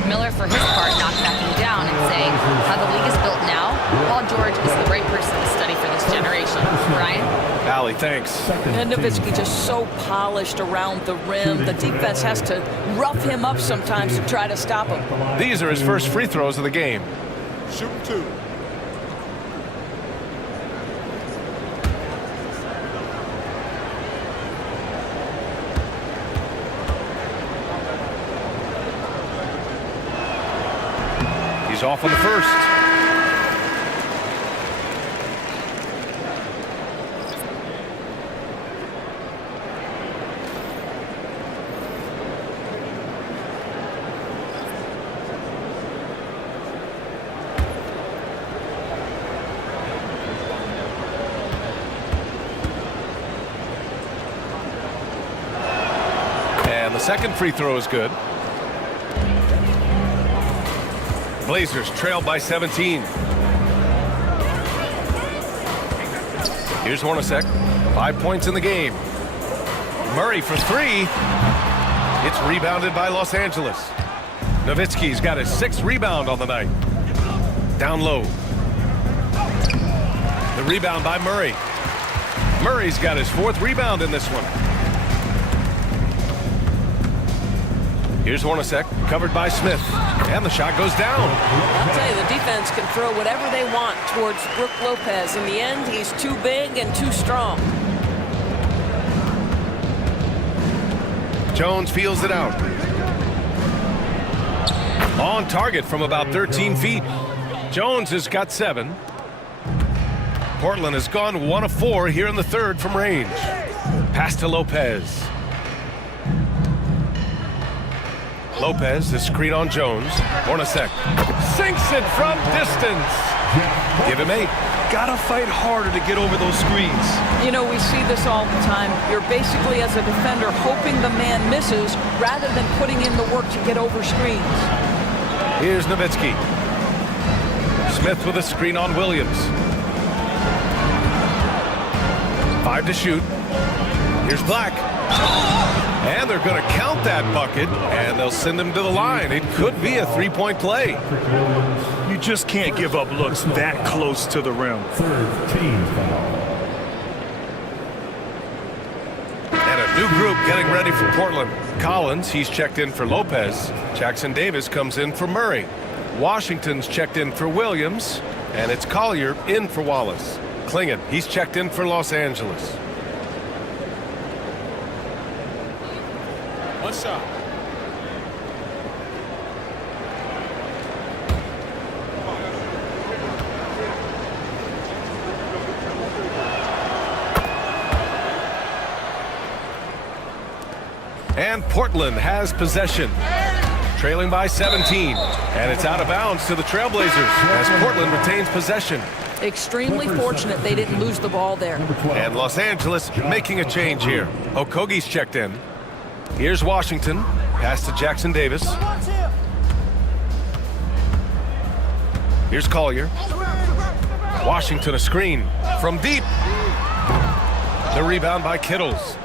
Miller, for his part, not backing down and saying, how the league is built now, Paul George is the right person to study for this generation. Ryan? Allie, thanks. And Nowitzki just so polished around the rim. The defense has to rough him up sometimes to try to stop him. These are his first free throws of the game. Shooting 2. He's off on the first. And the second free throw is good. Blazers trail by 17. Here's Hornacek. 5 points in the game. Murray for 3. It's rebounded by Los Angeles. Nowitzki's got his 6th rebound on the night. Down low. The rebound by Murray. Murray's got his 4th rebound in this one. Here's Hornacek, covered by Smith. And the shot goes down. I'll tell you, the defense can throw whatever they want towards Brook Lopez. In the end, he's too big and too strong. Jones feels it out. On target from about 13 feet. Jones has got 7. Portland has gone 1 of 4 here in the third from range. Pass to Lopez. Lopez, the screen on Jones. Hornacek sinks it from distance. Give him 8. Gotta fight harder to get over those screens. You know, we see this all the time. You're basically, as a defender, hoping the man misses rather than putting in the work to get over screens. Here's Nowitzki. Smith with a screen on Williams. 5 to shoot. Here's Black. And they're going to count that bucket, and they'll send him to the line. It could be a 3-point play. You just can't give up looks that close to the rim. And a New group getting ready for Portland. Collins, he's checked in for Lopez. Jackson Davis comes in for Murray. Washington's checked in for Williams. And it's Collier in for Wallace. Klingon, he's checked in for Los Angeles. One shot. And Portland has possession, trailing by 17. And it's out of bounds to the Trailblazers as Portland retains possession. Extremely fortunate they didn't lose the ball there. And Los Angeles making a change here. Okogie's checked in. Here's Washington. Pass to Jackson Davis. Here's Collier. Washington a screen from deep. The rebound by Kittles.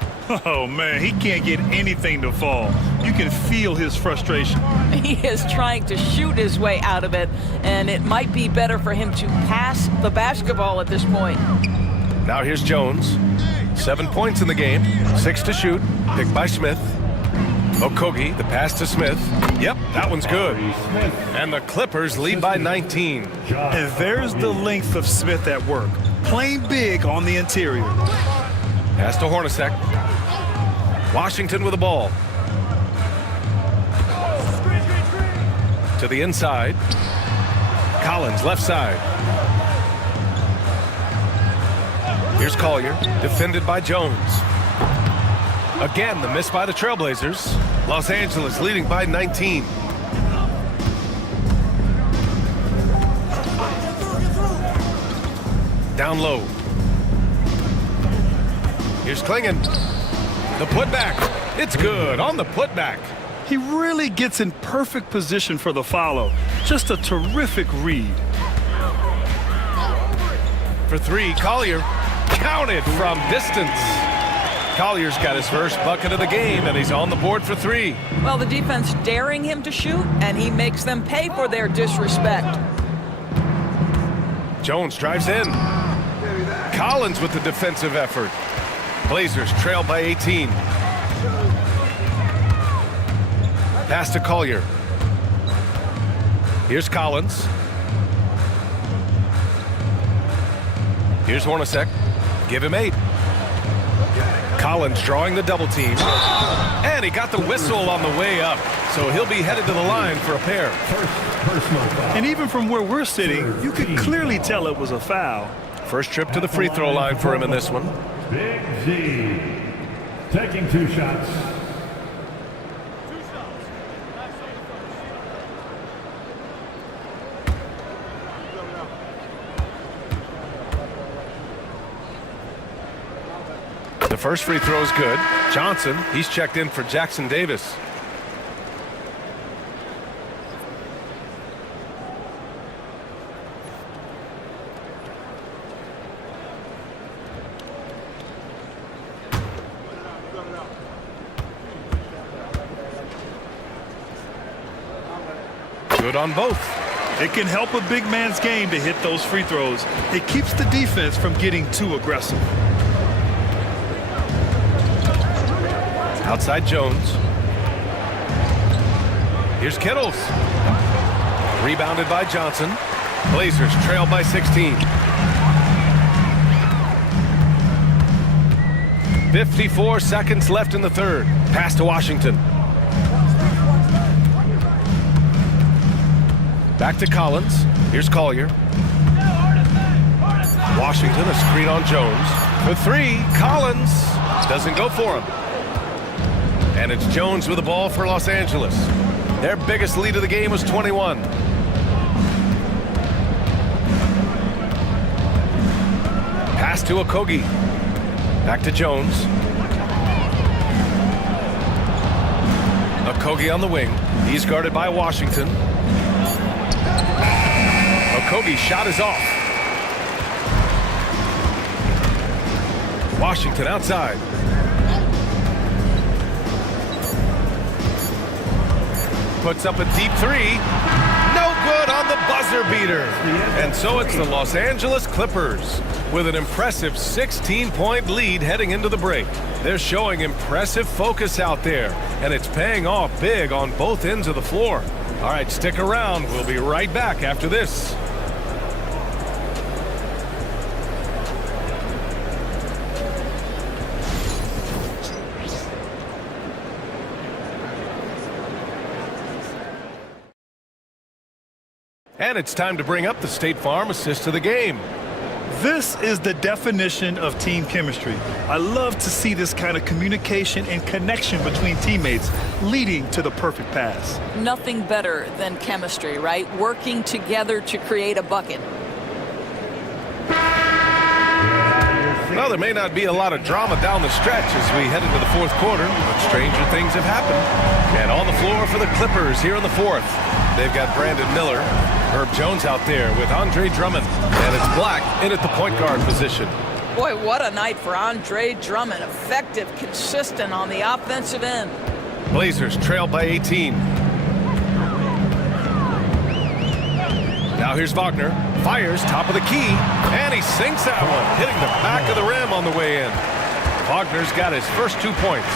Oh, man, he can't get anything to fall. You can feel his frustration. He is trying to shoot his way out of it, and it might be better for him to pass the basketball at this point. Now here's Jones. 7 points in the game. 6 to shoot. Picked by Smith. Okogie, the pass to Smith. Yep, that one's good. And the Clippers lead by 19. And there's the length of Smith at work. Playing big on the interior. Pass to Hornacek. Washington with the ball. To the inside. Collins, left side. Here's Collier, defended by Jones. Again, the miss by the Trailblazers. Los Angeles leading by 19. Down low. Here's Klingon. The putback. It's good on the putback. He really gets in perfect position for the follow. Just a terrific read. For three, Collier. Counted from distance. Collier's got his first bucket of the game, and he's on the board for three. Well, the defense daring him to shoot, and he makes them pay for their disrespect. Jones drives in. Collins with the defensive effort. Blazers trail by 18. Pass to Collier. Here's Collins. Here's Hornacek. Give him 8. Collins drawing the double team. And he got the whistle on the way up. So he'll be headed to the line for a pair. And even from where we're sitting, you could clearly tell it was a foul. First trip to the free throw line for him in this one. Big Z taking 2 shots. The first free throw is good. Johnson, he's checked in for Jackson Davis. Good on both. It can help a big man's game to hit those free throws. It keeps the defense from getting too aggressive. Outside Jones. Here's Kittles. Rebounded by Johnson. Blazers trail by 16. 54 seconds left in the third. Pass to Washington. Back to Collins. Here's Collier. Washington, a screen on Jones. For three, Collins doesn't go for him. And it's Jones with the ball for Los Angeles. Their biggest lead of the game was 21. Pass to Okogie. Back to Jones. Okogie on the wing. He's guarded by Washington. Okogie's shot is off. Washington outside. Puts up a deep three. No good on the buzzer beater. And so it's the Los Angeles Clippers with an impressive 16-point lead heading into the break. They're showing impressive focus out there, and it's paying off big on both ends of the floor. All right, stick around. We'll be right back after this. And it's time to bring up the State Farm assist of the game. This is the definition of team chemistry. I love to see this kind of communication and connection between teammates leading to the perfect pass. Nothing better than chemistry, right? Working together to create a bucket. Well, there may not be a lot of drama down the stretch as we head into the fourth quarter, but stranger things have happened. And on the floor for the Clippers here in the fourth, they've got Brandon Miller, Herb Jones out there with Andre Drummond, and it's Black in at the point guard position. Boy, what a night for Andre Drummond. Effective, consistent on the offensive end. Blazers trail by 18. Now here's Wagner. Fires top of the key, and he sinks that one, hitting the back of the rim on the way in. Wagner's got his first 2 points.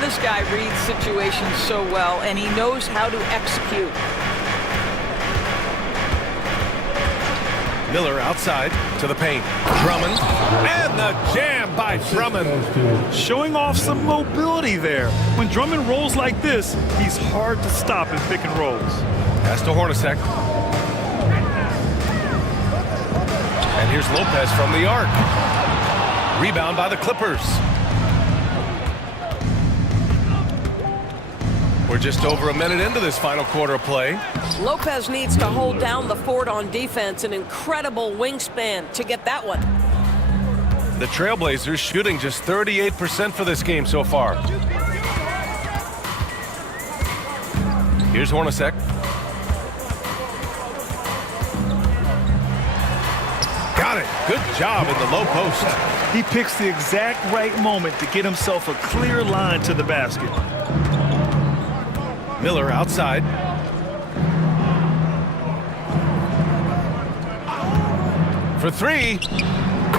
This guy reads situations so well, and he knows how to execute. Miller outside to the paint. Drummond, and the jam by Drummond. Showing off some mobility there. When Drummond rolls like this, he's hard to stop in pick and rolls. Pass to Hornacek. And here's Lopez from the arc. Rebound by the Clippers. We're just over a minute into this final quarter of play. Lopez needs to hold down the fort on defense. An incredible wingspan to get that one. The Trailblazers shooting just 38% for this game so far. Here's Hornacek. Got it. Good job in the low post. He picks the exact right moment to get himself a clear line to the basket. Miller outside. For three.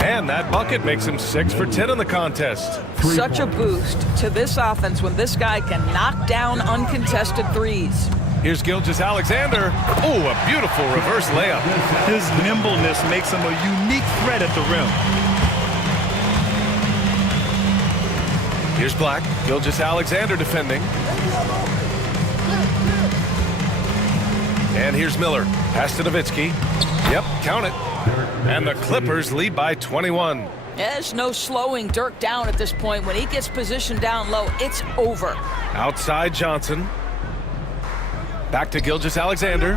And that bucket makes him 6 for 10 in the contest. Such a boost to this offense when this guy can knock down uncontested threes. Here's Gilgeous-Alexander. Oh, a beautiful reverse layup. His nimbleness makes him a unique threat at the rim. Here's Black. Gilgeous-Alexander defending. And here's Miller. Pass to Nowitzki. Yep, count it. And the Clippers lead by 21. There's no slowing Dirk down at this point. When he gets positioned down low, it's over. Outside Johnson. Back to Gilgeous-Alexander.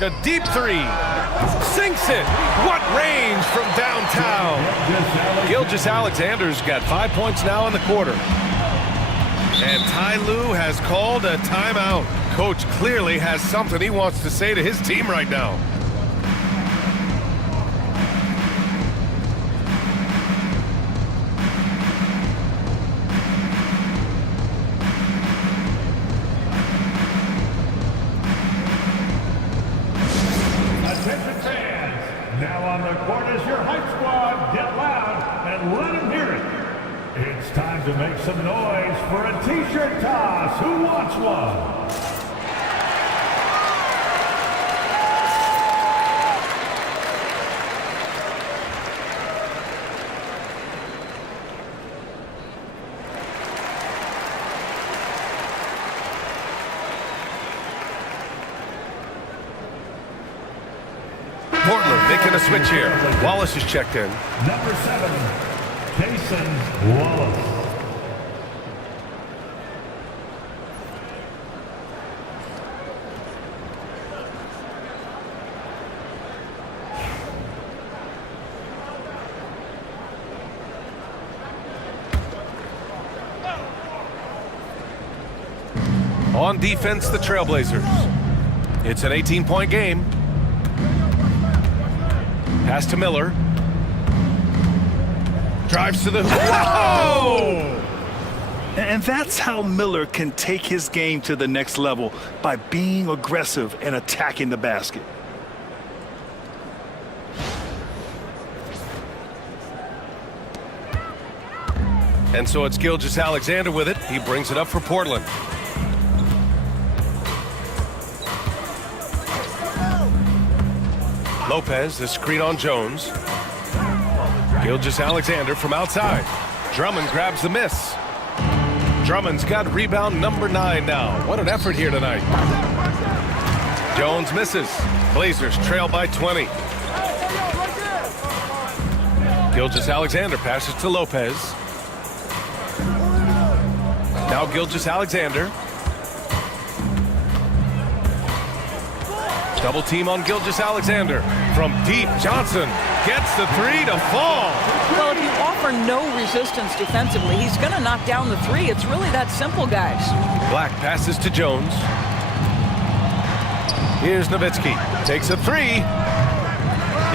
A deep three. Sinks it. What range from downtown. Gilgeous-Alexander's got 5 points now in the quarter. And Ty Lue has called a timeout. Coach clearly has something he wants to say to his team right now. Attention fans, now on the court is your hype squad. Get loud and let them hear it. It's time to make some noise for a t-shirt toss. Who wants one? Portland making a switch here. Wallace is checked in. Number 7, Cason Wallace. On defense, the Trailblazers. It's an 18-point game. Pass to Miller. Drives to the hoop. Oh! And that's how Miller can take his game to the next level, by being aggressive and attacking the basket. And so it's Gilgeous-Alexander with it. He brings it up for Portland. Lopez, the screen on Jones. Gilgeous-Alexander from outside. Drummond grabs the miss. Drummond's got rebound number 9 now. What an effort here tonight. Jones misses. Blazers trail by 20. Gilgeous-Alexander passes to Lopez. Now Gilgeous-Alexander. Double team on Gilgeous-Alexander. From deep, Johnson gets the 3 to fall. Well, if you offer no resistance defensively, he's going to knock down the 3. It's really that simple, guys. Black passes to Jones. Here's Nowitzki. Takes a 3.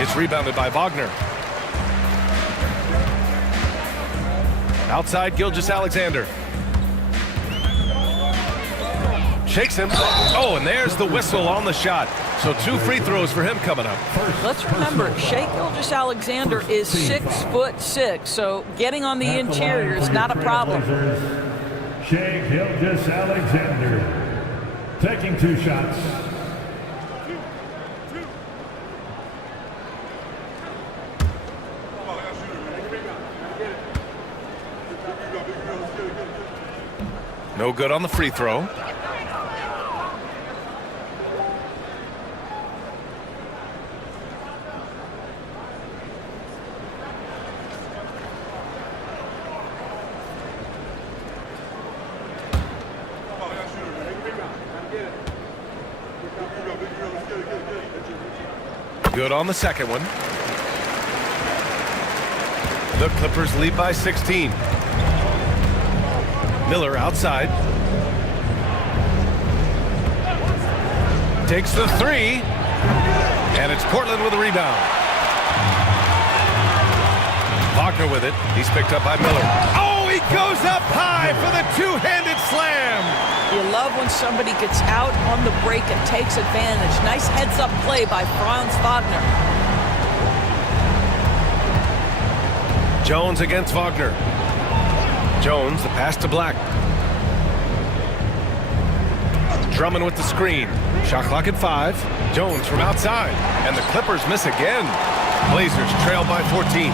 It's rebounded by Wagner. Outside Gilgeous-Alexander. Shakes him. Oh, and there's the whistle on the shot. So 2 free throws for him coming up. Let's remember, Shai Gilgeous-Alexander is 6'6", so getting on the interior is not a problem. Shai Gilgeous-Alexander taking 2 shots. No good on the free throw. Good on the second one. The Clippers lead by 16. Miller outside. Takes the 3. And it's Portland with a rebound. Wagner with it. He's picked up by Miller. Oh, he goes up high for the 2-handed slam. You love when somebody gets out on the break and takes advantage. Nice heads-up play by Franz Wagner. Jones against Wagner. Jones, the pass to Black. Drummond with the screen. Shot clock at 5. Jones from outside. And the Clippers miss again. Blazers trail by 14.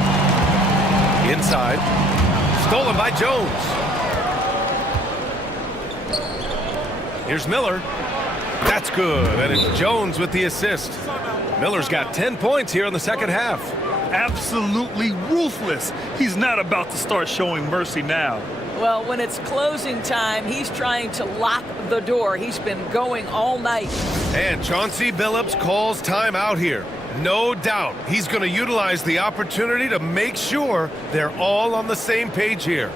Inside. Stolen by Jones. Here's Miller. That's good. And it's Jones with the assist. Miller's got 10 points here in the second half. Absolutely ruthless. He's not about to start showing mercy now. Well, when it's closing time, he's trying to lock the door. He's been going all night. And Chauncey Billups calls timeout here. No doubt he's going to utilize the opportunity to make sure they're all on the same page here.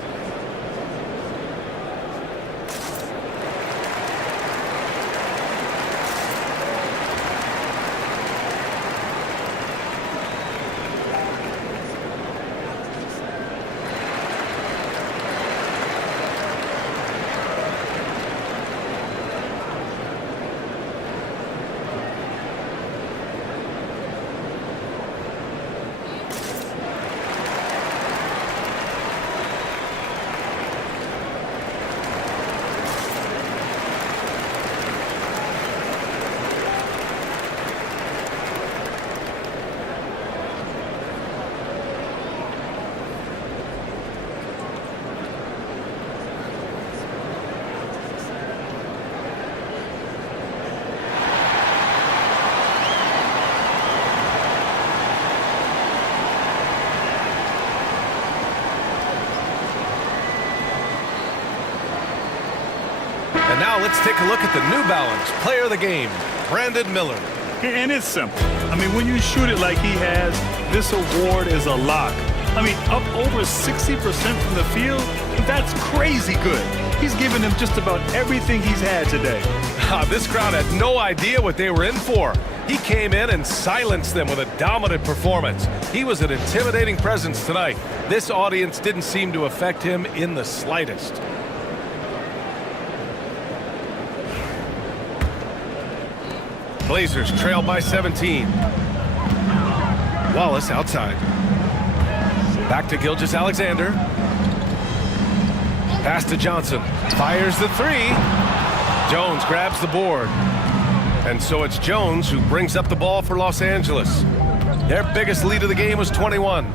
And now let's take a look at the New Balance Player of the Game, Brandon Miller. And it's simple. I mean, when you shoot it like he has, this award is a lock. I mean, up over 60% from the field, that's crazy good. He's given them just about everything he's had today. This crowd had no idea what they were in for. He came in and silenced them with a dominant performance. He was an intimidating presence tonight. This audience didn't seem to affect him in the slightest. Blazers trail by 17. Wallace outside. Back to Gilgeous-Alexander. Pass to Johnson. Fires the three. Jones grabs the board. And so it's Jones who brings up the ball for Los Angeles. Their biggest lead of the game was 21.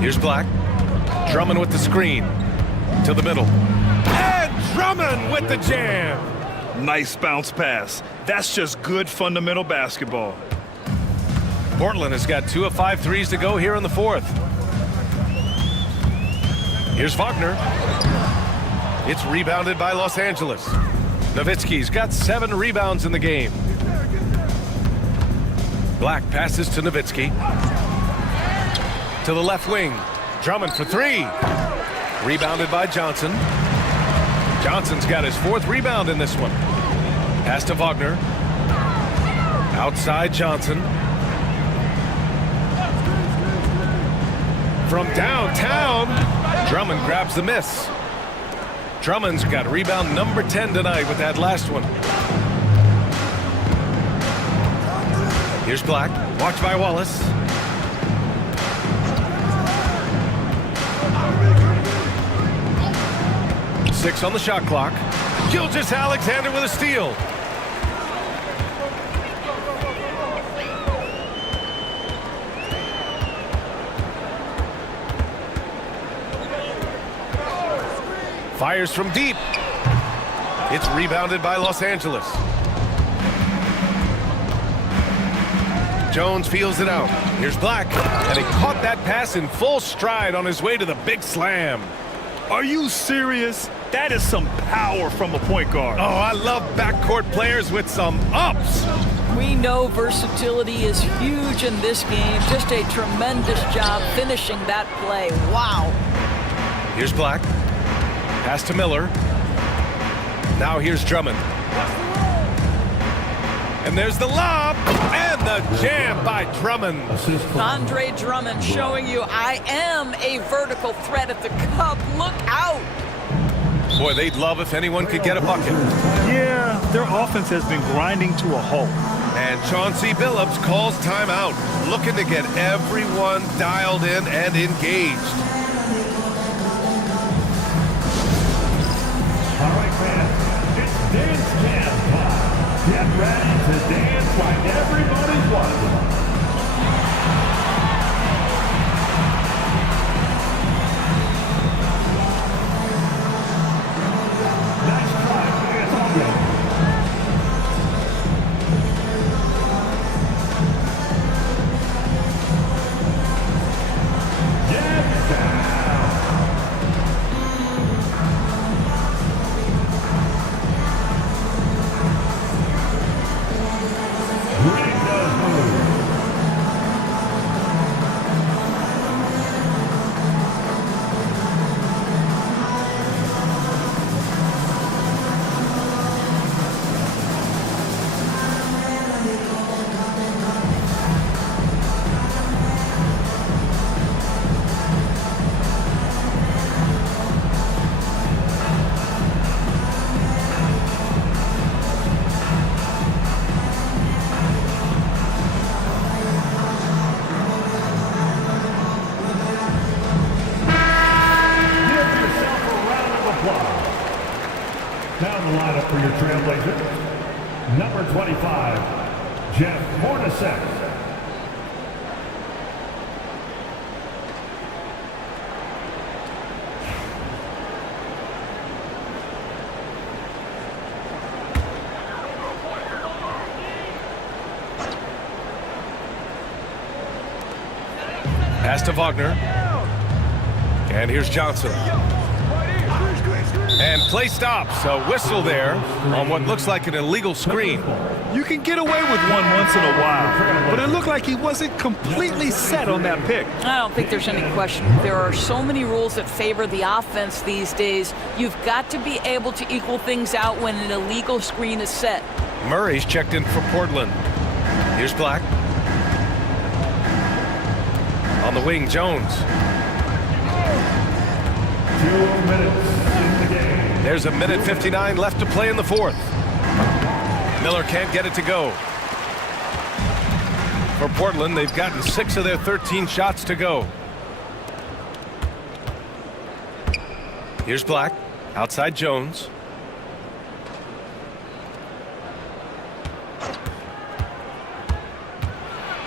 Here's Black. Drummond with the screen. To the middle. And Drummond with the jam. Nice bounce pass. That's just good fundamental basketball. Portland has got 2 of 5 threes to go here in the fourth. Here's Wagner. It's rebounded by Los Angeles. Nowitzki's got 7 rebounds in the game. Black passes to Nowitzki. To the left wing. Drummond for 3. Rebounded by Johnson. Johnson's got his 4th rebound in this one. Pass to Wagner. Outside Johnson. From downtown, Drummond grabs the miss. Drummond's got rebound number 10 tonight with that last one. Here's Black, watched by Wallace. Six on the shot clock. Gilgeous-Alexander with a steal. Fires from deep. It's rebounded by Los Angeles. Jones feels it out. Here's Black, and he caught that pass in full stride on his way to the big slam. Are you serious? That is some power from a point guard. Oh, I love backcourt players with some ups. We know versatility is huge in this game. Just a tremendous job finishing that play. Wow. Here's Black. Pass to Miller. Now here's Drummond. And there's the lob. And the jam by Drummond. Andre Drummond showing you I am a vertical threat at the cup. Look out. Boy, they'd love if anyone could get a bucket. Yeah, their offense has been grinding to a halt. And Chauncey Billups calls timeout, looking to get everyone dialed in and engaged. All right, fans, it's dance jam time. Get ready to dance like everybody's watching. Nice try, it's all good. Get down. Down the lineup for your Trailblazers. Number 25, Jeff Hornacek. Pass to Wagner. And here's Johnson. And play stops. A whistle there on what looks like an illegal screen. You can get away with one once in a while, but it looked like he wasn't completely set on that pick. I don't think there's any question. There are so many rules that favor the offense these days. You've got to be able to equal things out when an illegal screen is set. Murray's checked in for Portland. Here's Black. On the wing, Jones. 2 minutes in the game. There's a minute 59 left to play in the fourth. Miller can't get it to go. For Portland, they've gotten 6 of their 13 shots to go. Here's Black. Outside Jones.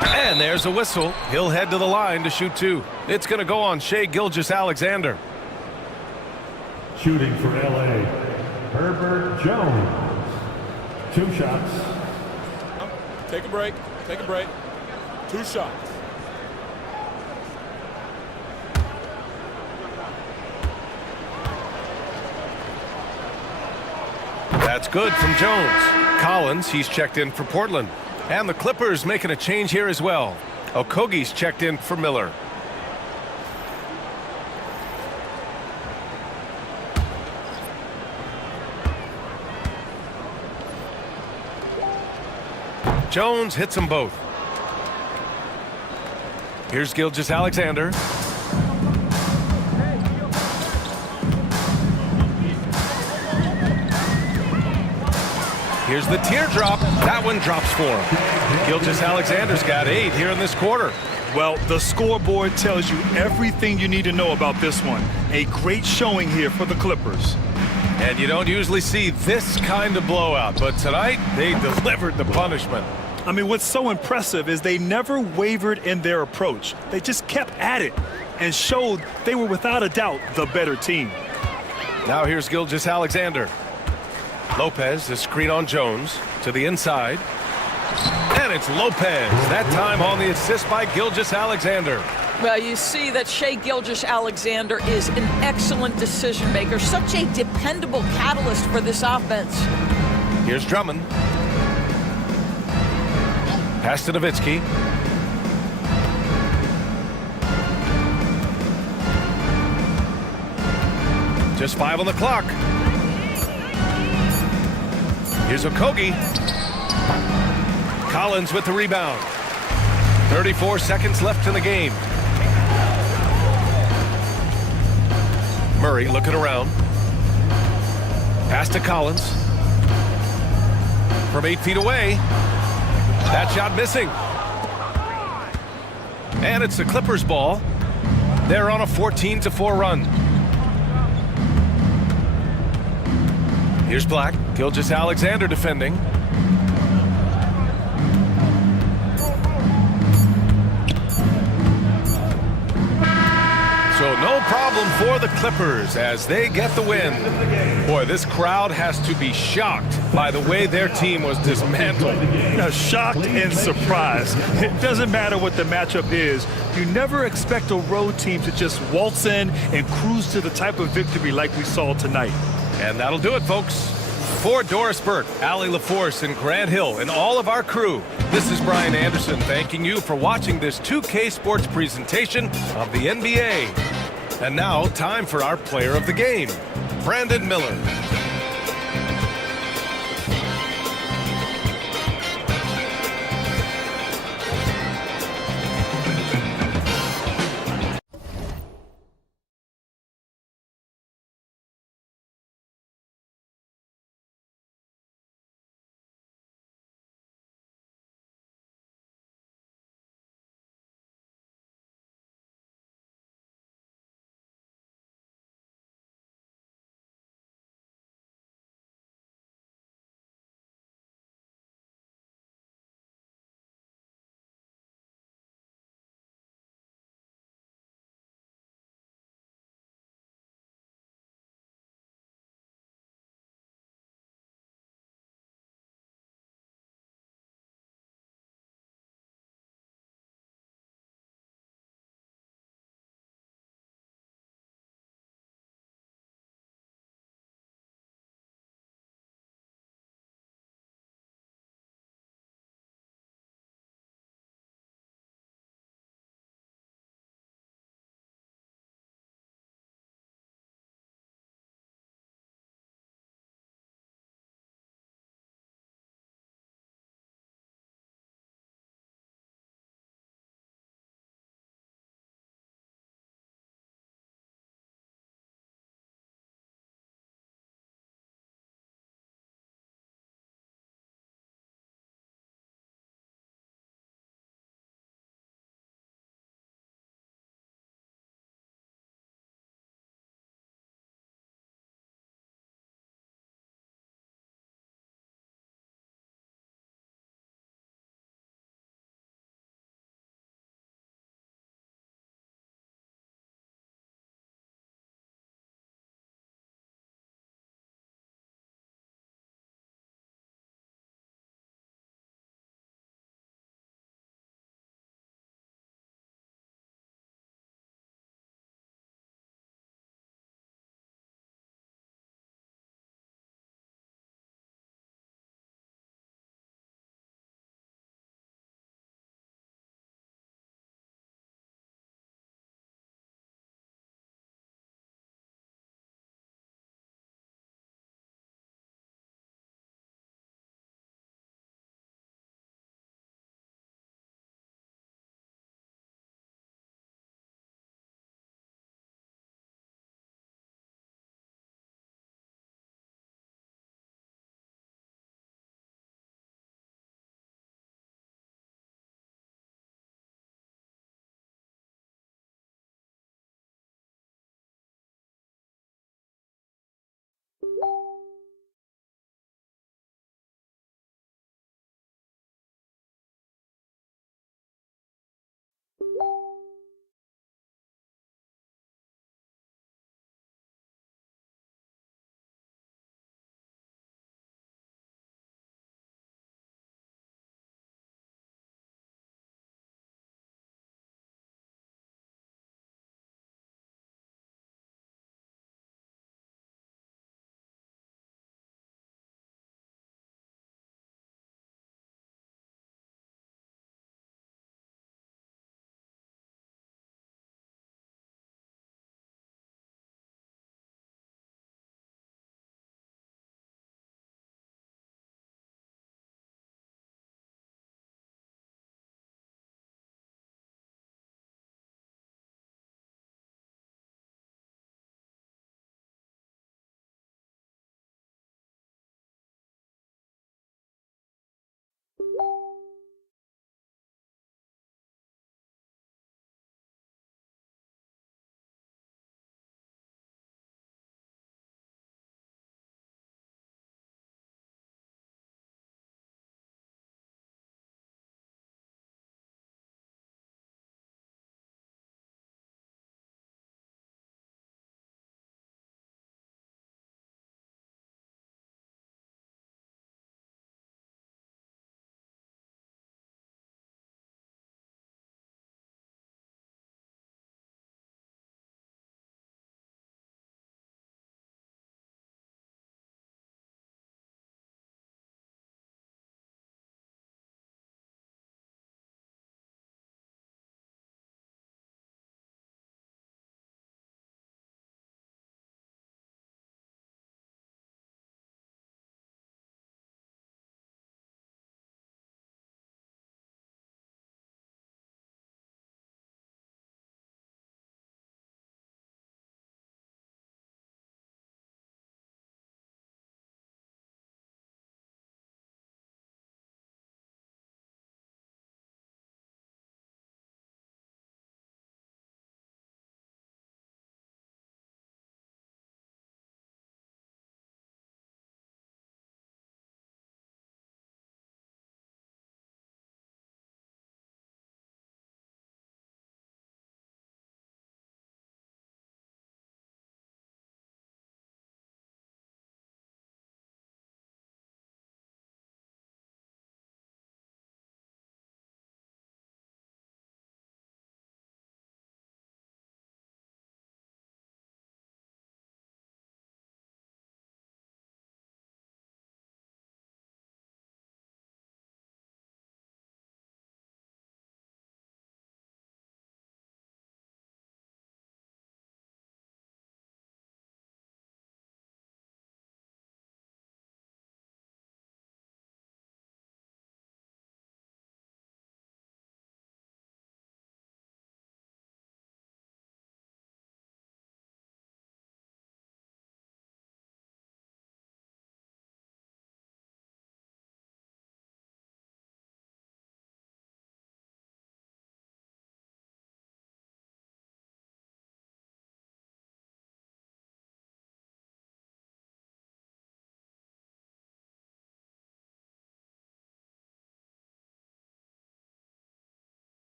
And there's a whistle. He'll head to the line to shoot 2. It's going to go on Shai Gilgeous-Alexander. Shooting for LA, Herbert Jones. 2 shots. Take a break. Take a break. 2 shots. That's good from Jones. Collins, he's checked in for Portland. And the Clippers making a change here as well. Okogie's checked in for Miller. Jones hits them both. Here's Gilgeous-Alexander. Here's the teardrop. That one drops for him. Gilgeous-Alexander's got 8 here in this quarter. Well, the scoreboard tells you everything you need to know about this one. A great showing here for the Clippers. And you don't usually see this kind of blowout, but tonight they delivered the punishment. I mean, what's so impressive is they never wavered in their approach. They just kept at it and showed they were without a doubt the better team. Now here's Gilgeous-Alexander. Lopez, the screen on Jones to the inside. And it's Lopez. That time on the assist by Gilgeous-Alexander. Well, you see that Shai Gilgeous-Alexander is an excellent decision maker, such a dependable catalyst for this offense. Here's Drummond. Pass to Nowitzki. Just 5 on the clock. Here's Okogie. Collins with the rebound. 34 seconds left in the game. Murray looking around. Pass to Collins. From 8 feet away. That shot missing. And it's the Clippers ball. They're on a 14-4 run. Here's Black. Gilgeous-Alexander defending. So no problem for the Clippers as they get the win. Boy, this crowd has to be shocked by the way their team was dismantled. Shocked and surprised. It doesn't matter what the matchup is. You never expect a road team to just waltz in and cruise to the type of victory like we saw tonight. And that'll do it, folks. For Doris Burke, Allie LaForce, and Grant Hill, and all of our crew, this is Brian Anderson thanking you for watching this 2K Sports presentation of the NBA. And now, time for our player of the game, Brandon Miller.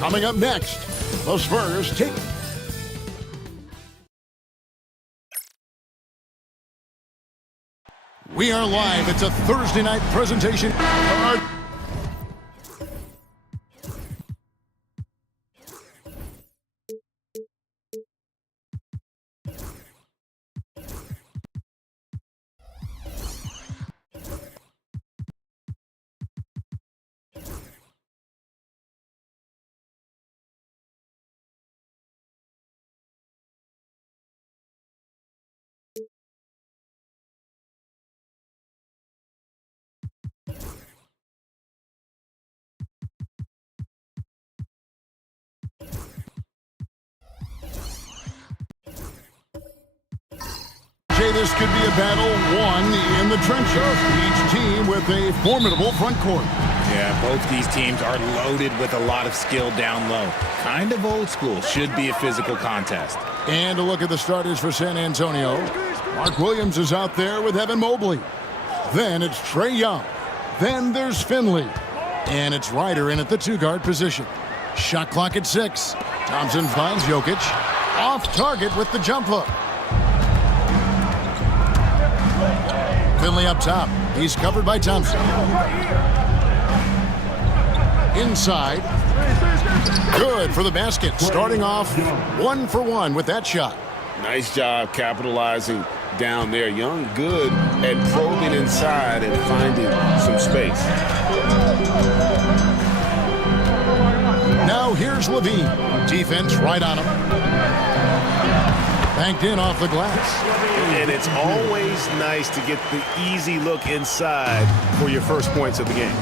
Coming up next, the Spurs take. We are live. It's a Thursday night presentation. This could be a battle won in the trenches. Each team with a formidable front court. Yeah, both these teams are loaded with a lot of skill down low. Kind of old school. Should be a physical contest. And a look at the starters for San Antonio. Mark Williams is out there with Evan Mobley. Then it's Trae Young. Then there's Finley. And it's Ryder in at the two-guard position. Shot clock at 6. Thompson finds Jokic. Off target with the jump hook. Finley up top. He's covered by Thompson. Inside. Good for the basket. Starting off 1 for 1 with that shot. Nice job capitalizing down there. Young good at probing inside and finding some space. Now here's Levine. Defense right on him. Banked in off the glass. And it's always nice to get the easy look inside for your first points of the game.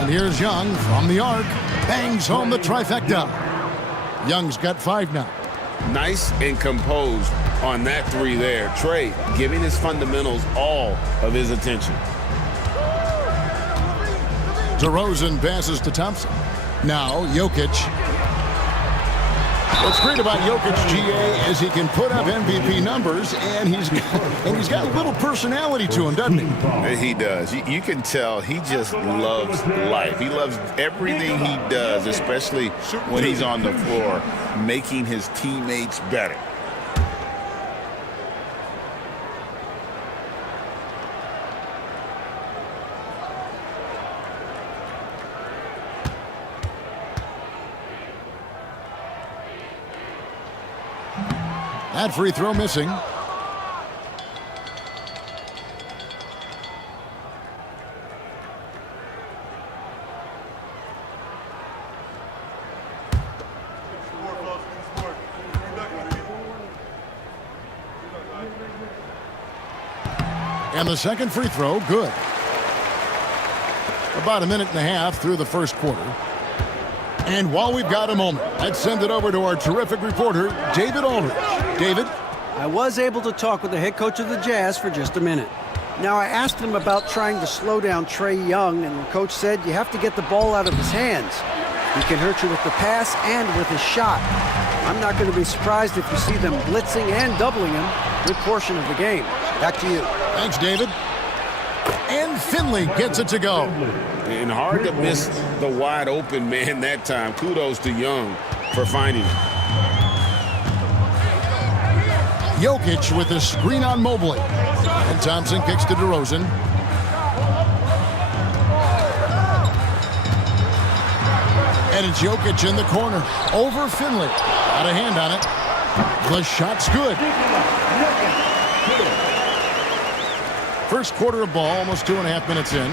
And here's Young from the arc. Bangs home the trifecta. Young's got 5 now. Nice and composed on that 3 there. Trae giving his fundamentals all of his attention. DeRozan passes to Thompson. Now Jokic. What's great about Jokic, GA, is he can put up MVP numbers, and he's got a little personality to him, doesn't he? He does. You can tell he just loves life. He loves everything he does, especially when he's on the floor, making his teammates better. That free throw missing. And the second free throw, good. About a minute and a half through the first quarter. And while we've got a moment, let's send it over to our terrific reporter, David Aldridge. David? I was able to talk with the head coach of the Jazz for just a minute. Now, I asked him about trying to slow down Trae Young, and the coach said you have to get the ball out of his hands. He can hurt you with the pass and with his shot. I'm not going to be surprised if you see them blitzing and doubling him a good portion of the game. Back to you. Thanks, David. And Finley gets it to go. And hard to miss the wide open man that time. Kudos to Young for finding him. Jokic with a screen on Mobley. And Thompson kicks to DeRozan. And it's Jokic in the corner. Over Finley. Got a hand on it. The shot's good. First quarter of ball, almost 2.5 minutes in.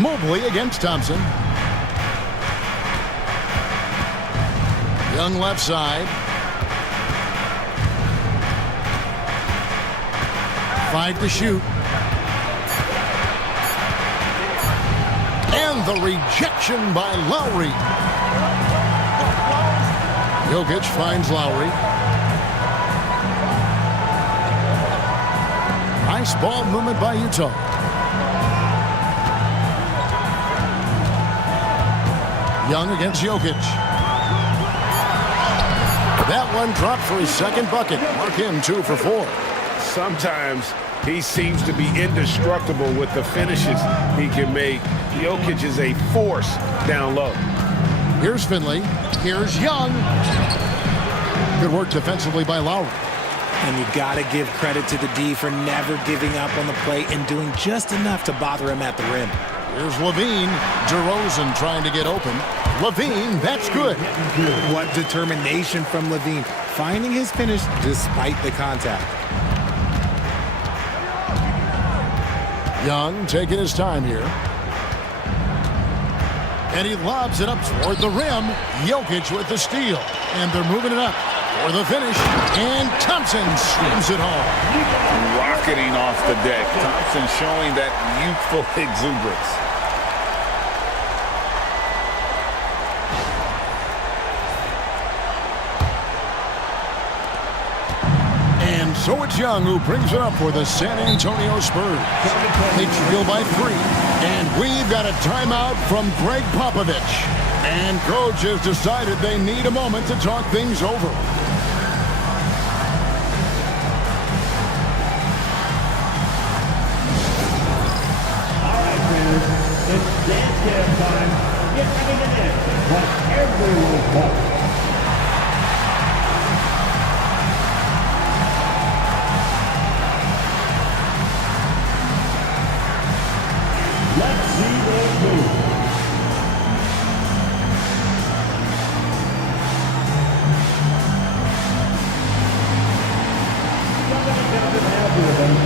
Mobley against Thompson. Young left side. 5 to shoot. And the rejection by Lowry. Jokic finds Lowry. Nice ball movement by Utah. Young against Jokic. That one dropped for his second bucket. Mark him 2 for 4. Sometimes he seems to be indestructible with the finishes he can make. Jokic is a force down low. Here's Finley. Here's Young. Good work defensively by Lowry. And you got to give credit to the D for never giving up on the play and doing just enough to bother him at the rim. Here's Levine. DeRozan trying to get open. Levine, that's good. What determination from Levine, finding his finish despite the contact. Young taking his time here. And he lobs it up toward the rim. Jokic with the steal. And they're moving it up for the finish. And Thompson slams it home. Rocketing off the deck. Thompson showing that youthful exuberance. And so it's Young who brings it up for the San Antonio Spurs. They trail by 3. And we've got a timeout from Greg Popovich. And coach has decided they need a moment to talk things over. All right, fans, it's dance cam time. Get ready to dance what everyone wants. Let's see them move. Somebody doesn't have the event.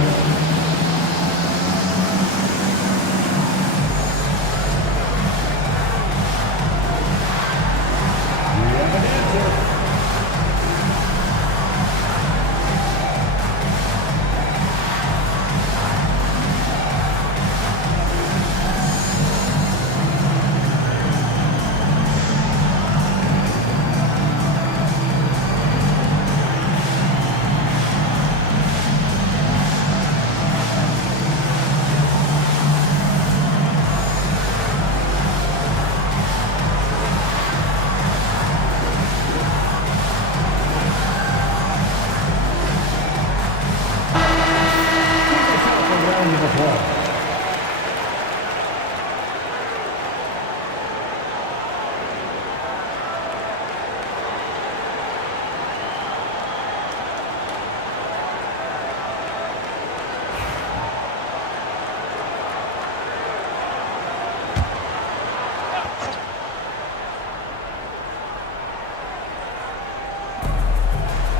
We have an answer.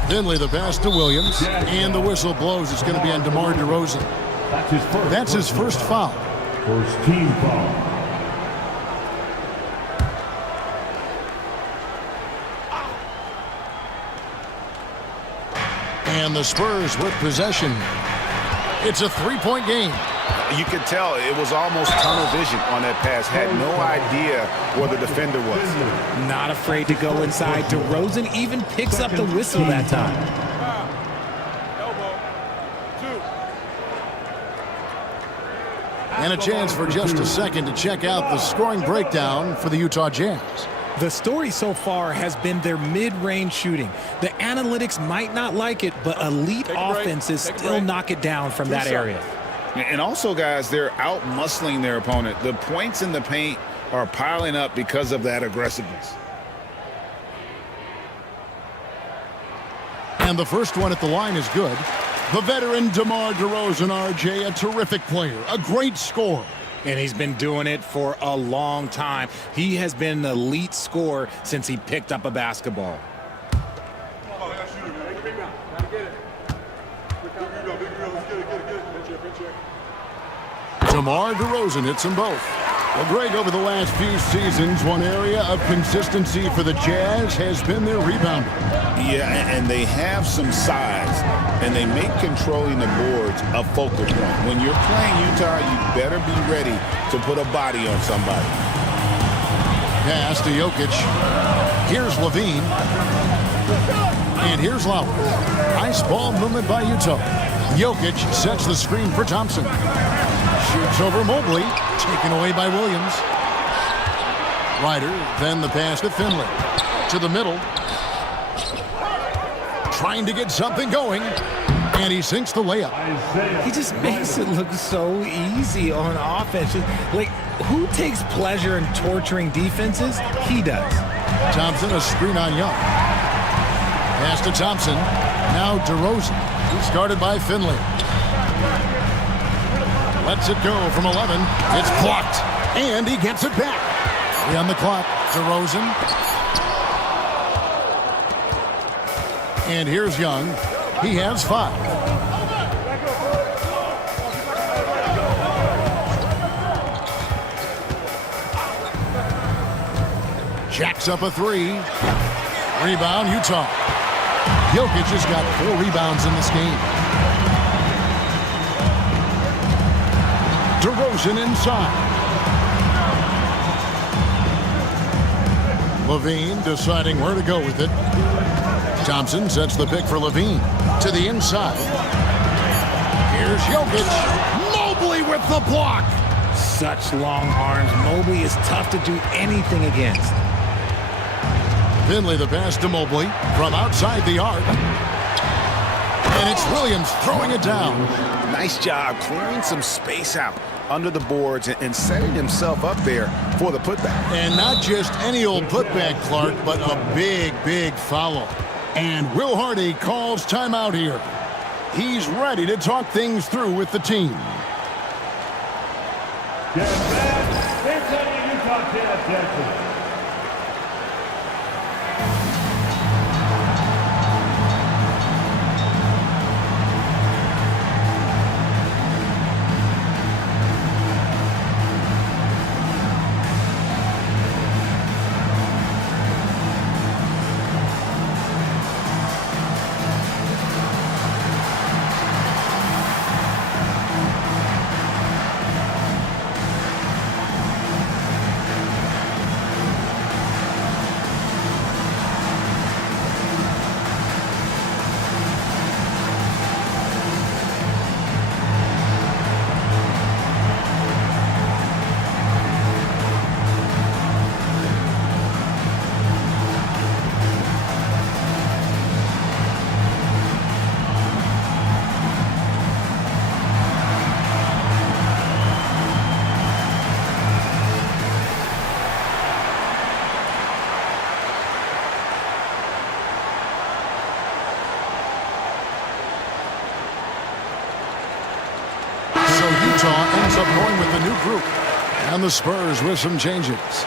Finley the pass to Williams. And the whistle blows. It's going to be on DeMar DeRozan. That's his first foul. First team foul. And the Spurs with possession. It's a three-point game. You could tell it was almost tunnel vision on that pass. Had no idea where the defender was. Not afraid to go inside. DeRozan even picks up the whistle that time. And a chance for just a second to check out the scoring breakdown for the Utah Jazz. The story so far has been their mid-range shooting. The analytics might not like it, but elite offenses still knock it down from that area. And also, guys, they're out-muscling their opponent. The points in the paint are piling up because of that aggressiveness. And the first one at the line is good. The veteran DeMar DeRozan, RJ, a terrific player, a great scorer. And he's been doing it for a long time. He has been an elite scorer since he picked up a basketball. DeMar DeRozan hits them both. Well, Greg, over the last few seasons, one area of consistency for the Jazz has been their rebounding. Yeah, and they have some size, and they make controlling the boards a focal point. When you're playing Utah, you better be ready to put a body on somebody. Pass to Jokic. Here's Levine. And here's Lowry. Nice ball movement by Utah. Jokic sets the screen for Thompson. Shoots over Mobley. Taken away by Williams. Ryder, then the pass to Finley. To the middle. Trying to get something going. And he sinks the layup. He just makes it look so easy on offense. Like, who takes pleasure in torturing defenses? He does. Thompson, a screen on Young. Pass to Thompson. Now DeRozan. He's guarded by Finley. Lets it go from 11. It's blocked. And he gets it back. 3 on the clock. DeRozan. And here's Young. He has 5. Jacks up a 3. Rebound, Utah. Jokic has got 4 rebounds in this game. DeRozan inside. Levine deciding where to go with it. Thompson sets the pick for Levine. To the inside. Here's Jokic. Mobley with the block. Such long arms. Mobley is tough to do anything against. Finley the pass to Mobley from outside the arc. And it's Williams throwing it down. Nice job clearing some space out under the boards and setting himself up there for the putback. And not just any old putback, Clark, but a big, big foul. And Will Hardy calls timeout here. He's ready to talk things through with the team. Utah ends up going with the new group. And the Spurs with some changes.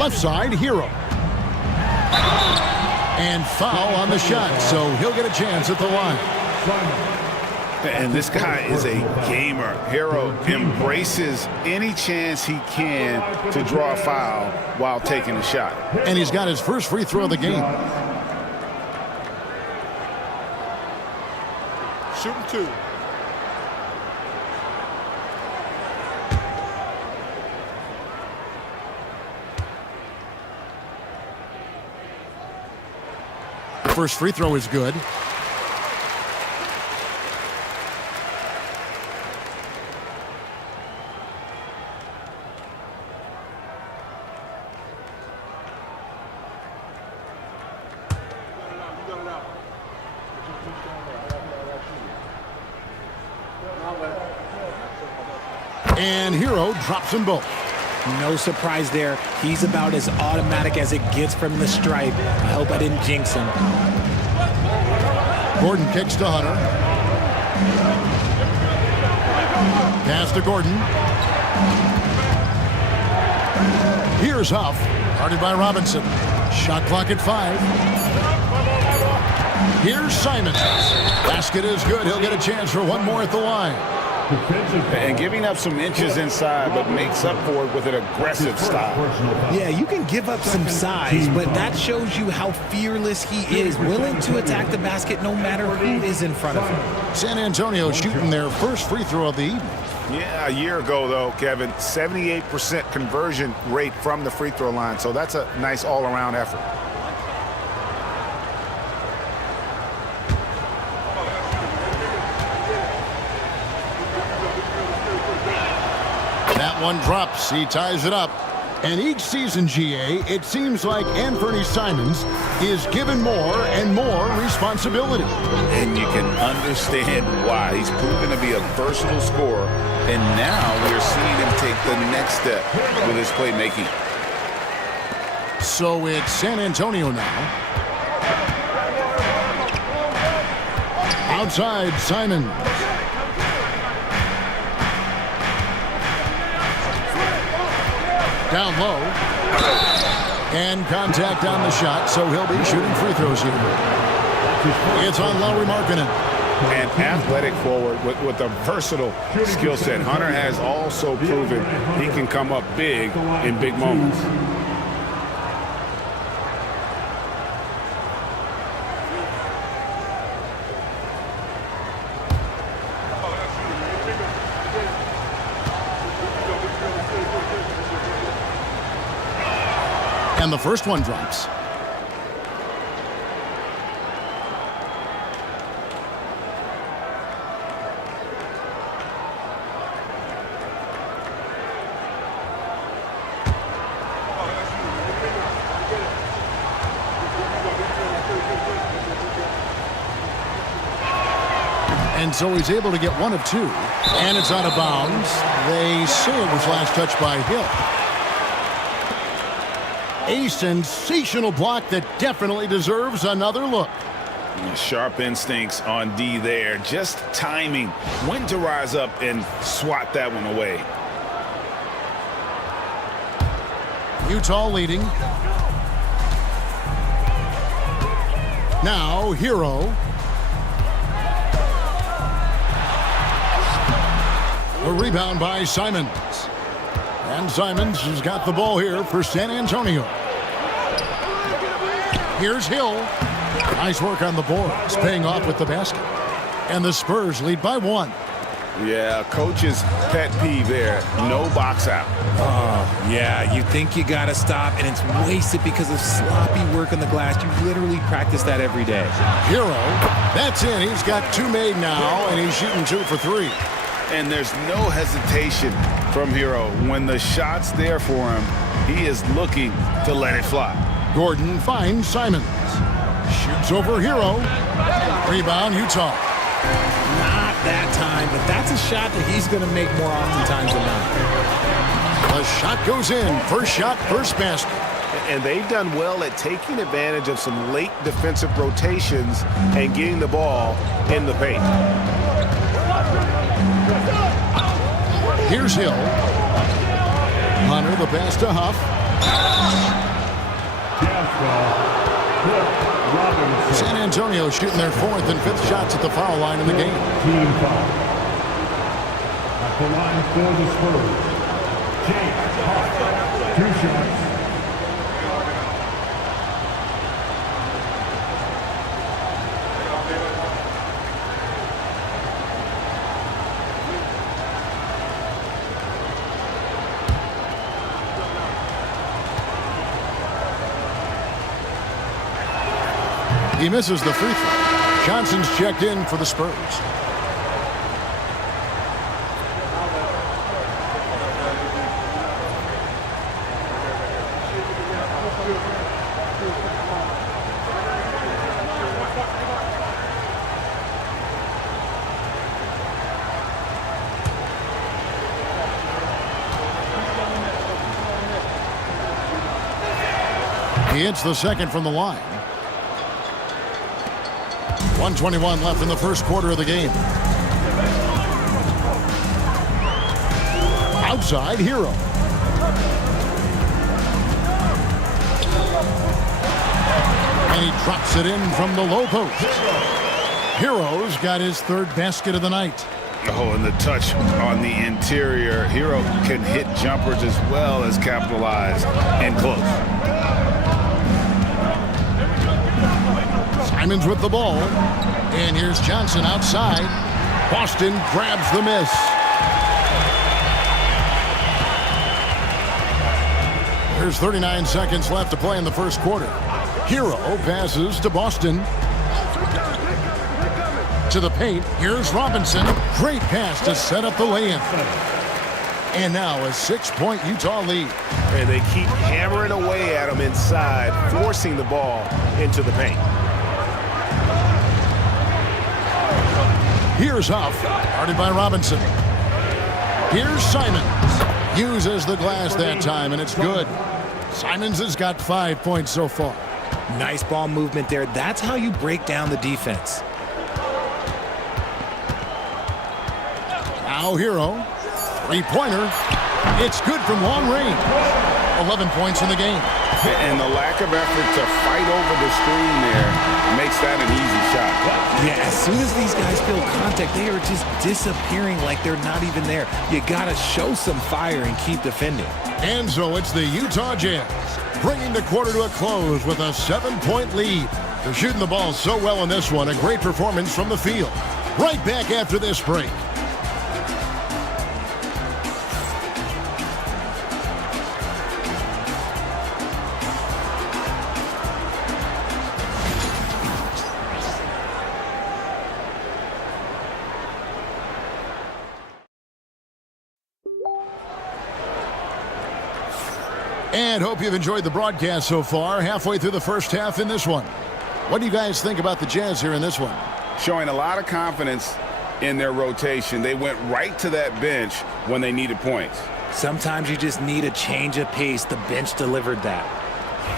Left side, Hero. And foul on the shot, so he'll get a chance at the line. And this guy is a gamer. Hero embraces any chance he can to draw a foul while taking a shot. And he's got his first free throw of the game. Shooting 2. First free throw is good. And Hero drops them both. No surprise there. He's about as automatic as it gets from the stripe. I hope I didn't jinx him. Gordon kicks to Hunter. Pass to Gordon. Here's Huff. Guarded by Robinson. Shot clock at 5. Here's Simons. Basket is good. He'll get a chance for one more at the line. And giving up some inches inside, but makes up for it with an aggressive style. Yeah, you can give up some size, but that shows you how fearless he is, willing to attack the basket no matter who is in front of him. San Antonio shooting their first free throw of the evening. Yeah, a year ago, though, Kevin, 78% conversion rate from the free throw line. So that's a nice all-around effort. That one drops. He ties it up. And each season, GA, it seems like Anthony Simons is given more and more responsibility. And you can understand why. He's proven to be a versatile scorer. And now we're seeing him take the next step with his playmaking. So it's San Antonio now. Outside, Simons. Down low. And contact on the shot, so he'll be shooting free throws here. It's on Lauri Markkanen. An athletic forward with a versatile skill set. Hunter has also proven he can come up big in big moments. And the first one drops. And so he's able to get one of 2. And it's out of bounds. They say it was last touched by Hill. A sensational block that definitely deserves another look. Sharp instincts on D there. Just timing when to rise up and swat that one away. Utah leading. Now, Hero. A rebound by Simons. And Simons has got the ball here for San Antonio. Here's Hill. Nice work on the boards, paying off with the basket. And the Spurs lead by 1. Yeah, coach's pet peeve there. No box out. Oh, yeah, you think you got to stop, and it's wasted because of sloppy work on the glass. You literally practice that every day. Hero, that's in. He's got 2 made now, and he's shooting 2 for 3. And there's no hesitation from Hero. When the shot's there for him, he is looking to let it fly. Gordon finds Simons. Shoots over Hero. Rebound, Utah. Not that time, but that's a shot that he's going to make more oftentimes than not. The shot goes in. First shot, first basket. And they've done well at taking advantage of some late defensive rotations and getting the ball in the paint. Here's Hill. Hunter, the pass to Huff. San Antonio shooting their 4th and 5th shots at the foul line in the game. Team foul. At the line for the Spurs, James Harden, 2 shots. He misses the free throw. Johnson's checked in for the Spurs. He hits the second from the line. 1:21 left in the first quarter of the game. Outside, Hero. And he drops it in from the low post. Hero's got his 3rd basket of the night. Oh, and the touch on the interior. Hero can hit jumpers as well as capitalize and close. Simons with the ball. And here's Johnson outside. Boston grabs the miss. There's 39 seconds left to play in the first quarter. Hero passes to Boston. To the paint. Here's Robinson. Great pass to set up the lay-in. And now a 6-point Utah lead. And they keep hammering away at him inside, forcing the ball into the paint. Here's Huff, guarded by Robinson. Here's Simons. Uses the glass that time, and it's good. Simons has got 5 points so far. Nice ball movement there. That's how you break down the defense. Now Hero. 3-pointer. It's good from long range. 11 points in the game. And the lack of effort to fight over the screen there makes that an easy shot. Yeah, as soon as these guys feel contact, they are just disappearing like they're not even there. You got to show some fire and keep defending. And so it's the Utah Jazz bringing the quarter to a close with a 7-point lead. They're shooting the ball so well in this one. A great performance from the field. Right back after this break. And hope you've enjoyed the broadcast so far. Halfway through the first half in this one. What do you guys think about the Jazz here in this one? Showing a lot of confidence in their rotation. They went right to that bench when they needed points. Sometimes you just need a change of pace. The bench delivered that.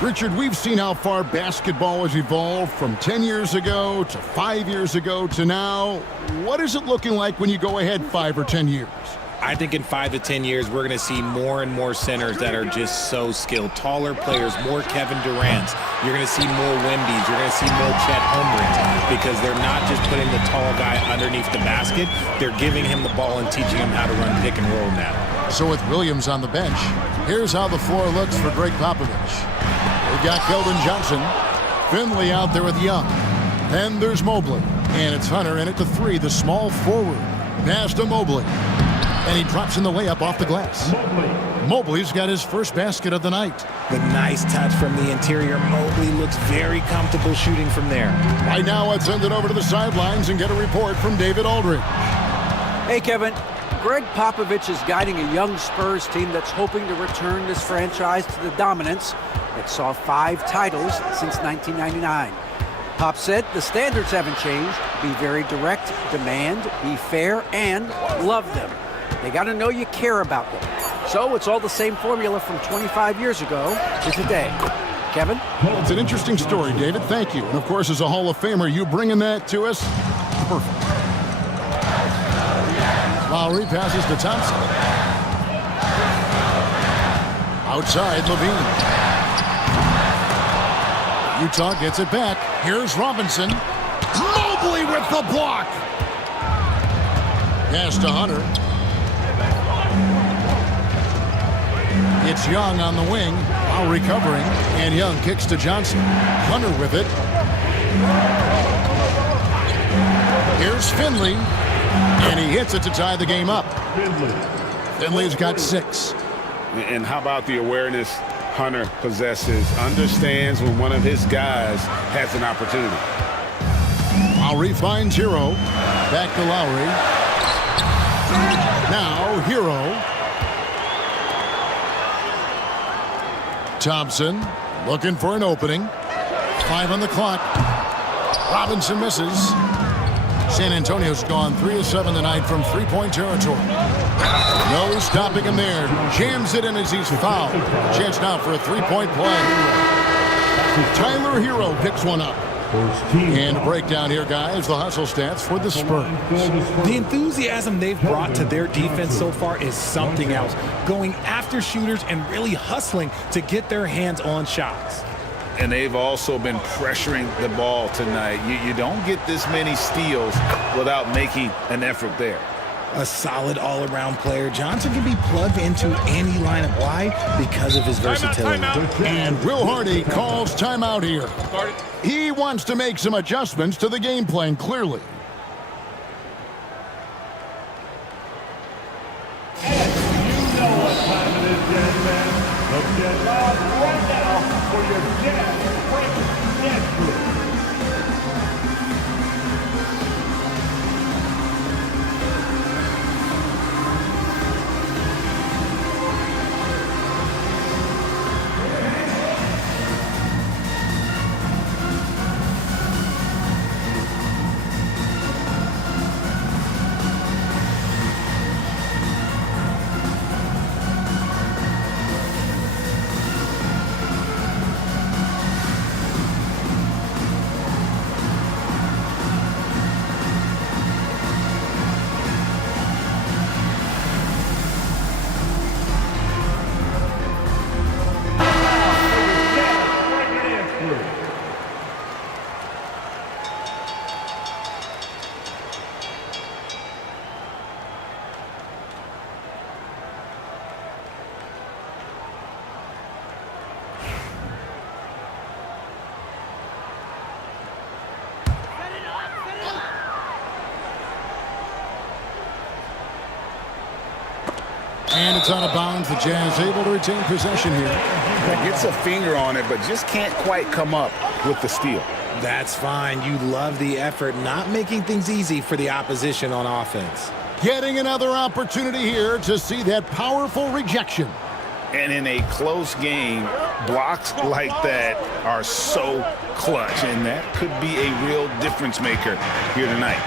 Richard, we've seen how far basketball has evolved from 10 years ago to 5 years ago to now. What is it looking like when you go ahead 5 or 10 years? I think in 5 to 10 years, we're going to see more and more centers that are just so skilled. Taller players, more Kevin Durant's. You're going to see more Wemby's. You're going to see more Chet Holmgrens because they're not just putting the tall guy underneath the basket. They're giving him the ball and teaching him how to run pick and roll now. So with Williams on the bench, here's how the floor looks for Greg Popovich. They've got Keldon Johnson. Finley out there with Young. Then there's Mobley. And it's Hunter in at the 3, the small forward. Pass to Mobley. And he drops in the layup off the glass. Mobley's got his first basket of the night. The nice touch from the interior. Mobley looks very comfortable shooting from there. Right now, let's send it over to the sidelines and get a report from David Aldridge. Hey, Kevin. Greg Popovich is guiding a young Spurs team that's hoping to return this franchise to the dominance that saw 5 titles since 1999. Pop said the standards haven't changed. Be very direct, demand, be fair, and love them. They got to know you care about them. So it's all the same formula from 25 years ago to today. Kevin? Well, it's an interesting story, David. Thank you. And, of course, as a Hall of Famer, you bringing that to us? Perfect. Lowry passes to Thompson. Outside, Levine. Utah gets it back. Here's Robinson. Mobley with the block. Pass to Hunter. It's Young on the wing. While recovering. And Young kicks to Johnson. Hunter with it. Here's Finley. And he hits it to tie the game up. Finley's got 6. And how about the awareness Hunter possesses? Understands when one of his guys has an opportunity. Lowry finds Hero. Back to Lowry. Now Hero. Thompson looking for an opening. 5 on the clock. Robinson misses. San Antonio's gone 3 of 7 tonight from three-point territory. No stopping him there. Jams it in as he's fouled. Chance now for a three-point play. Tyler Hero picks one up. And a breakdown here, guys. The hustle stats for the Spurs. The enthusiasm they've brought to their defense so far is something else. Going after shooters and really hustling to get their hands on shots. And they've also been pressuring the ball tonight. You don't get this many steals without making an effort there. A solid all-around player. Johnson can be plugged into any lineup. Why? Because of his versatility. And Will Hardy calls timeout here. He wants to make some adjustments to the game plan, clearly. You know what time it is, Jazz fans. Let's get loud right now for your Jazz Breakers Dance Group. And it's out of bounds. The Jazz able to retain possession here. Gets a finger on it, but just can't quite come up with the steal. That's fine. You love the effort, not making things easy for the opposition on offense. Getting another opportunity here to see that powerful rejection. And in a close game, blocks like that are so clutch, and that could be a real difference maker here tonight.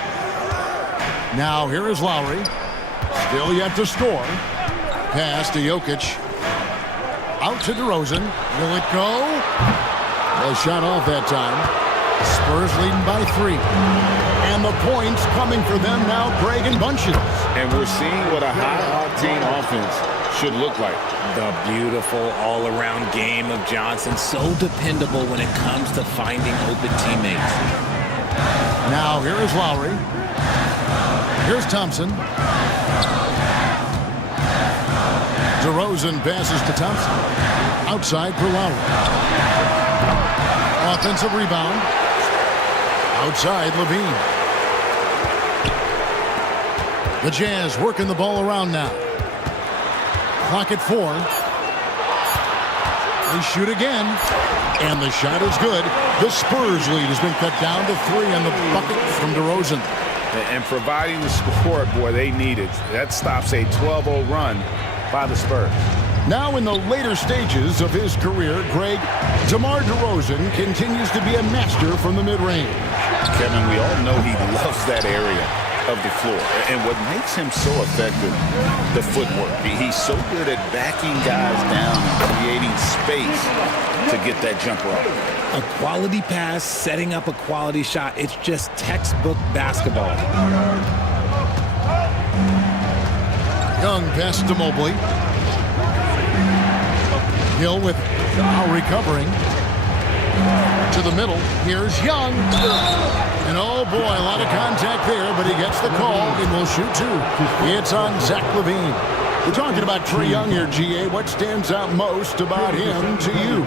Now here is Lowry. Still yet to score. Pass to Jokic. Out to DeRozan. Will it go? A shot off that time. Spurs leading by 3. And the points coming for them now, Greg, in bunches. And we're seeing what a high-octane offense should look like. The beautiful all-around game of Johnson. So dependable when it comes to finding open teammates. Now here is Lowry. Here's Thompson. DeRozan passes to Thompson. Outside for Lowry. Offensive rebound. Outside Levine. The Jazz working the ball around now. Clock at 4. They shoot again. And the shot is good. The Spurs lead has been cut down to 3 on the bucket from DeRozan. And providing the score, boy, they need it. That stops a 12-0 run by the Spurs. Now in the later stages of his career, Greg, DeMar DeRozan continues to be a master from the mid-range. Kevin, we all know he loves that area of the floor. And what makes him so effective, the footwork. He's so good at backing guys down and creating space to get that jumper off. A quality pass, setting up a quality shot. It's just textbook basketball. Young pass to Mobley. Hill with now recovering. To the middle. Here's Young. And oh boy, a lot of contact there, but he gets the call and will shoot two. It's on Zach LaVine. We're talking about Trae Young here, GA. What stands out most about him to you?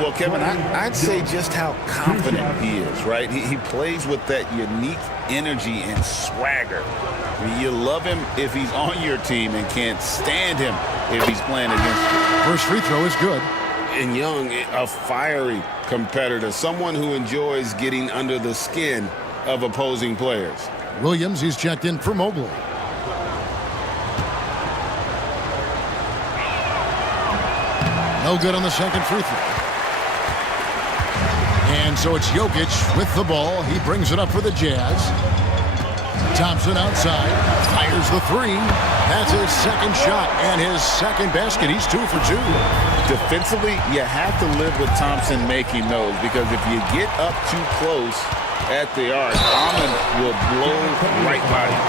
Well, Kevin, I'd say just how confident he is, right? He plays with that unique energy and swagger. I mean, you love him if he's on your team and can't stand him if he's playing against you. First free throw is good. And Young, a fiery competitor, someone who enjoys getting under the skin of opposing players. Williams, he's checked in for Mobley. No good on the second free throw. And so it's Jokic with the ball. He brings it up for the Jazz. Thompson outside. Fires the three. That's his second shot and his second basket. He's 2 for 2. Defensively, you have to live with Thompson making those because if you get up too close at the arc, Almond will blow right by you.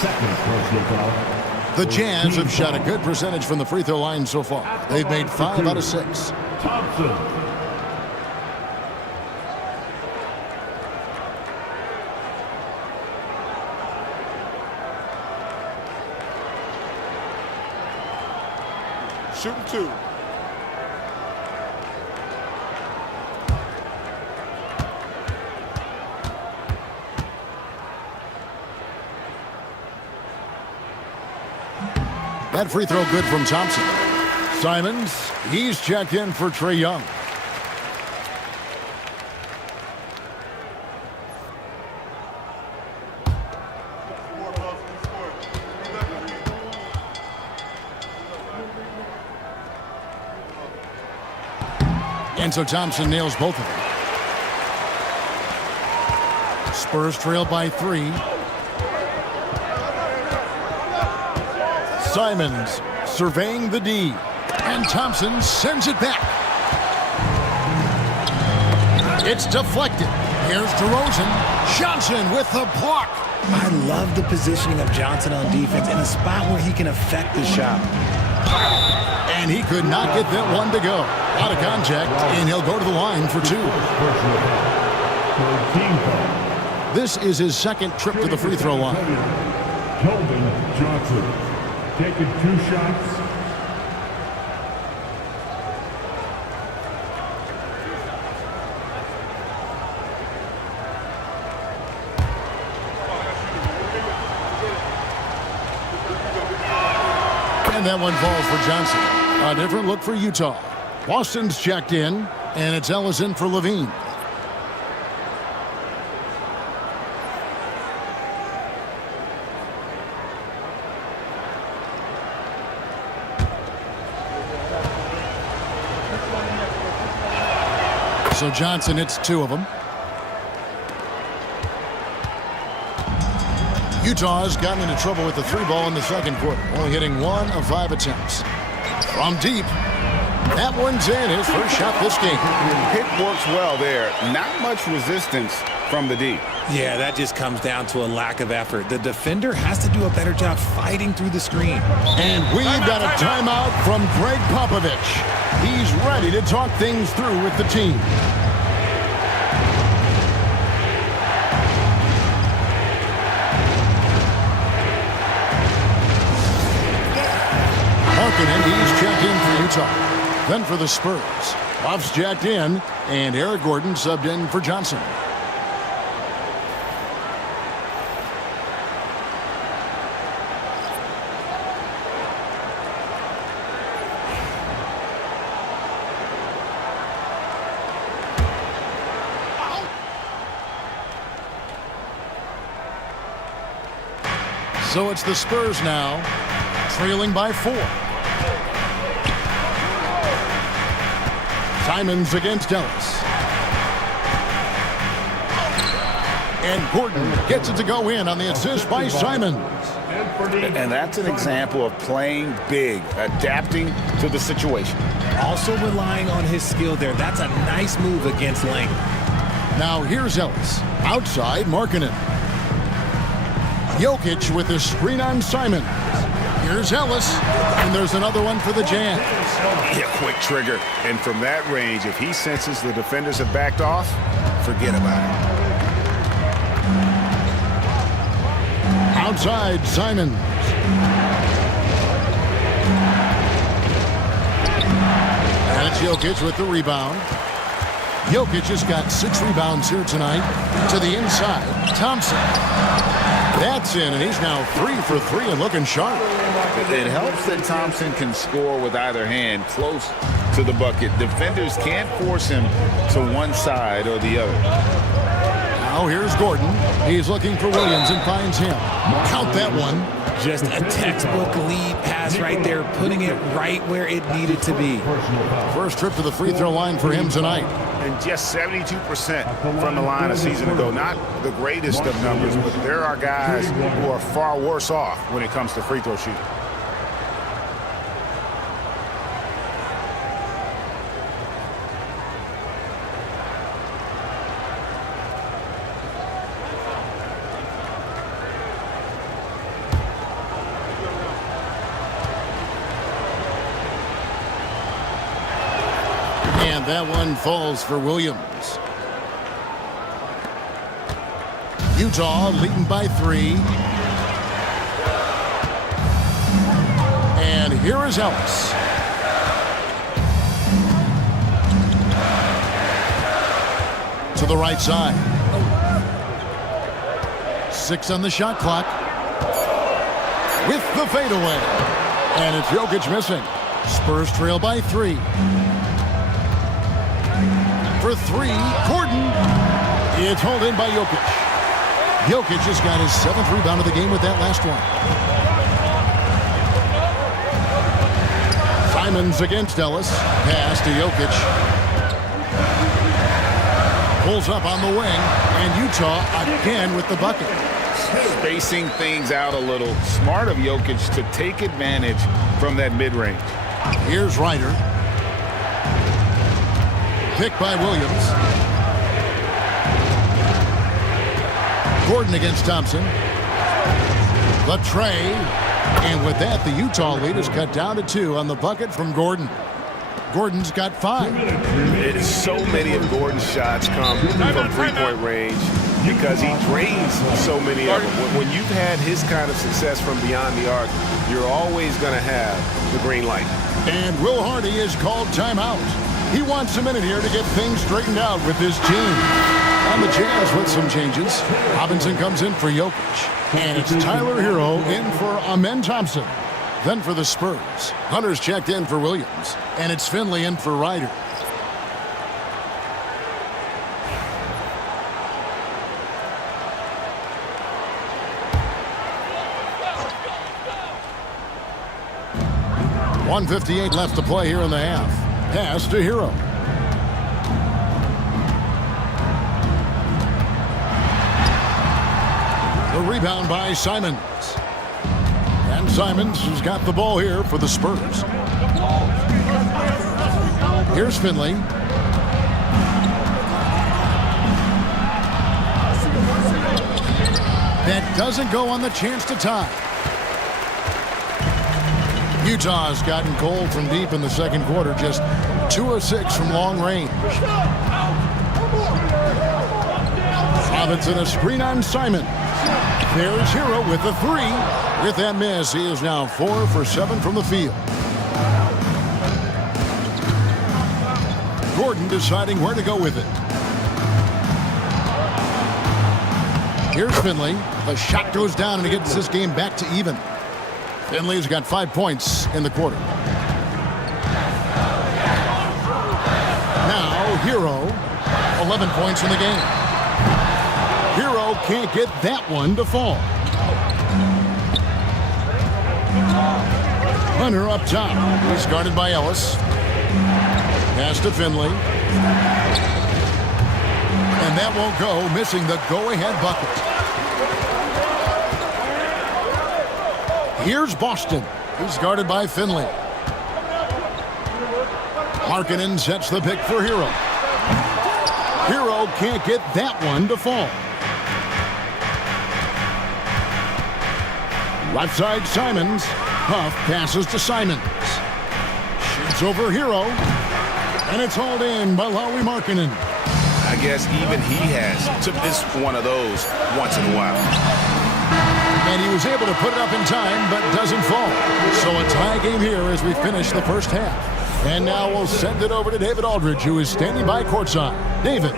Second personal foul. The Jazz have shot a good percentage from the free throw line so far. They've made 5 out of 6. Thompson. Shooting 2. That free throw good from Thompson. Simons, he's checked in for Trae Young. And so Thompson nails both of them. Spurs trail by 3. Simons surveying the D. And Thompson sends it back. It's deflected. Here's DeRozan. Johnson with the block. I love the positioning of Johnson on defense in a spot where he can affect the shot. And he could not get that one to go. Out of contact, and he'll go to the line for 2. This is his second trip to the free throw line. Keldon Johnson taking 2 shots. And that one falls for Johnson. A different look for Utah. Boston's checked in, and it's Ellison for LaVine. So Johnson hits 2 of them. Utah's gotten into trouble with the 3 ball in the second quarter, only hitting 1 of 5 attempts. From deep, that one's in, his first shot this game. Pick works well there. Not much resistance from the D. Yeah, that just comes down to a lack of effort. The defender has to do a better job fighting through the screen. And we've got a timeout from Greg Popovich. He's ready to talk things through with the team. And he's checked in for Utah. Then for the Spurs, Buff's jacked in, and Eric Gordon subbed in for Johnson. So it's the Spurs now, trailing by 4. Simons against Ellis. And Gordon gets it to go in on the assist by Simons. And that's an example of playing big, adapting to the situation. Also relying on his skill there. That's a nice move against length. Now here's Ellis. Outside, Markkanen. Jokic with the screen on Simons. Here's Ellis, and there's another one for the Jazz. Yeah, quick trigger. And from that range, if he senses the defenders have backed off, forget about it. Outside, Simons. And it's Jokic with the rebound. Jokic has got 6 rebounds here tonight. To the inside, Thompson. That's in, and he's now 3 for 3 and looking sharp. It helps that Thompson can score with either hand close to the bucket. Defenders can't force him to one side or the other. Now here's Gordon. He's looking for Williams and finds him. Count that one. Just a textbook lead pass right there, putting it right where it needed to be. First trip to the free throw line for him tonight. And just 72% from the line a season ago. Not the greatest of numbers, but there are guys who are far worse off when it comes to free throw shooting. And that one falls for Williams. Utah leading by 3. And here is Ellis. To the right side. 6 on the shot clock. With the fadeaway. And it's Jokic missing. Spurs trail by 3. For 3, Gordon. It's hauled in by Jokic. Jokic just got his 7th rebound of the game with that last one. Simons against Ellis. Pass to Jokic. Pulls up on the wing, and Utah again with the bucket. Spacing things out a little. Smart of Jokic to take advantage from that mid-range. Here's Ryder. Picked by Williams. Gordon against Thompson. The tray. And with that, the Utah lead is cut down to 2 on the bucket from Gordon. Gordon's got 5. So many of Gordon's shots come from three-point range because he drains so many of them. When you've had his kind of success from beyond the arc, you're always going to have the green light. And Will Hardy is called timeout. He wants a minute here to get things straightened out with his team. On the Jazz with some changes. Robinson comes in for Jokic. And it's Tyler Hero in for Amen Thompson. Then for the Spurs, Hunter's checked in for Williams. And it's Finley in for Ryder. .158 left to play here in the half. Pass to Hero. The rebound by Simons. And Simons has got the ball here for the Spurs. Here's Finley. That doesn't go on the chance to tie. Utah's gotten cold from deep in the second quarter, just 2 of 6 from long range. Robinson a screen on Simon. There's Hero with the 3. With that miss, he is now 4 for 7 from the field. Gordon deciding where to go with it. Here's Finley. The shot goes down and he gets this game back to even. Finley's got 5 points in the quarter. Now Hero, 11 points in the game. Hero can't get that one to fall. Hunter up top. He's guarded by Ellis. Pass to Finley. And that won't go, missing the go-ahead bucket. Here's Boston. He's guarded by Finley. Markkanen sets the pick for Hero. Hero can't get that one to fall. Left side Simons. Huff passes to Simons. Shoots over Hero. And it's hauled in by Lauri Markkanen. I guess even he has to miss one of those once in a while. And he was able to put it up in time, but doesn't fall. So a tie game here as we finish the first half. And now we'll send it over to David Aldridge, who is standing by courtside. David.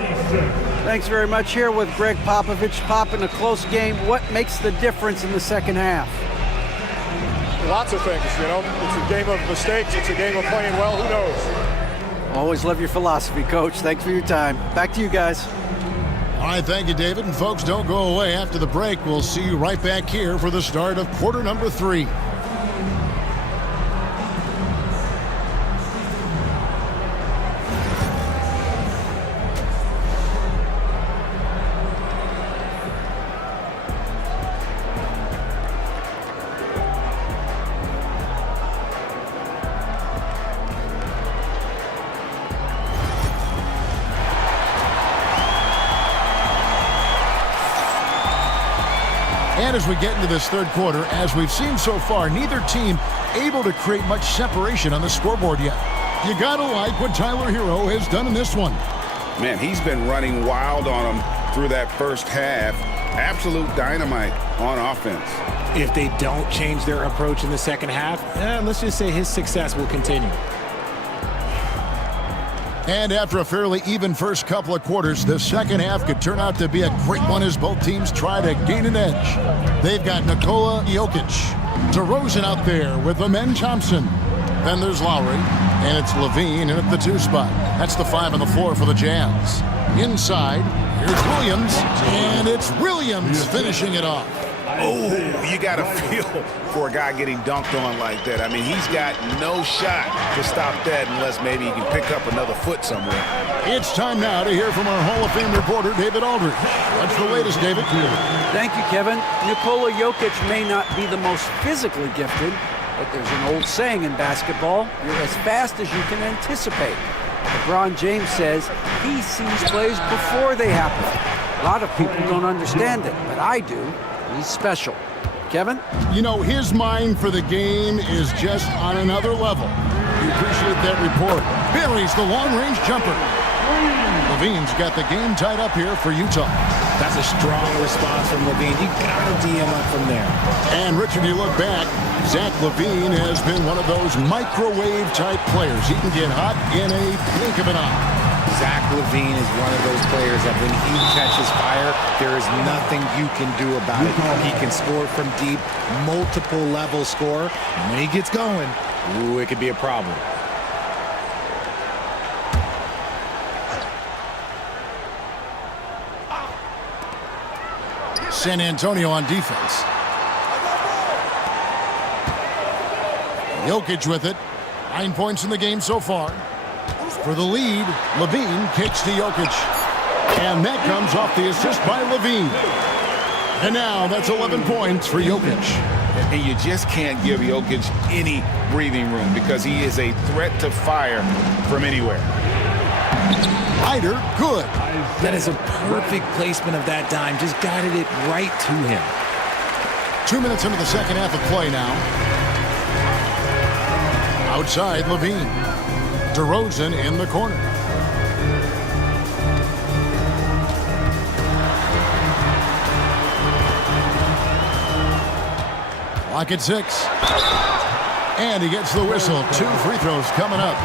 Thanks very much. Here with Greg Popovich. Pop, in a close game, what makes the difference in the second half? Lots of things, you know. It's a game of mistakes. It's a game of playing well. Who knows? Always love your philosophy, Coach. Thanks for your time. Back to you guys. All right, thank you, David. And folks, don't go away after the break. We'll see you right back here for the start of quarter number 3. And as we get into this third quarter, as we've seen so far, neither team able to create much separation on the scoreboard yet. You gotta like what Tyler Hero has done in this one. Man, he's been running wild on them through that first half. Absolute dynamite on offense. If they don't change their approach in the second half, let's just say his success will continue. And after a fairly even first couple of quarters, the second half could turn out to be a great one as both teams try to gain an edge. They've got Nikola Jokic, DeRozan out there with Amen Thompson. Then there's Lowry, and it's Levine in at the 2 spot. That's the 5 on the floor for the Jazz. Inside, here's Williams, and it's Williams finishing it off. Oh, you got to feel for a guy getting dunked on like that. I mean, he's got no shot to stop that unless maybe he can pick up another foot somewhere. It's time now to hear from our Hall of Fame reporter, David Aldridge. What's the latest, David? Thank you, Kevin. Nikola Jokic may not be the most physically gifted, but there's an old saying in basketball, you're as fast as you can anticipate. LeBron James says he sees plays before they happen. A lot of people don't understand it, but I do. He's special. Kevin? You know, his mind for the game is just on another level. We appreciate that report. Buries the long-range jumper. Levine's got the game tied up here for Utah. That's a strong response from Levine. You got to DM up from there. And Richard, you look back, Zach LaVine has been one of those microwave-type players. He can get hot in a blink of an eye. Zach LaVine is one of those players that when he catches fire, there is nothing you can do about it. He can score from deep, multiple level score. And when he gets going, ooh, it could be a problem. San Antonio on defense. Jokic with it. 9 points in the game so far. For the lead, Levine kicks to Jokic. And that comes off the assist by Levine. And now that's 11 points for Jokic. And you just can't give Jokic any breathing room because he is a threat to fire from anywhere. Hyder, good. That is a perfect placement of that dime. Just guided it right to him. 2 minutes into the second half of play now. Outside, Levine. DeRozan in the corner. Clock at 6. And he gets the whistle. 2 free throws coming up.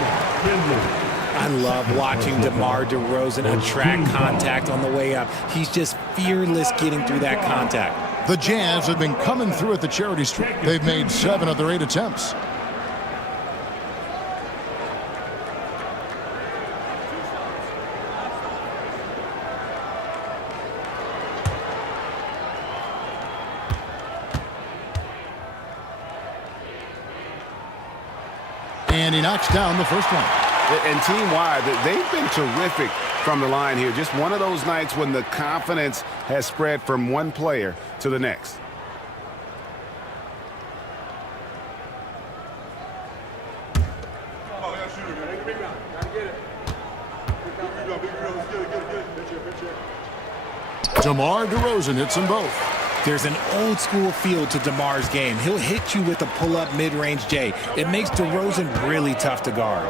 I love watching DeMar DeRozan attract contact on the way up. He's just fearless getting through that contact. The Jazz have been coming through at the charity stripe. They've made 7 of their 8 attempts. And he knocks down the first one. And team-wide, they've been terrific from the line here. Just one of those nights when the confidence has spread from one player to the next. DeMar DeRozan hits them both. There's an old school feel to DeMar's game. He'll hit you with a pull-up mid-range J. It makes DeRozan really tough to guard.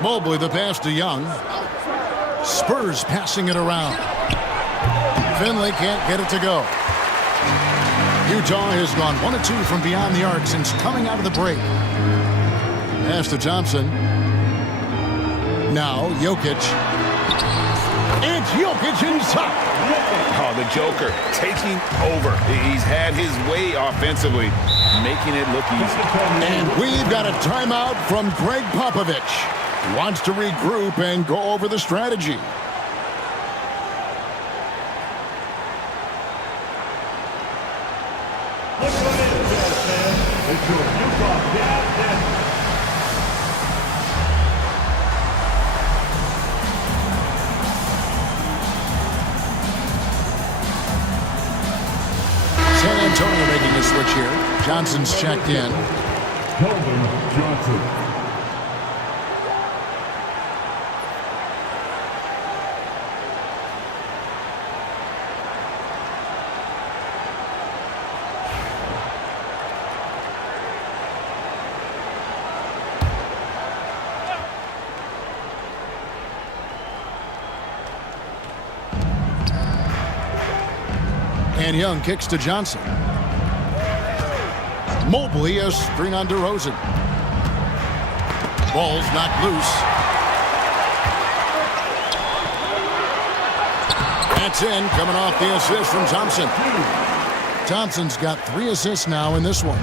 Mobley the pass to Young. Spurs passing it around. Finley can't get it to go. Utah has gone 1 of 2 from beyond the arc since coming out of the break. Pass to Thompson. Now Jokic. It's Jokic inside. Oh, the Joker taking over. He's had his way offensively, making it look easy. And we've got a timeout from Greg Popovich. Wants to regroup and go over the strategy. Let's go in, Jazz fans. It's your Utah Jazz National. San Antonio making a switch here. Johnson's checked in. Keldon Johnson. And Young kicks to Johnson. Mobley a screen on DeRozan. Ball's knocked loose. That's in, coming off the assist from Thompson. Thompson's got 3 assists now in this one.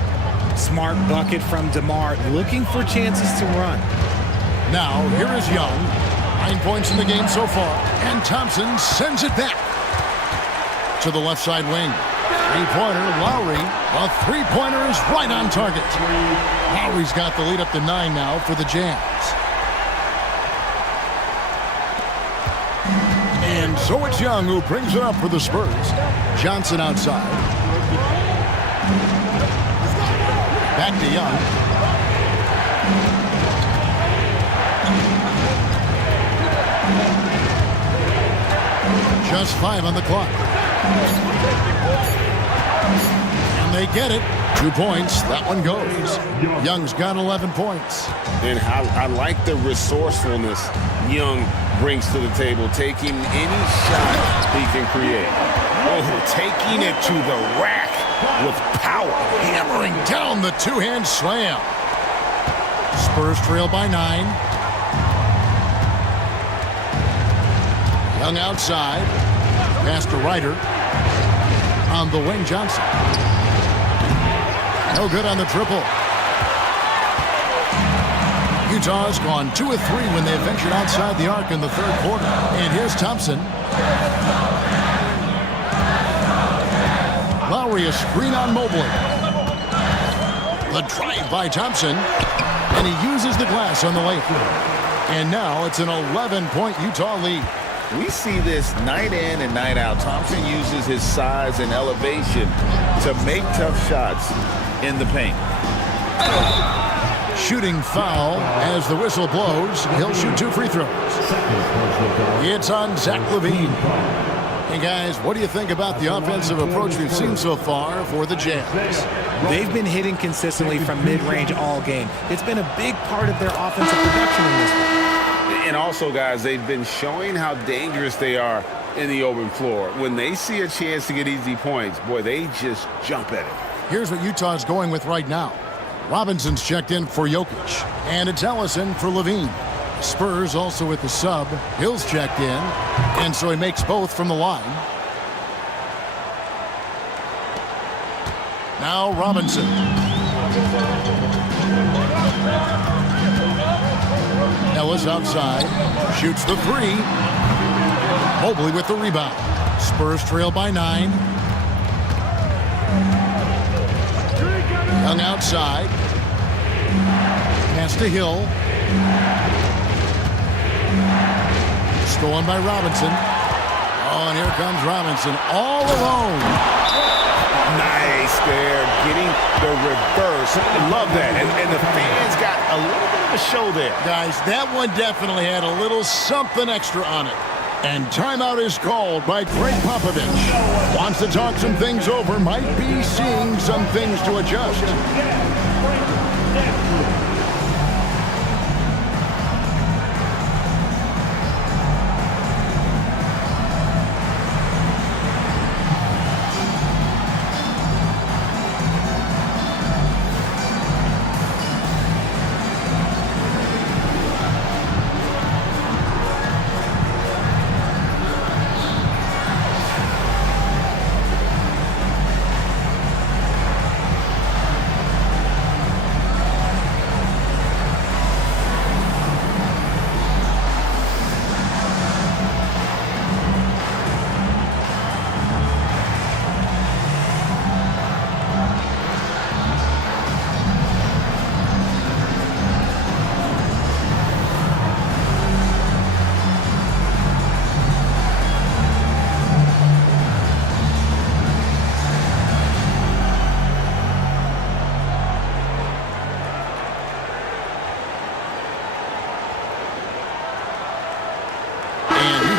Smart bucket from DeMar, looking for chances to run. Now, here is Young. 9 points in the game so far. And Thompson sends it back to the left side wing. Three-pointer, Lowry. A three-pointer is right on target. Lowry's got the lead up to 9 now for the Jazz. And so it's Young who brings it up for the Spurs. Johnson outside. Back to Young. Just 5 on the clock. And they get it. 2 points. That one goes. Young's got 11 points. And I like the resourcefulness Young brings to the table, taking any shot he can create. Oh, taking it to the rack with power. Hammering down the two-hand slam. Spurs trail by 9. Young outside. Pass to Ryder. On the wing, Johnson. No good on the triple. Utah's gone 2 of 3 when they've ventured outside the arc in the third quarter. And here's Thompson. Lowry a screen on Mobley. The drive by Thompson. And he uses the glass on the layup. And now it's an 11-point Utah lead. We see this night in and night out. Thompson uses his size and elevation to make tough shots in the paint. Shooting foul as the whistle blows. He'll shoot 2 free throws. It's on Zach LaVine. Hey guys, what do you think about the offensive approach we've seen so far for the Jazz? They've been hitting consistently from mid-range all game. It's been a big part of their offensive production in this one. And also, guys, they've been showing how dangerous they are in the open floor. When they see a chance to get easy points, boy, they just jump at it. Here's what Utah's going with right now. Robinson's checked in for Jokic. And it's Ellison for LaVine. Spurs also with the sub. Hill's checked in. And so he makes both from the line. Now Robinson. Ellis outside. Shoots the 3. Mobley with the rebound. Spurs trail by 9. Young outside. Pass to Hill. Stolen by Robinson. Oh, and here comes Robinson all alone. Nice there, getting the reverse. Love that. And the fans got a little bit of a show there. Guys, that one definitely had a little something extra on it. And timeout is called by Greg Popovich. Wants to talk some things over, might be seeing some things to adjust.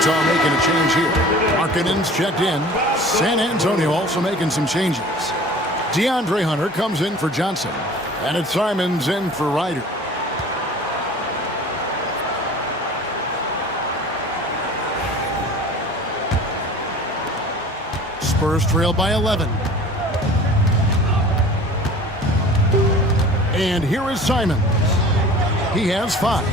Utah making a change here. Markkanen's checked in. San Antonio also making some changes. DeAndre Hunter comes in for Johnson. And it's Simons in for Ryder. Spurs trail by 11. And here is Simons. He has 5.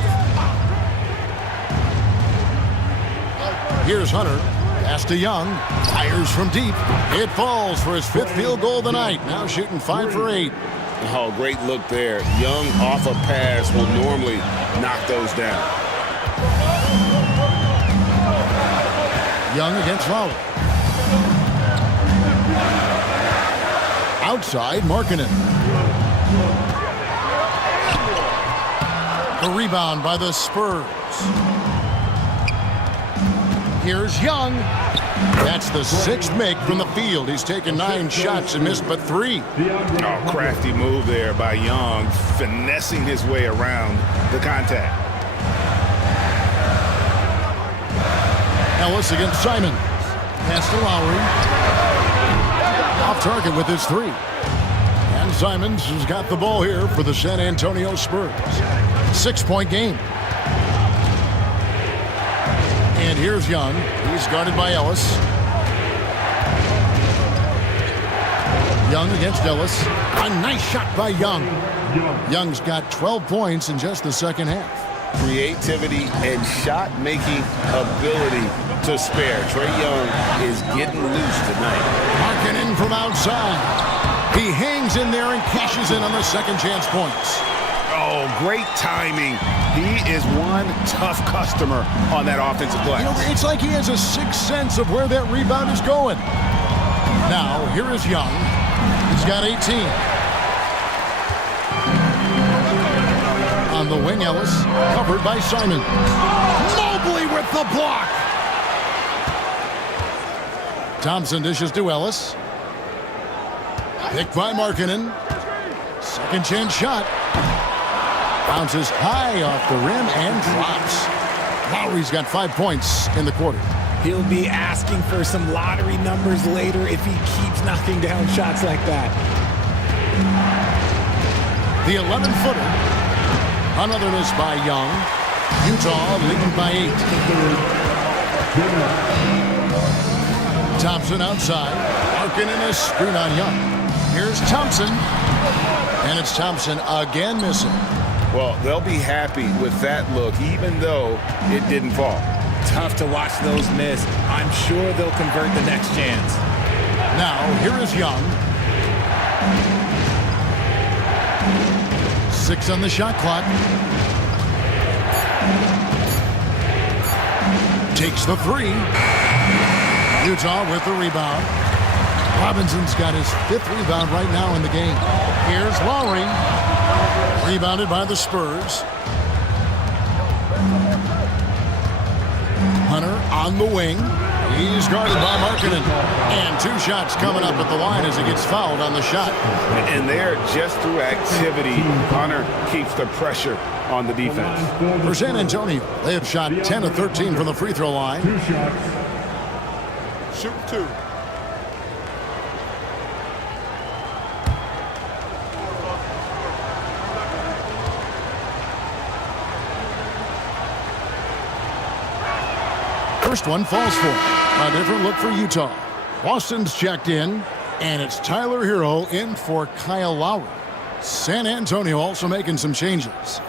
Here's Hunter. Pass to Young. Fires from deep. It falls for his 5th field goal of the night. Now shooting 5 for 8. Oh, great look there. Young off a pass will normally knock those down. Young against Lowry. Outside, Markkanen. The rebound by the Spurs. Here's Young. That's the 6th make from the field. He's taken 9 shots and missed but 3. Oh, crafty move there by Young, finessing his way around the contact. Ellis against Simon. Pass to Lowry. Off target with his 3. And Simons has got the ball here for the San Antonio Spurs. 6-point game. And here's Young. He's guarded by Ellis. Young against Ellis. A nice shot by Young. Young's got 12 points in just the second half. Creativity and shot-making ability to spare. Trae Young is getting loose tonight. Markkanen from outside. He hangs in there and cashes in on the second chance points. Oh, great timing. He is one tough customer on that offensive glass. You know, it's like he has a sixth sense of where that rebound is going. Now, here is Young. He's got 18. On the wing, Ellis, covered by Simon. Mobley with the block. Thompson dishes to Ellis. Picked by Markkanen. Second chance shot. Bounces high off the rim and drops. Lowry's got 5 points in the quarter. He'll be asking for some lottery numbers later if he keeps knocking down shots like that. The 11-footer. Another miss by Young. Utah leading by 8. Thompson outside. Markkanen is screen on Young. Here's Thompson. And it's Thompson again missing. Well, they'll be happy with that look, even though it didn't fall. Tough to watch those miss. I'm sure they'll convert the next chance. Now, here is Young. 6 on the shot clock. Takes the 3. Utah with the rebound. Robinson's got his 5th rebound right now in the game. Here's Lowry. Rebounded by the Spurs. Hunter on the wing. He's guarded by Markkanen. And 2 shots coming up at the line as he gets fouled on the shot. And there, just through activity, Hunter keeps the pressure on the defense. For San Antonio, they have shot 10 of 13 from the free throw line. 2 shots. Shoot 2. First one falls for a different look for Utah. Boston's checked in, and it's Tyler Hero in for Kyle Lowry. San Antonio also making some changes.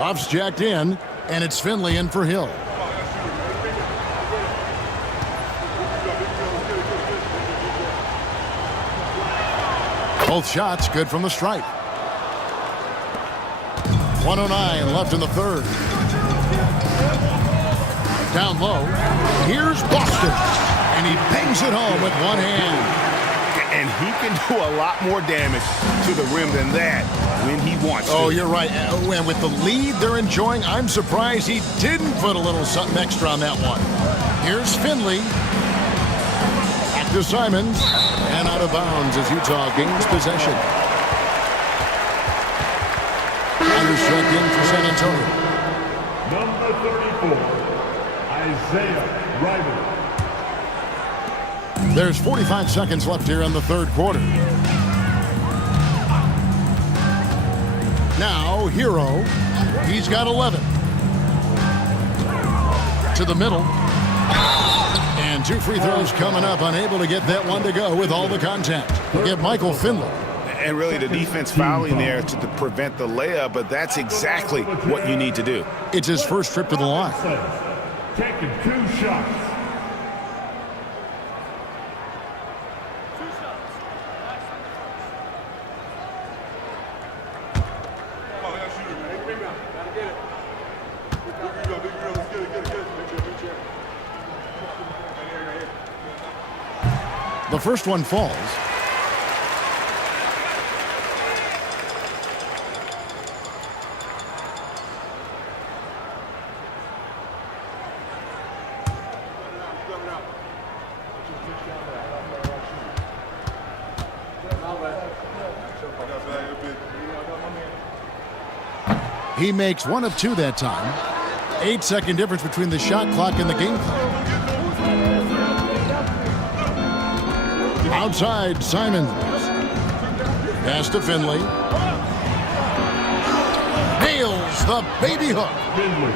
Off's jacked in, and it's Finley in for Hill. Both shots good from the stripe. 1:09 left in the third. Down low, here's Boston, and he bangs it home with one hand. And he can do a lot more damage to the rim than that when he wants to. Oh, you're right. And with the lead they're enjoying, I'm surprised he didn't put a little something extra on that one. Here's Finley. Back to Simons, and out of bounds as Utah gains possession. Hunter's checked in for San Antonio. Number 34. Isaiah Rider. There's 45 seconds left here in the third quarter. Now, Hero. He's got 11. To the middle. And 2 free throws coming up. Unable to get that one to go with all the contact. We'll get Michael Finley. And really the defense fouling there to prevent the layup, but that's exactly what you need to do. It's his first trip to the line. Taking 2 shots. The first one falls. He makes 1 of 2 that time. 8-second difference between the shot clock and the game clock. Outside, Simons. Pass to Finley. Nails the baby hook.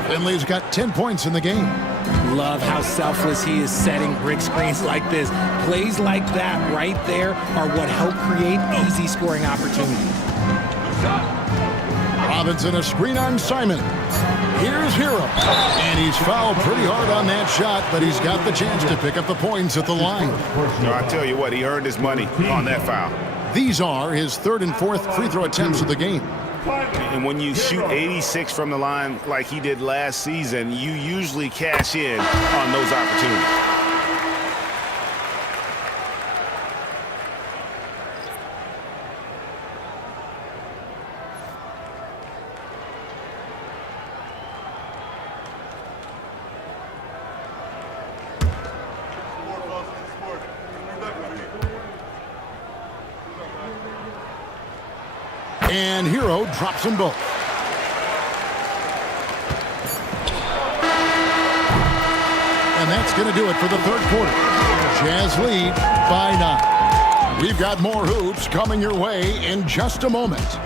Finley's got 10 points in the game. Love how selfless he is setting brick screens like this. Plays like that right there are what help create easy scoring opportunities. Robinson a screen on Simon. Here's Hero. And he's fouled pretty hard on that shot, but he's got the chance to pick up the points at the line. No, I tell you what, he earned his money on that foul. These are his 3rd and 4th free throw attempts of the game. And when you shoot 86 from the line like he did last season, you usually cash in on those opportunities. And Hero drops them both. And that's going to do it for the third quarter. Jazz lead by 9. We've got more hoops coming your way in just a moment.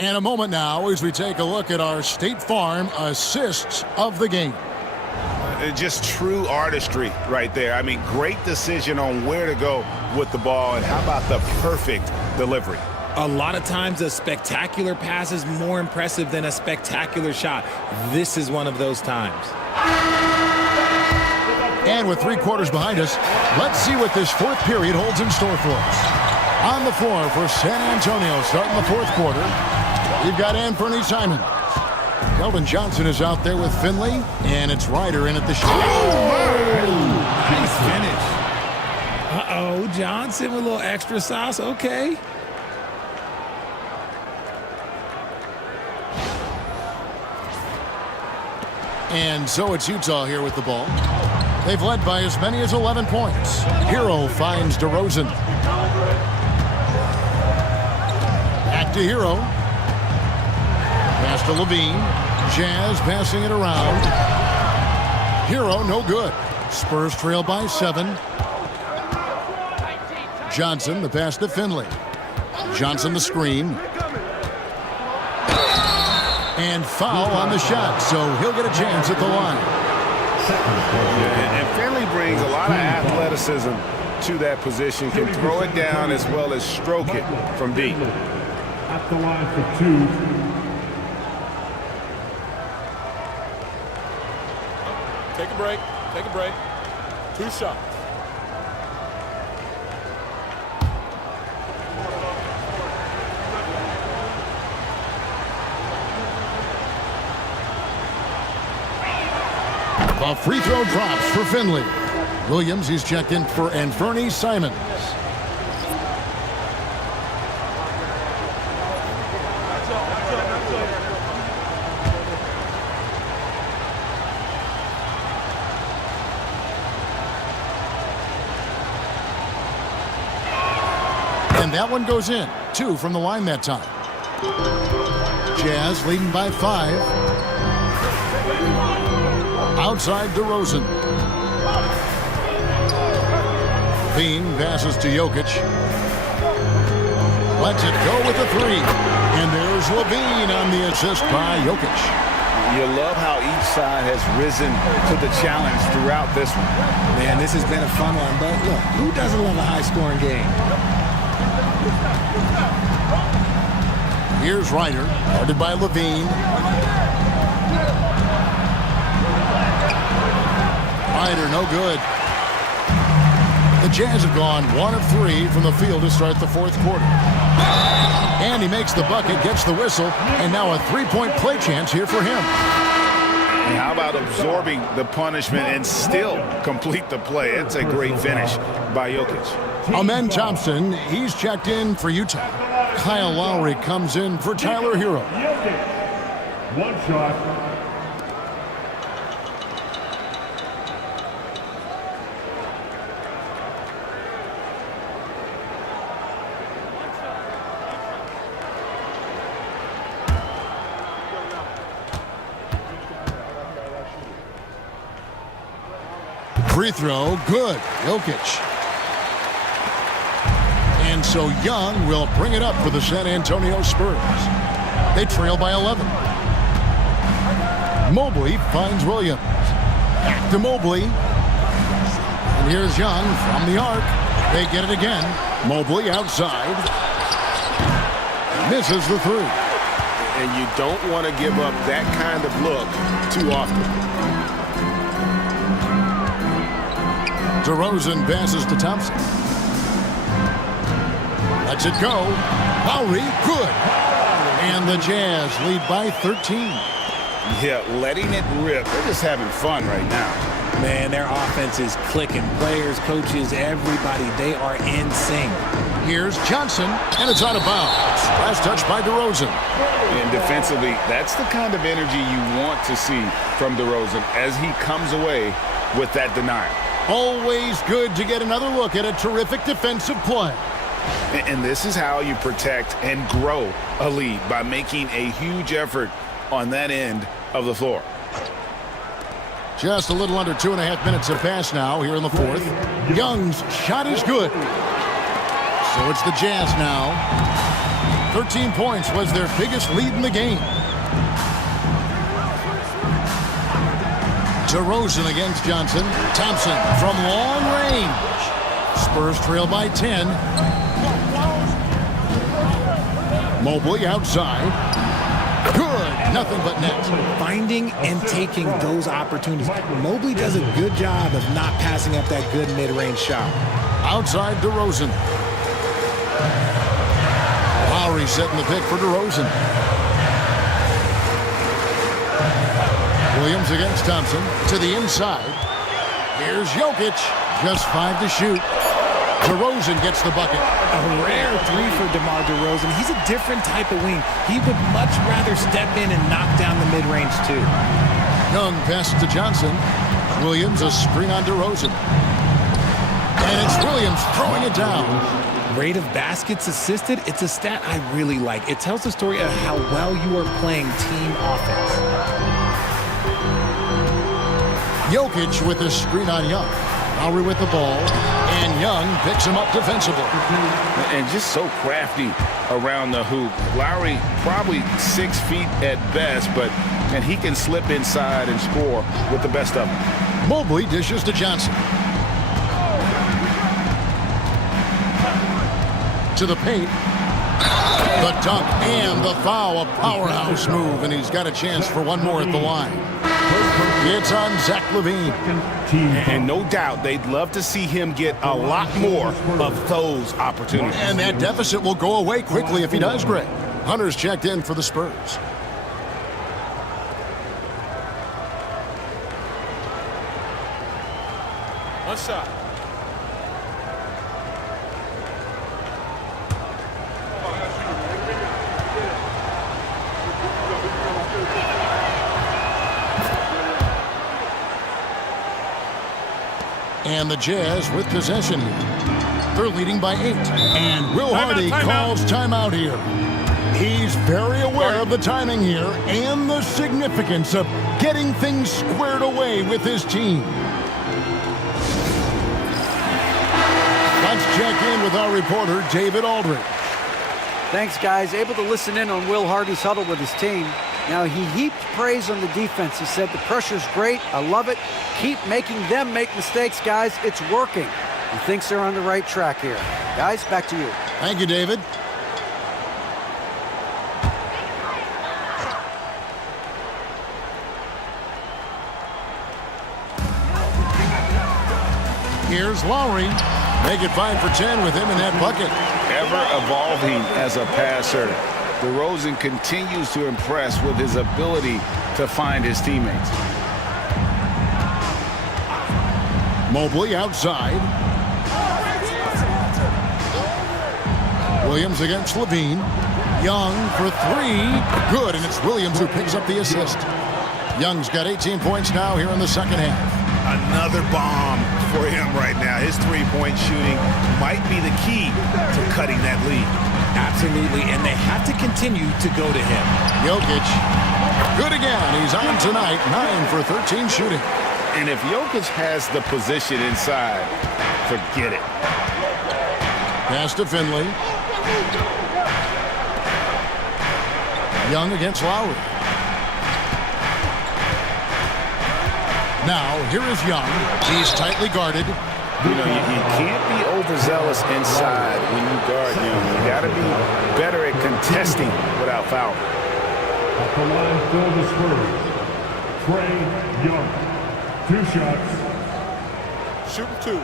And a moment now as we take a look at our State Farm assists of the game. Just true artistry right there. I mean, great decision on where to go with the ball, and how about the perfect delivery? A lot of times a spectacular pass is more impressive than a spectacular shot. This is one of those times. And with 3 quarters behind us, let's see what this 4th period holds in store for us. On the floor for San Antonio starting the 4th quarter, we've got Anthony Simons. Keldon Johnson is out there with Finley, and it's Ryder in at the shot. Nice finish. Uh-oh, Johnson with a little extra sauce. Okay. And so it's Utah here with the ball. They've led by as many as 11 points. Hero finds DeRozan. Back to Hero. Pass to Levine. Jazz passing it around. Hero no good. Spurs trail by 7. Johnson the pass to Finley. Johnson the screen. And foul on the shot, so he'll get a chance at the line. And Finley brings a lot of athleticism to that position. Can throw it down as well as stroke it from deep. At the line for 2. Take a break. Take a break. 2 shots. A free throw drops for Finley. Williams, he's checked in for Anfernee Simons. And that one goes in. 2 from the line that time. Jazz leading by 5. Outside DeRozan. Bean passes to Jokic. Lets it go with a 3. And there's Levine on the assist by Jokic. You love how each side has risen to the challenge throughout this one. Man, this has been a fun one, but look, who doesn't love a high-scoring game? Here's Ryder, guarded by Levine. Ryder, no good. The Jazz have gone 1 of 3 from the field to start the 4th quarter. And he makes the bucket, gets the whistle, and now a 3-point play chance here for him. And how about absorbing the punishment and still complete the play? It's a great finish by Jokic. Amen Thompson, he's checked in for Utah. Kyle Lowry comes in for Tyler Hero. 1 shot. Free throw, good. Jokic. And so Young will bring it up for the San Antonio Spurs. They trail by 11. Mobley finds Williams. Back to Mobley. And here's Young from the arc. They get it again. Mobley outside. Misses the 3. And you don't want to give up that kind of look too often. DeRozan passes to Thompson. Lets it go. Lowry, good. And the Jazz lead by 13. Yeah, letting it rip. They're just having fun right now. Man, their offense is clicking. Players, coaches, everybody, they are in sync. Here's Johnson, and it's out of bounds. Last touch by DeRozan. And defensively, that's the kind of energy you want to see from DeRozan as he comes away with that denial. Always good to get another look at a terrific defensive play. And this is how you protect and grow a lead, by making a huge effort on that end of the floor. Just a little under 2.5 minutes have passed now here in the 4th. Young's shot is good. So it's the Jazz now. 13 points was their biggest lead in the game. DeRozan against Johnson. Thompson from long range. Spurs trail by 10. Mobley outside. Good. Nothing but net. Finding and taking those opportunities. Mobley does a good job of not passing up that good mid-range shot. Outside DeRozan. Lowry setting the pick for DeRozan. Williams against Thompson to the inside. Here's Jokic. Just 5 to shoot. DeRozan gets the bucket. A rare three for DeMar DeRozan. He's a different type of wing. He would much rather step in and knock down the mid-range too. Young pass to Johnson. Williams a screen on DeRozan. And it's Williams throwing it down. Rate of baskets assisted, it's a stat I really like. It tells the story of how well you are playing team offense. Jokic with a screen on Young. Lowry with the ball. And Young picks him up defensively. And just so crafty around the hoop. Lowry probably 6 feet at best, and he can slip inside and score with the best of them. Mobley dishes to Johnson. To the paint. The dunk and the foul. A powerhouse move, and he's got a chance for one more at the line. It's on Zach LaVine. And no doubt they'd love to see him get a lot more of those opportunities. And that deficit will go away quickly if he does, Greg. Hunter's checked in for the Spurs. One shot. And the Jazz with possession here. They're leading by 8. And Will Hardy calls timeout here. He's very aware of the timing here and the significance of getting things squared away with his team. Let's check in with our reporter, David Aldridge. Thanks, guys. Able to listen in on Will Hardy's huddle with his team. Now, he heaped praise on the defense. He said, the pressure's great. I love it. Keep making them make mistakes, guys. It's working. He thinks they're on the right track here. Guys, back to you. Thank you, David. Here's Lowry. Make it 5 for 10 with him in that bucket. Ever evolving as a passer, DeRozan continues to impress with his ability to find his teammates. Mobley outside. Williams against LaVine. Young for 3. Good, and it's Williams who picks up the assist. Young's got 18 points now here in the second half. Another bomb for him right now. His three-point shooting might be the key to cutting that lead. Absolutely, and they have to continue to go to him. Jokic, good again. He's on tonight, 9 for 13 shooting. And if Jokic has the position inside, forget it. Pass to Finley. Young against Lowry. Now, here is Young. He's tightly guarded. You know, you can't be overzealous inside when you guard Young. You got to be better at contesting without fouling. At the line for the Spurs, Trae Young. 2 shots. Shooting 2.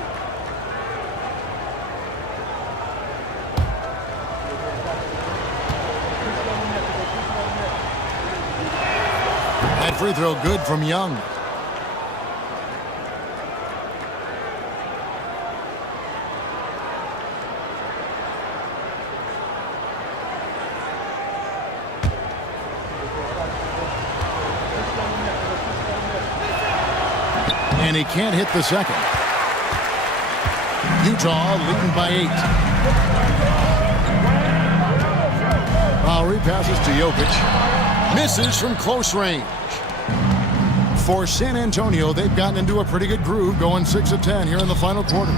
That free throw good from Young. And he can't hit the second. Utah leading by 8. Lowry passes to Jokic. Misses from close range. For San Antonio, they've gotten into a pretty good groove, going 6 of 10 here in the final quarter.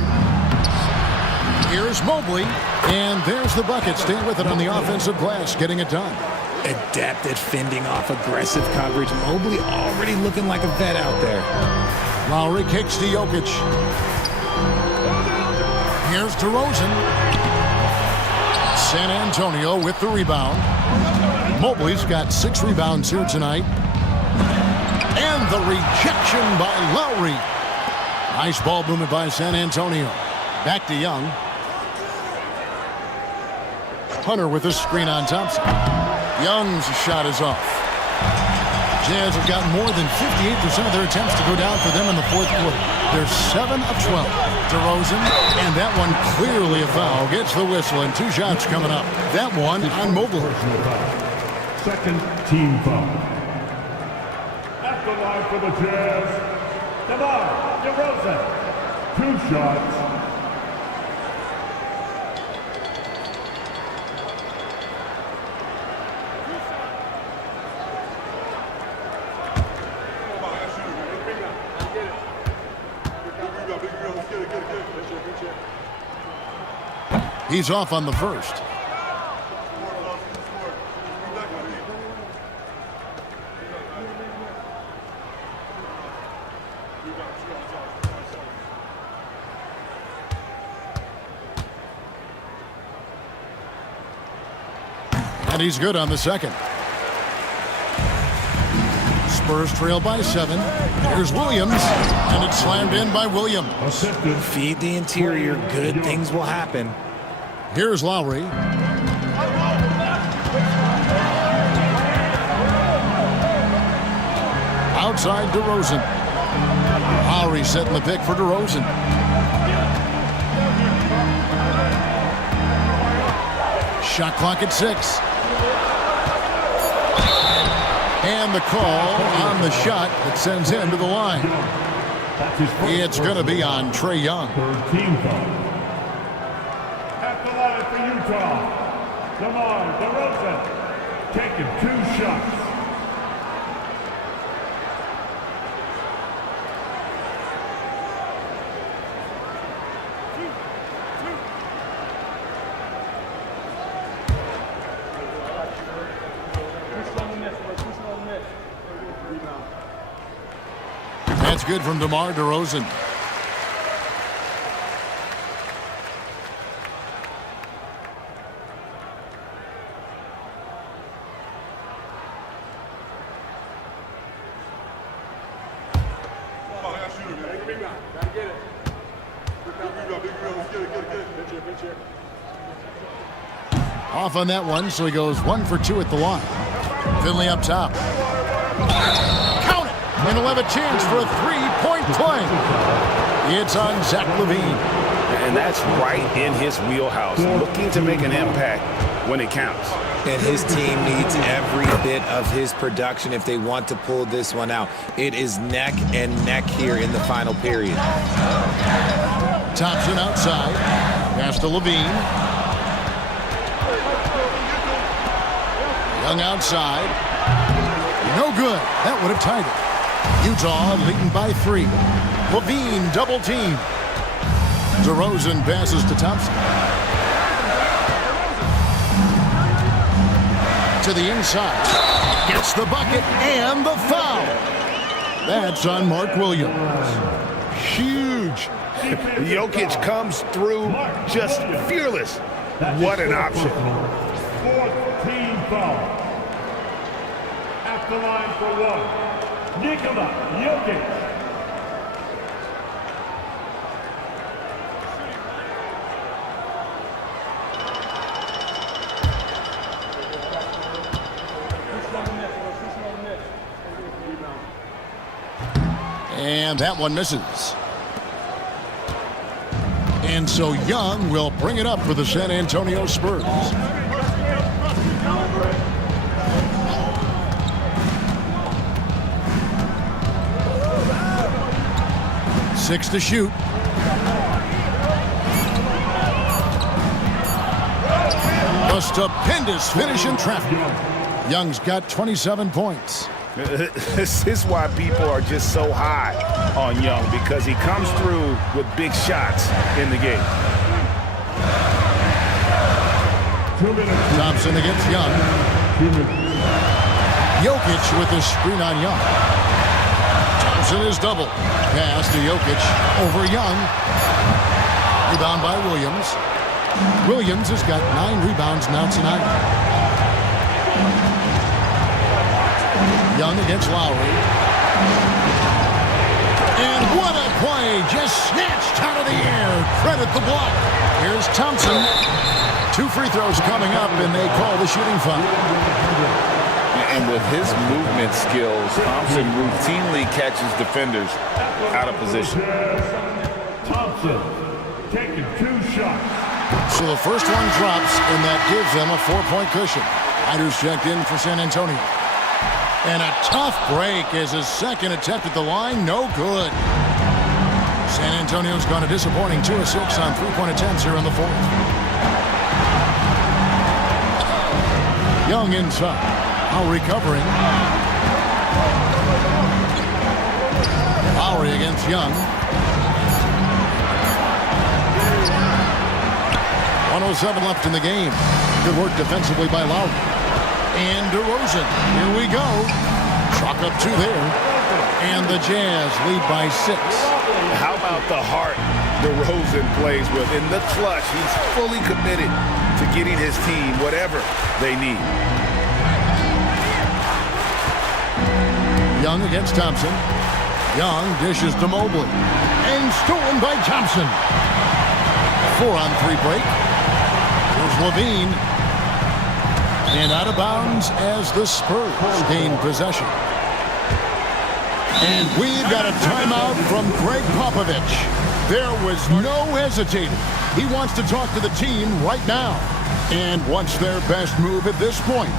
Here's Mobley, and there's the bucket. Staying with it on the offensive glass, getting it done. Adept at fending off aggressive coverage. Mobley already looking like a vet out there. Lowry kicks to Jokic. Here's DeRozan. San Antonio with the rebound. Mobley's got 6 rebounds here tonight. And the rejection by Lowry. Nice ball movement by San Antonio. Back to Young. Hunter with a screen on Thompson. Young's shot is off. Jazz have gotten more than 58% of their attempts to go down for them in the fourth quarter. They're 7 of 12. DeRozan, and that one clearly a foul. Gets the whistle, and 2 shots coming up. That one on Mobley. Second team foul. At the line for the Jazz, DeMar DeRozan. 2 shots. He's off on the first. And he's good on the second. Spurs trail by 7. Here's Williams, and it's slammed in by Williams. Feed the interior. Good things will happen. Here's Lowry. Outside DeRozan. Lowry setting the pick for DeRozan. Shot clock at 6. And the call on the shot that sends him to the line. It's going to be on Trae Young. Third team foul. At the line for Utah, DeMar DeRozan taking 2 shots. That's good from DeMar DeRozan. Off on that one, so he goes 1 for 2 at the line. Finley up top. Count it! And he'll have a chance for a 3-point play. It's on Zach LaVine. And that's right in his wheelhouse, looking to make an impact when it counts. And his team needs every bit of his production if they want to pull this one out. It is neck and neck here in the final period. Thompson outside. Pass to LaVine. Young outside. No good. That would have tied it. Utah leading by 3. LaVine double team. DeRozan passes to Thompson. To the inside. Gets the bucket and the foul. That's on Mark Williams. Huge. Jokic comes through just fearless. What an option. Fourth team foul. At the line for 1, Nikola Jokic. And that one misses. And so Young will bring it up for the San Antonio Spurs. 6 to shoot. A stupendous finish in traffic. Young's got 27 points. This is why people are just so high on Young, because he comes through with big shots in the game. Thompson against Young. Jokic with the screen on Young. Thompson is double. Pass to Jokic over Young. Rebound by Williams. Williams has got 9 rebounds now tonight. Young against Lowry. And what a play! Just snatched out of the air. Credit the block. Here's Thompson. 2 free throws coming up, and they call the shooting foul. And with his movement skills, Thompson routinely catches defenders out of position. Thompson taking 2 shots. So the first one drops, and that gives them a 4-point cushion. Riders checked in for San Antonio. And a tough break as his second attempt at the line, no good. San Antonio's gone a disappointing 2 of 6 on 3-point attempts here in the fourth. Young inside. Lowry covering. Lowry against Young. 1:07 left in the game. Good work defensively by Lowry. And DeRozan. Here we go. Chalk up 2 there. And the Jazz lead by 6. How about the heart DeRozan plays with? In the clutch, he's fully committed to getting his team whatever they need. Young against Thompson. Young dishes to Mobley. And stolen by Thompson. 4-on-3 break. Here's Levine. And out of bounds as the Spurs gain possession. And we've got a timeout from Greg Popovich. There was no hesitating. He wants to talk to the team right now. And what's their best move at this point?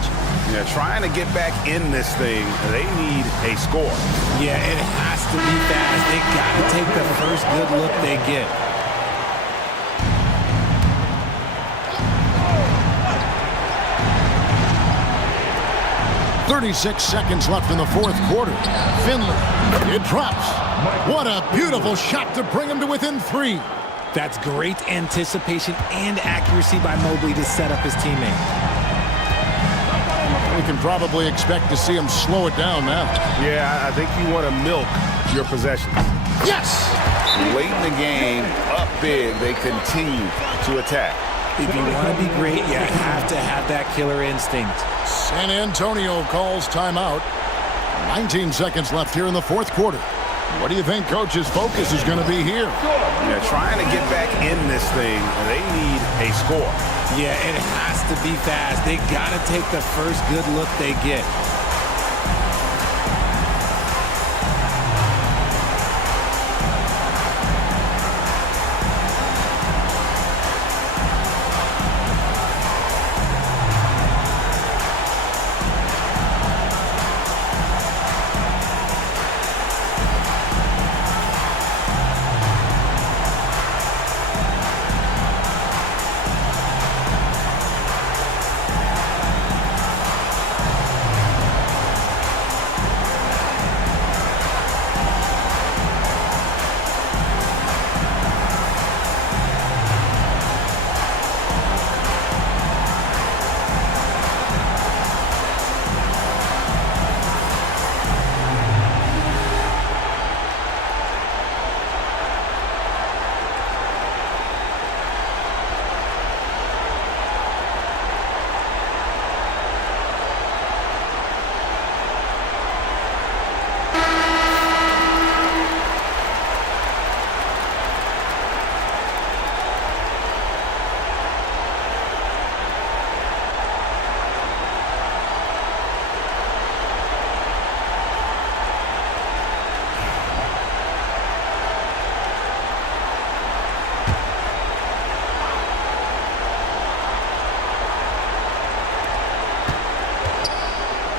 Yeah, trying to get back in this thing, they need a score. Yeah, it has to be fast. They got to take the first good look they get. 36 seconds left in the fourth quarter. Finley, it drops. What a beautiful shot to bring him to within 3. That's great anticipation and accuracy by Mobley to set up his teammate. We can probably expect to see him slow it down now. Yeah, I think you want to milk your possessions. Yes! Late in the game, up big, they continue to attack. If you want to be great, you have to have that killer instinct. San Antonio calls timeout. 19 seconds left here in the fourth quarter. What do you think Coach's focus is going to be here? Yeah, trying to get back in this thing, they need a score. Yeah, it has to be fast. They got to take the first good look they get.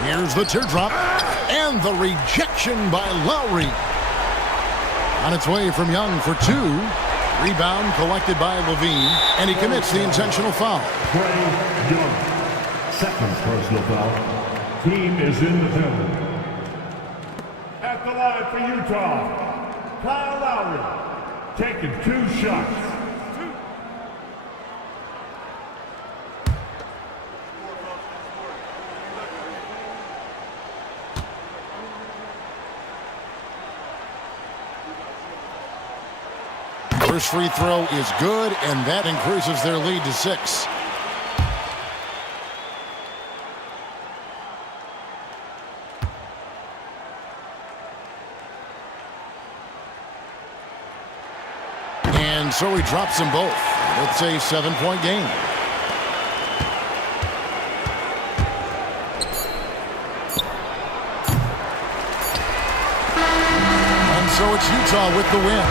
Here's the teardrop and the rejection by Lowry. On its way from Young for 2. Rebound collected by Levine, and he commits the intentional foul. Trae Young, second personal foul. Team is in the penalty. At the line for Utah, Kyle Lowry, taking 2 shots. First free throw is good, and that increases their lead to 6. And so he drops them both. It's a 7-point game. So it's Utah with the win.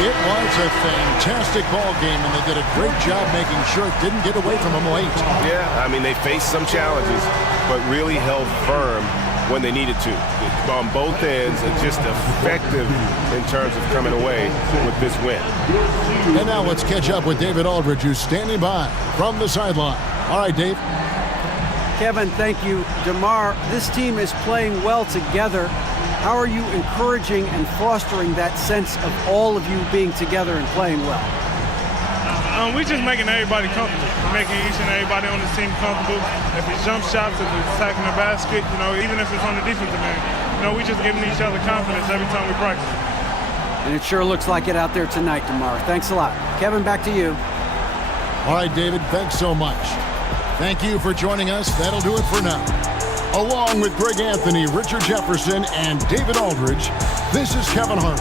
It was a fantastic ball game, and they did a great job making sure it didn't get away from them late. Yeah, I mean, they faced some challenges, but really held firm when they needed to. On both ends, and just effective in terms of coming away with this win. And now let's catch up with David Aldridge, who's standing by from the sideline. All right, Dave. Kevin, thank you. DeMar, this team is playing well together. How are you encouraging and fostering that sense of all of you being together and playing well? We're just making everybody comfortable. We're making each and everybody on the team comfortable. If it's jump shots, if it's attacking the basket, even if it's on the defensive end, we just giving each other confidence every time we practice. And it sure looks like it out there tonight, DeMar. Thanks a lot. Kevin, back to you. All right, David, thanks so much. Thank you for joining us. That'll do it for now. Along with Greg Anthony, Richard Jefferson, and David Aldridge, this is Kevin Hart.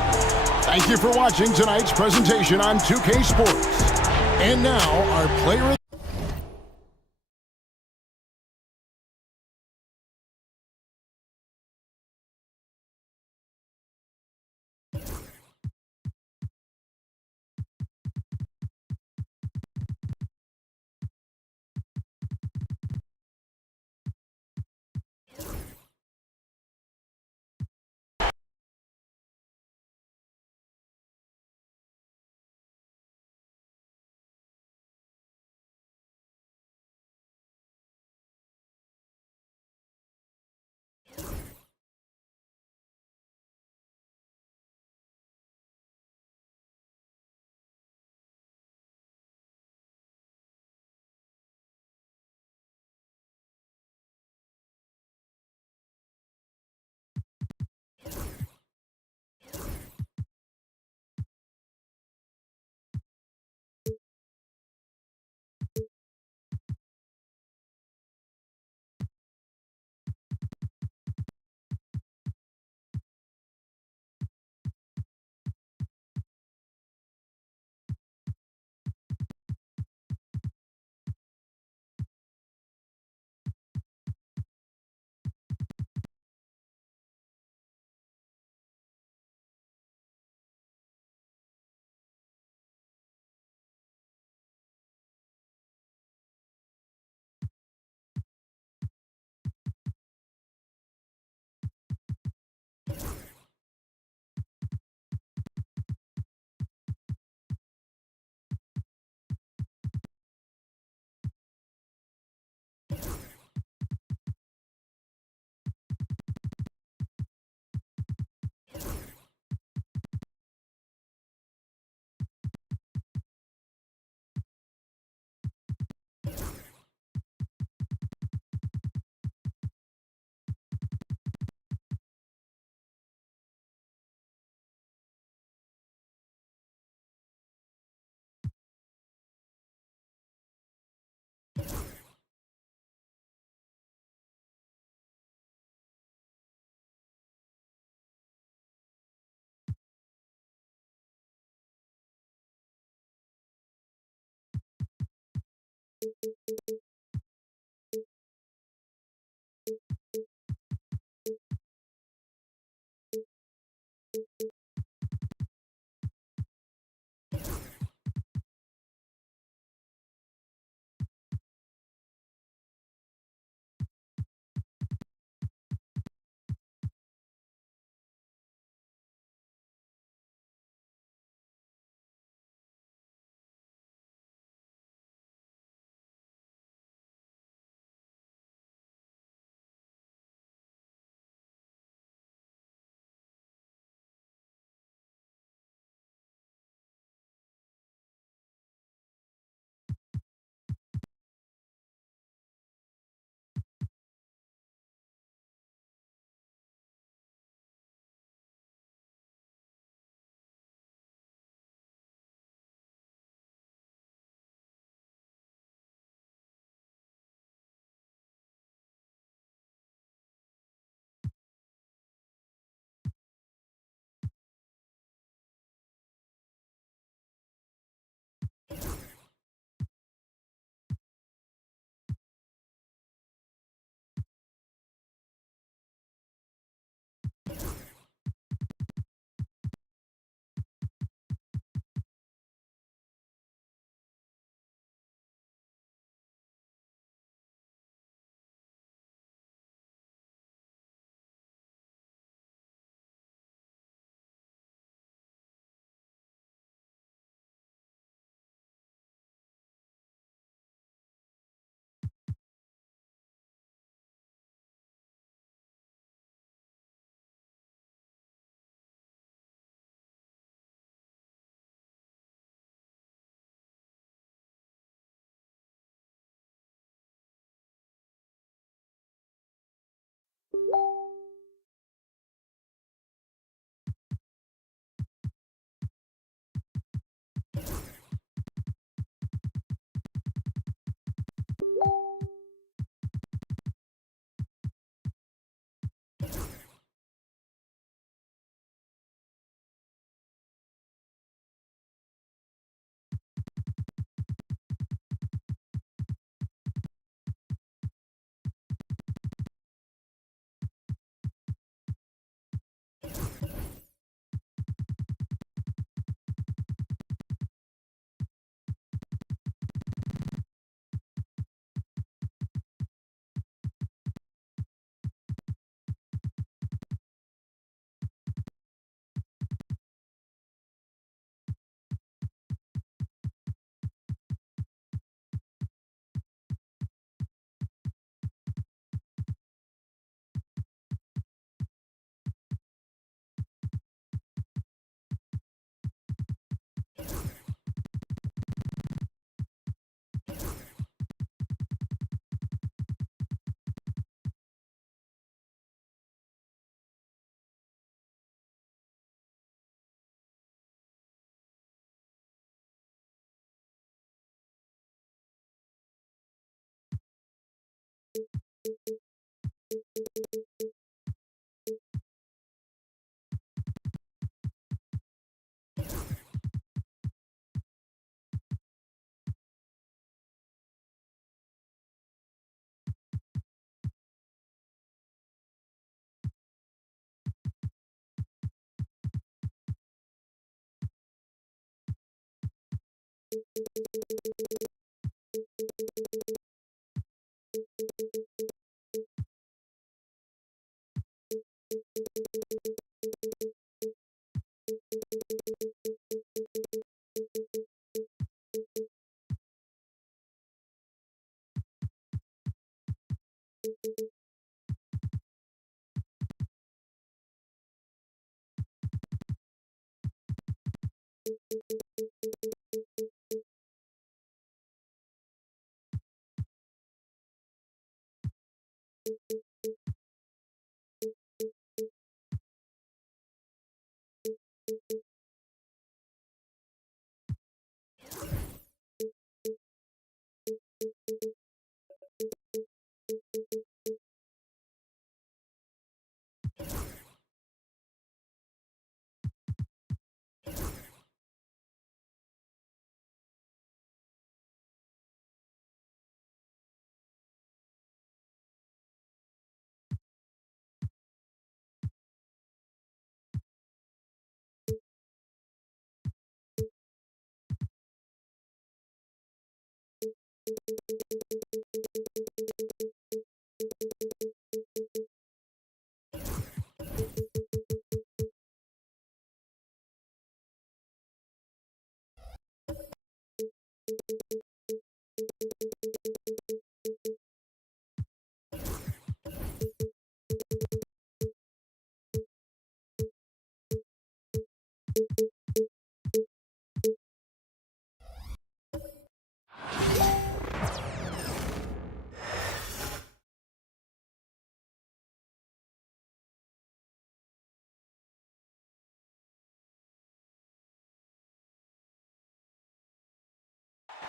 Thank you for watching tonight's presentation on 2K Sports. And now, our player of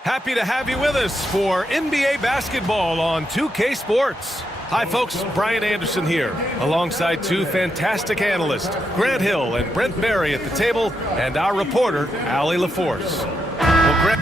Happy to have you with us for NBA basketball on 2K Sports. Hi, folks. Brian Anderson here, alongside two fantastic analysts, Grant Hill and Brent Barry at the table, and our reporter, Allie LaForce. Well, Grant...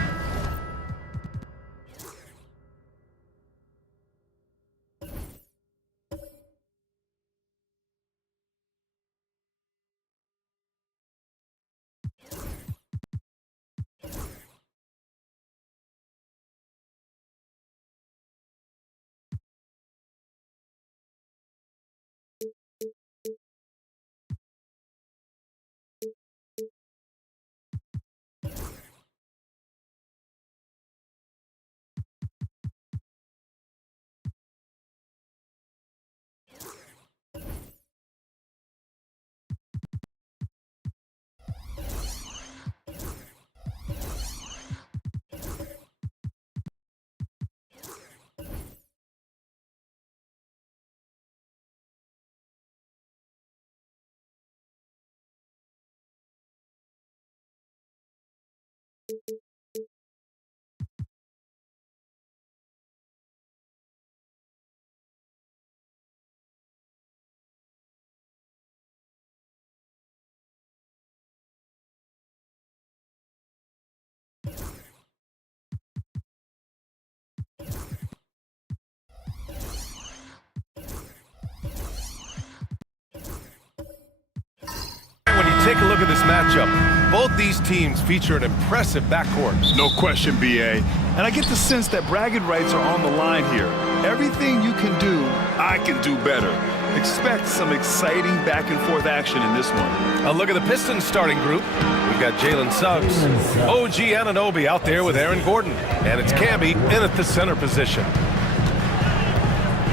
Take a look at this matchup. Both these teams feature an impressive backcourt. No question, BA. And I get the sense that bragging rights are on the line here. Everything you can do, I can do better. Expect some exciting back-and-forth action in this one. A look at the Pistons starting group. We've got Jalen Suggs, OG Anunoby out there with Aaron Gordon, and it's Camby in at the center position.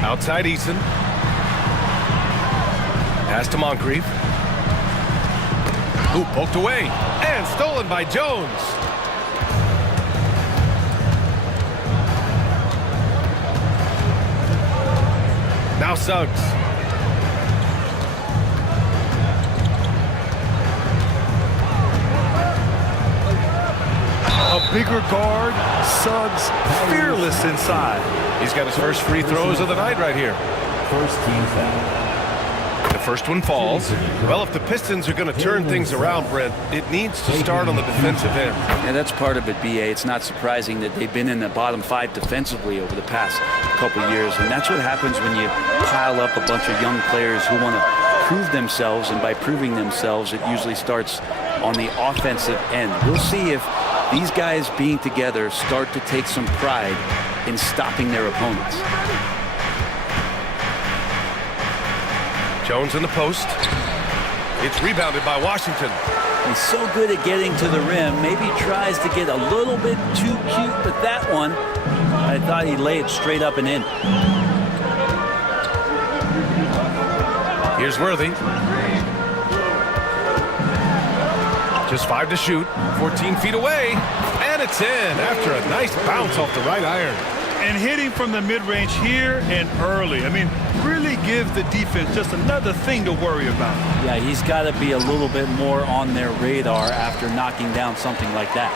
Outside Eason. Pass to Moncrief. Ooh, poked away and stolen by Jones. Now Suggs. A bigger guard, Suggs fearless inside. He's got his first free throws of the night right here. First team foul. The first one falls. Well, if the Pistons are going to turn things around, Brent, it needs to start on the defensive end. Yeah, that's part of it, B.A. It's not surprising that they've been in the bottom 5 defensively over the past couple years, and that's what happens when you pile up a bunch of young players who want to prove themselves, and by proving themselves, it usually starts on the offensive end. We'll see if these guys being together start to take some pride in stopping their opponents. Jones in the post. It's rebounded by Washington. He's so good at getting to the rim. Maybe tries to get a little bit too cute with that one. I thought he'd lay it straight up and in. Here's Worthy. Just 5 to shoot. 14 feet away. And it's in after a nice bounce off the right iron. And hitting from the mid-range here and early. I mean, really gives the defense just another thing to worry about. Yeah, he's got to be a little bit more on their radar after knocking down something like that.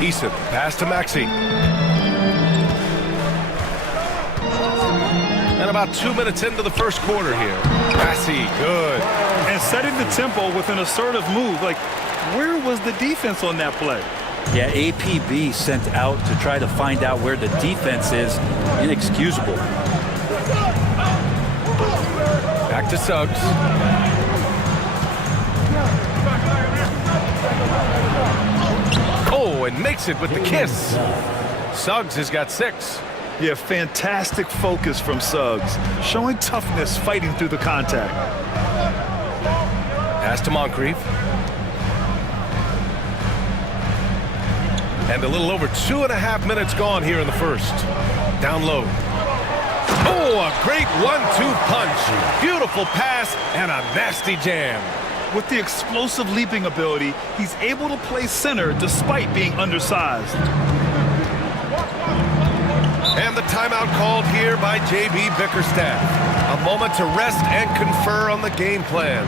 Eason, pass to Maxey. And about 2 minutes into the first quarter here. Massey, good. And setting the tempo with an assertive move. Like, where was the defense on that play? Yeah, APB sent out to try to find out where the defense is. Inexcusable. Back to Suggs. Oh, and makes it with the kiss. Suggs has got 6. Yeah, fantastic focus from Suggs. Showing toughness, fighting through the contact. Pass to Moncrief. And a little over 2.5 minutes gone here in the first. Down low. Oh, a great 1-2 punch. Beautiful pass and a nasty jam. With the explosive leaping ability, he's able to play center despite being undersized. And the timeout called here by J.B. Bickerstaff. A moment to rest and confer on the game plan.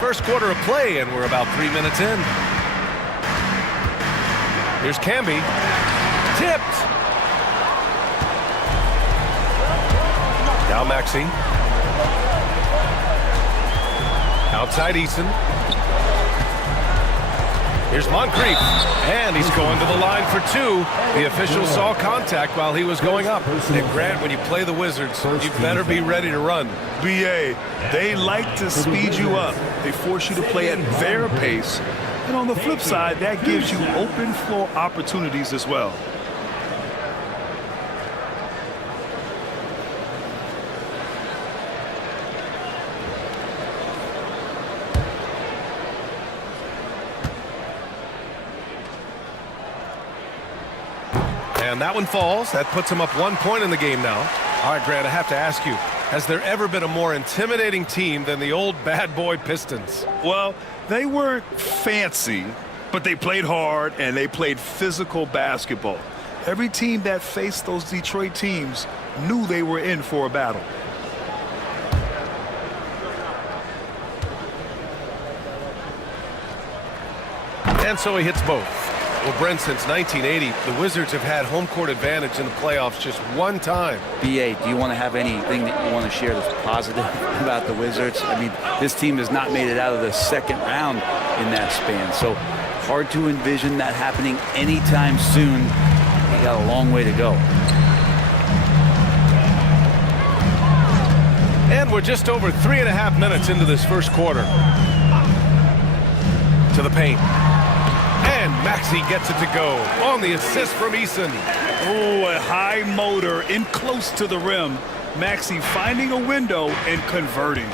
First quarter of play, and we're about 3 minutes in. Here's Camby. Tipped. Now Maxey. Outside Eason. Here's Moncrief. And he's going to the line for 2. The official saw contact while he was going up. And Grant, when you play the Wizards, you better be ready to run. BA, they like to speed you up. They force you to play at their pace. And on the flip side, that gives you open floor opportunities as well. And that one falls. That puts him up 1 point in the game now. All right, Grant, I have to ask you, has there ever been a more intimidating team than the old bad boy Pistons? Well, they weren't fancy, but they played hard and they played physical basketball. Every team that faced those Detroit teams knew they were in for a battle. And so he hits both. Well, Brent, since 1980, the Wizards have had home court advantage in the playoffs just one time. B.A., do you want to have anything that you want to share that's positive about the Wizards? I mean, this team has not made it out of the second round in that span, so hard to envision that happening anytime soon. They got a long way to go. And we're just over 3.5 minutes into this first quarter. To the paint. And Maxey gets it to go on the assist from Eason. Oh, a high motor in close to the rim. Maxey finding a window and converting.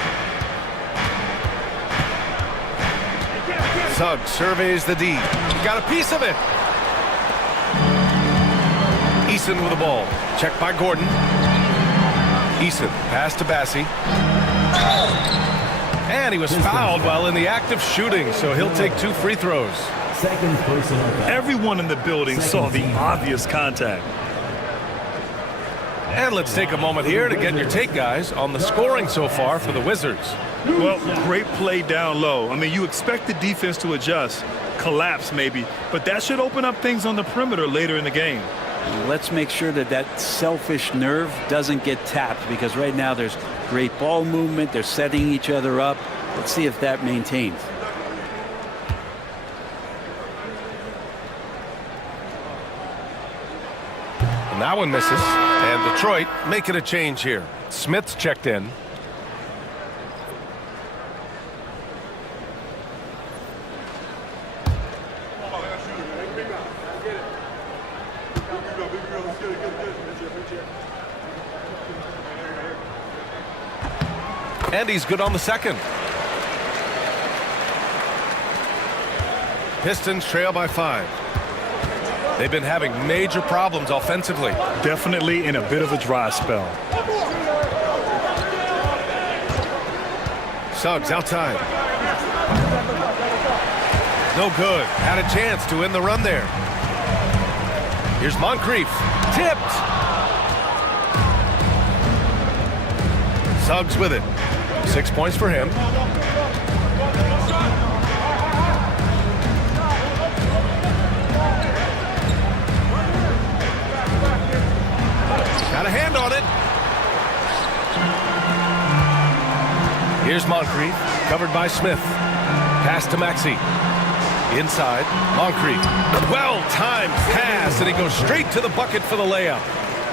Suggs surveys the D. Got a piece of it. Eason with the ball. Checked by Gordon. Eason pass to Bassey. And he was fouled while in the act of shooting, so he'll take 2 free throws. Everyone in the building saw the obvious contact. And let's take a moment here to get your take, guys, on the scoring so far for the Wizards. Well, great play down low. I mean, you expect the defense to adjust, collapse maybe, but that should open up things on the perimeter later in the game. Let's make sure that that selfish nerve doesn't get tapped, because right now there's great ball movement. They're setting each other up. Let's see if that maintains. And that one misses. And Detroit making a change here. Smith's checked in. And he's good on the second. Pistons trail by 5. They've been having major problems offensively. Definitely in a bit of a dry spell. Suggs outside. No good. Had a chance to end the run there. Here's Moncrief. Tipped. Suggs with it. 6 points for him. Got a hand on it. Here's Moncrief, covered by Smith. Pass to Maxey. Inside, Moncrief. Well-timed pass, and he goes straight to the bucket for the layup.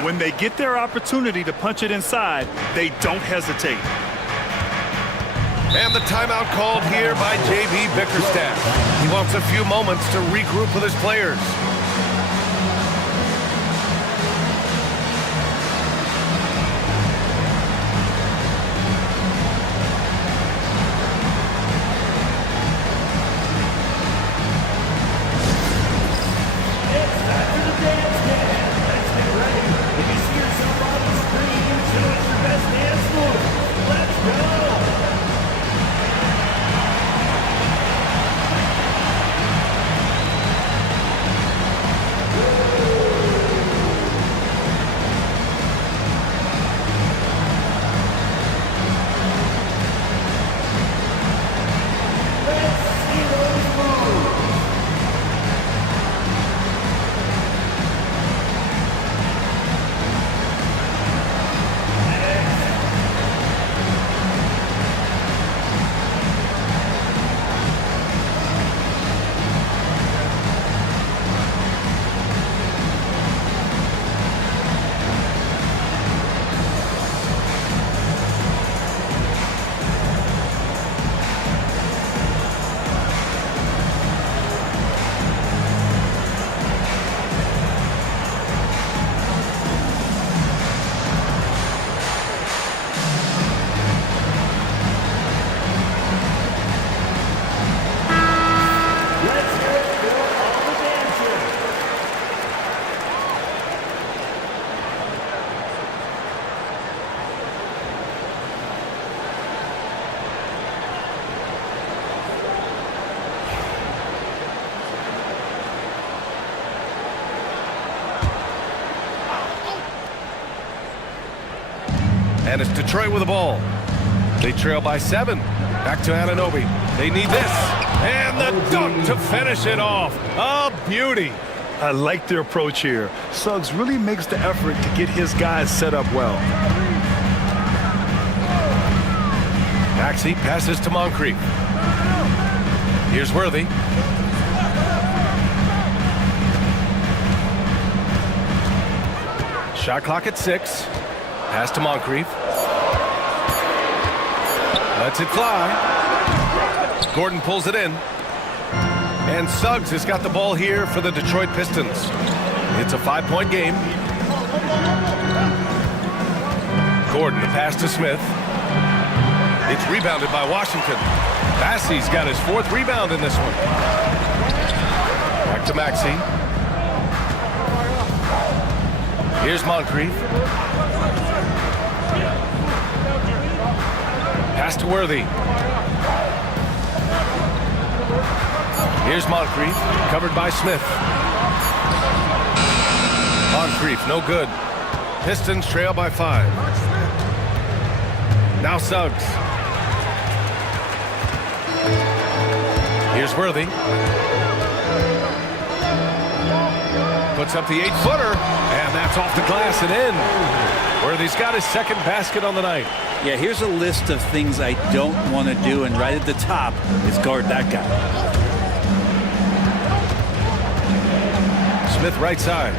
When they get their opportunity to punch it inside, they don't hesitate. And the timeout called here by J.B. Bickerstaff. He wants a few moments to regroup with his players. And it's Detroit with the ball. They trail by 7. Back to Anunoby. They need this. And the dunk to finish it off. A beauty. I like their approach here. Suggs really makes the effort to get his guys set up well. Maxey passes to Moncrief. Here's Worthy. Shot clock at 6. Pass to Moncrief. Lets it fly. Gordon pulls it in. And Suggs has got the ball here for the Detroit Pistons. It's a 5-point game. Gordon, the pass to Smith. It's rebounded by Washington. Bassey's got his 4th rebound in this one. Back to Maxey. Here's Moncrief. Pass to Worthy. Here's Moncrief, covered by Smith. Moncrief, no good. Pistons trail by 5. Now Suggs. Here's Worthy. Puts up the 8-footer, and that's off the glass and in. Worthy's got his 2nd basket on the night. Yeah, here's a list of things I don't want to do, and right at the top is guard that guy. Smith right side.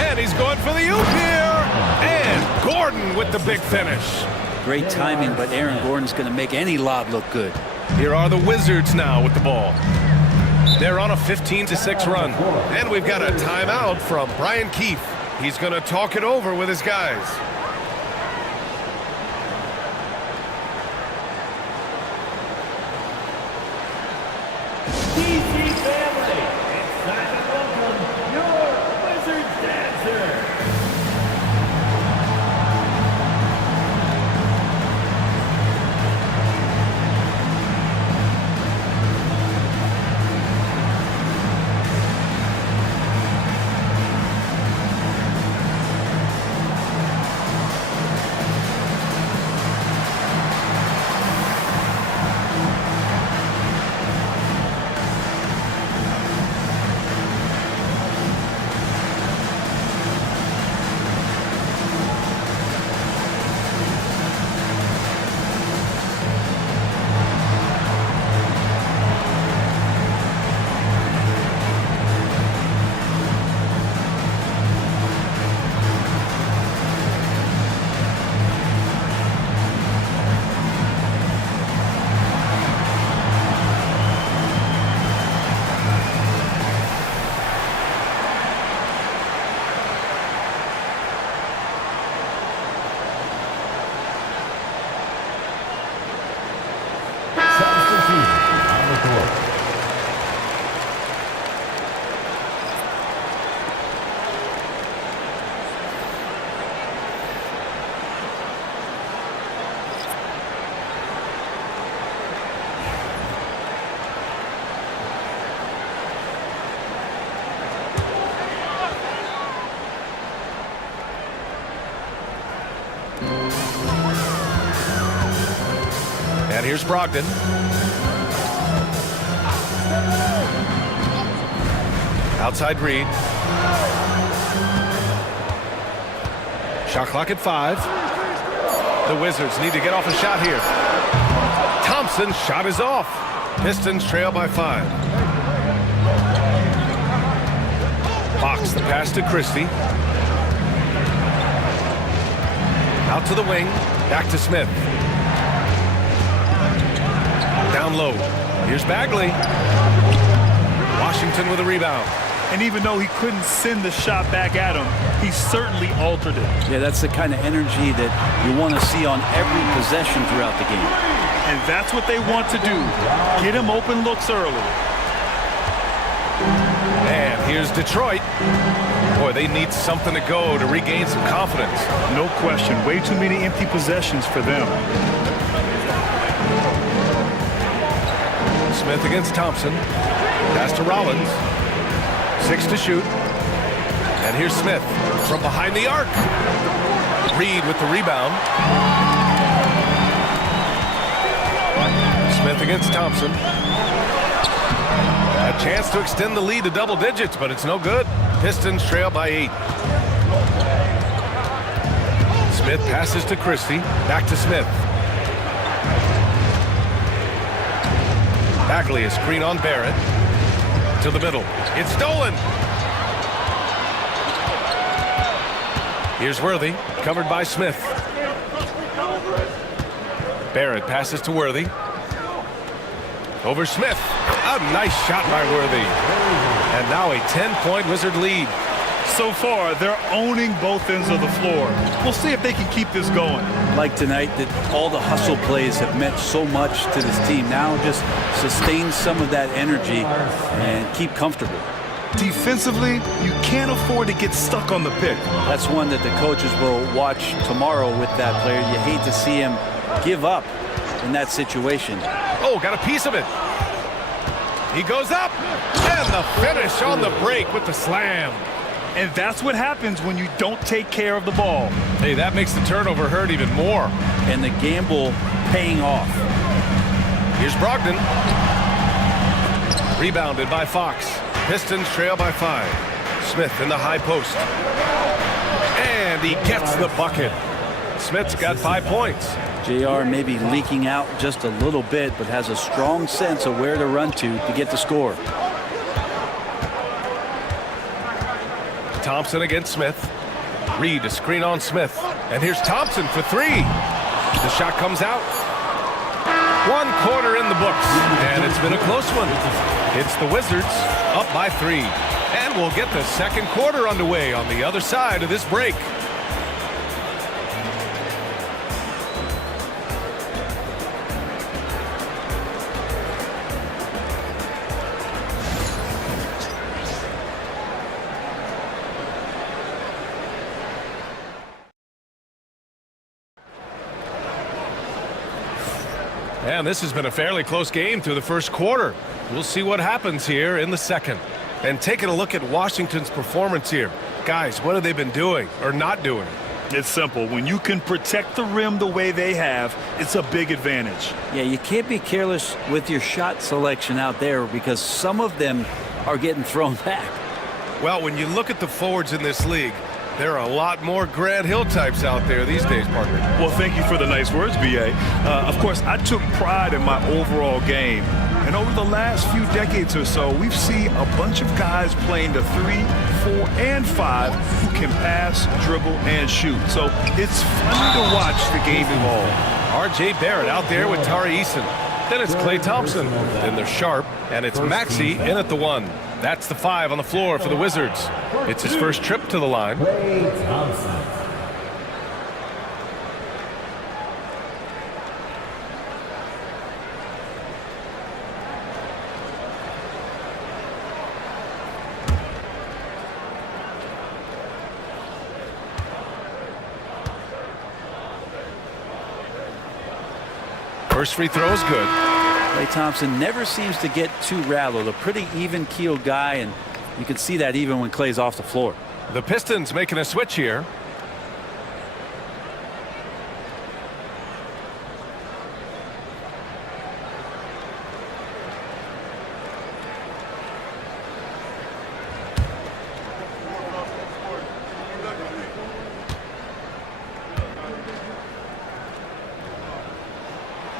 And he's going for the oop here. And Gordon with the big finish. Great timing, but Aaron Gordon's going to make any lob look good. Here are the Wizards now with the ball. They're on a 15-6 run. And we've got a timeout from Brian Keefe. He's going to talk it over with his guys. DC family, it's time to welcome your Wizards dancer. And here's Brogdon. Outside Reed. Shot clock at 5. The Wizards need to get off a shot here. Thompson's shot is off. Pistons trail by 5. Fox the pass to Christie. Out to the wing. Back to Smith. Down low. Here's Bagley. Washington with a rebound. And even though he couldn't send the shot back at him, he certainly altered it. Yeah, that's the kind of energy that you want to see on every possession throughout the game. And that's what they want to do. Get him open looks early. And here's Detroit. Boy, they need something to go to regain some confidence. No question. Way too many empty possessions for them. Smith against Thompson. Pass to Rollins. 6 to shoot. And here's Smith from behind the arc. Reed with the rebound. Smith against Thompson. A chance to extend the lead to double digits, but it's no good. Pistons trail by 8. Smith passes to Christie. Back to Smith. Bagley, a screen on Barrett. To the middle. It's stolen. Here's Worthy, covered by Smith. Barrett passes to Worthy. Over Smith. A nice shot by Worthy. And now a 10-point Wizard lead. So far, they're owning both ends of the floor. We'll see if they can keep this going. Like tonight, that all the hustle plays have meant so much to this team. Now just sustain some of that energy and keep comfortable. Defensively, you can't afford to get stuck on the pick. That's one that the coaches will watch tomorrow with that player. You hate to see him give up in that situation. Oh, got a piece of it. He goes up, and the finish on the break with the slam. And that's what happens when you don't take care of the ball. Hey, that makes the turnover hurt even more. And the gamble paying off. Here's Brogdon. Rebounded by Fox. Pistons trail by 5. Smith in the high post. And he gets the bucket. Smith's got 5 points. JR may be leaking out just a little bit, but has a strong sense of where to run to get the score. Thompson against Smith. Reed, a screen on Smith. And here's Thompson for 3. The shot comes out. 1 quarter in the books. And it's been a close one. It's the Wizards up by 3. And we'll get the second quarter underway on the other side of this break. And this has been a fairly close game through the first quarter. We'll see what happens here in the second. And taking a look at Washington's performance here. Guys, what have they been doing or not doing? It's simple. When you can protect the rim the way they have, it's a big advantage. Yeah, you can't be careless with your shot selection out there because some of them are getting thrown back. Well, when you look at the forwards in this league, there are a lot more Grant Hill types out there these days, partner. Well, thank you for the nice words, B.A. Of course, I took pride in my overall game. And over the last few decades or so, we've seen a bunch of guys playing the 3, 4, and 5 who can pass, dribble, and shoot. So it's fun to watch the game evolve. R.J. Barrett out there with Tari Eason. Then it's Klay Thompson. Then they're Sharp, and it's Maxey in at the 1. That's the 5 on the floor for the Wizards. It's his first trip to the line. Klay Thompson. First free throw is good. Klay Thompson never seems to get too rattled. A pretty even-keeled guy, and you can see that even when Klay's off the floor. The Pistons making a switch here.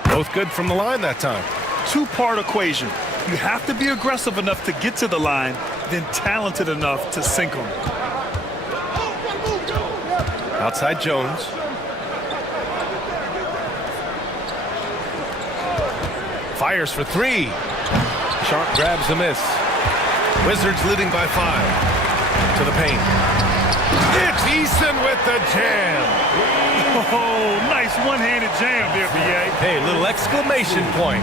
Both good from the line that time. Two-part equation. You have to be aggressive enough to get to the line, then talented enough to sink them. Outside Jones. Fires for 3. Sharp grabs the miss. Wizards leading by 5. To the paint. It's Eason with the jam. Oh, nice one-handed jam there, B.A. Hey, little exclamation point.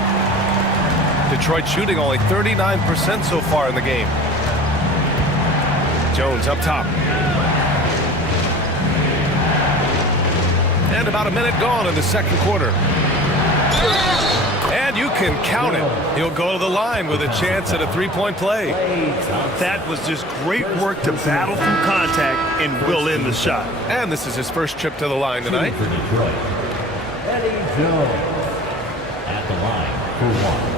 Detroit shooting only 39% so far in the game. Jones up top. And about a minute gone in the second quarter. And And you can count it. He'll go to the line with a chance at a three-point play. That was just great work to battle through contact and will in the shot. And this is his first trip to the line tonight. Eddie Jones at the line for one.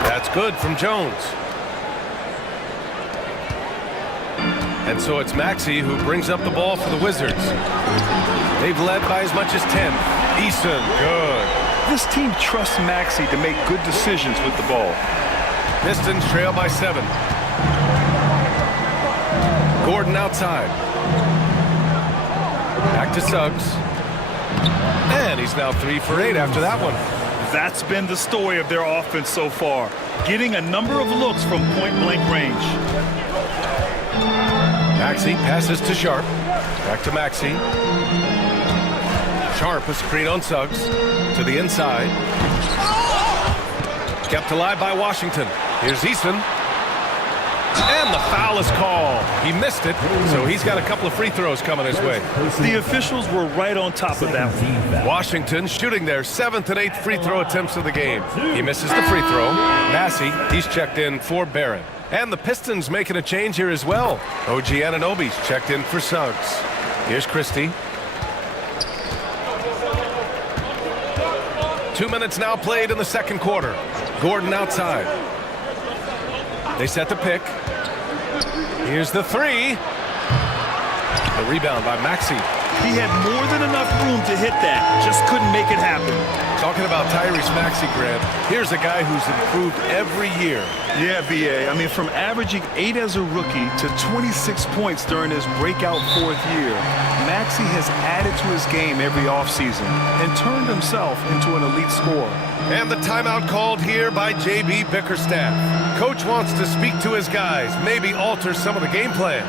That's good from Jones. And so it's Maxey who brings up the ball for the Wizards. They've led by as much as 10. Eason, good. This team trusts Maxey to make good decisions with the ball. Pistons trail by 7. Gordon outside. Back to Suggs. And he's now 3 for 8 after that one. That's been the story of their offense so far, getting a number of looks from point-blank range. Maxey passes to Sharp. Back to Maxey. Sharp, a screen on Suggs. To the inside. Kept alive by Washington. Here's Eason. And the foul is called. He missed it, so he's got a couple of free throws coming his way. The officials were right on top of that one. Washington shooting their 7th and 8th free throw attempts of the game. He misses the free throw. Massey, he's checked in for Barrett. And the Pistons making a change here as well. OG Anunoby's checked in for Suggs. Here's Christie. 2 minutes now played in the second quarter. Gordon outside. They set the pick. Here's the 3. The rebound by Maxey. He had more than enough room to hit that. Just couldn't make it happen. Talking about Tyrese Maxey, Grant, here's a guy who's improved every year. Yeah, B.A. I mean, from averaging 8 as a rookie to 26 points during his breakout 4th year, Maxey has added to his game every offseason and turned himself into an elite scorer. And the timeout called here by J.B. Bickerstaff. Coach wants to speak to his guys, maybe alter some of the game plan.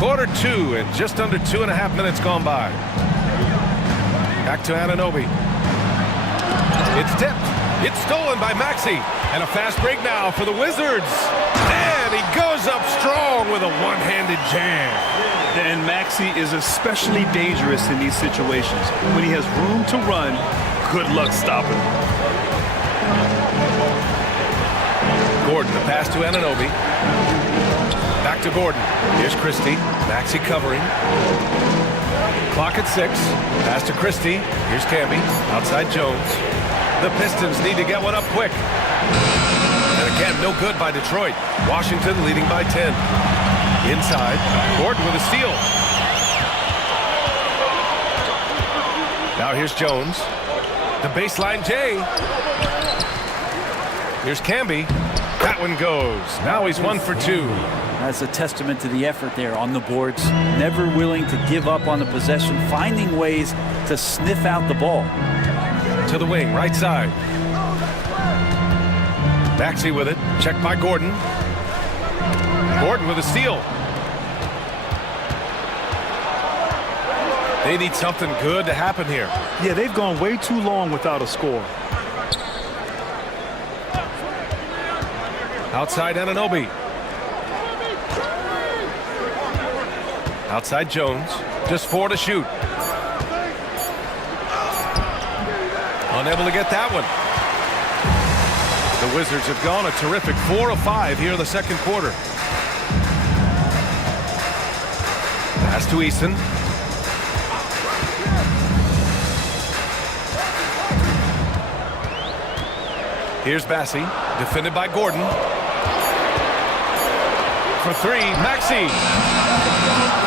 Quarter 2 and just under 2.5 minutes gone by. Back to Anunoby. It's tipped. It's stolen by Maxey. And a fast break now for the Wizards. And he goes up strong with a one-handed jam. And Maxey is especially dangerous in these situations. When he has room to run, good luck stopping him. Gordon, the pass to Anunoby. Back to Gordon. Here's Christie. Maxey covering. Clock at 6. Pass to Christie. Here's Camby. Outside Jones. The Pistons need to get one up quick. And again, no good by Detroit. Washington leading by 10. Inside. Gordon with a steal. Now here's Jones. The baseline J. Here's Camby. That one goes. Now he's 1 for 2. That's a testament to the effort there on the boards. Never willing to give up on the possession, finding ways to sniff out the ball. To the wing, right side. Maxey with it. Checked by Gordon. Gordon with a steal. They need something good to happen here. Yeah, they've gone way too long without a score. Outside Anunoby. Outside Jones. Just 4 to shoot. Unable to get that one. The Wizards have gone a terrific 4 of 5 here in the second quarter. Pass to Eason. Here's Bassey, defended by Gordon. For three, Maxey.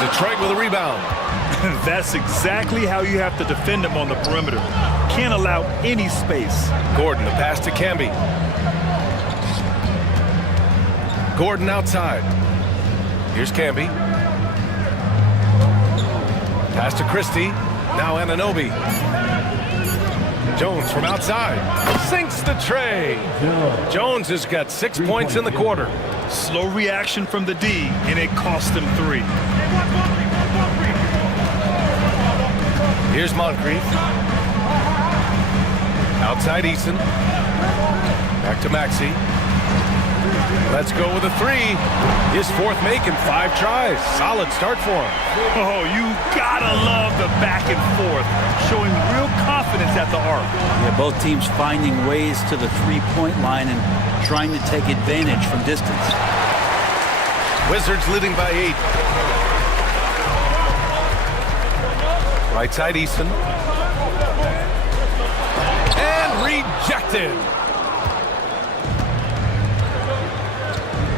Detroit with a rebound. That's exactly how you have to defend him on the perimeter. Can't allow any space. Gordon, the pass to Camby. Gordon outside. Here's Camby. Pass to Christie. Now Anunoby. Jones from outside. Sinks the tray. Jones has got 6 points in the quarter. Slow reaction from the D, and it cost him 3. Here's Moncrief. Outside Eason. Back to Maxey. Let's go with a 3. His fourth make in 5 tries. Solid start for him. Oh, you gotta love the back and forth. Showing real confidence at the arc. Yeah, both teams finding ways to the three-point line and trying to take advantage from distance. Wizards leading by 8. Right side Eason. And rejected.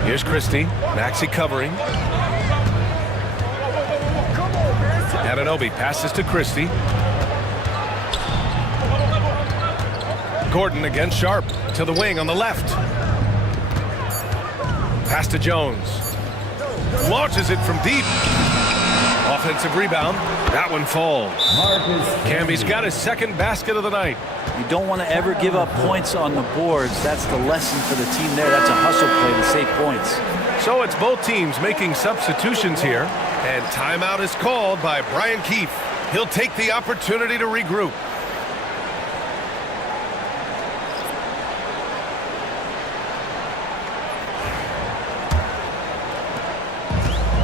Here's Christie. Maxey covering. Anunoby passes to Christie. Gordon against Sharp to the wing on the left. Pass to Jones. Launches it from deep. Offensive rebound. That one falls. Camby's got his second basket of the night. You don't want to ever give up points on the boards. That's the lesson for the team there. That's a hustle play to save points. So it's both teams making substitutions here. And timeout is called by Brian Keefe. He'll take the opportunity to regroup.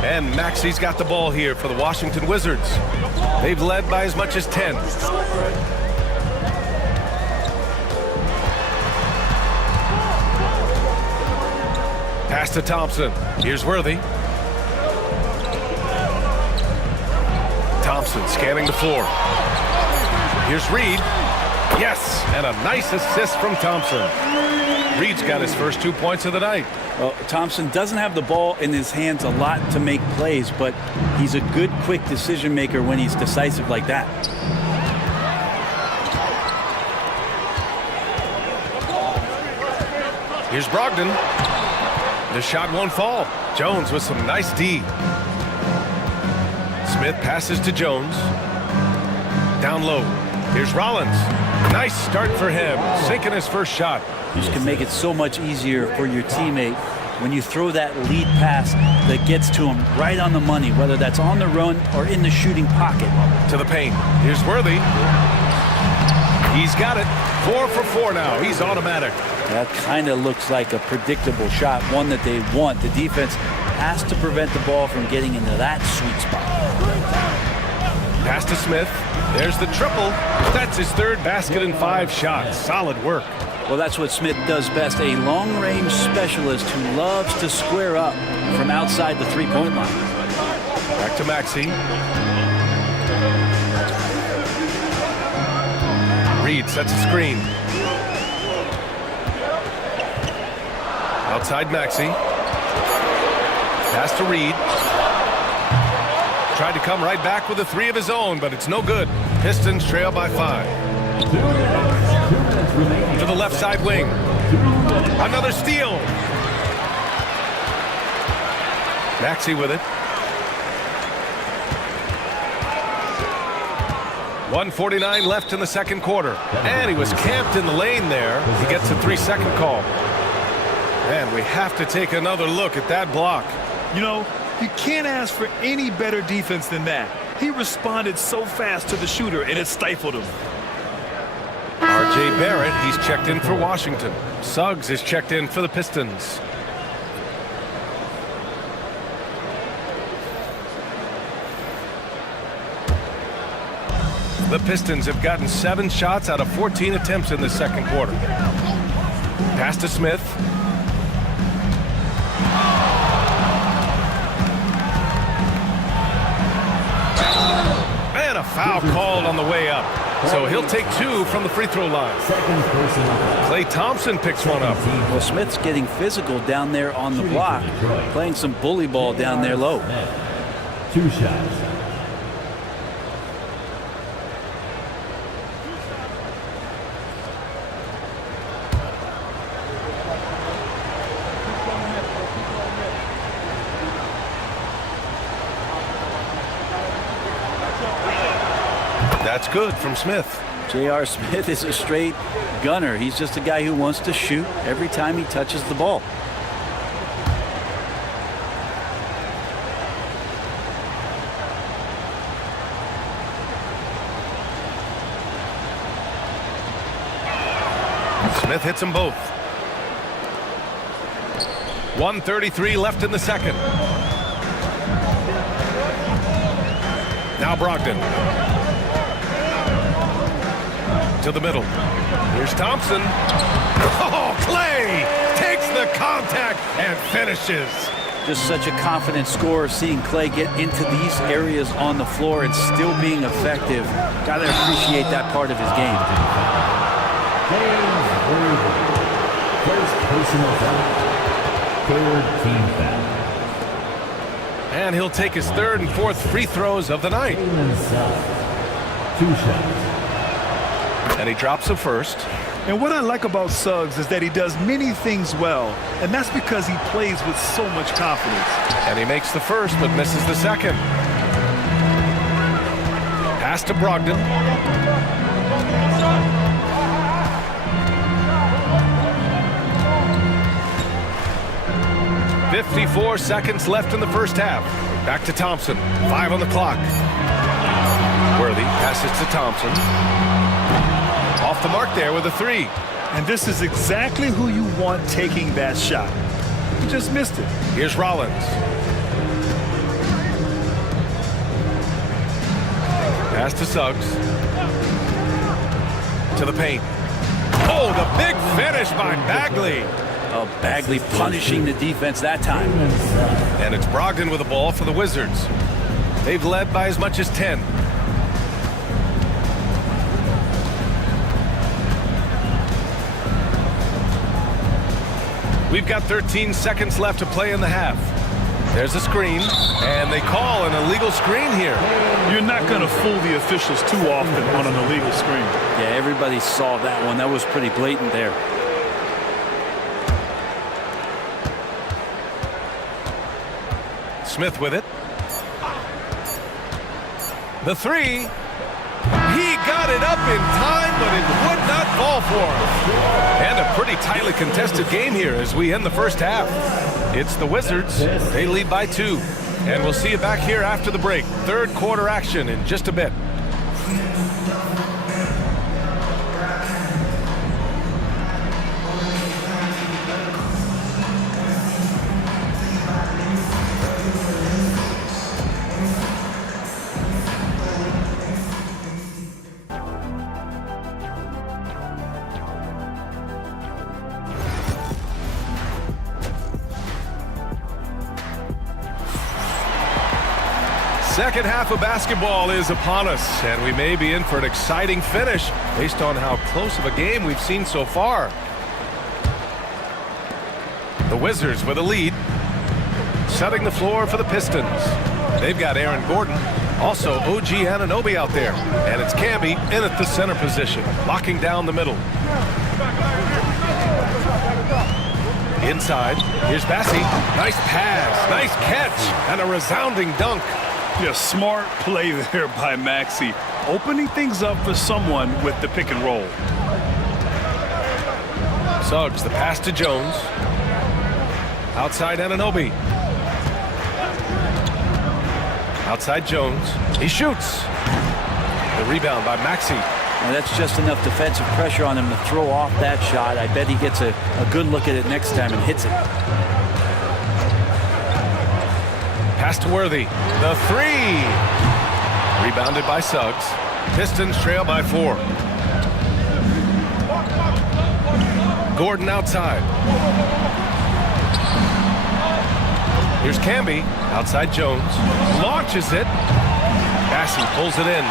And Maxey's got the ball here for the Washington Wizards. They've led by as much as 10. Pass to Thompson. Here's Worthy. Thompson scanning the floor. Here's Reed. Yes, and a nice assist from Thompson. Reed's got his first 2 points of the night. Well, Thompson doesn't have the ball in his hands a lot to make plays, but he's a good, quick decision maker when he's decisive like that. Here's Brogdon. The shot won't fall. Jones with some nice D. Smith passes to Jones. Down low. Here's Rollins. Nice start for him. Sinking his first shot. This can make it so much easier for your teammate when you throw that lead pass that gets to him right on the money, whether that's on the run or in the shooting pocket. To the paint. Here's Worthy. He's got it. 4 for 4 now. He's automatic. That kind of looks like a predictable shot, one that they want. The defense has to prevent the ball from getting into that sweet spot. Pass to Smith. There's the triple. That's his third basket in 5 shots. Solid work. Well, that's what Smith does best, a long-range specialist who loves to square up from outside the three-point line. Back to Maxey. Reed sets a screen. Outside Maxey. Pass to Reed. Tried to come right back with a 3 of his own, but it's no good. Pistons trail by 5. To the left side wing. Another steal. Maxey with it. 1:49 left in the second quarter. And he was camped in the lane there. He gets a 3-second call. And we have to take another look at that block. You know, you can't ask for any better defense than that. He responded so fast to the shooter, and it stifled him. R.J. Barrett, he's checked in for Washington. Suggs is checked in for the Pistons. The Pistons have gotten 7 shots out of 14 attempts in the second quarter. Pass to Smith. And a foul called on the way up. So he'll take 2 from the free throw line. Klay Thompson picks one up. Well, Smith's getting physical down there on the block, playing some bully ball down there low. 2 shots. That's good from Smith. J.R. Smith is a straight gunner. He's just a guy who wants to shoot every time he touches the ball. Smith hits them both. 1:33 left in the second. Now Brogdon. To the middle. Here's Thompson. Oh, Klay takes the contact and finishes. Just such a confident scorer, seeing Klay get into these areas on the floor and still being effective. Gotta appreciate that part of his game. First personal foul. 3rd team foul. And he'll take his 3rd and 4th free throws of the night. 2 shots. And he drops the first. And what I like about Suggs is that he does many things well, and that's because he plays with so much confidence. And he makes the first, but misses the second. Pass to Brogdon. "54 seconds left in the first half. Back to Thompson. 5 on the clock. Worthy passes to Thompson. Off the mark there with a 3. And this is exactly who you want taking that shot. You just missed it. Here's Rollins. Pass to Suggs. To the paint. Oh, the big finish by Bagley. Oh, Bagley punishing the defense that time. And it's Brogdon with the ball for the Wizards. They've led by as much as 10. We've got 13 seconds left to play in the half. There's a screen, and they call an illegal screen here. You're not going to fool the officials too often on an illegal screen. Yeah, everybody saw that one. That was pretty blatant there. Smith with it. The 3. He got it up in time, but it would not fall for him. And a pretty tightly contested game here as we end the first half. It's the Wizards. They lead by 2. And we'll see you back here after the break. 3rd quarter action in just a bit. Second half of basketball is upon us, and we may be in for an exciting finish based on how close of a game we've seen so far. The Wizards with a lead, setting the floor for the Pistons. They've got Aaron Gordon, also OG Anunoby out there, and it's Camby in at the center position, locking down the middle. Inside, here's Bassey. Nice pass, nice catch, and a resounding dunk. Yeah, smart play there by Maxey, opening things up for someone with the pick and roll. Suggs, the pass to Jones. Outside Anunoby. Outside Jones. He shoots. The rebound by Maxey. And that's just enough defensive pressure on him to throw off that shot. I bet he gets a good look at it next time and hits it. Pass to Worthy. The 3. Rebounded by Suggs. Pistons trail by 4. Gordon outside. Here's Camby. Outside Jones. Launches it. Bassey pulls it in.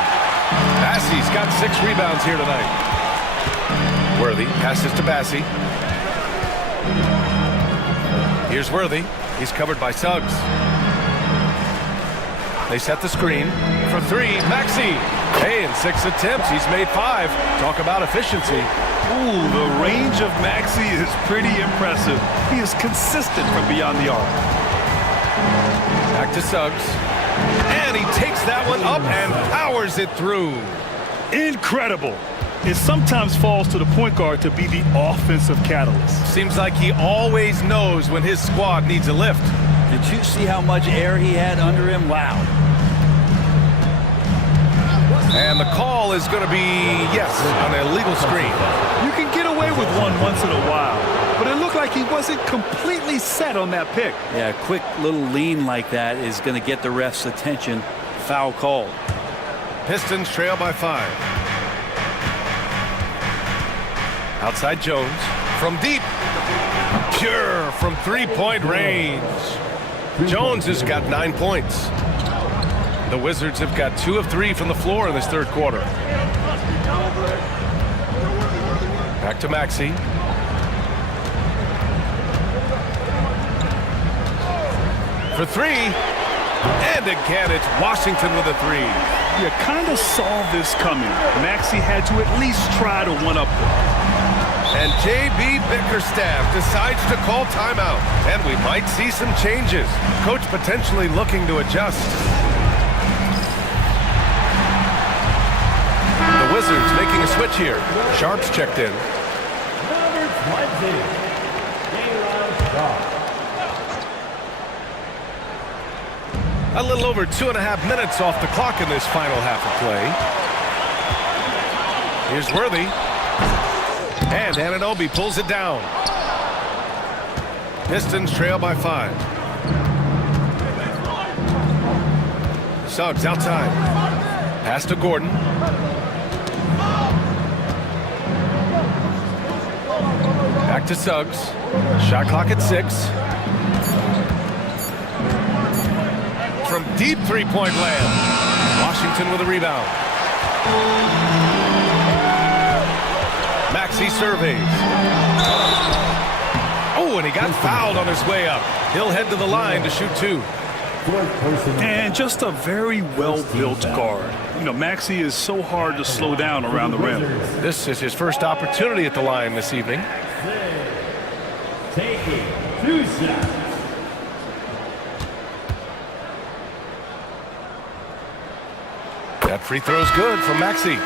Bassey's got 6 rebounds here tonight. Worthy passes to Bassey. Here's Worthy. He's covered by Suggs. They set the screen for 3. Maxey. Hey, in 6 attempts, he's made 5. Talk about efficiency. Ooh, the range of Maxey is pretty impressive. He is consistent from beyond the arc. Back to Suggs. And he takes that one up and powers it through. Incredible. It sometimes falls to the point guard to be the offensive catalyst. Seems like he always knows when his squad needs a lift. Did you see how much air he had under him? Wow. And the call is going to be, yes, an illegal screen. You can get away with one once in a while, but it looked like he wasn't completely set on that pick. Yeah, a quick little lean like that is going to get the ref's attention. Foul called. Pistons trail by 5. Outside Jones. From deep. Pure from 3-point range. Jones has got 9 points. The Wizards have got 2 of 3 from the floor in this third quarter. Back to Maxey. For 3. And again, it's Washington with a 3. You kind of saw this coming. Maxey had to at least try to one-up them. And J.B. Bickerstaff decides to call timeout. And we might see some changes. Coach potentially looking to adjust. The Wizards making a switch here. Sharp's checked in. Number 20, Day'Ron Sharpe. A little over 2.5 minutes off the clock in this final half of play. Here's Worthy. And Anunoby pulls it down. Pistons trail by 5. Suggs outside. Pass to Gordon. Back to Suggs. Shot clock at 6. From deep 3-point land. Washington with a rebound. Maxey surveys. Oh, and he got fouled on his way up. He'll head to the line to shoot 2. And just a very well-built guard. You know, Maxey is so hard to slow down around the rim. This is his first opportunity at the line this evening. Taking 2 shots. That free throw's good from Maxey.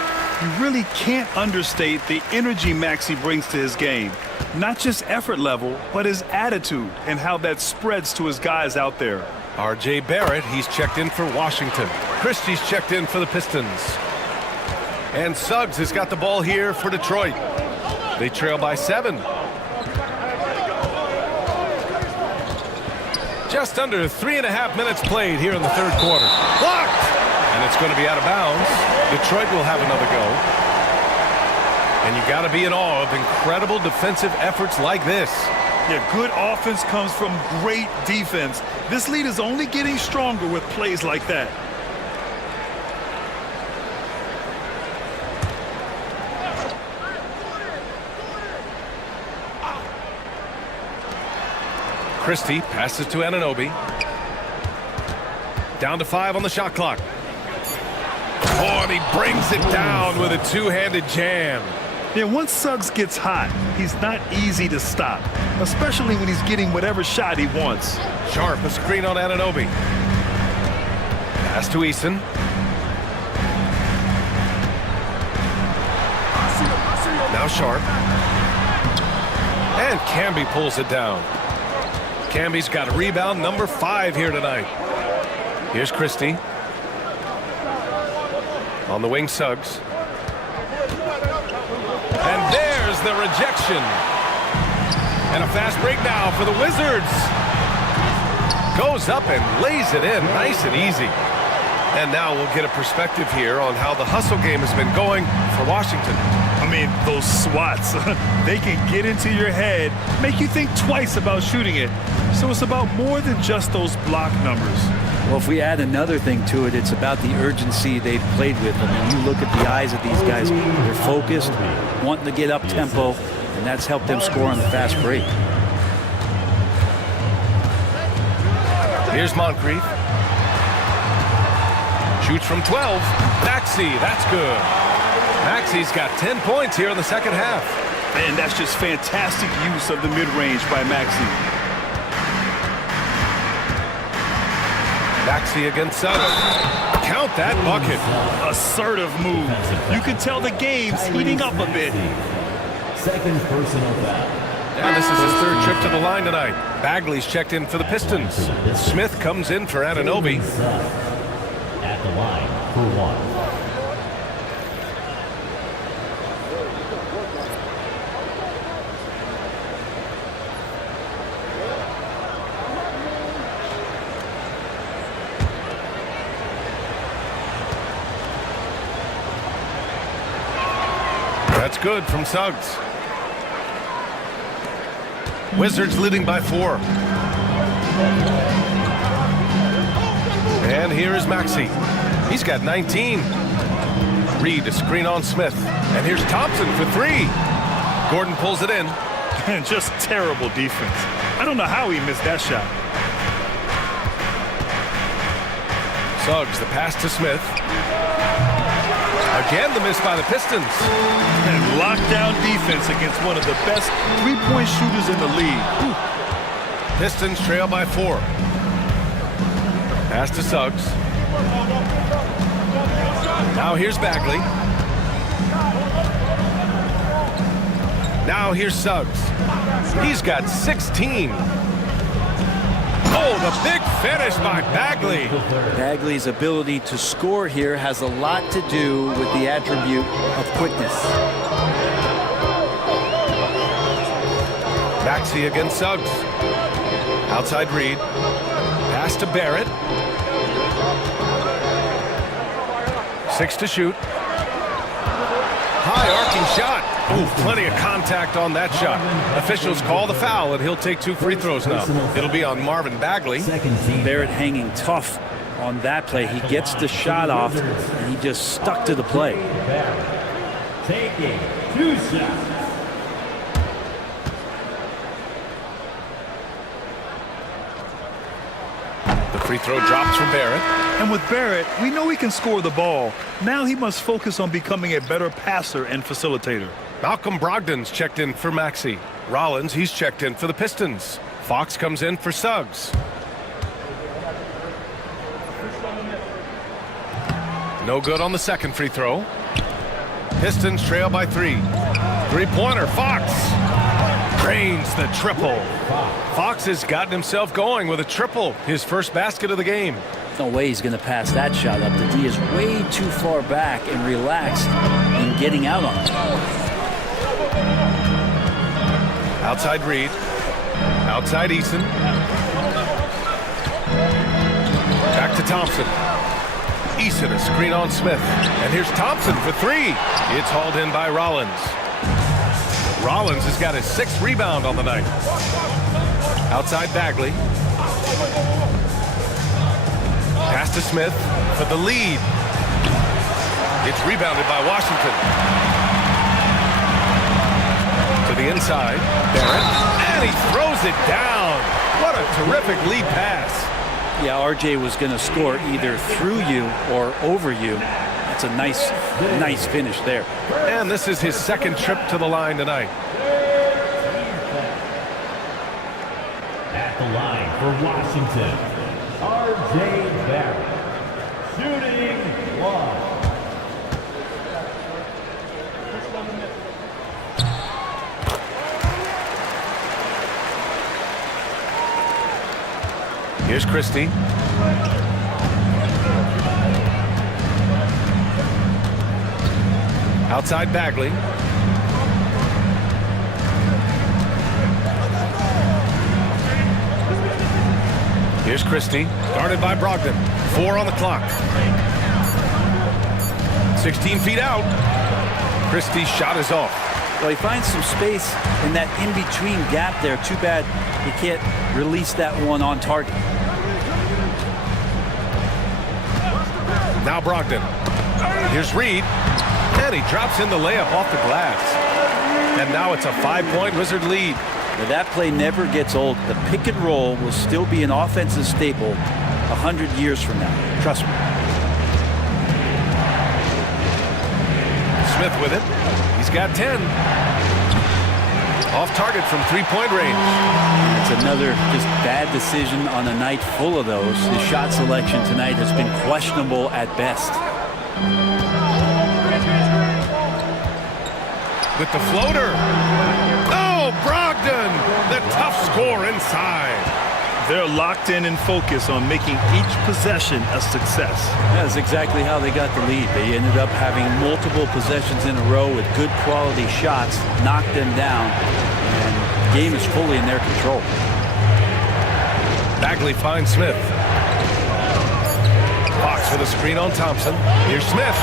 You really can't understate the energy Maxey brings to his game. Not just effort level, but his attitude and how that spreads to his guys out there. R.J. Barrett, he's checked in for Washington. Christie's checked in for the Pistons. And Suggs has got the ball here for Detroit. They trail by 7. Just under 3.5 minutes played here in the third quarter. Blocked! And it's going to be out of bounds. Detroit will have another go. And you got to be in awe of incredible defensive efforts like this. Yeah, good offense comes from great defense. This lead is only getting stronger with plays like that. Christie passes to Anunoby. Down to 5 on the shot clock. Oh, and he brings it down with a two-handed jam. Yeah, once Suggs gets hot, he's not easy to stop, especially when he's getting whatever shot he wants. Sharp, a screen on Anunoby. Pass to Eason. Now Sharp. And Camby pulls it down. Camby's got a rebound, number 5 here tonight. Here's Christie. On the wing, Suggs. And there's the rejection. And a fast break now for the Wizards. Goes up and lays it in nice and easy. And now we'll get a perspective here on how the hustle game has been going for Washington. I mean, those swats, they can get into your head, make you think twice about shooting it. So it's about more than just those block numbers. Well, if we add another thing to it, it's about the urgency they've played with. I mean, you look at the eyes of these guys, they're focused, wanting to get up tempo, and that's helped them score on the fast break. Here's Moncrief. Shoots from 12. Maxey, that's good. Maxey's got 10 points here in the second half. And that's just fantastic use of the mid-range by Maxey. Maxey against Suggs. Count that bucket. Assertive move. You can tell the game's heating up a bit. Second personal foul. And this is his third trip to the line tonight. Bagley's checked in for the Pistons. Smith comes in for Anunoby. At the line for one. That's good from Suggs. Wizards leading by 4. And here is Maxey. He's got 19. Reed, a screen on Smith. And here's Thompson for 3. Gordon pulls it in. And just terrible defense. I don't know how he missed that shot. Suggs, the pass to Smith. Again, the miss by the Pistons. And lockdown defense against one of the best three-point shooters in the league. Pistons trail by 4. Pass to Suggs. Now here's Bagley. Now here's Suggs. He's got 16. Oh, the big finish by Bagley. Bagley's ability to score here has a lot to do with the attribute of quickness. Maxey against Suggs. Outside Reed. Pass to Barrett. 6 to shoot. High arcing shot. Ooh, plenty of contact on that shot. Officials call the foul, and he'll take 2 free throws now. It'll be on Marvin Bagley. Barrett hanging tough on that play. He gets the shot off, and he just stuck to the play. Taking 2 shots. The free throw drops from Barrett. And with Barrett, we know he can score the ball. Now he must focus on becoming a better passer and facilitator. Malcolm Brogdon's checked in for Maxey. Rollins, he's checked in for the Pistons. Fox comes in for Suggs. No good on the second free throw. Pistons trail by 3. Three-pointer, Fox. Drains the triple. Fox has gotten himself going with a triple. His first basket of the game. No way he's going to pass that shot up. The D is way too far back and relaxed in getting out on it. Outside Reed. Outside Eason. Back to Thompson. Eason, a screen on Smith. And here's Thompson for 3. It's hauled in by Rollins. Rollins has got his 6th rebound on the night. Outside Bagley. Pass to Smith for the lead. It's rebounded by Washington. To the inside, Barrett, and he throws it down. What a terrific lead pass. Yeah, RJ was going to score either through you or over you. That's a nice finish there. And this is his 2nd trip to the line tonight. At the line for Washington, RJ Barrett. Shooting 1. Here's Christie. Outside Bagley. Here's Christie, guarded by Brogdon. 4 on the clock. 16 feet out. Christie's shot is off. Well, he finds some space in that in-between gap there. Too bad he can't release that one on target. Now Brogdon. Here's Reed. And he drops in the layup off the glass. And now it's a 5-point Wizard lead. Now that play never gets old. The pick and roll will still be an offensive staple 100 years from now. Trust me. Smith with it. He's got 10. Off target from 3-point range. It's another just bad decision on a night full of those. His shot selection tonight has been questionable at best. With the floater. Oh, Brogdon! The tough score inside. They're locked in and focused on making each possession a success. That's exactly how they got the lead. They ended up having multiple possessions in a row with good quality shots, knocked them down, and the game is fully in their control. Bagley finds Smith. Fox with a screen on Thompson. Here's Smith.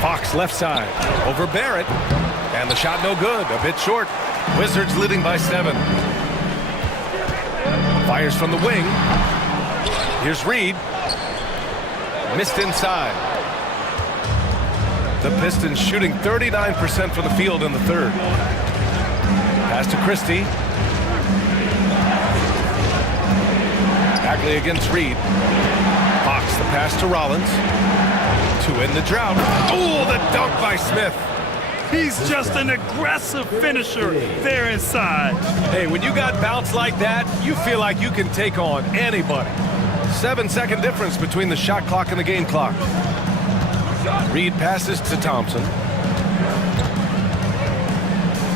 Fox left side over Barrett. And the shot no good, a bit short. Wizards leading by 7. Fires from the wing. Here's Reed. Missed inside. The Pistons shooting 39% from the field in the third. Pass to Christie. Bagley against Reed. Fox the pass to Rollins. To end the drought. Oh, the dunk by Smith. He's just an aggressive finisher there inside. Hey, when you got bounce like that, you feel like you can take on anybody. 7-second difference between the shot clock and the game clock. Reed passes to Thompson.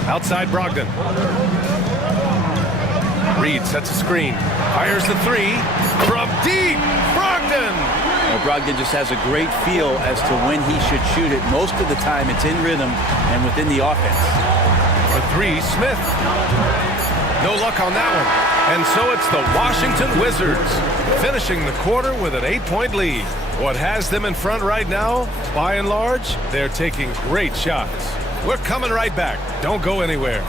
Outside Brogdon. Reed sets a screen. Fires the 3 from deep. Brogdon! Well, Brogdon just has a great feel as to when he should shoot it. Most of the time it's in rhythm and within the offense. A 3, Smith. No luck on that one. And so it's the Washington Wizards finishing the quarter with an 8-point lead. What has them in front right now, by and large, they're taking great shots. We're coming right back. Don't go anywhere.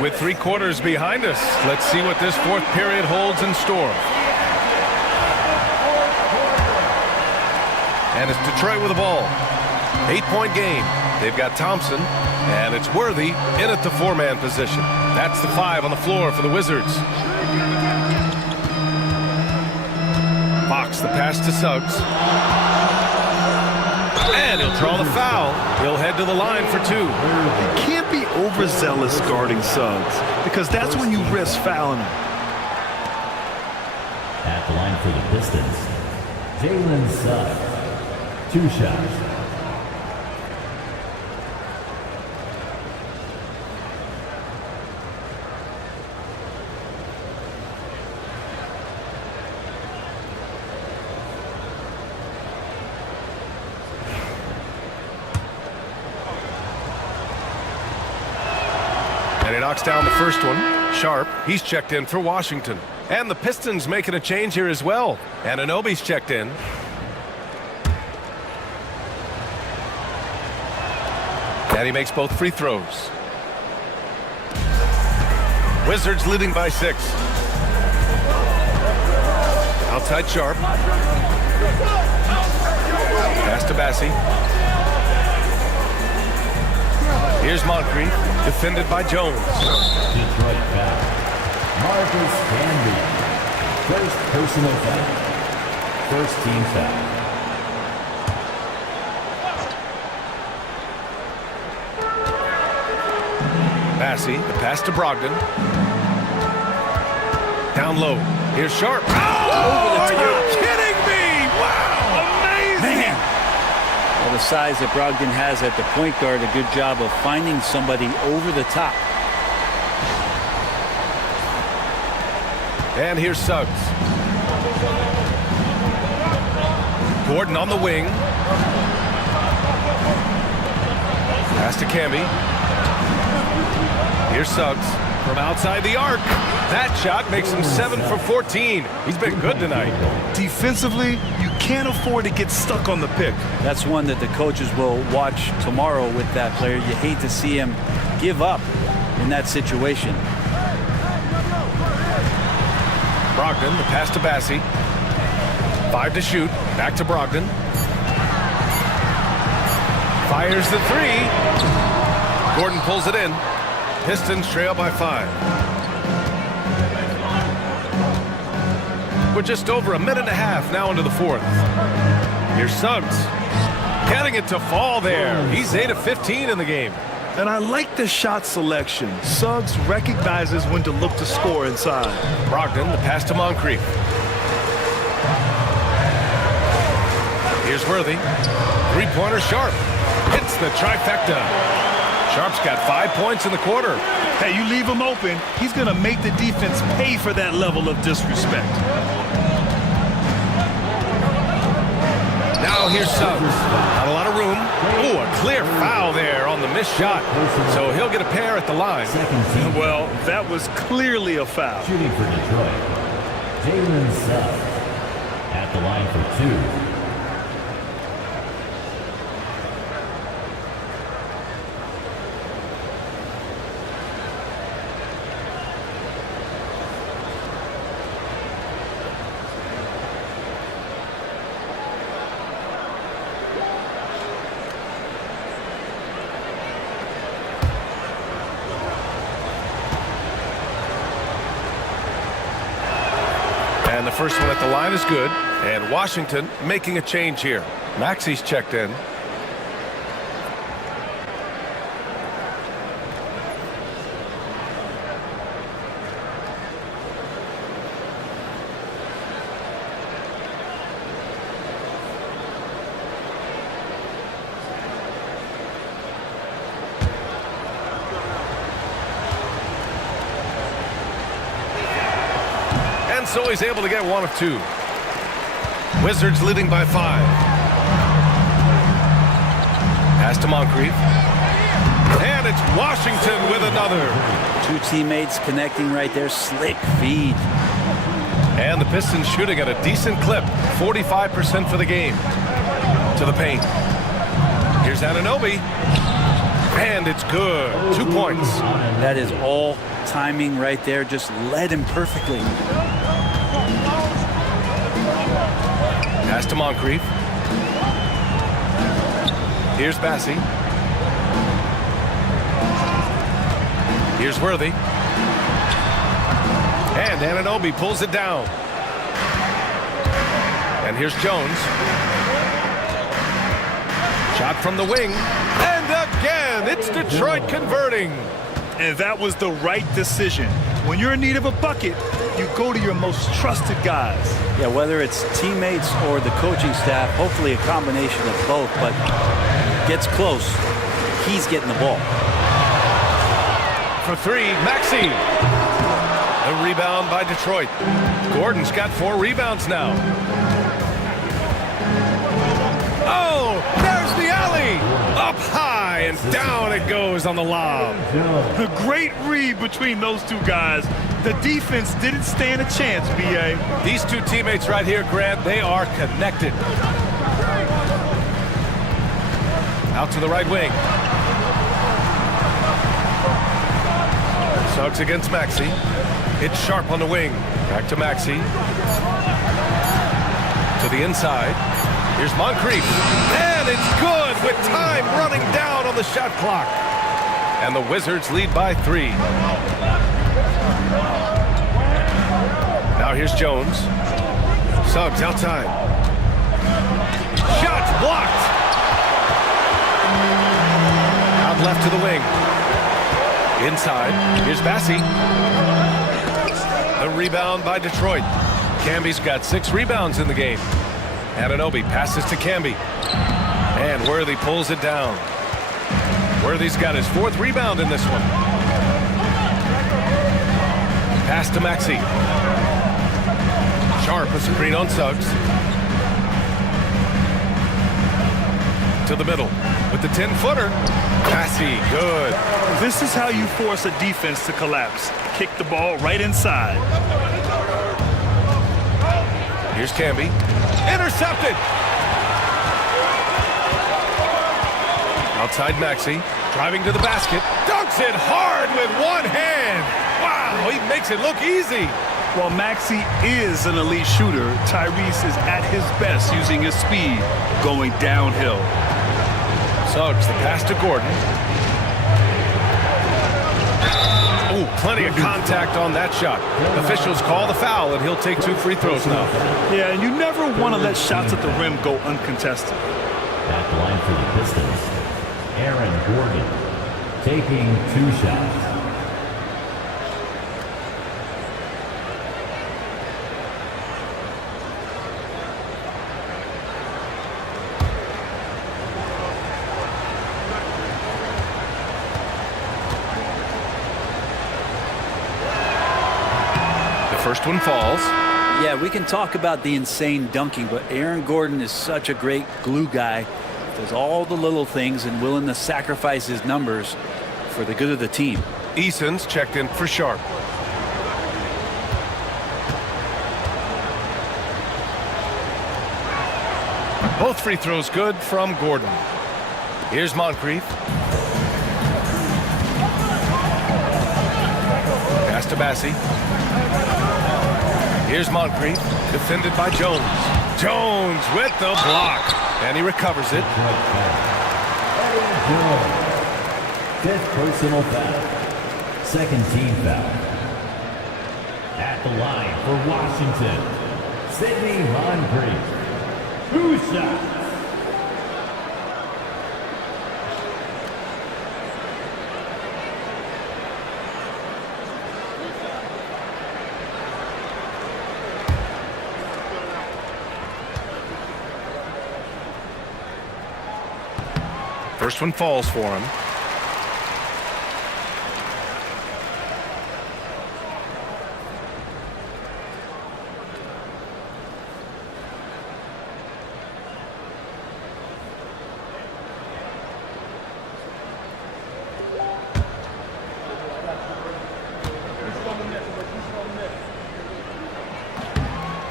With 3 quarters behind us, let's see what this fourth period holds in store. And it's Detroit with the ball. 8-point game. They've got Thompson, and it's Worthy in at the 4-man position. That's the 5 on the floor for the Wizards. Fox the pass to Suggs. And he'll draw the foul. He'll head to the line for 2. You can't be overzealous guarding Suggs because that's when you risk fouling him. At the line for the Pistons, Jalen Suggs. 2 shots. And he knocks down the first one. Sharp, he's checked in for Washington. And the Pistons making a change here as well. And Anunoby's checked in. And he makes both free throws. Wizards leading by 6. Outside Sharp. Pass to Bassi. Here's Moncrief, defended by Jones. Detroit foul. Marcus Camby. First personal foul. First team foul. Bassi, the pass to Brogdon. Down low. Here's Sharp. Oh, are you kidding me? Wow, amazing. Man. Well, the size that Brogdon has at the point guard, a good job of finding somebody over the top. And here's Suggs. Gordon on the wing. Pass to Camby. Here's Suggs from outside the arc. That shot makes him 7 for 14. He's been good tonight. Defensively, you can't afford to get stuck on the pick. That's one that the coaches will watch tomorrow with that player. You hate to see him give up in that situation. Brogdon, the pass to Bassey. 5 to shoot. Back to Brogdon. Fires the 3. Gordon pulls it in. Pistons trail by 5. We're just over a minute and a half now into the fourth. Here's Suggs. Getting it to fall there. He's 8 of 15 in the game. And I like the shot selection. Suggs recognizes when to look to score inside. Brogdon, the pass to Moncrief. Here's Worthy. Three-pointer Sharp. Hits the trifecta. Sharp's got 5 points in the quarter. Hey, you leave him open, he's going to make the defense pay for that level of disrespect. Now here's Suggs. Not a lot of room. Ooh, a clear foul there on the missed shot. So he'll get a pair at the line. Well, that was clearly a foul. Shooting for Detroit, Jalen Suggs at the line for 2. And the first one at the line is good. And Washington making a change here. Maxey's checked in. So he's able to get 1 of 2. Wizards leading by 5. Pass to Moncrief. And it's Washington with another. 2 teammates connecting right there. Slick feed. And the Pistons shooting at a decent clip. 45% for the game. To the paint. Here's Anunoby. And it's good. 2 points. That is all timing right there. Just led him perfectly. Pass to Moncrief. Here's Bassey. Here's Worthy. And Anunoby pulls it down. And here's Jones. Shot from the wing. And again, it's Detroit converting. And that was the right decision. When you're in need of a bucket, you go to your most trusted guys. Yeah, whether it's teammates or the coaching staff, hopefully a combination of both, but gets close. He's getting the ball. For 3, Maxey. A rebound by Detroit. Gordon's got 4 rebounds now. Oh, there's the alley. Up high and down it goes on the lob. A great read between those 2 guys. The defense didn't stand a chance, B.A. These 2 teammates right here, Grant, they are connected. Out to the right wing. Suggs against Maxey. It's Sharp on the wing. Back to Maxey. To the inside. Here's Moncrief. And it's good with time running down on the shot clock. And the Wizards lead by 3. Now here's Jones. Suggs outside. Shot blocked. Out left to the wing. Inside. Here's Bassey. The rebound by Detroit. Camby's got 6 rebounds in the game. Anunoby passes to Camby. And Worthy pulls it down. Worthy's got his 4th rebound in this one. Pass to Maxey. Sharp, a screen on Suggs. to the middle. With the 10-footer, Bassey, good. This is how you force a defense to collapse. Kick the ball right inside. Here's Camby. Intercepted. Outside Maxey, driving to the basket. Dunks it hard with one hand. Wow, he makes it look easy. While Maxey is an elite shooter, Tyrese is at his best using his speed, going downhill. Suggs, the pass to Gordon. Oh, plenty of contact on that shot. Officials call the foul, and he'll take 2 free throws now. Yeah, and you never want to let shots at the rim go uncontested. At the line for the Pistons, Aaron Gordon taking 2 shots. First one falls. Yeah, we can talk about the insane dunking, but Aaron Gordon is such a great glue guy. Does all the little things and willing to sacrifice his numbers for the good of the team. Eason's checked in for Sharp. Both free throws good from Gordon. Here's Moncrief. Pass to Bassey. Here's Moncrief, defended by Jones. Jones with the block, and he recovers it. 5th personal foul. 2nd team foul. At the line for Washington, Sidney Moncrief. 2 shots. First one falls for him.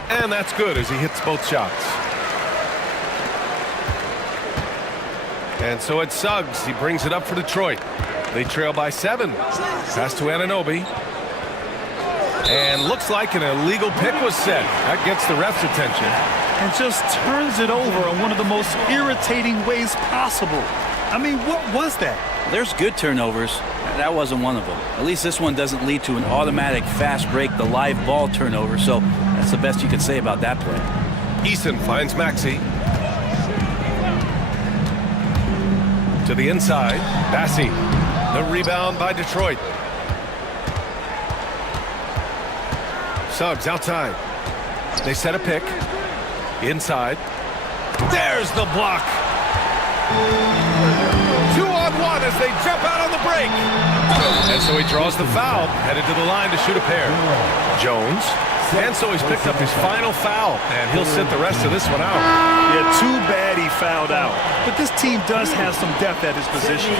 And that's good as he hits both shots. And so it's Suggs. He brings it up for Detroit. They trail by 7. Pass to Anunoby. And looks like an illegal pick was set. That gets the ref's attention. And just turns it over in one of the most irritating ways possible. I mean, what was that? There's good turnovers. That wasn't one of them. At least this one doesn't lead to an automatic fast break, the live ball turnover. So that's the best you can say about that play. Eason finds Maxey. To the inside, Bassey. The rebound by Detroit. Suggs outside. They set a pick. Inside. There's the block. 2-on-1 as they jump out on the break. And so he draws the foul, headed to the line to shoot a pair. Jones. And so he's picked up his final foul, and he'll sit the rest of this one out. Yeah, too bad he fouled out. But this team does have some depth at his position.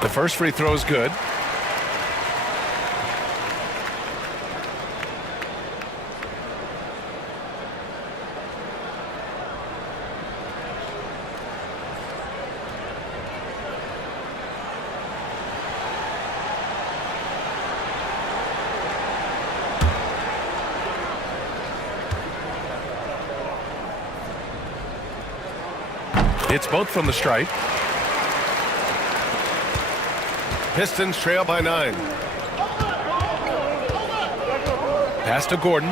The first free throw is good. It's both from the stripe. Pistons trail by 9. Pass to Gordon.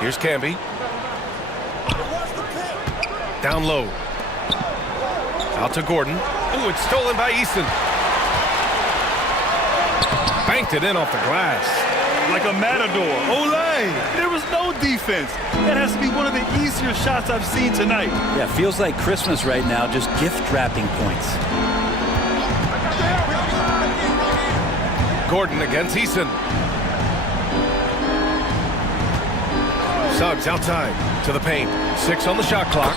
Here's Camby. Down low. Out to Gordon. Ooh, it's stolen by Easton. yanked it in off the glass. Like a matador. Olay! There was no defense. That has to be one of the easier shots I've seen tonight. Yeah, feels like Christmas right now, just gift wrapping points. Gordon against Eason. Suggs outside to the paint. 6 on the shot clock.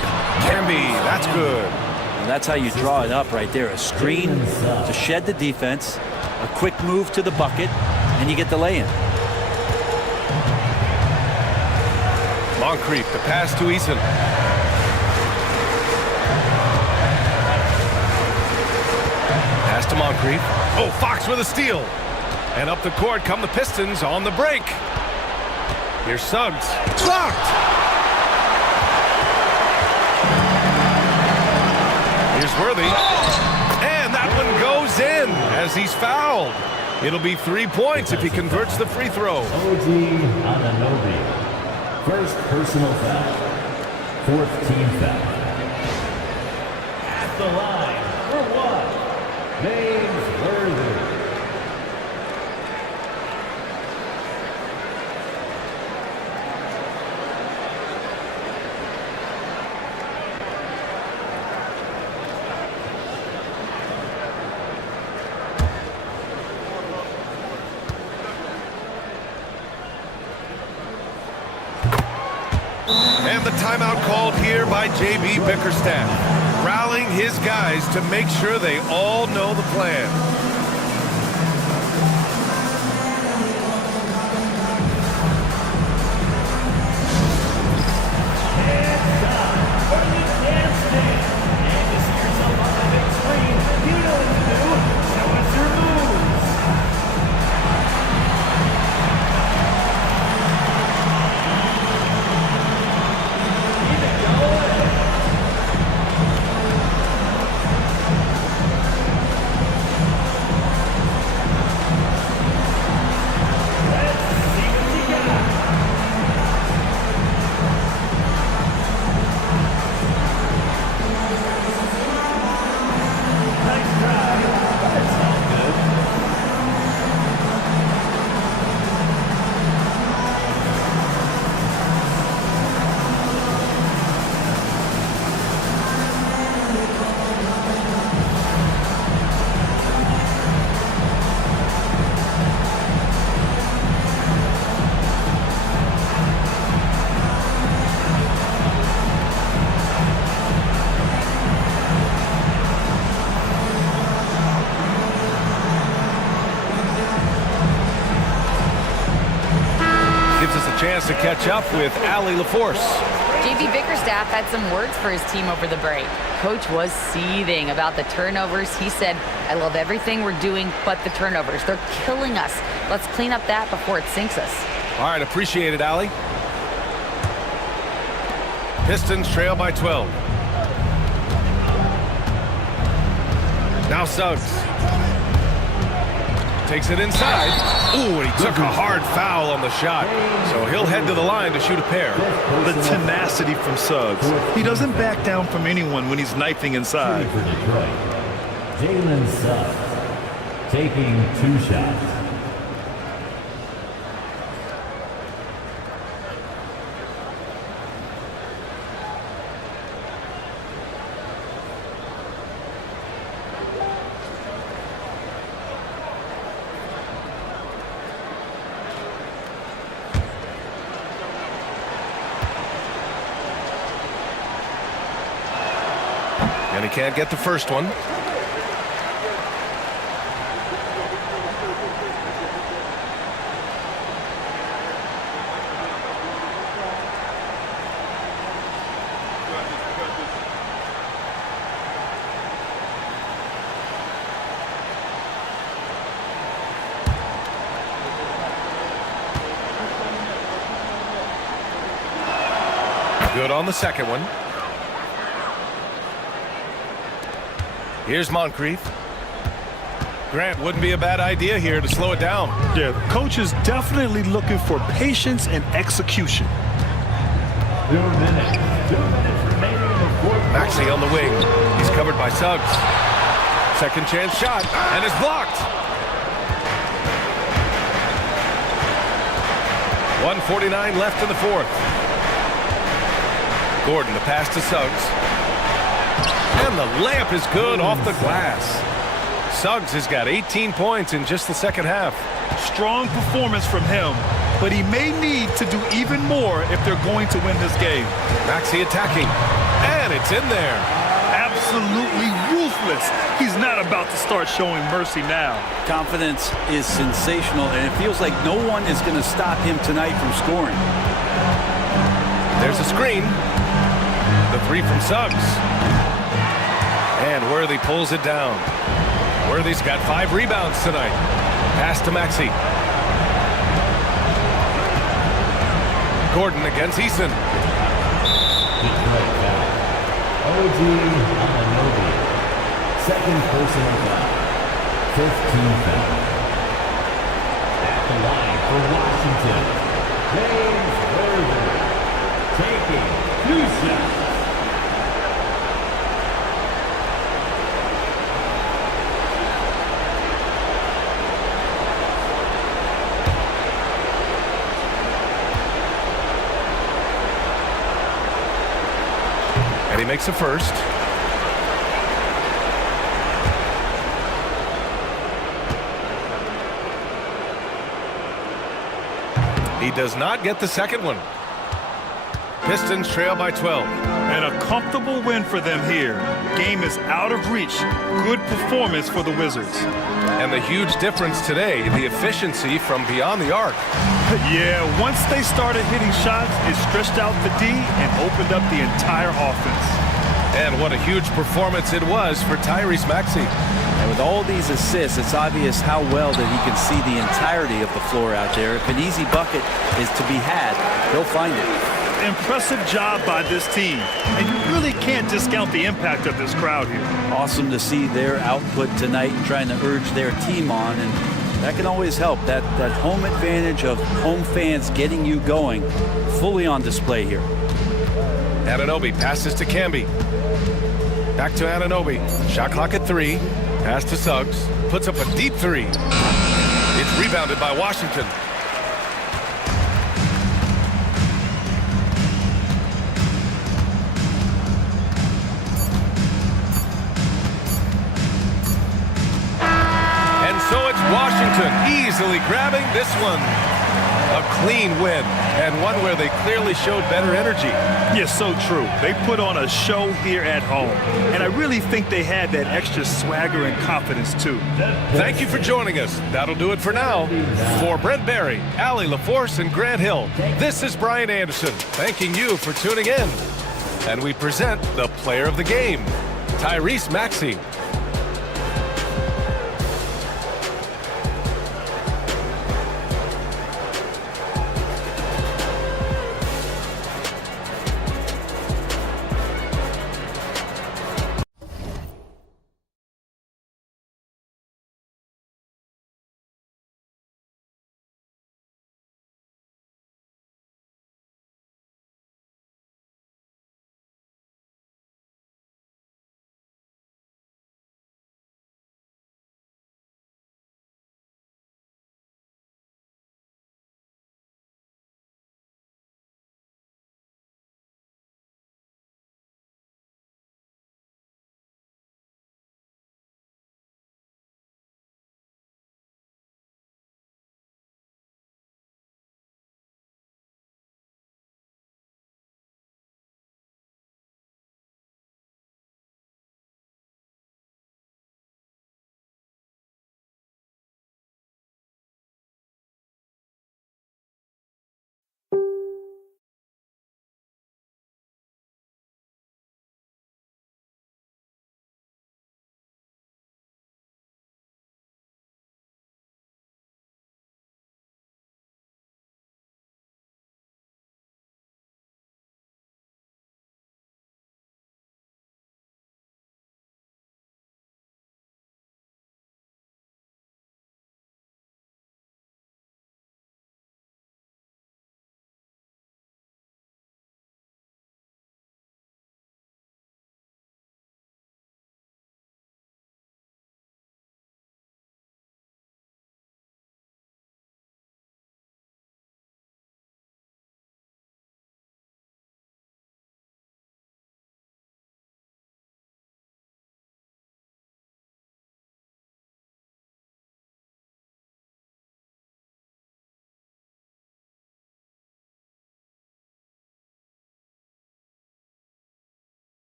Camby, that's good. And that's how you draw it up right there. A screen to shed the defense, a quick move to the bucket, and you get the lay-in. Moncrief, the pass to Eason. Pass to Moncrief. Oh, Fox with a steal. And up the court come the Pistons on the break. Here's Suggs. Blocked! Here's Worthy. And that one goes in as he's fouled. It'll be 3 points if he converts the free throw. OG Anunoby. First personal foul. 4th team foul. At the line for 1. James Worthy. And the timeout called here by J.B. Bickerstaff, rallying his guys to make sure they all know the plan. Chance to catch up with Allie LaForce. J.B. Bickerstaff had some words for his team over the break. Coach was seething about the turnovers. He said, I love everything we're doing but the turnovers. They're killing us. Let's clean up that before it sinks us. All right, appreciate it, Allie. Pistons trail by 12. Now Suggs. Takes it inside. Ooh, and he took a hard foul on the shot. So he'll head to the line to shoot a pair. The tenacity from Suggs. He doesn't back down from anyone when he's knifing inside. For Detroit, Jalen Suggs taking 2 shots. And he can't get the first one. Good on the second one. Here's Moncrief. Grant, wouldn't be a bad idea here to slow it down. Yeah, coach is definitely looking for patience and execution. 2 minutes. 2 minutes remaining in the fourth. Maxey on the wing. He's covered by Suggs. Second chance shot, and it's blocked. 1:49 left in the fourth. Gordon, the pass to Suggs. And the layup is good off the glass. Suggs has got 18 points in just the second half. Strong performance from him, but he may need to do even more if they're going to win this game. Maxey attacking, and it's in there. Absolutely ruthless. He's not about to start showing mercy now. Confidence is sensational, and it feels like no one is going to stop him tonight from scoring. There's a screen. The three from Suggs. And Worthy pulls it down. Worthy's got 5 rebounds tonight. Pass to Maxey. Gordon against Eason. OG Anunoby. Second personal foul. 15th foul. At the line for Washington, James Worthy taking 2 shots. And he makes a first. He does not get the second one. Pistons trail by 12. And a comfortable win for them here. Game is out of reach. Good performance for the Wizards. And the huge difference today, the efficiency from beyond the arc. Yeah, once they started hitting shots, it stretched out the D and opened up the entire offense. And what a huge performance it was for Tyrese Maxey. And with all these assists, it's obvious how well that he can see the entirety of the floor out there. If an easy bucket is to be had, he'll find it. Impressive job by this team. And you really can't discount the impact of this crowd here. Awesome to see their output tonight and trying to urge their team on. And that can always help. That home advantage of home fans getting you going, fully on display here. Anunoby passes to Camby. Back to Anunoby. Shot clock at 3. Pass to Suggs. Puts up a deep 3. It's rebounded by Washington. And so it's Washington easily grabbing this one. A clean win, and one where they clearly showed better energy. Yes, so true. They put on a show here at home, and I really think they had that extra swagger and confidence, too. Thank you for joining us. That'll do it for now. For Brent Barry, Allie LaForce, and Grant Hill, this is Brian Anderson, thanking you for tuning in. And we present the player of the game, Tyrese Maxey.